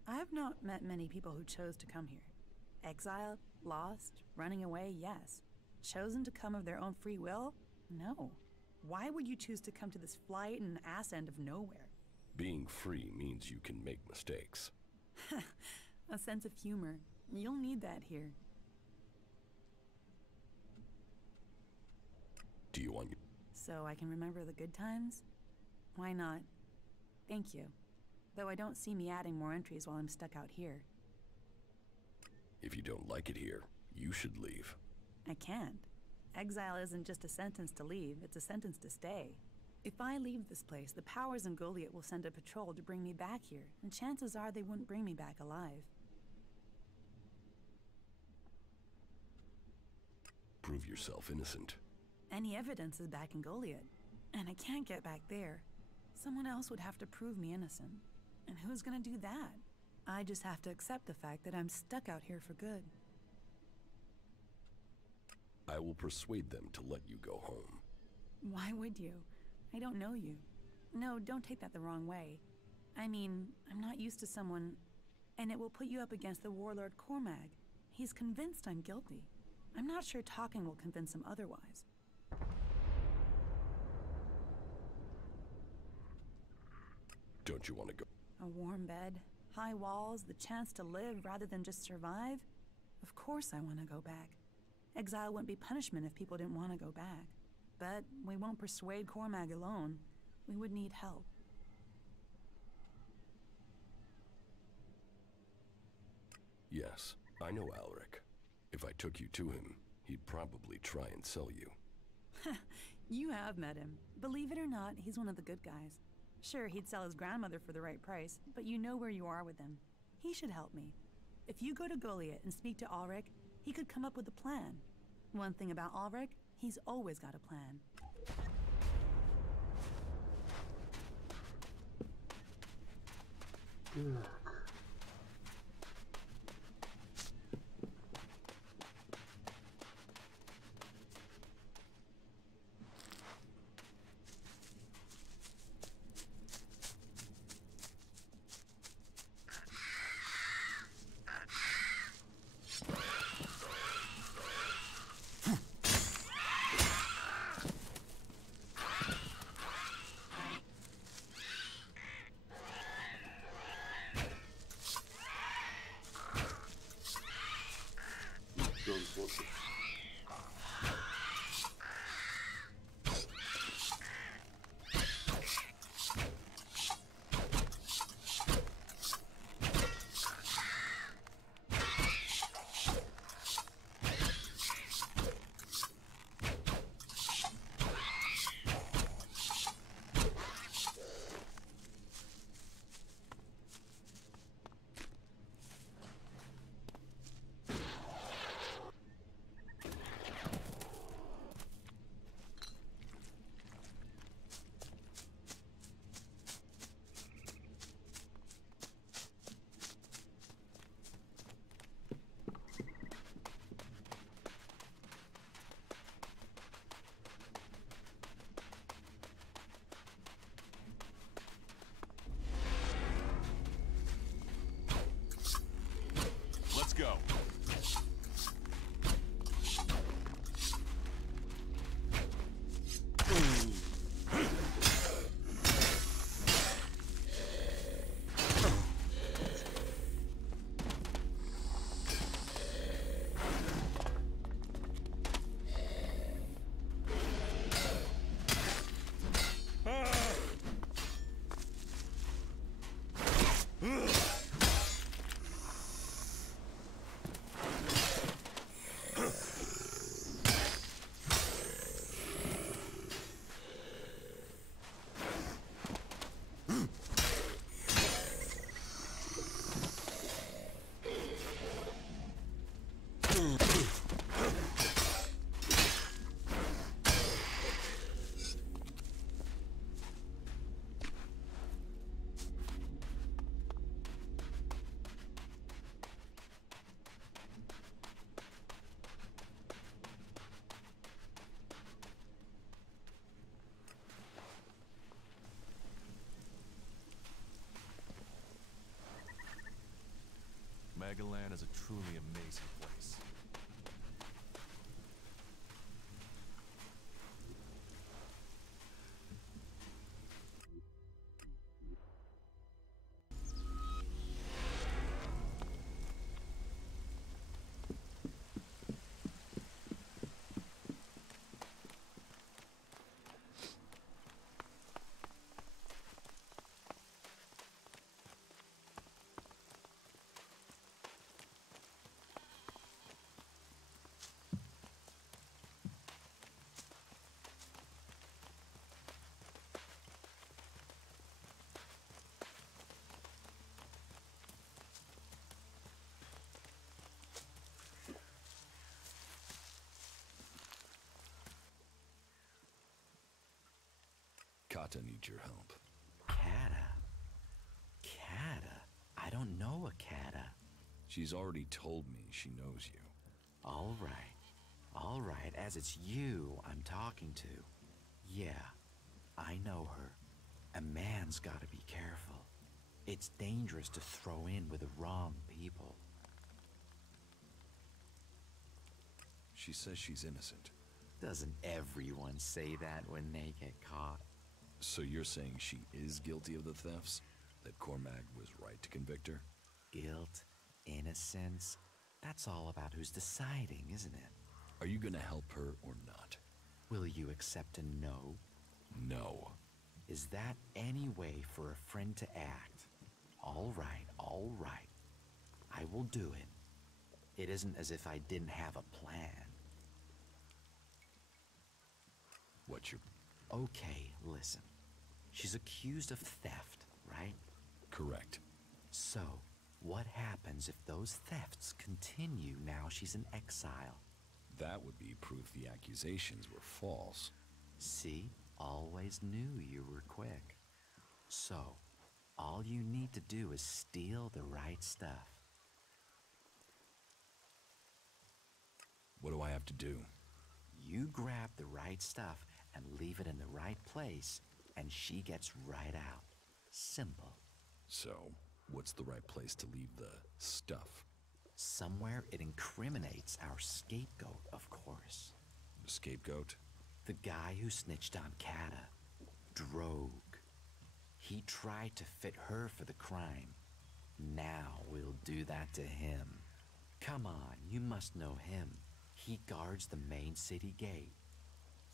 I have not met many people who chose to come here. Exiled, lost, running away, yes. Chosen to come of their own free will? No. Why would you choose to come to this flight and ass end of nowhere? Being free means you can make mistakes. A sense of humor. You'll need that here. Do you want... So I can remember the good times? Why not? Thank you. Though I don't see me adding more entries while I'm stuck out here. If you don't like it here, you should leave. I can't. Exile isn't just a sentence to leave, it's a sentence to stay. If I leave this place, the powers in Goliath will send a patrol to bring me back here, and chances are they wouldn't bring me back alive. Prove yourself innocent. Any evidence is back in Goliath, and I can't get back there. Someone else would have to prove me innocent. And who's gonna do that? I just have to accept the fact that I'm stuck out here for good. I will persuade them to let you go home. Why would you? I don't know you. No, don't take that the wrong way. I mean, I'm not used to someone, and it will put you up against the warlord Cormag. He's convinced I'm guilty. I'm not sure talking will convince him otherwise. Don't you want to go? A warm bed, high walls, the chance to live rather than just survive? Of course I want to go back. Exile wouldn't be punishment if people didn't want to go back. But we won't persuade Cormag alone. We would need help. Yes, I know Alric. If I took you to him, he'd probably try and sell you. You have met him. Believe it or not, he's one of the good guys. Sure, he'd sell his grandmother for the right price, but you know where you are with him. He should help me. If you go to Goliath and speak to Ulrich, he could come up with a plan. One thing about Ulrich, he's always got a plan. Legoland is a truly amazing place. Kata needs your help. Kata? Kata? I don't know a Kata. She's already told me she knows you. All right. All right, as it's you I'm talking to. Yeah, I know her. A man's gotta be careful. It's dangerous to throw in with the wrong people. She says she's innocent. Doesn't everyone say that when they get caught? So you're saying she is guilty of the thefts? That Cormac was right to convict her? Guilt, innocence, that's all about who's deciding, isn't it? Are you gonna help her or not? Will you accept a no? No. Is that any way for a friend to act? All right, all right. I will do it. It isn't as if I didn't have a plan. What's your... Okay, listen. She's accused of theft, right? Correct. So, what happens if those thefts continue now she's in exile? That would be proof the accusations were false. See? Always knew you were quick. So, all you need to do is steal the right stuff. What do I have to do? You grab the right stuff and leave it in the right place, and she gets right out. Simple. So, what's the right place to leave the stuff? Somewhere it incriminates our scapegoat, of course. The scapegoat? The guy who snitched on Kata. Drogue. He tried to fit her for the crime. Now we'll do that to him. Come on, you must know him. He guards the main city gate.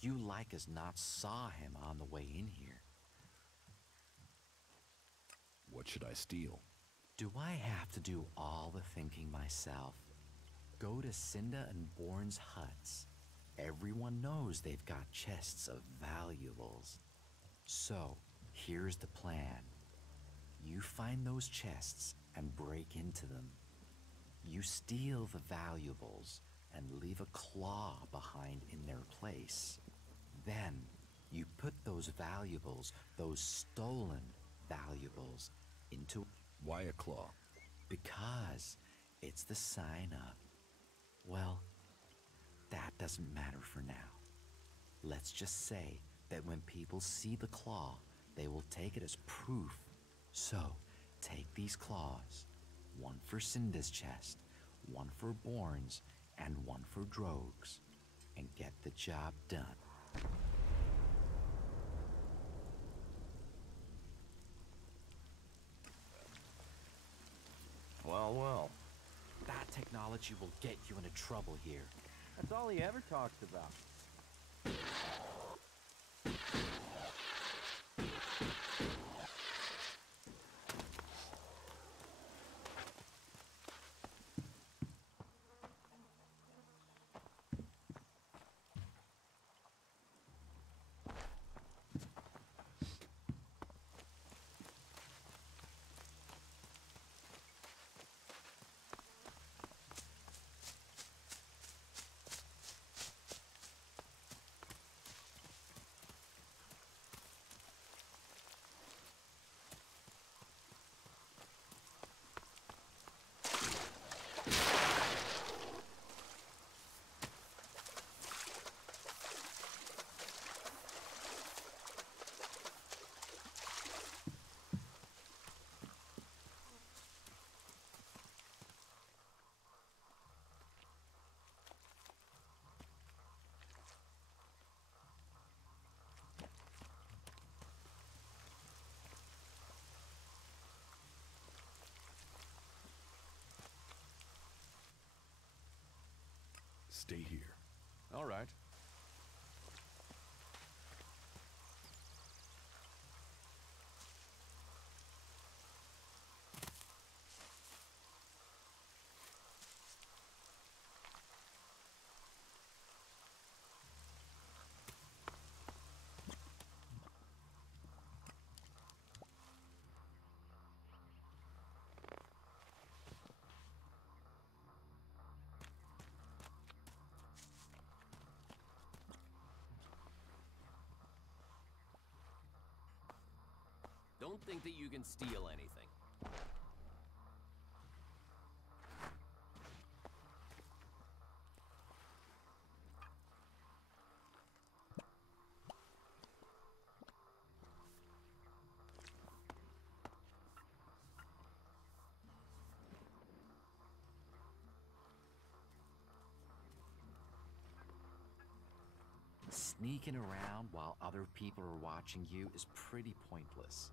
You like as not saw him on the way in here. What should I steal? Do I have to do all the thinking myself? Go to Cinda and Bourne's huts. Everyone knows they've got chests of valuables. So, here's the plan. You find those chests and break into them. You steal the valuables and leave a claw behind in their place. Then, you put those valuables, those stolen valuables, into... Why a claw? Because it's the sign of... Well, that doesn't matter for now. Let's just say that when people see the claw, they will take it as proof. So, take these claws. One for Cinda's chest, one for Bourne's, and one for Drogue's. And get the job done. Well, well. That technology will get you into trouble here. That's all he ever talks about. Stay here. All right. Don't think that you can steal anything. Sneaking around while other people are watching you is pretty pointless.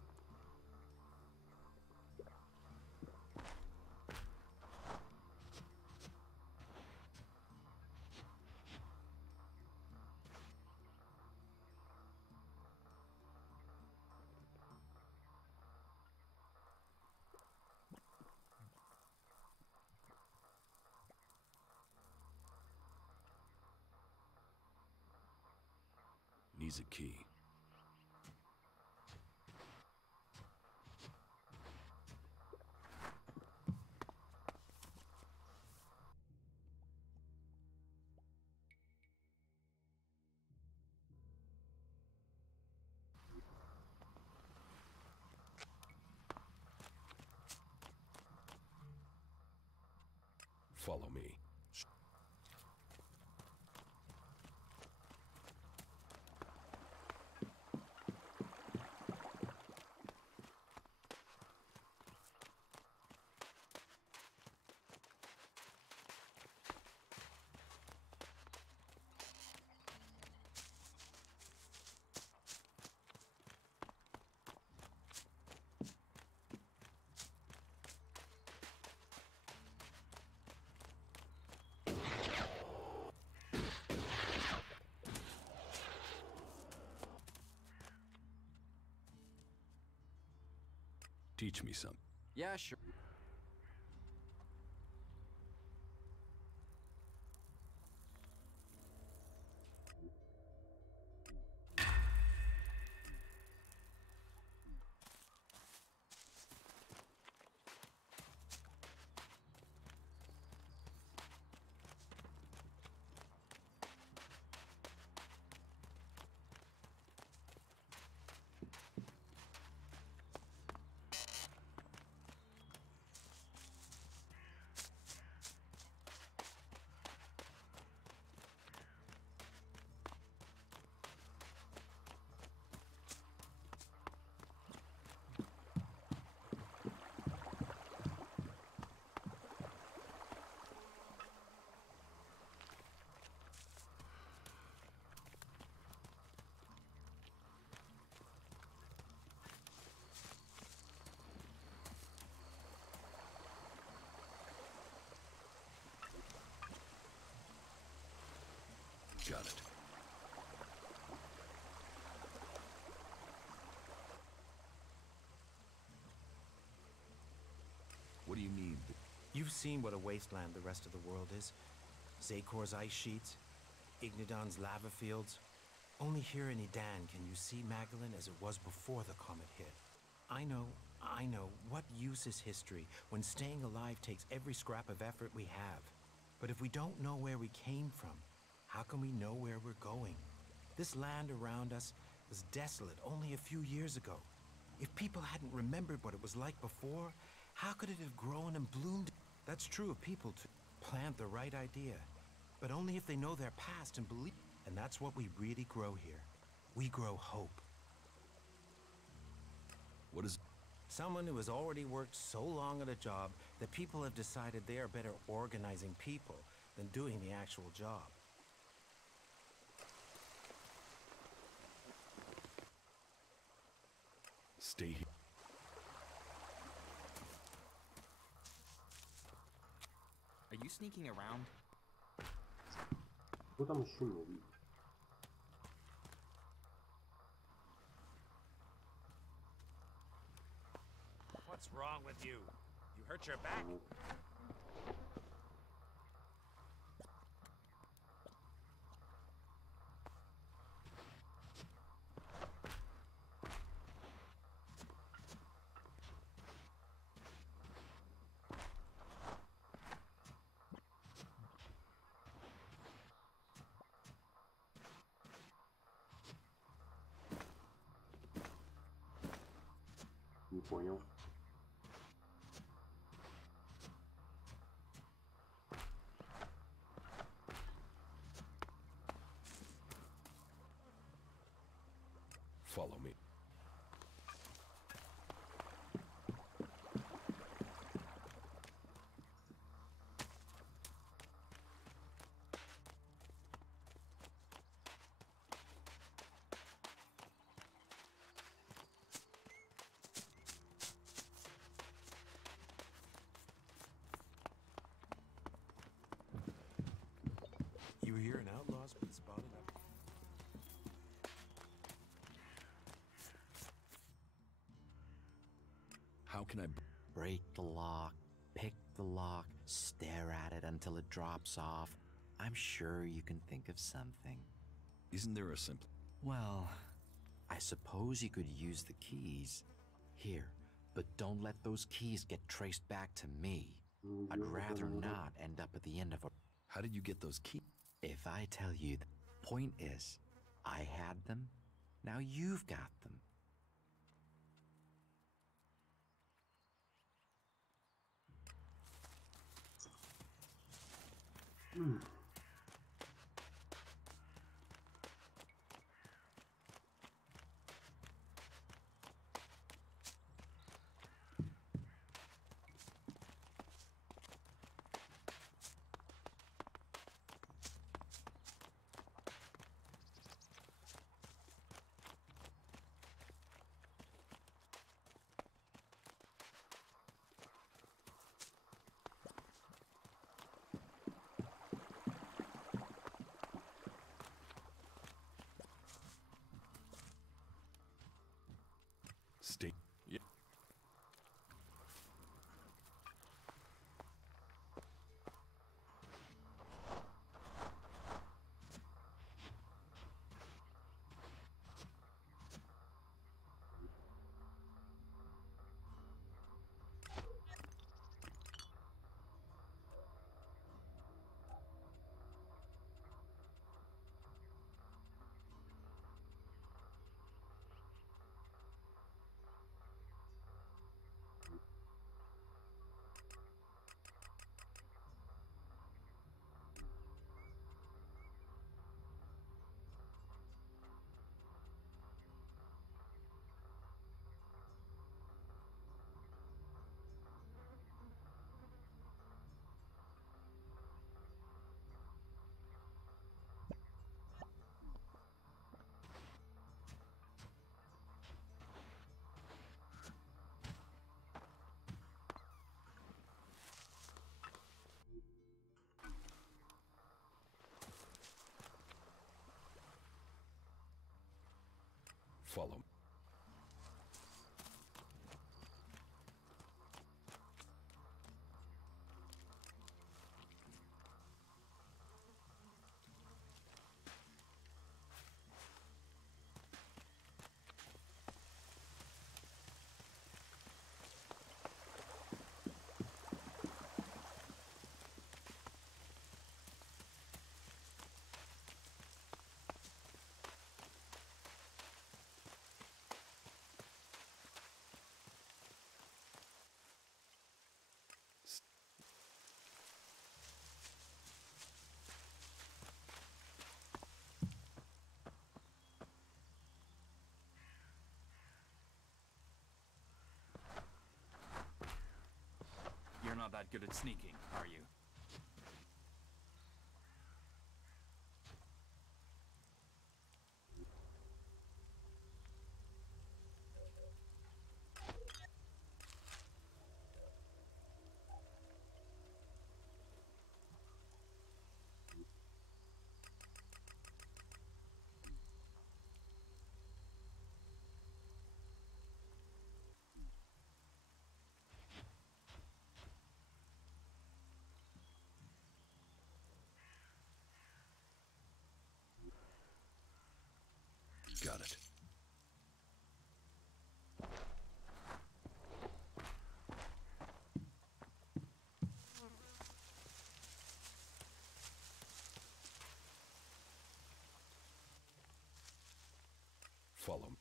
Needs a key. Follow me. Teach me something. Yeah, sure. Got it. What do you mean? You've seen what a wasteland the rest of the world is. Zakor's ice sheets, Ignodon's lava fields. Only here in Edan can you see Magdalene as it was before the comet hit. I know. What use is history when staying alive takes every scrap of effort we have? But if we don't know where we came from, how can we know where we're going? This land around us was desolate only a few years ago. If people hadn't remembered what it was like before, how could it have grown and bloomed? That's true of people too. Plant the right idea, but only if they know their past and believe. And that's what we really grow here. We grow hope. What is... Someone who has already worked so long at a job that people have decided they are better organizing people than doing the actual job. Stay here. Are you sneaking around? Кто там еще не видит? What's wrong with you? You hurt your back? Не понял. Follow me. You hear an outlaw's been spotted up. How can I... Break the lock, pick the lock, stare at it until it drops off. I'm sure you can think of something. Isn't there a simple... Well, I suppose you could use the keys. Here, but don't let those keys get traced back to me. I'd rather not end up at the end of a... How did you get those keys? If I tell you, the point is, I had them, now you've got them. Stay... Yeah. Follow me. You're not that good at sneaking, are you? Follow me.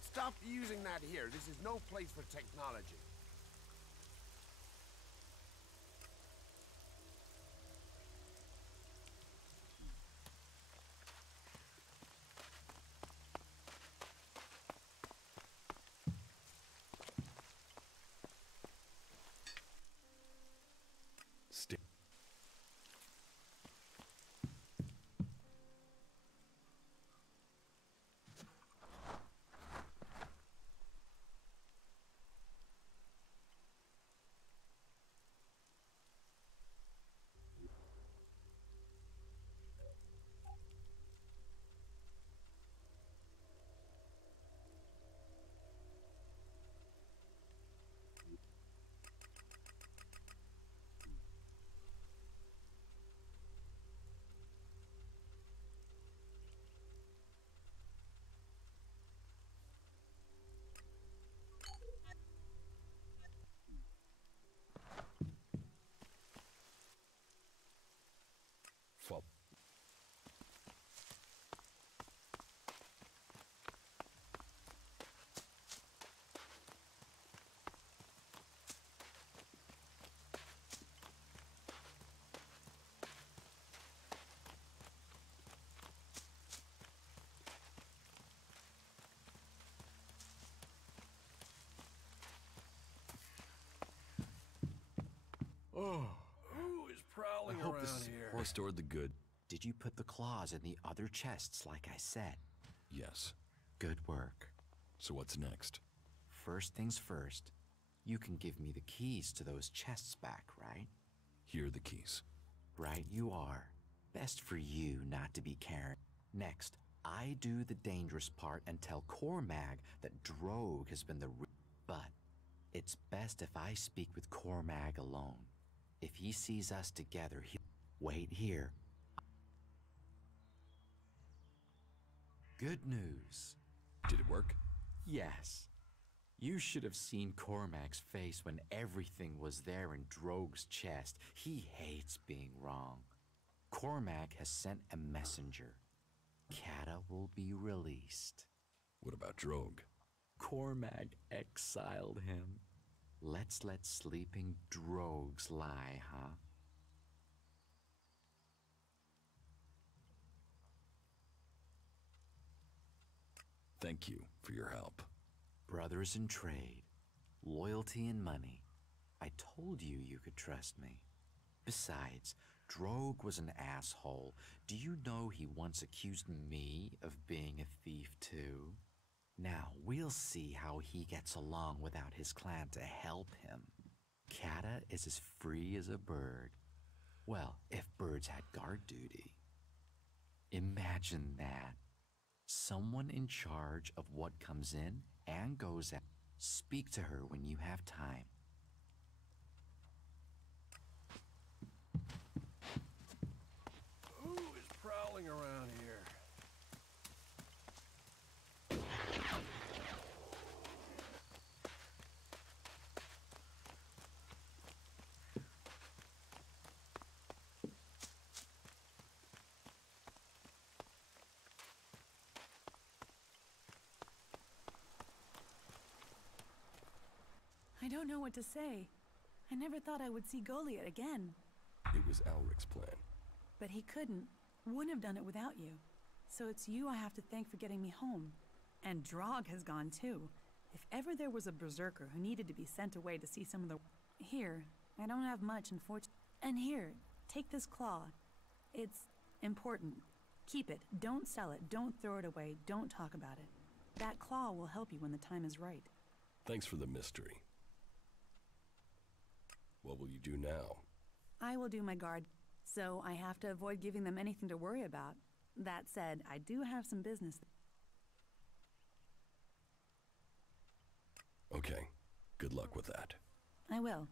Stop using that here. This is no place for technology. Stay. Follow. Oh, who is prowling I hope around this is here? Or stored the good. Did you put the claws in the other chests like I said? Yes. Good work. So what's next? First things first, you can give me the keys to those chests back, right? Here are the keys. Right you are. Best for you not to be carrying. Next, I do the dangerous part and tell Cormag that Drogue has been the but it's best if I speak with Cormag alone. If he sees us together, he'll wait here. Good news. Did it work? Yes. You should have seen Cormac's face when everything was there in Drogue's chest. He hates being wrong. Cormac has sent a messenger. Kata will be released. What about Drogue? Cormac exiled him. Let's let sleeping Drogues lie, huh? Thank you for your help. Brothers in trade, loyalty and money. I told you you could trust me. Besides, Drogue was an asshole. Do you know he once accused me of being a thief too? Now, we'll see how he gets along without his clan to help him. Kata is as free as a bird. Well, if birds had guard duty. Imagine that. Someone in charge of what comes in and goes out. Speak to her when you have time. Who is prowling around here? I don't know what to say. I never thought I would see Goliath again. It was Alric's plan. But he couldn't. Wouldn't have done it without you. So it's you I have to thank for getting me home. And Drog has gone too. If ever there was a berserker who needed to be sent away to see some of the... Here, I don't have much, unfortunately. And here, take this claw. It's important. Keep it. Don't sell it. Don't throw it away. Don't talk about it. That claw will help you when the time is right. Thanks for the mystery. What will you do now? I will do my guard, so I have to avoid giving them anything to worry about. That said, I do have some business. Okay. Good luck with that. I will.